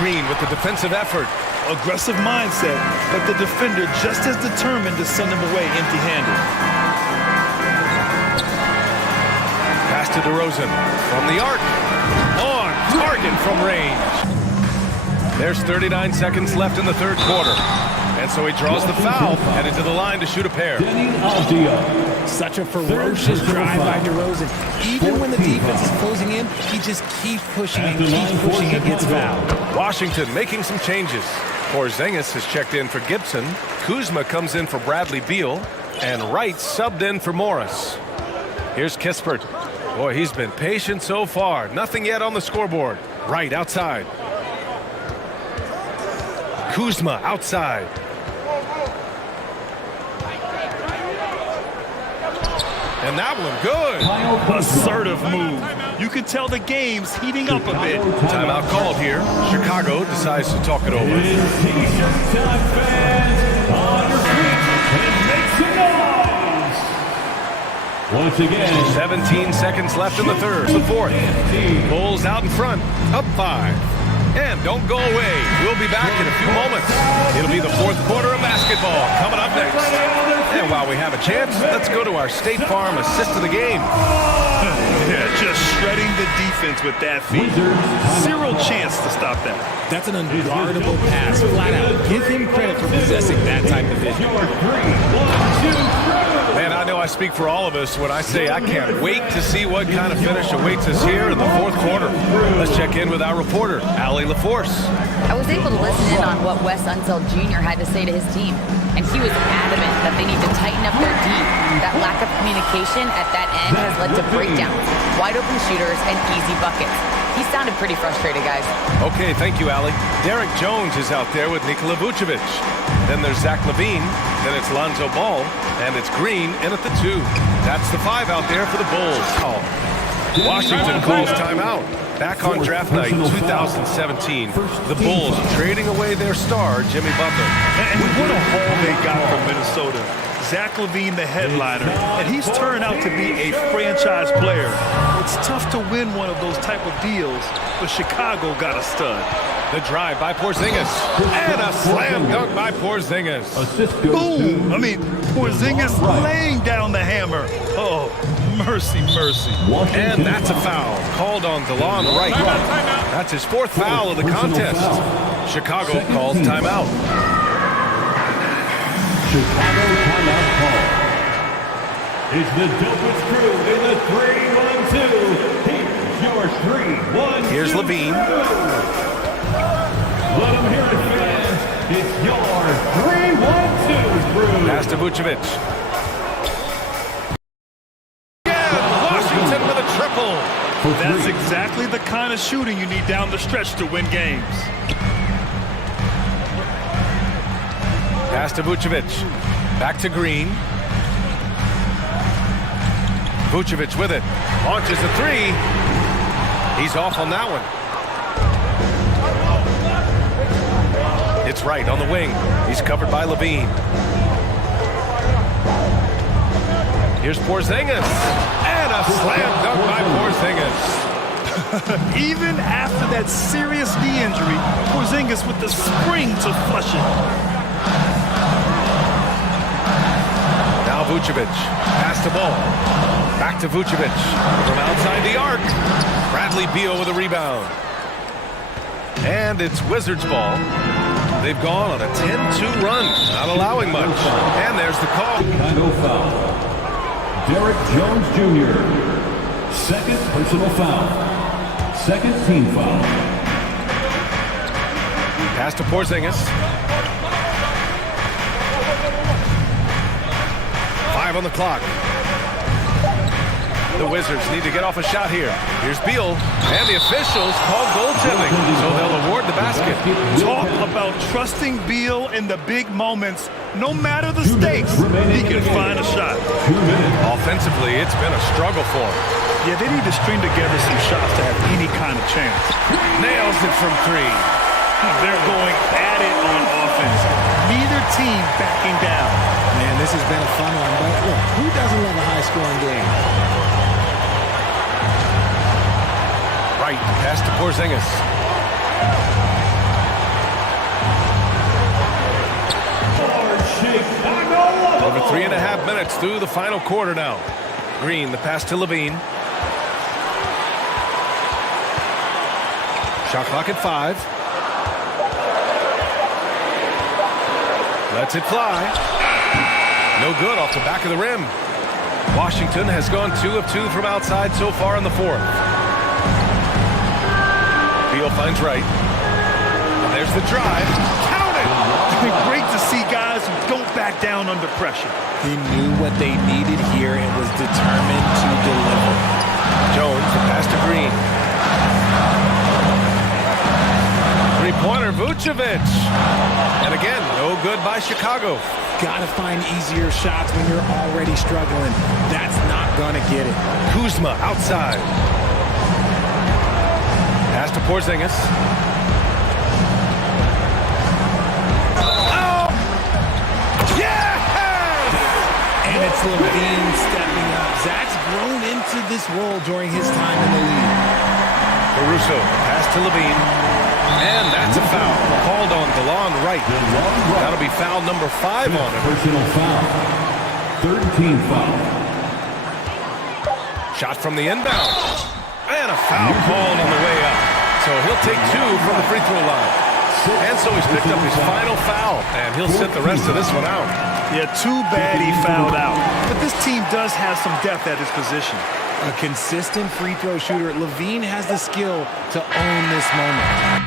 Green with the defensive effort. Aggressive mindset, but the defender just as determined to send him away empty-handed. Pass to DeRozan from the arc. On target from range. There's 39 seconds left in the third quarter. And so he draws the foul, headed to the line to shoot a pair. Such a ferocious drive by DeRozan. Even when the defense is closing in, he just keeps pushing and keeps pushing and gets fouled. Washington making some changes. Porzingis has checked in for Gibson. Kuzma comes in for Bradley Beal. And Wright subbed in for Morris. Here's Kispert. Boy, he's been patient so far. Nothing yet on the scoreboard. Wright outside. Kuzma outside. And that one good. Assertive move. You can tell the game's heating up a bit. Timeout called here. Chicago decides to talk it over. It is T-shirt time, fans. On your feet and make some noise. Once again. 17 seconds left in the third. The fourth. Bulls out in front. Up 5. And don't go away. We'll be back in a few moments. It'll be the fourth quarter of basketball coming up next. And while we have a chance, let's go to our State Farm assist of the game. Yeah, just shredding the defense with that feed. Zero chance to stop that. That's an unguardable pass, flat out. Give him credit for possessing that type of vision. Man, I know I speak for all of us when I say I can't wait to see what kind of finish awaits us here in the fourth quarter. Let's check in with our reporter, Allie LaForce. I was able to listen in on what Wes Unseld Jr. had to say to his team, and he was adamant that they need to tighten up their D. That lack of communication at that end has led to breakdowns, wide open shooters, and easy buckets. He sounded pretty frustrated, guys. Okay, thank you, Allie. Derek Jones is out there with Nikola Vucevic. Then there's Zach LaVine. Then it's Lonzo Ball. And it's Green in at the 2. That's the 5 out there for the Bulls. Oh. Washington calls timeout. Back on draft night 2017, the Bulls trading away their star, Jimmy Butler. And what a haul they got from Minnesota. Zach LaVine, the headliner, and he's turned out to be a franchise player. It's tough to win one of those type of deals, but Chicago got a stud. The drive by Porzingis. And a slam dunk by Porzingis. Boom! I mean, Porzingis laying down the hammer. Oh, mercy, mercy. And that's a foul called on DeLon Wright. That's his 4th foul of the contest. Chicago calls timeout. Chicago timeout call. It's the dopest crew in the 3-1-2. Here's your 3-1-2. Here's LaVine. Let them hear it, fans. It's your 3-1-2 crew. Pass to Vucevic. Yeah, Washington with a triple. That's exactly the kind of shooting you need down the stretch to win games. Pass to Vucevic. Back to Green. Vucevic with it. Launches a 3. He's off on that one. It's Wright on the wing. He's covered by LaVine. Here's Porzingis. And a slam dunk by Porzingis. Even after that serious knee injury, Porzingis with the spring to flush it. Now Vucevic. Pass the ball. Back to Vucevic. From outside the arc. Bradley Beal with a rebound. And it's Wizards ball. They've gone on a 10-2 run, not allowing much. And there's the call. No foul. Derek Jones Jr. Second personal foul. Second team foul. Pass to Porzingis. 5 on the clock. The Wizards need to get off a shot here. Here's Beal, and the officials call goaltending, so they'll award the basket. Talk about trusting Beal in the big moments. No matter the stakes, he can find a shot. Offensively, it's been a struggle for him. Yeah, they need to string together some shots to have any kind of chance. Nails it from 3. They're going at it on offense. Neither team backing down. Man, this has been a fun one, but look, who doesn't love a high-scoring game? Right, pass to Porzingis. Over 3.5 minutes through the final quarter now. Green, the pass to Levine. Shot clock at 5. Lets it fly. No good off the back of the rim. Washington has gone 2 of 2 from outside so far in the 4th. Beal finds right. And there's the drive. Count it! Great to see guys who don't back down under pressure. He knew what they needed here and was determined to deliver. Jones, the pass to Green. Three-pointer, Vucevic. And again, no good by Chicago. Gotta find easier shots when you're already struggling. That's not gonna get it. Kuzma outside. Pass to Porzingis. Oh! Yes! And it's Levine stepping up. Zach's grown into this role during his time in the league. Caruso, pass to Levine. And that's a foul. Called on DeLon Wright. That'll be foul number 5 on him. Personal foul. Third team foul. Shot from the inbound. And a foul called on the way up. So he'll take 2 from the free throw line. And so he's picked up his final foul. And he'll sit the rest of this one out. Yeah, too bad he fouled out. But this team does have some depth at his position. A consistent free throw shooter. Levine has the skill to own this moment.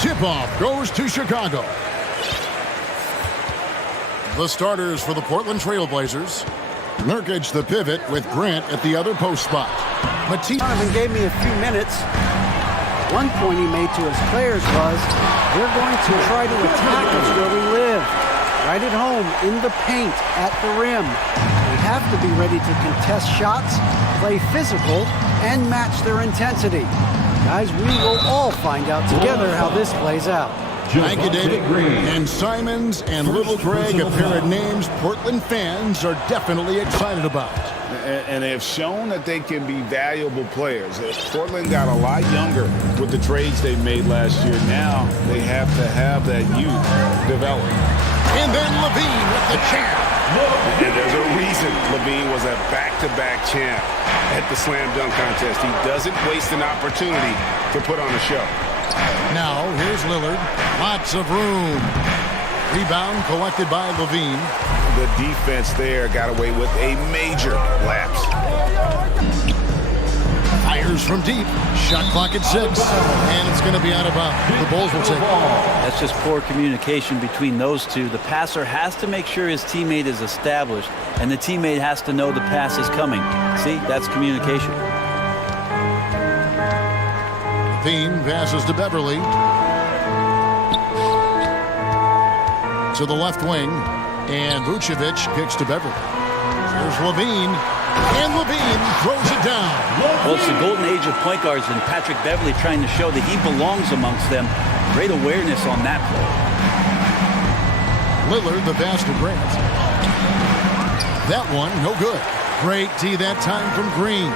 Tip-off goes to Chicago. The starters for the Portland Trailblazers. Nurkic the pivot with Grant at the other post spot. Donovan gave me a few minutes. One point he made to his players was, we're going to try to attack us where we live. Right at home, in the paint, at the rim. We have to be ready to contest shots, play physical, and match their intensity. Guys, we will all find out together how this plays out. Thank you, David. And Simons and Little Greg, a pair of names Portland fans are definitely excited about. And they have shown that they can be valuable players. Portland got a lot younger with the trades they made last year. Now they have to have that youth develop. And then Levine with the champ. And there's a reason Levine was a back-to-back champ at the slam dunk contest. He doesn't waste an opportunity to put on a show. Now, here's Lillard. Lots of room. Rebound collected by Levine. The defense there got away with a major lapse. Fires from deep. Shot clock at 6. And it's going to be out of bounds. The Bulls will take it. That's just poor communication between those two. The passer has to make sure his teammate is established, and the teammate has to know the pass is coming. See, that's communication. Levine passes to Beverly. To the left wing. And Vucevic kicks to Beverly. Here's Levine. And Levine throws it down. Well, it's the golden age of point guards, and Patrick Beverly trying to show that he belongs amongst them. Great awareness on that play. Lillard, the pass to Grant. That one, no good. Great tee that time from Green.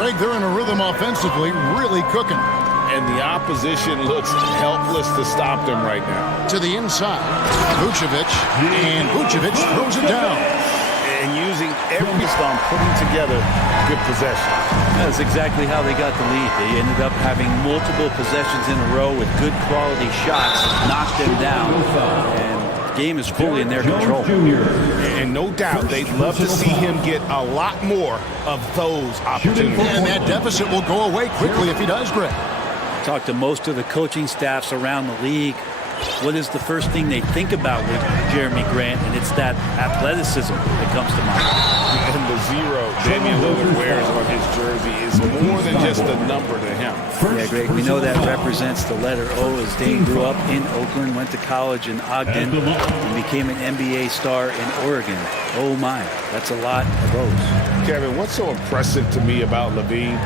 Greg, they're in a rhythm offensively, really cooking. And the opposition looks helpless to stop them right now. To the inside, Vucevic, and Vucevic throws it down. And using every on putting together good possession. That's exactly how they got the lead. They ended up having multiple possessions in a row with good quality shots, knocked them down, and the game is fully in their control. And no doubt they'd love to see him get a lot more of those opportunities. And that deficit will go away quickly if he does, Greg. Talked to most of the coaching staffs around the league. What is the first thing they think about with Jeremy Grant? And it's that athleticism that comes to mind. And the 0 Damian Lillard wears on his jersey is more than just a number to him. Yeah, Greg, we know that represents the letter O, as Dane grew up in Oakland, went to college in Ogden, and became an NBA star in Oregon. Oh my, that's a lot of O's. Kevin, what's so impressive to me about Levine?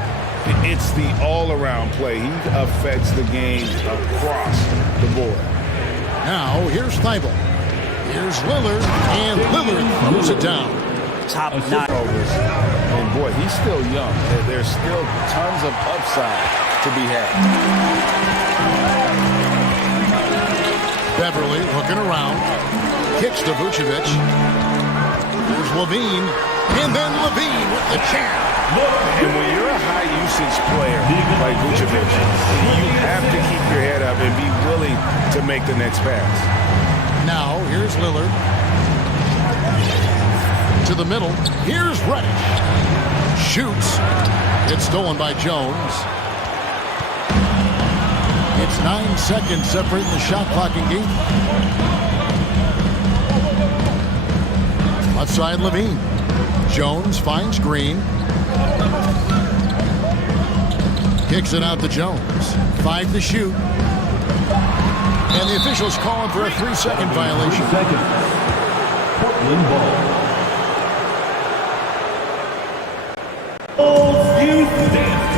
It's the all-around play. He affects the game across the board. Now, here's Thibault. Here's Lillard, and Lillard throws it down. Top 9. And boy, he's still young. There's still tons of upside to be had. Beverly looking around. Kicks to Vucevic. Here's Levine, and then Levine with the champ. And when you're a high-usage player like Vucevic, you have to keep your head up and be willing to make the next pass. Now, here's Lillard. To the middle. Here's Reddish. Shoots. It's stolen by Jones. It's 9 seconds separating the shot clock and game. Left side, Levine. Jones finds Green. Kicks it out to Jones. 5 to shoot. And the officials calling for a 3-second violation. Portland ball.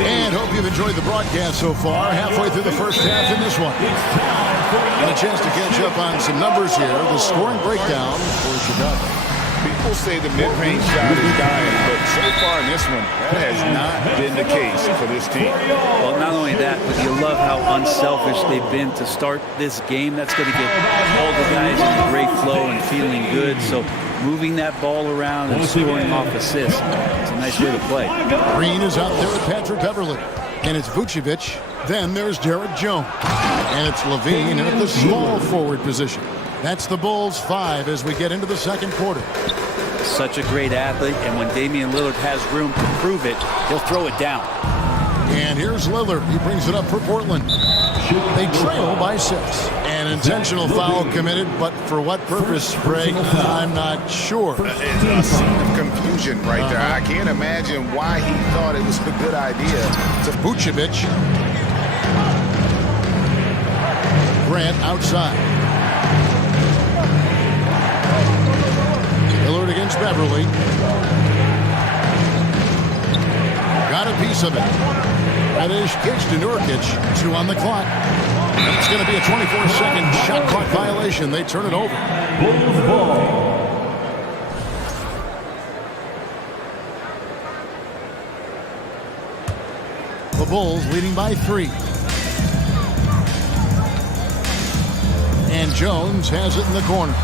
And hope you've enjoyed the broadcast so far. Halfway through the first half in this one. And a chance to catch up on some numbers here. The scoring breakdown for Chicago. People say the mid-range shot is dying, but so far in this one, that has not been the case for this team. Well, not only that, but you love how unselfish they've been to start this game. That's going to get all the guys in a great flow and feeling good. So moving that ball around and scoring off assists, it's a nice way to play. Green is out there with Patrick Beverly. And it's Vucevic. Then there's Derek Jones. And it's Levine at the small forward position. That's the Bulls 5 as we get into the second quarter. Such a great athlete, and when Damian Lillard has room to prove it, he'll throw it down. And here's Lillard. He brings it up for Portland. They trail by 6. An intentional foul committed, but for what purpose, Greg, I'm not sure. A scene of confusion right there. I can't imagine why he thought it was a good idea. To Vucevic. Grant outside. Lillard against Beverly. Got a piece of it. Reddish kicks to Nurkic. 2 on the clock. It's going to be a 24-second shot clock violation. They turn it over. Bulls ball. The Bulls leading by 3. And Jones has it in the corner.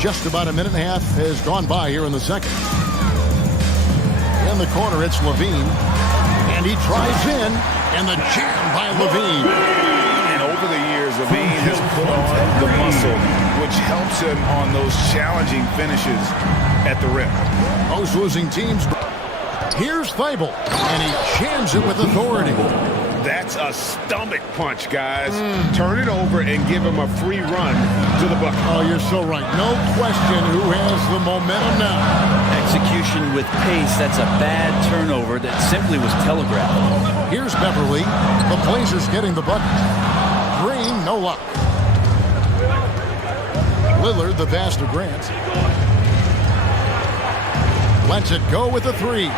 Just about a minute and a half has gone by here in the second. In the corner, it's Levine. And he drives in, and the jam by Levine. And over the years, Levine has put on the muscle, which helps him on those challenging finishes at the rim. Most losing teams. Here's Thibault, and he jams it with authority. That's a stomach punch, guys. Turn it over and give him a free run to the bucket. Oh, you're so right. No question who has the momentum now. Execution with pace, that's a bad turnover that simply was telegraphed. Here's Beverly. The Blazers getting the bucket. Green, no luck. Lillard, the pass to Grant. Lets it go with a 3.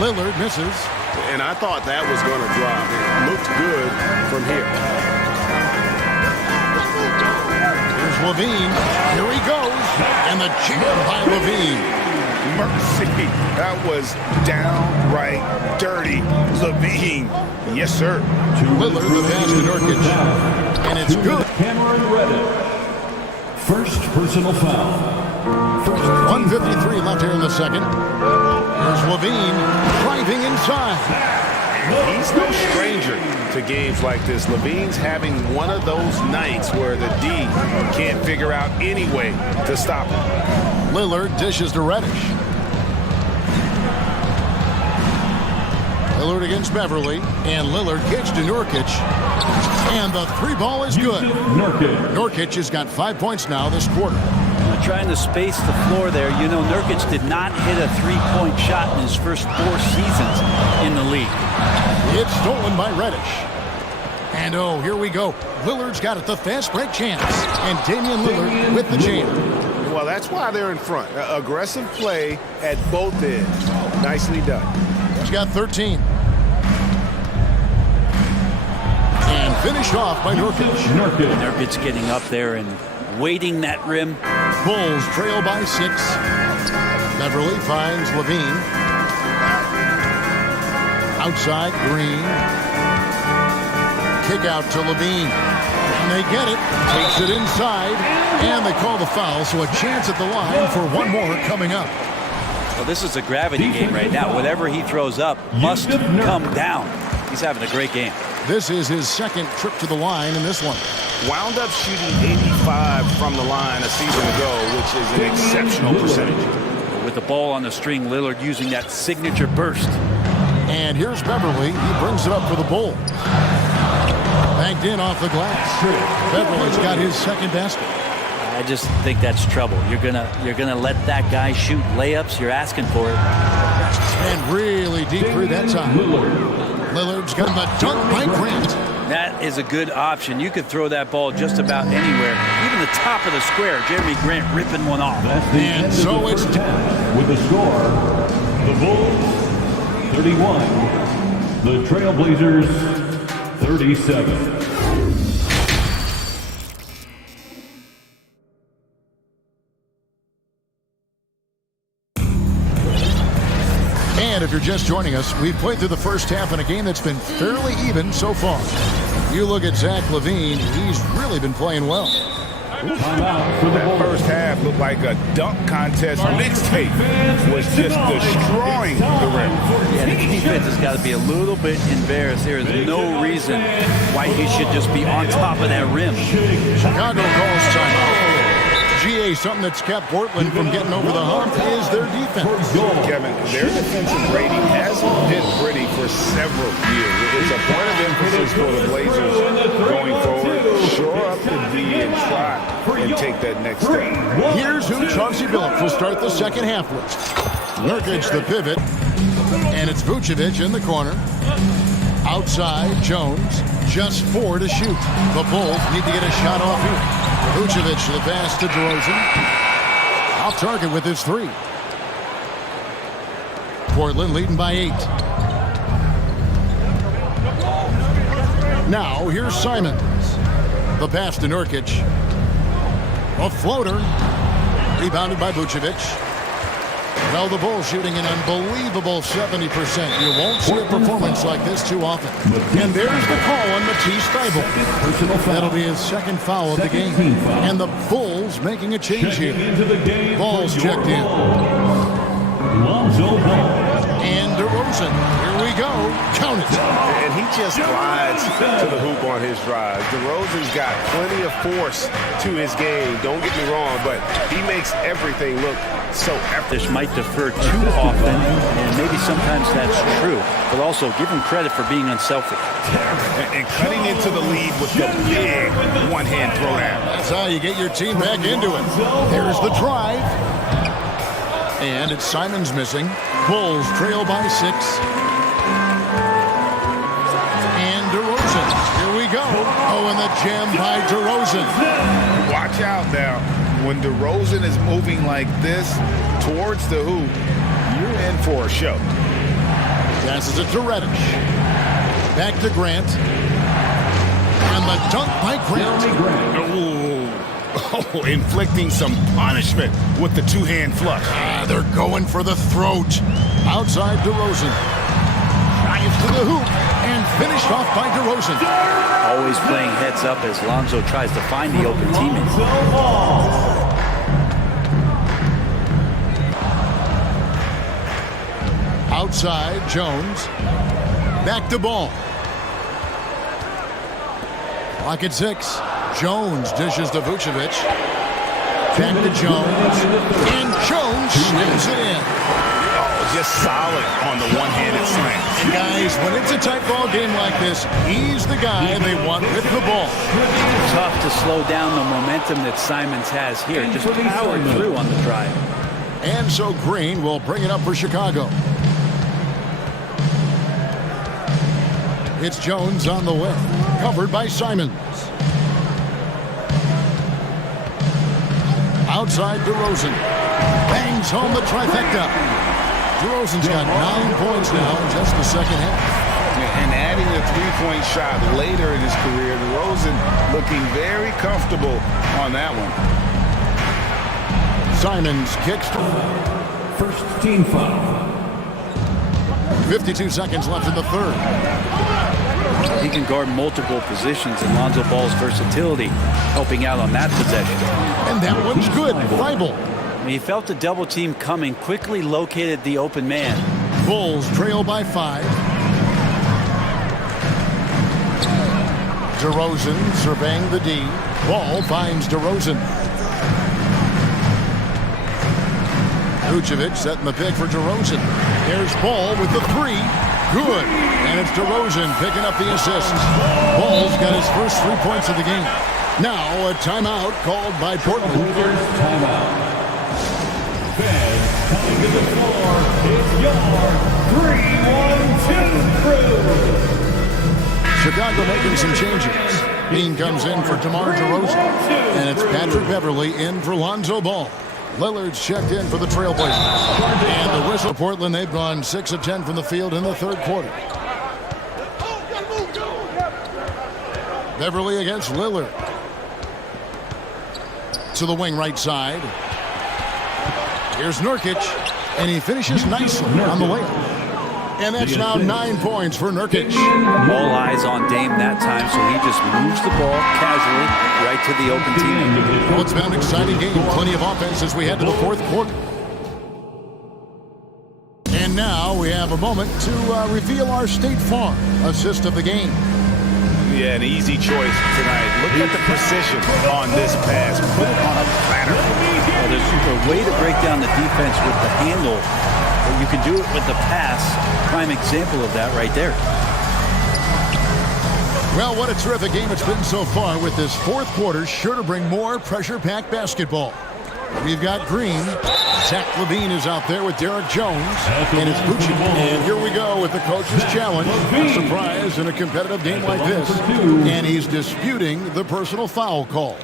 Lillard misses. And I thought that was going to drop. It looked good from here. Here's Levine. Here he goes. And the jam by Levine. Mercy. That was downright dirty. Levine. Yes, sir. Lillard, the pass to Nurkic. And it's good. Cameron Reddish. First personal foul. 1:53 left here in the second. Here's Levine driving inside. He's no stranger to games like this. Levine's having one of those nights where the D can't figure out any way to stop him. Lillard dishes to Reddish. Lillard against Beverly. And Lillard kicks to Nurkic. And the 3 ball is good. Nurkic has got 5 points now this quarter. Trying to space the floor there. You know, Nurkic did not hit a 3-point shot in his first 4 seasons in the league. It's stolen by Reddish. And oh, here we go. Lillard's got it, the fast break chance. And Damian Lillard with the jam. Well, that's why they're in front. Aggressive play at both ends. Nicely done. He's got 13. And finished off by Nurkic. Nurkic getting up there and waiting that rim. Bulls trail by 6. Beverly finds Levine. Outside, Green. Kick out to Levine. And they get it. Takes it inside. And they call the foul, so a chance at the line for one more coming up. Well, this is a gravity game right now. Whatever he throws up must come down. He's having a great game. This is his second trip to the line in this one. Wound up shooting 85 from the line a season ago, which is an exceptional percentage. With the ball on the string, Lillard using that signature burst. And here's Beverly. He brings it up for the Bull. Banked in off the glass. Beverly's got his second basket. I just think that's trouble. You're gonna let that guy shoot layups. You're asking for it. And really deep through that time. Lillard's got the dunk by Grant. That is a good option. You could throw that ball just about anywhere, even the top of the square. Jeremy Grant ripping one off. And so it's 10 with the score. The Bulls 31. The Trailblazers 37. And if you're just joining us, we've played through the first half in a game that's been fairly even so far. You look at Zach LaVine, he's really been playing well. That first half looked like a dunk contest mixtape. Was just destroying the rim. Yeah, the defense has got to be a little bit embarrassed. There is no reason why he should just be on top of that rim. Chicago calls timeout. GA, something that's kept Portland from getting over the hump is their defense. Kevin, their defensive rating hasn't been pretty for several years. It's a point of emphasis for the Blazers going forward. Shore up the D and try and take that next step. Here's who Chauncey Billups will start the second half with. Nurkic the pivot, and it's Vucevic in the corner. Outside, Jones, just 4 to shoot. The Bulls need to get a shot off here. Vucevic to the pass to DeRozan. Off target with his 3. Portland leading by 8. Now, here's Simons. The pass to Nurkic. A floater. Rebounded by Vucevic. Well, the Bulls shooting an unbelievable 70%. You won't see a performance like this too often. And there's the call on Matisse Thybulle. That'll be his second foul of the game. And the Bulls making a change here. Ball's checked in. And DeRozan. Here we go. Count it. And he just glides to the hoop on his drive. DeRozan's got plenty of force to his game. Don't get me wrong, but he makes everything look so effortless. This might defer too often, and maybe sometimes that's true. But also, give him credit for being unselfish. And cutting into the lead with the big one-hand throwdown. That's how you get your team back into it. There's the drive. And it's Simons missing. Bulls trail by 6. And DeRozan. Here we go. Oh, and the jam by DeRozan. Watch out now. When DeRozan is moving like this towards the hoop, you're in for a show. Passes it to Reddish. Back to Grant. And the dunk by Grant. Oh, inflicting some punishment with the two-hand flush. They're going for the throat. Outside DeRozan. Drives to the hoop and finished off by DeRozan. Always playing heads up as Lonzo tries to find the open teammate. Outside, Jones. Back to Ball. Clock at 6. Jones dishes to Vucevic. Back to Jones. And Jones slams it in. Oh, just solid on the one-handed slam. Guys, when it's a tight ball game like this, he's the guy they want with the ball. Tough to slow down the momentum that Simons has here. Just powered through on the drive. And so Green will bring it up for Chicago. It's Jones on the way. Covered by Simons. Outside DeRozan. Bangs home the trifecta. DeRozan's got 9 points now in just the second half. And adding a three-point shot later in his career, DeRozan looking very comfortable on that one. Simons kicks. First team foul. 52 seconds left in the third. He can guard multiple positions, and Lonzo Ball's versatility helping out on that possession. And that one's good. Thybulle. He felt the double team coming, quickly located the open man. Bulls trail by 5. DeRozan surveying the D. Ball finds DeRozan. Vucevic setting the pick for DeRozan. There's Ball with the three. Good. And it's DeRozan picking up the assist. Ball's got his first 3 points of the game. Now a timeout called by Portland. Timeout. Fans coming to the floor. It's your 3-1-2 crew. Chicago making some changes. Bean comes in for DeMar DeRozan. And it's Patrick Beverly in for Lonzo Ball. Lillard's checked in for the Trailblazers. And the whistle. Portland, they've gone 6 of 10 from the field in the third quarter. Beverly against Lillard. To the wing right side. Here's Nurkic, and he finishes nicely on the layup. And that's now 9 points for Nurkic. All eyes on Dame that time, so he just moves the ball casually right to the open team. Well, it's been an exciting game. Plenty of offense as we head to the fourth quarter. And now we have a moment to reveal our State Farm assist of the game. Yeah, an easy choice tonight. Look at the precision on this pass. Put it on a platter. Well, there's a way to break down the defense with the handle, but you can do it with the pass. Prime example of that right there. Well, what a terrific game it's been so far, with this fourth quarter sure to bring more pressure-packed basketball. We've got Green. Zach LaVine is out there with Derek Jones. And it's Bucci. And here we go with the coach's challenge. A surprise in a competitive game like this. And he's disputing the personal foul call.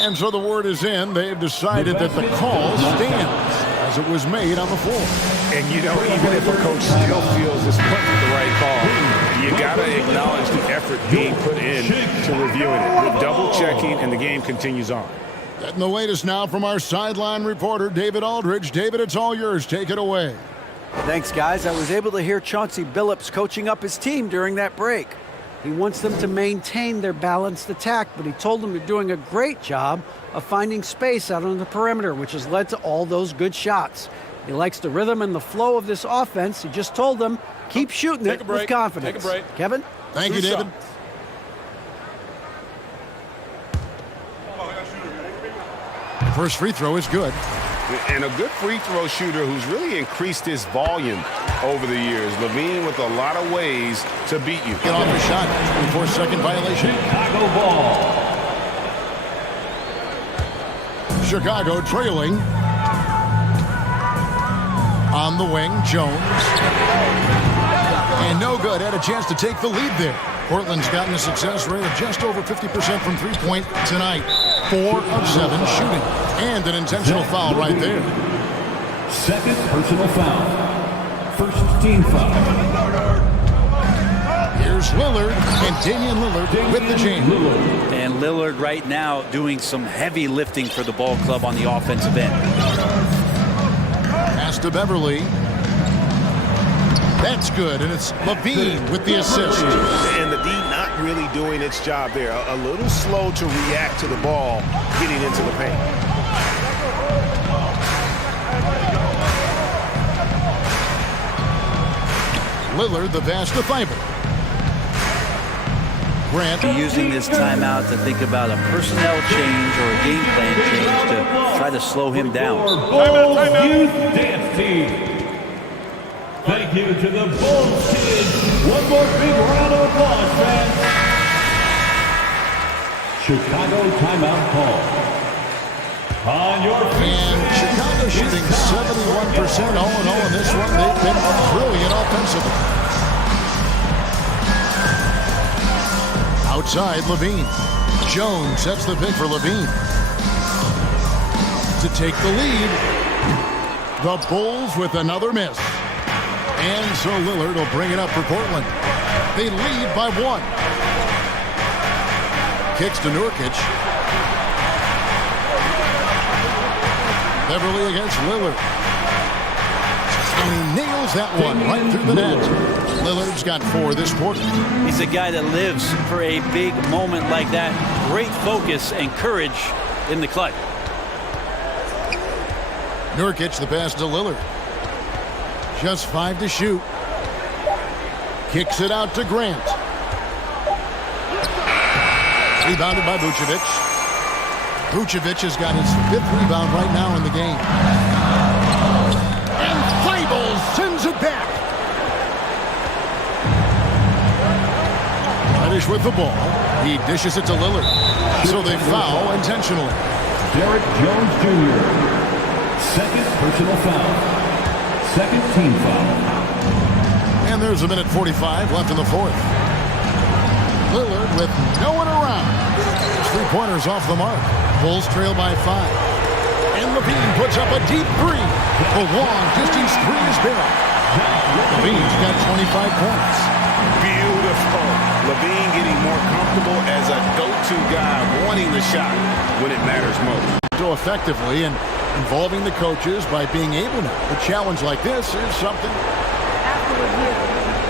And so the word is in. They've decided that the call stands as it was made on the floor. And you know, even if a coach still feels this wasn't the right call, you got to acknowledge the effort being put in to reviewing it. With double checking, and the game continues on. Getting the latest now from our sideline reporter, David Aldridge. David, it's all yours. Take it away. Thanks, guys. I was able to hear Chauncey Billups coaching up his team during that break. He wants them to maintain their balanced attack, but he told them they're doing a great job of finding space out on the perimeter, which has led to all those good shots. He likes the rhythm and the flow of this offense. He just told them, keep shooting it with confidence. Take a break. Kevin? Thank you, David. First free throw is good. And a good free throw shooter who's really increased his volume over the years. LaVine with a lot of ways to beat you. Get off the shot before second violation. Chicago ball. Chicago trailing. On the wing, Jones. And no good. Had a chance to take the lead there. Portland's gotten a success rate of just over 50% from three-point tonight. 4 of 7 shooting. And an intentional foul right there. Second personal foul. First team foul. Here's Lillard, and Damian Lillard with the jam. And Lillard right now doing some heavy lifting for the ball club on the offensive end. Pass to Beverly. That's good, and it's LaVine with the assist. And the D not really doing its job there. A little slow to react to the ball getting into the paint. Lillard, the pass to Thibault. Grant using this timeout to think about a personnel change or a game plan change to try to slow him down. Bulls Youth Dance Team. Thank you to the Bulls kids. One more big round of applause, fans. Chicago timeout call. On your feet. And Chicago shooting 71% all in all in this one. They've been brilliant offensively. Outside, LaVine. Jones sets the pick for LaVine. To take the lead. The Bulls with another miss. And so Lillard will bring it up for Portland. They lead by 1. Kicks to Nurkic. Beverly against Lillard. And he nails that one right through the net. Lillard's got 4 this quarter. He's a guy that lives for a big moment like that. Great focus and courage in the clutch. Nurkic, the pass to Lillard. Just 5 to shoot. Kicks it out to Grant. Rebounded by Vucevic. Vucevic has got his 5th rebound right now in the game. And Thibault sends it back. Reddish with the ball. He dishes it to Lillard. So they foul intentionally. Derek Jones Jr. Second personal foul. Second team foul. And there's a minute 45 left in the 4th. Lillard with no one around. 3-pointers off the mark. Bulls trail by 5. And Levine puts up a deep 3. The long distance 3 is there. Levine's got 25 points. Beautiful. Levine getting more comfortable as a go-to guy, wanting the shot when it matters most. So effectively and involving the coaches by being able to. A challenge like this is something. After review,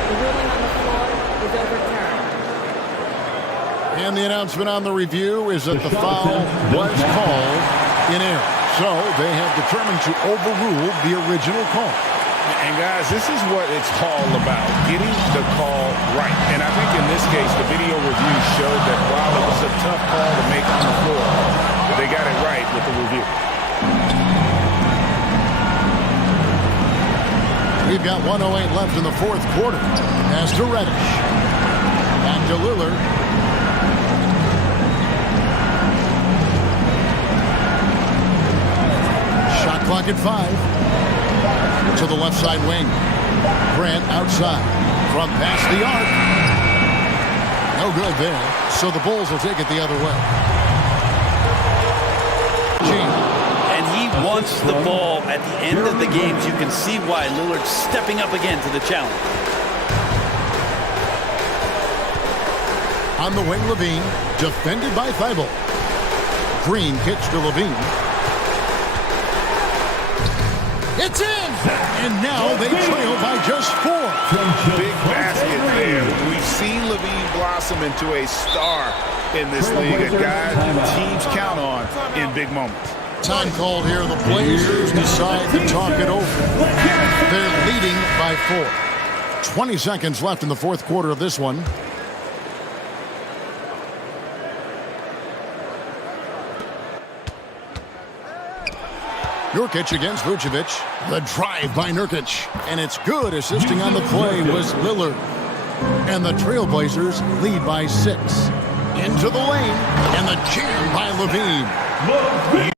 the ruling on the floor is overturned. And the announcement on the review is that the foul was called in error. So they have determined to overrule the original call. And guys, this is what it's all about, getting the call right. And I think in this case, the video review showed that while it was a tough call to make on the floor, they got it right with the review. We've got 1:08 left in the 4th quarter. As to Reddish. Back to Lillard. Shot clock at 5. To the left side wing. Grant outside. From past the arc. No good there. So the Bulls will take it the other way. And he wants the ball at the end of the games. You can see why Lillard's stepping up again to the challenge. On the wing, Levine. Defended by Thibault. Green kicks to Levine. It's in! And now they trail by just 4. Big basket there. We've seen Levine blossom into a star in this league, a guy teams count on in big moments. Time called here. The Blazers decide to talk it over. They're leading by 4. 20 seconds left in the 4th quarter of this one. Nurkic against Vucevic. The drive by Nurkic. And it's good. Assisting on the play was Lillard. And the Trailblazers lead by 6. Into the lane. And the jam by Levine.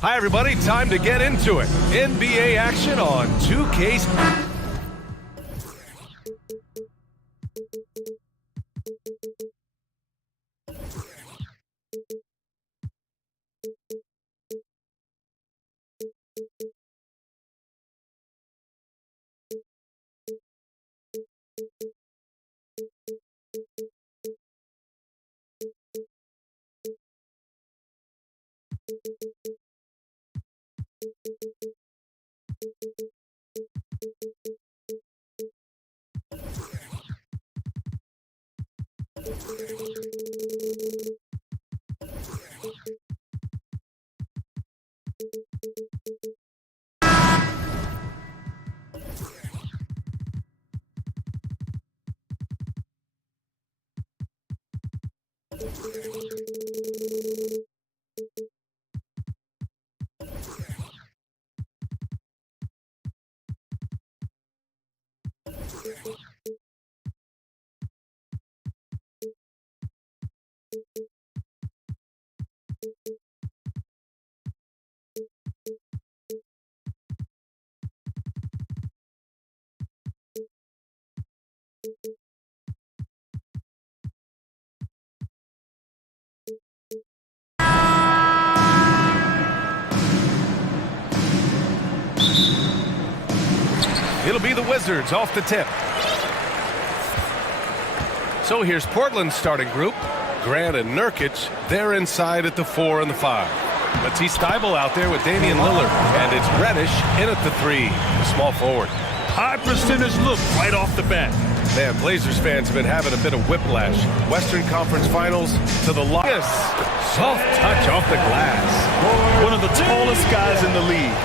Hi, everybody. Time to get into it. NBA action on 2K. It'll be the Wizards off the tip. So here's Portland's starting group. Grant and Nurkic, they're inside at the 4 and the 5. Let's see Steibel out there with Damian Lillard. And it's Reddish in at the 3, the small forward. High percentage look right off the bat. Man, Blazers fans have been having a bit of whiplash. Western Conference Finals to the longest. Soft touch off the glass. One of the tallest guys in the league.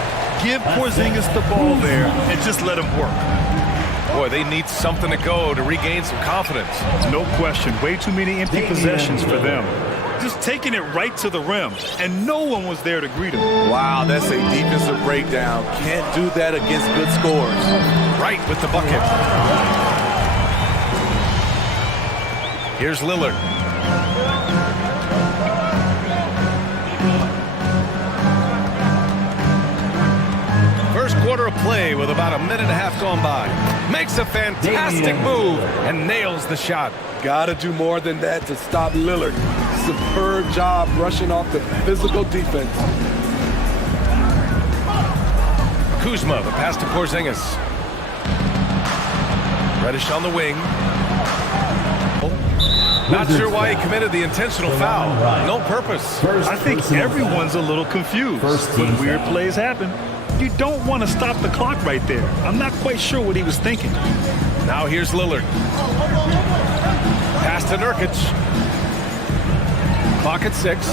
Give Porzingis the ball there and just let him work. Boy, they need something to go to regain some confidence. No question. Way too many empty possessions for them. Just taking it right to the rim, and no one was there to greet him. Wow, that's a defensive breakdown. Can't do that against good scores. Right with the bucket. Here's Lillard. First quarter of play with about a minute and a half gone by. Makes a fantastic move and nails the shot. Gotta do more than that to stop Lillard. Superb job rushing off the physical defense. Kuzma, the pass to Porzingis. Reddish on the wing. Not sure why he committed the intentional foul. No purpose. I think everyone's a little confused. When weird plays happen, you don't want to stop the clock right there. I'm not quite sure what he was thinking. Now here's Lillard. Pass to Nurkic. Clock at 6.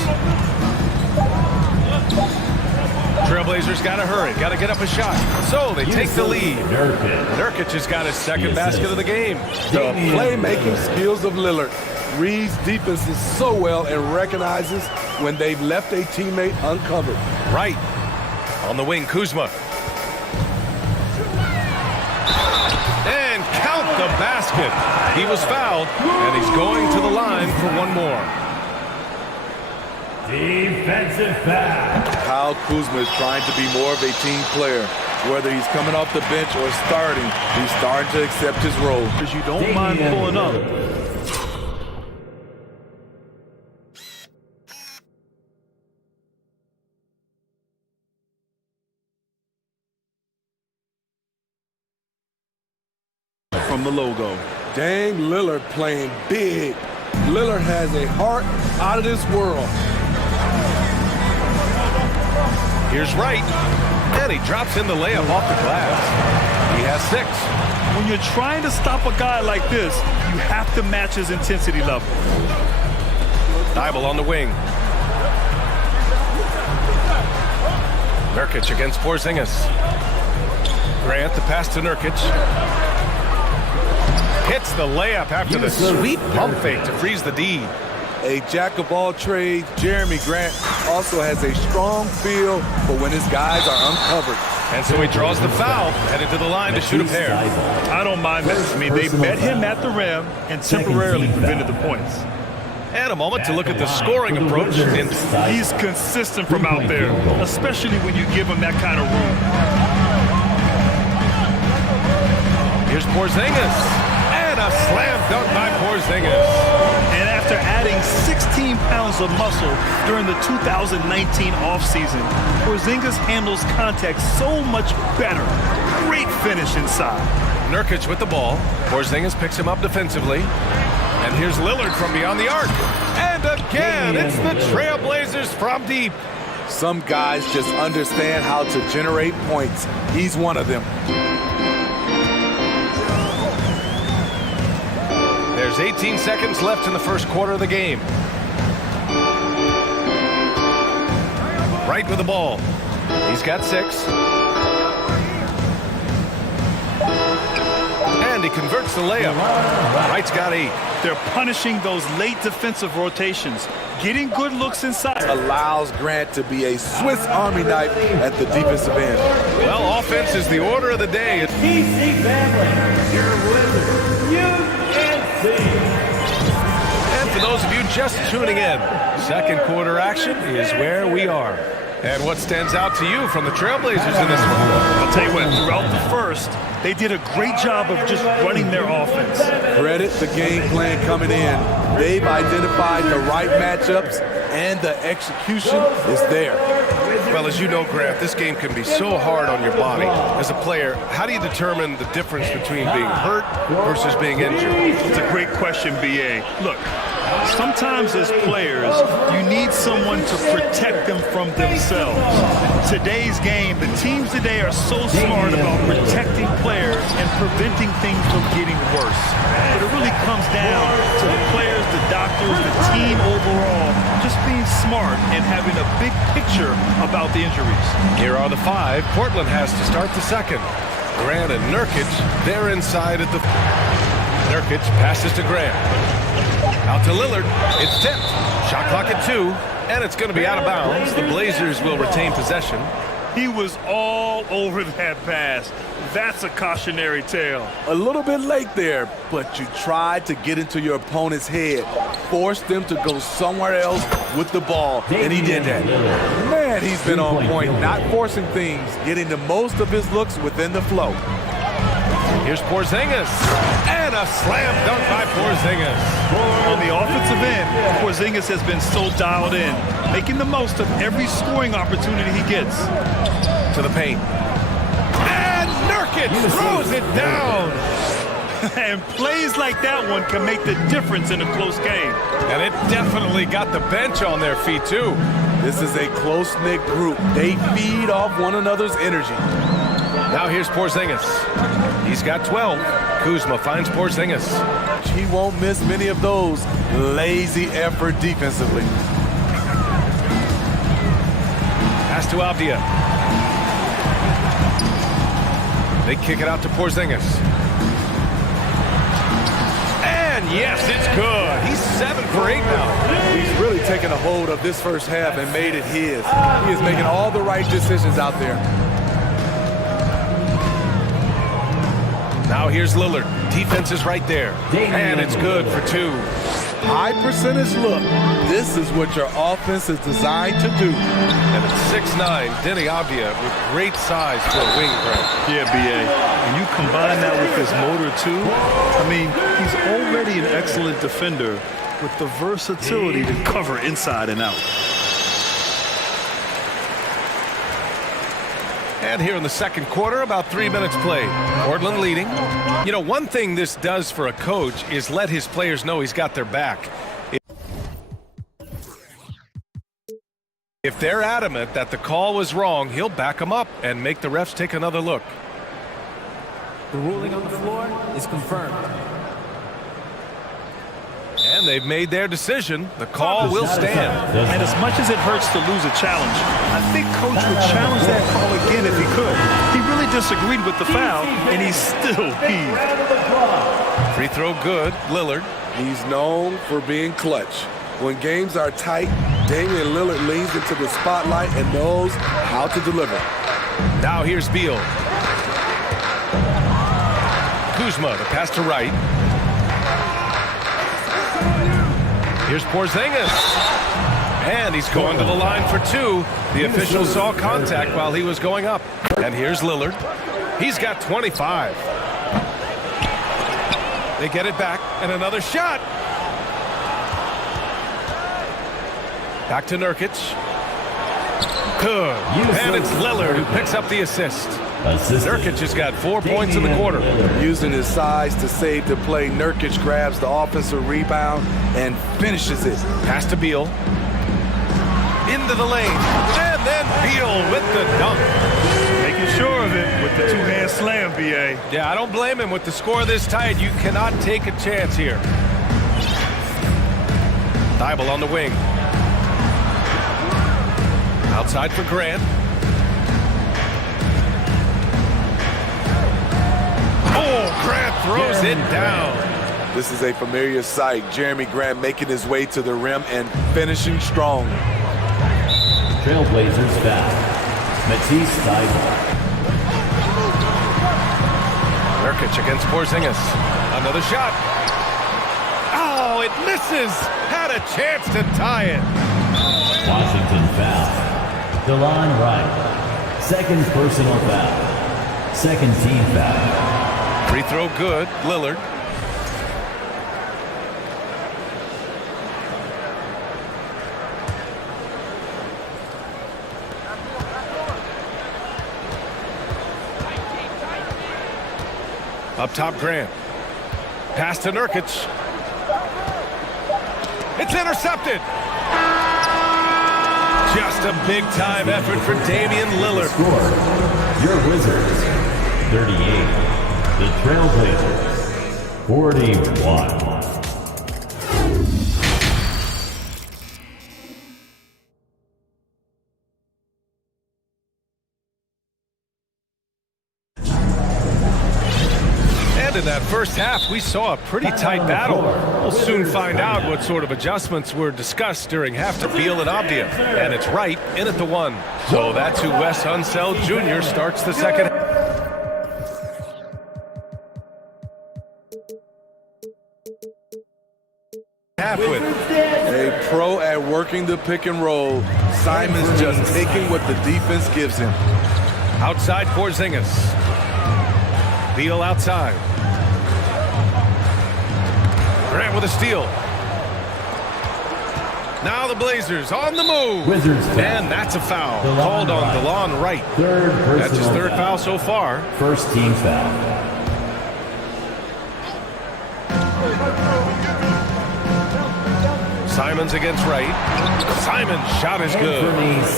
Trailblazers got to hurry. Got to get up a shot. So they take the lead. Nurkic has got his second basket of the game. The playmaking skills of Lillard. Reads defenses so well and recognizes when they've left a teammate uncovered. Right. On the wing, Kuzma. And count the basket. He was fouled, and he's going to the line for one more. Defensive foul. Kyle Kuzma is trying to be more of a team player. Whether he's coming off the bench or starting, he's starting to accept his role. Because you don't mind pulling up. From the logo. Dame Lillard playing big. Lillard has a heart out of this world. Here's Wright. And he drops in the layup off the glass. He has 6. When you're trying to stop a guy like this, you have to match his intensity level. Steibel on the wing. Nurkic against Porzingis. Grant, the pass to Nurkic. Hits the layup after the sweet pump fake to freeze the D. A jack of all trades, Jeremy Grant also has a strong feel for when his guys are uncovered. And so he draws the foul, headed to the line to shoot a pair. I don't mind that. I mean, they met him at the rim and temporarily prevented the points. And a moment to look at the scoring approach. He's consistent from out there, especially when you give him that kind of room. Here's Porzingis. And a slam dunk by Porzingis. And after adding 16 pounds of muscle during the 2019 offseason, Porzingis handles contact so much better. Great finish inside. Nurkic with the ball. Porzingis picks him up defensively. And here's Lillard from beyond the arc. And again, it's the Trailblazers from deep. Some guys just understand how to generate points. He's one of them. There's 18 seconds left in the first quarter of the game. Wright with the ball. He's got 6. And he converts the layup. Wright's got 8. They're punishing those late defensive rotations. Getting good looks inside allows Grant to be a Swiss Army knife at the defensive end. Well, offense is the order of the day. PC Family, your winner, And for those of you just tuning in, second quarter action is where we are. And what stands out to you from the Trailblazers in this one? I'll tell you what, throughout the first, they did a great job of just running their offense. Credit the game plan coming in. They've identified the right matchups, and the execution is there. Well, as you know, Grant, this game can be so hard on your body. As a player, how do you determine the difference between being hurt versus being injured? It's a great question, B.A. Look, sometimes as players, you need someone to protect them from themselves. Today's game, the teams today are so smart about protecting players and preventing things from getting worse. But it really comes down to the players, the doctors, the team overall, just being smart and having a big picture about the injuries. Here are the 5. Portland has to start the second. Grant and Nurkic, they're inside at the... Nurkic passes to Grant. Out to Lillard. It's tipped. Shot clock at 2. And it's going to be out of bounds. The Blazers will retain possession. He was all over that pass. That's a cautionary tale. A little bit late there, but you tried to get into your opponent's head. Forced them to go somewhere else with the ball, and he did that. Man, he's been on point, not forcing things, getting the most of his looks within the flow. Here's Porzingis. And a slam dunk by Porzingis. On the offensive end, Porzingis has been so dialed in, making the most of every scoring opportunity he gets. To the paint. And Nurkic throws it down. And plays like that one can make the difference in a close game. And it definitely got the bench on their feet, too. This is a close-knit group. They feed off one another's energy. Now here's Porzingis. He's got 12. Kuzma finds Porzingis. He won't miss many of those. Lazy effort defensively. Pass to Avdia. They kick it out to Porzingis. And yes, it's good. He's 7 for 8 now. He's really taken a hold of this first half and made it his. He is making all the right decisions out there. Now here's Lillard. Defense is right there. And it's good for 2. High percentage look. This is what your offense is designed to do. And at 6'9", Denny Avdia with great size for a wing grab. Yeah, B.A. And you combine that with his motor, too. I mean, he's already an excellent defender with the versatility to cover inside and out. And here in the second quarter, about 3 minutes played. Portland leading. You know, one thing this does for a coach is let his players know he's got their back. If they're adamant that the call was wrong, he'll back them up and make the refs take another look. The ruling on the floor is confirmed. And they've made their decision. The call will stand. And as much as it hurts to lose a challenge, I think Coach would challenge that call again if he could. He really disagreed with the foul, and he still heaved. Free throw good. Lillard. He's known for being clutch. When games are tight, Damian Lillard leans into the spotlight and knows how to deliver. Now here's Beal. Kuzma, the pass to Wright. Here's Porzingis. And he's going to the line for two. The official saw contact while he was going up. And here's Lillard. He's got 25. They get it back, and another shot. Back to Nurkic. Good. And it's Lillard who picks up the assist. Nurkic has got 4 points in the quarter. Using his size to save the play, Nurkic grabs the offensive rebound and finishes it. Pass to Beal. Into the lane. And then Beal with the dunk. Making sure of it with the two-hand slam, B.A. Yeah, I don't blame him. With the score this tight, you cannot take a chance here. Thibault on the wing. Outside for Grant. Oh, Grant throws it down. This is a familiar sight. Jeremy Grant making his way to the rim and finishing strong. Trailblazers foul. Matisse Thibault. Nurkic against Porzingis. Another shot. Oh, it misses. Had a chance to tie it. Washington foul. DeLon Wright. Second personal foul. Second team foul. Free throw good. Lillard. Up top, Grant. Pass to Nurkic. It's intercepted. Just a big-time effort for Damian Lillard. Score, your Wizards, 38. The Trailblazers, 41. In that first half, we saw a pretty tight battle. We'll soon find out what sort of adjustments were discussed during half to Beal and Abdia. And it's Wright in at the one. So that's who Wes Unseld Jr. starts the second half with. A pro at working the pick and roll. Simon's just taking what the defense gives him. Outside Porzingis. Beal outside. Grant with a steal. Now the Blazers on the move. Wizards foul. And that's a foul. Called on DeLon Wright. That's his third foul so far. First team foul. Simons against Wright. Simon's shot is good.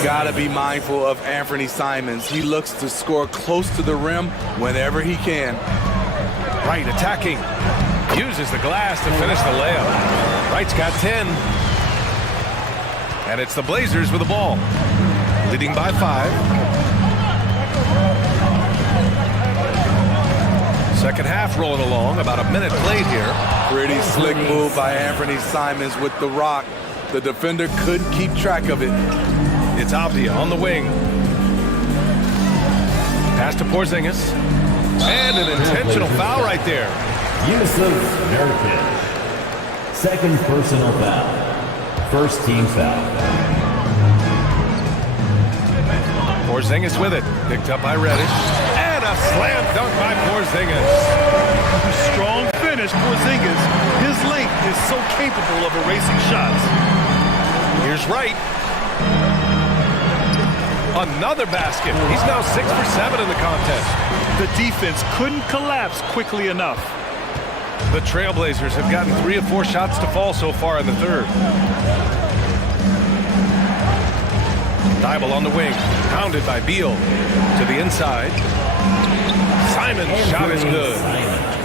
Gotta be mindful of Anthony Simons. He looks to score close to the rim whenever he can. Wright attacking. Uses the glass to finish the layup. Wright's got 10. And it's the Blazers with the ball. Leading by 5. Second half rolling along. About a minute played here. Pretty slick move by Anthony Simons with the rock. The defender couldn't keep track of it. It's Abdia on the wing. Pass to Porzingis. And an intentional foul right there. Yusuf Nurkic. Second personal foul. First team foul. Porzingis with it. Picked up by Reddish. And a slam dunk by Porzingis. Strong finish, Porzingis. His length is so capable of erasing shots. Here's Wright. Another basket. He's now 6 for 7 in the contest. The defense couldn't collapse quickly enough. The Trailblazers have gotten 3 of 4 shots to fall so far in the third. Thibault on the wing. Pounded by Beal. To the inside. Simon's shot is good.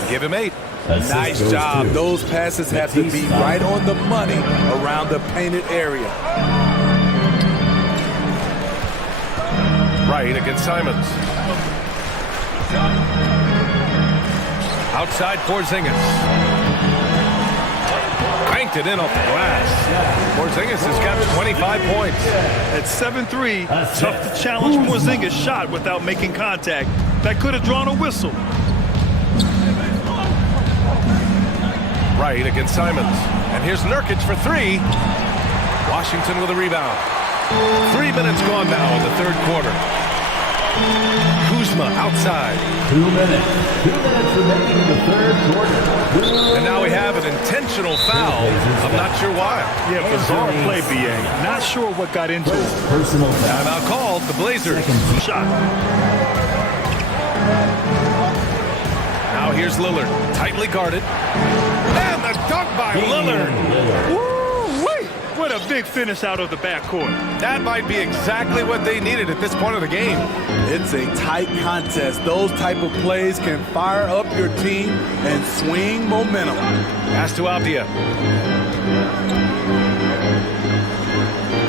Give him 8. Nice job. Those passes have to be right on the money around the painted area. Wright against Simons. Outside Porzingis. Cranked it in off the glass. Porzingis has got 25 points. At 7'3", tough to challenge Porzingis' shot without making contact. That could have drawn a whistle. Right against Simons. And here's Nurkic for three. Washington with a rebound. 3 minutes gone now in the third quarter. Kuzma outside. 2 minutes. 2 minutes remaining in the third quarter. And now we have an intentional foul. I'm not sure why. Yeah, bizarre play, BA. Not sure what got into it. Personal foul. Timeout called. The Blazers. Shot. Now here's Lillard. Tightly guarded. And the dunk by Lillard. Woo-wee! What a big finish out of the backcourt. That might be exactly what they needed at this point of the game. It's a tight contest. Those type of plays can fire up your team and swing momentum. Pass to Abdia.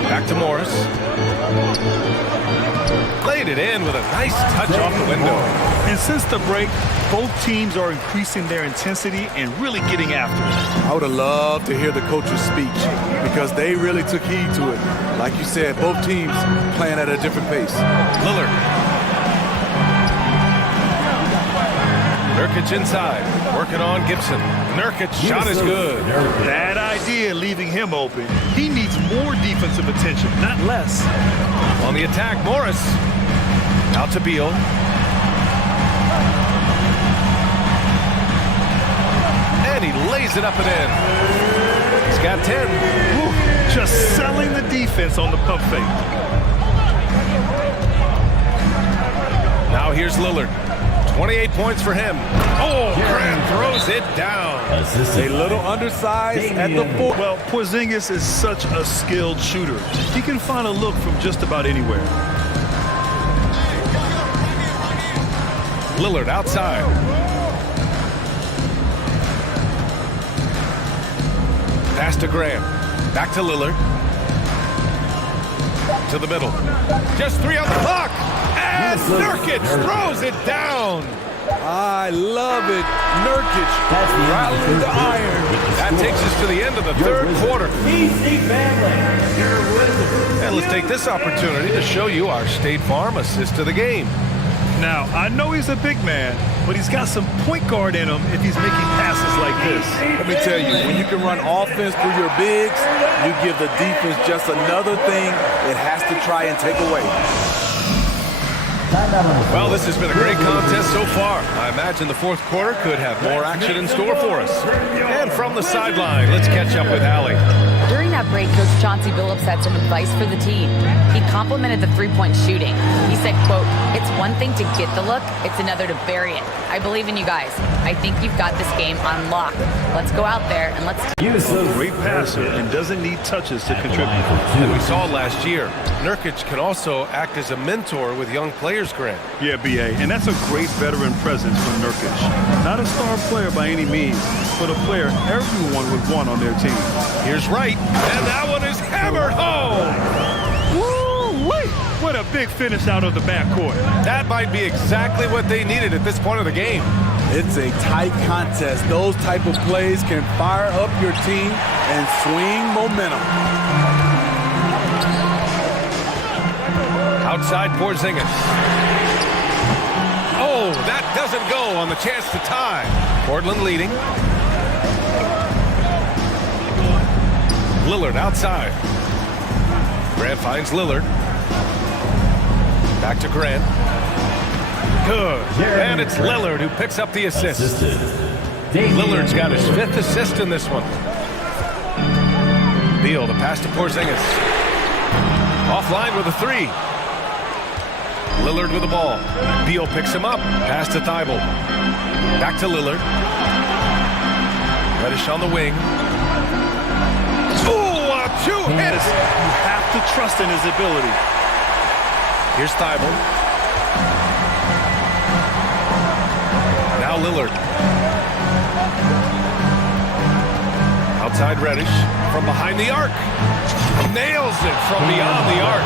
Back to Morris. Laid it in with a nice touch off the window. And since the break, both teams are increasing their intensity and really getting after it. I would have loved to hear the coach's speech because they really took heed to it. Like you said, both teams playing at a different pace. Lillard. Nurkic inside, working on Gibson. Nurkic shot is good. Bad idea leaving him open. He needs more defensive attention, not less. On the attack, Morris. Out to Beal. And he lays it up and in. He's got 10. Woo, just selling the defense on the pump fake. Now here's Lillard. 28 points for him. Oh, Grant throws it down. A little undersized at the four. Well, Porzingis is such a skilled shooter. He can find a look from just about anywhere. Lillard outside. Pass to Graham. Back to Lillard. To the middle. Just 3 on the clock. And Nurkic throws it down. I love it. Nurkic rattling the iron. That takes us to the end of the third quarter. And let's take this opportunity to show you our State Farm assist to the game. Now, I know he's a big man, but he's got some point guard in him if he's making passes like this. Let me tell you, when you can run offense through your bigs, you give the defense just another thing it has to try and take away. Well, this has been a great contest so far. I imagine the fourth quarter could have more action in store for us. And from the sideline, let's catch up with Allie. During that break, Coach Chauncey Billups had some advice for the team. He complimented the three-point shooting. He said, quote, "It's one thing to get the look, it's another to bury it. I believe in you guys. I think you've got this game on lock. Let's go out there and let's..." A great passer and doesn't need touches to contribute. And we saw last year, Nurkic can also act as a mentor with young players, Grant. Yeah, BA, and that's a great veteran presence from Nurkic. Not a star player by any means, but a player everyone would want on their team. Here's Wright, and that one is hammered home. Woo-wee! What a big finish out of the backcourt. That might be exactly what they needed at this point of the game. It's a tight contest. Those type of plays can fire up your team and swing momentum. Outside Porzingis. Oh, that doesn't go on the chance to tie. Portland leading. Lillard outside. Grant finds Lillard. Back to Grant. Good. And it's Lillard who picks up the assist. Lillard's got his 5th assist in this one. Beal, the pass to Porzingis. Offline with a 3. Lillard with the ball. Beal picks him up. Pass to Thibault. Back to Lillard. Reddish on the wing. Ooh, a 2 hits. You have to trust in his ability. Here's Thibault. Now Lillard. Outside Reddish. From behind the arc. Nails it from beyond the arc.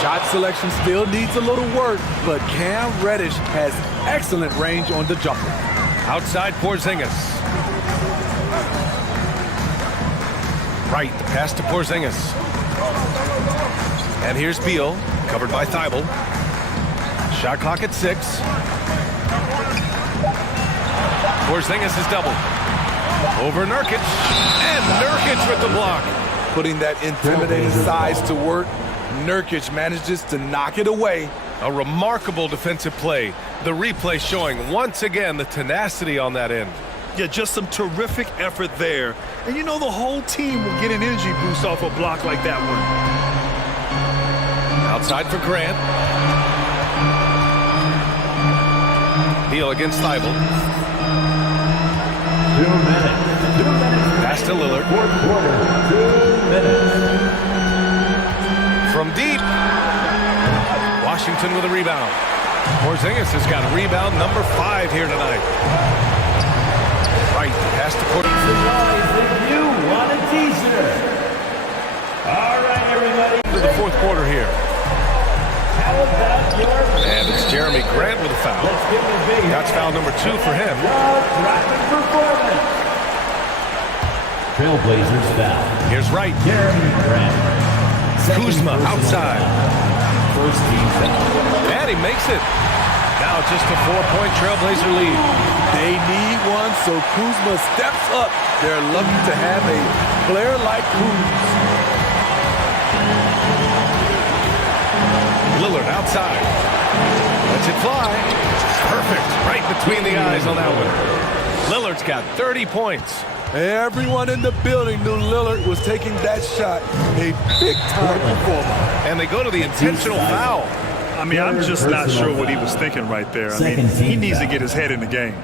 Shot selection still needs a little work, but Cam Reddish has excellent range on the jumper. Outside Porzingis. Right, the pass to Porzingis. And here's Beal, covered by Thibault. Shot clock at 6. Porzingis is doubled. Over Nurkic. And Nurkic with the block. Putting that intimidating size to work, Nurkic manages to knock it away. A remarkable defensive play. The replay showing once again the tenacity on that end. Yeah, just some terrific effort there. And you know the whole team will get an energy boost off a block like that one. Outside for Grant. Beal against Thibault. 2 minutes. Pass to Lillard. Fourth quarter, 2 minutes. From deep. Washington with a rebound. Porzingis has got rebound number 5 here tonight. Right, pass to Court. You want a teaser. All right, everybody. To the fourth quarter here. How about your... And it's Jeremy Grant with a foul. Let's give it a big... That's foul number 2 for him. Rapid performance. Trailblazers foul. Here's Wright. Jeremy Grant. Kuzma outside. First team foul. And he makes it. Now just a 4-point Trailblazer lead. They need one, so Kuzma steps up. They're lucky to have a player like Kuz. Lillard outside. Lets it fly. Perfect. Right between the eyes on that one. Lillard's got 30 points. Everyone in the building knew Lillard was taking that shot. A big-time performer. And they go to the intentional foul. I mean, I'm just not sure what he was thinking right there. I mean, he needs to get his head in the game.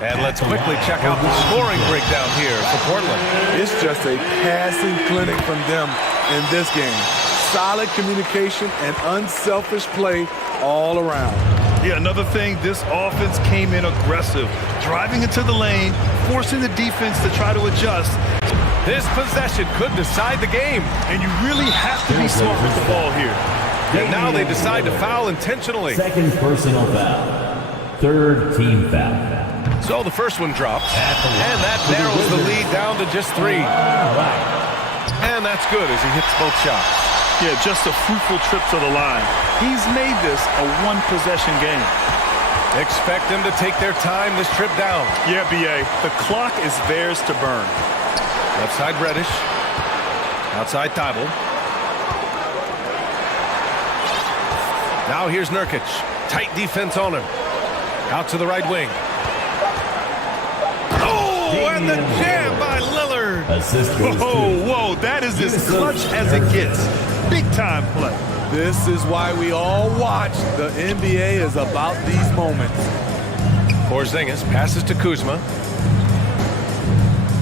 And let's quickly check out the scoring breakdown here for Portland. It's just a passing clinic from them in this game. Solid communication and unselfish play all around. Yeah, another thing, this offense came in aggressive, driving into the lane, forcing the defense to try to adjust. This possession could decide the game. And you really have to be smart with the ball here. And now they decide to foul intentionally. Second personal foul. Third team foul. So the first one drops. And that narrows the lead down to just 3. And that's good as he hits both shots. Yeah, just a fruitful trip to the line. He's made this a one-possession game. Expect them to take their time this trip down. Yeah, B.A., the clock is theirs to burn. Left side Reddish. Outside Thibault. Now here's Nurkic. Tight defense on him. Out to the right wing. Oh, and the jam by Lillard. Whoa, that is as clutch as it gets. Big time play. This is why we all watch. The NBA is about these moments. Porzingis passes to Kuzma.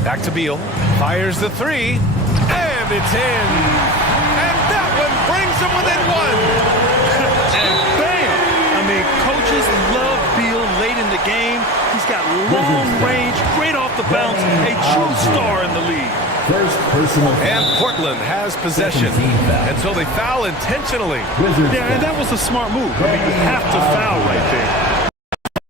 Back to Beal. Fires the 3. And it's in. And that one brings them within 1. And bam! I mean, coaches love Beal late in the game. He's got long range, great off the bounce, a true star in the league. First personal foul. And Portland has possession. And so they foul intentionally. Yeah, and that was a smart move. I mean, you have to foul right there.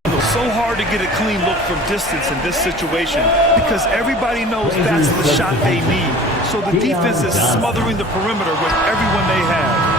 It was so hard to get a clean look from distance in this situation because everybody knows that's the shot they need. So the defense is smothering the perimeter with everyone they have.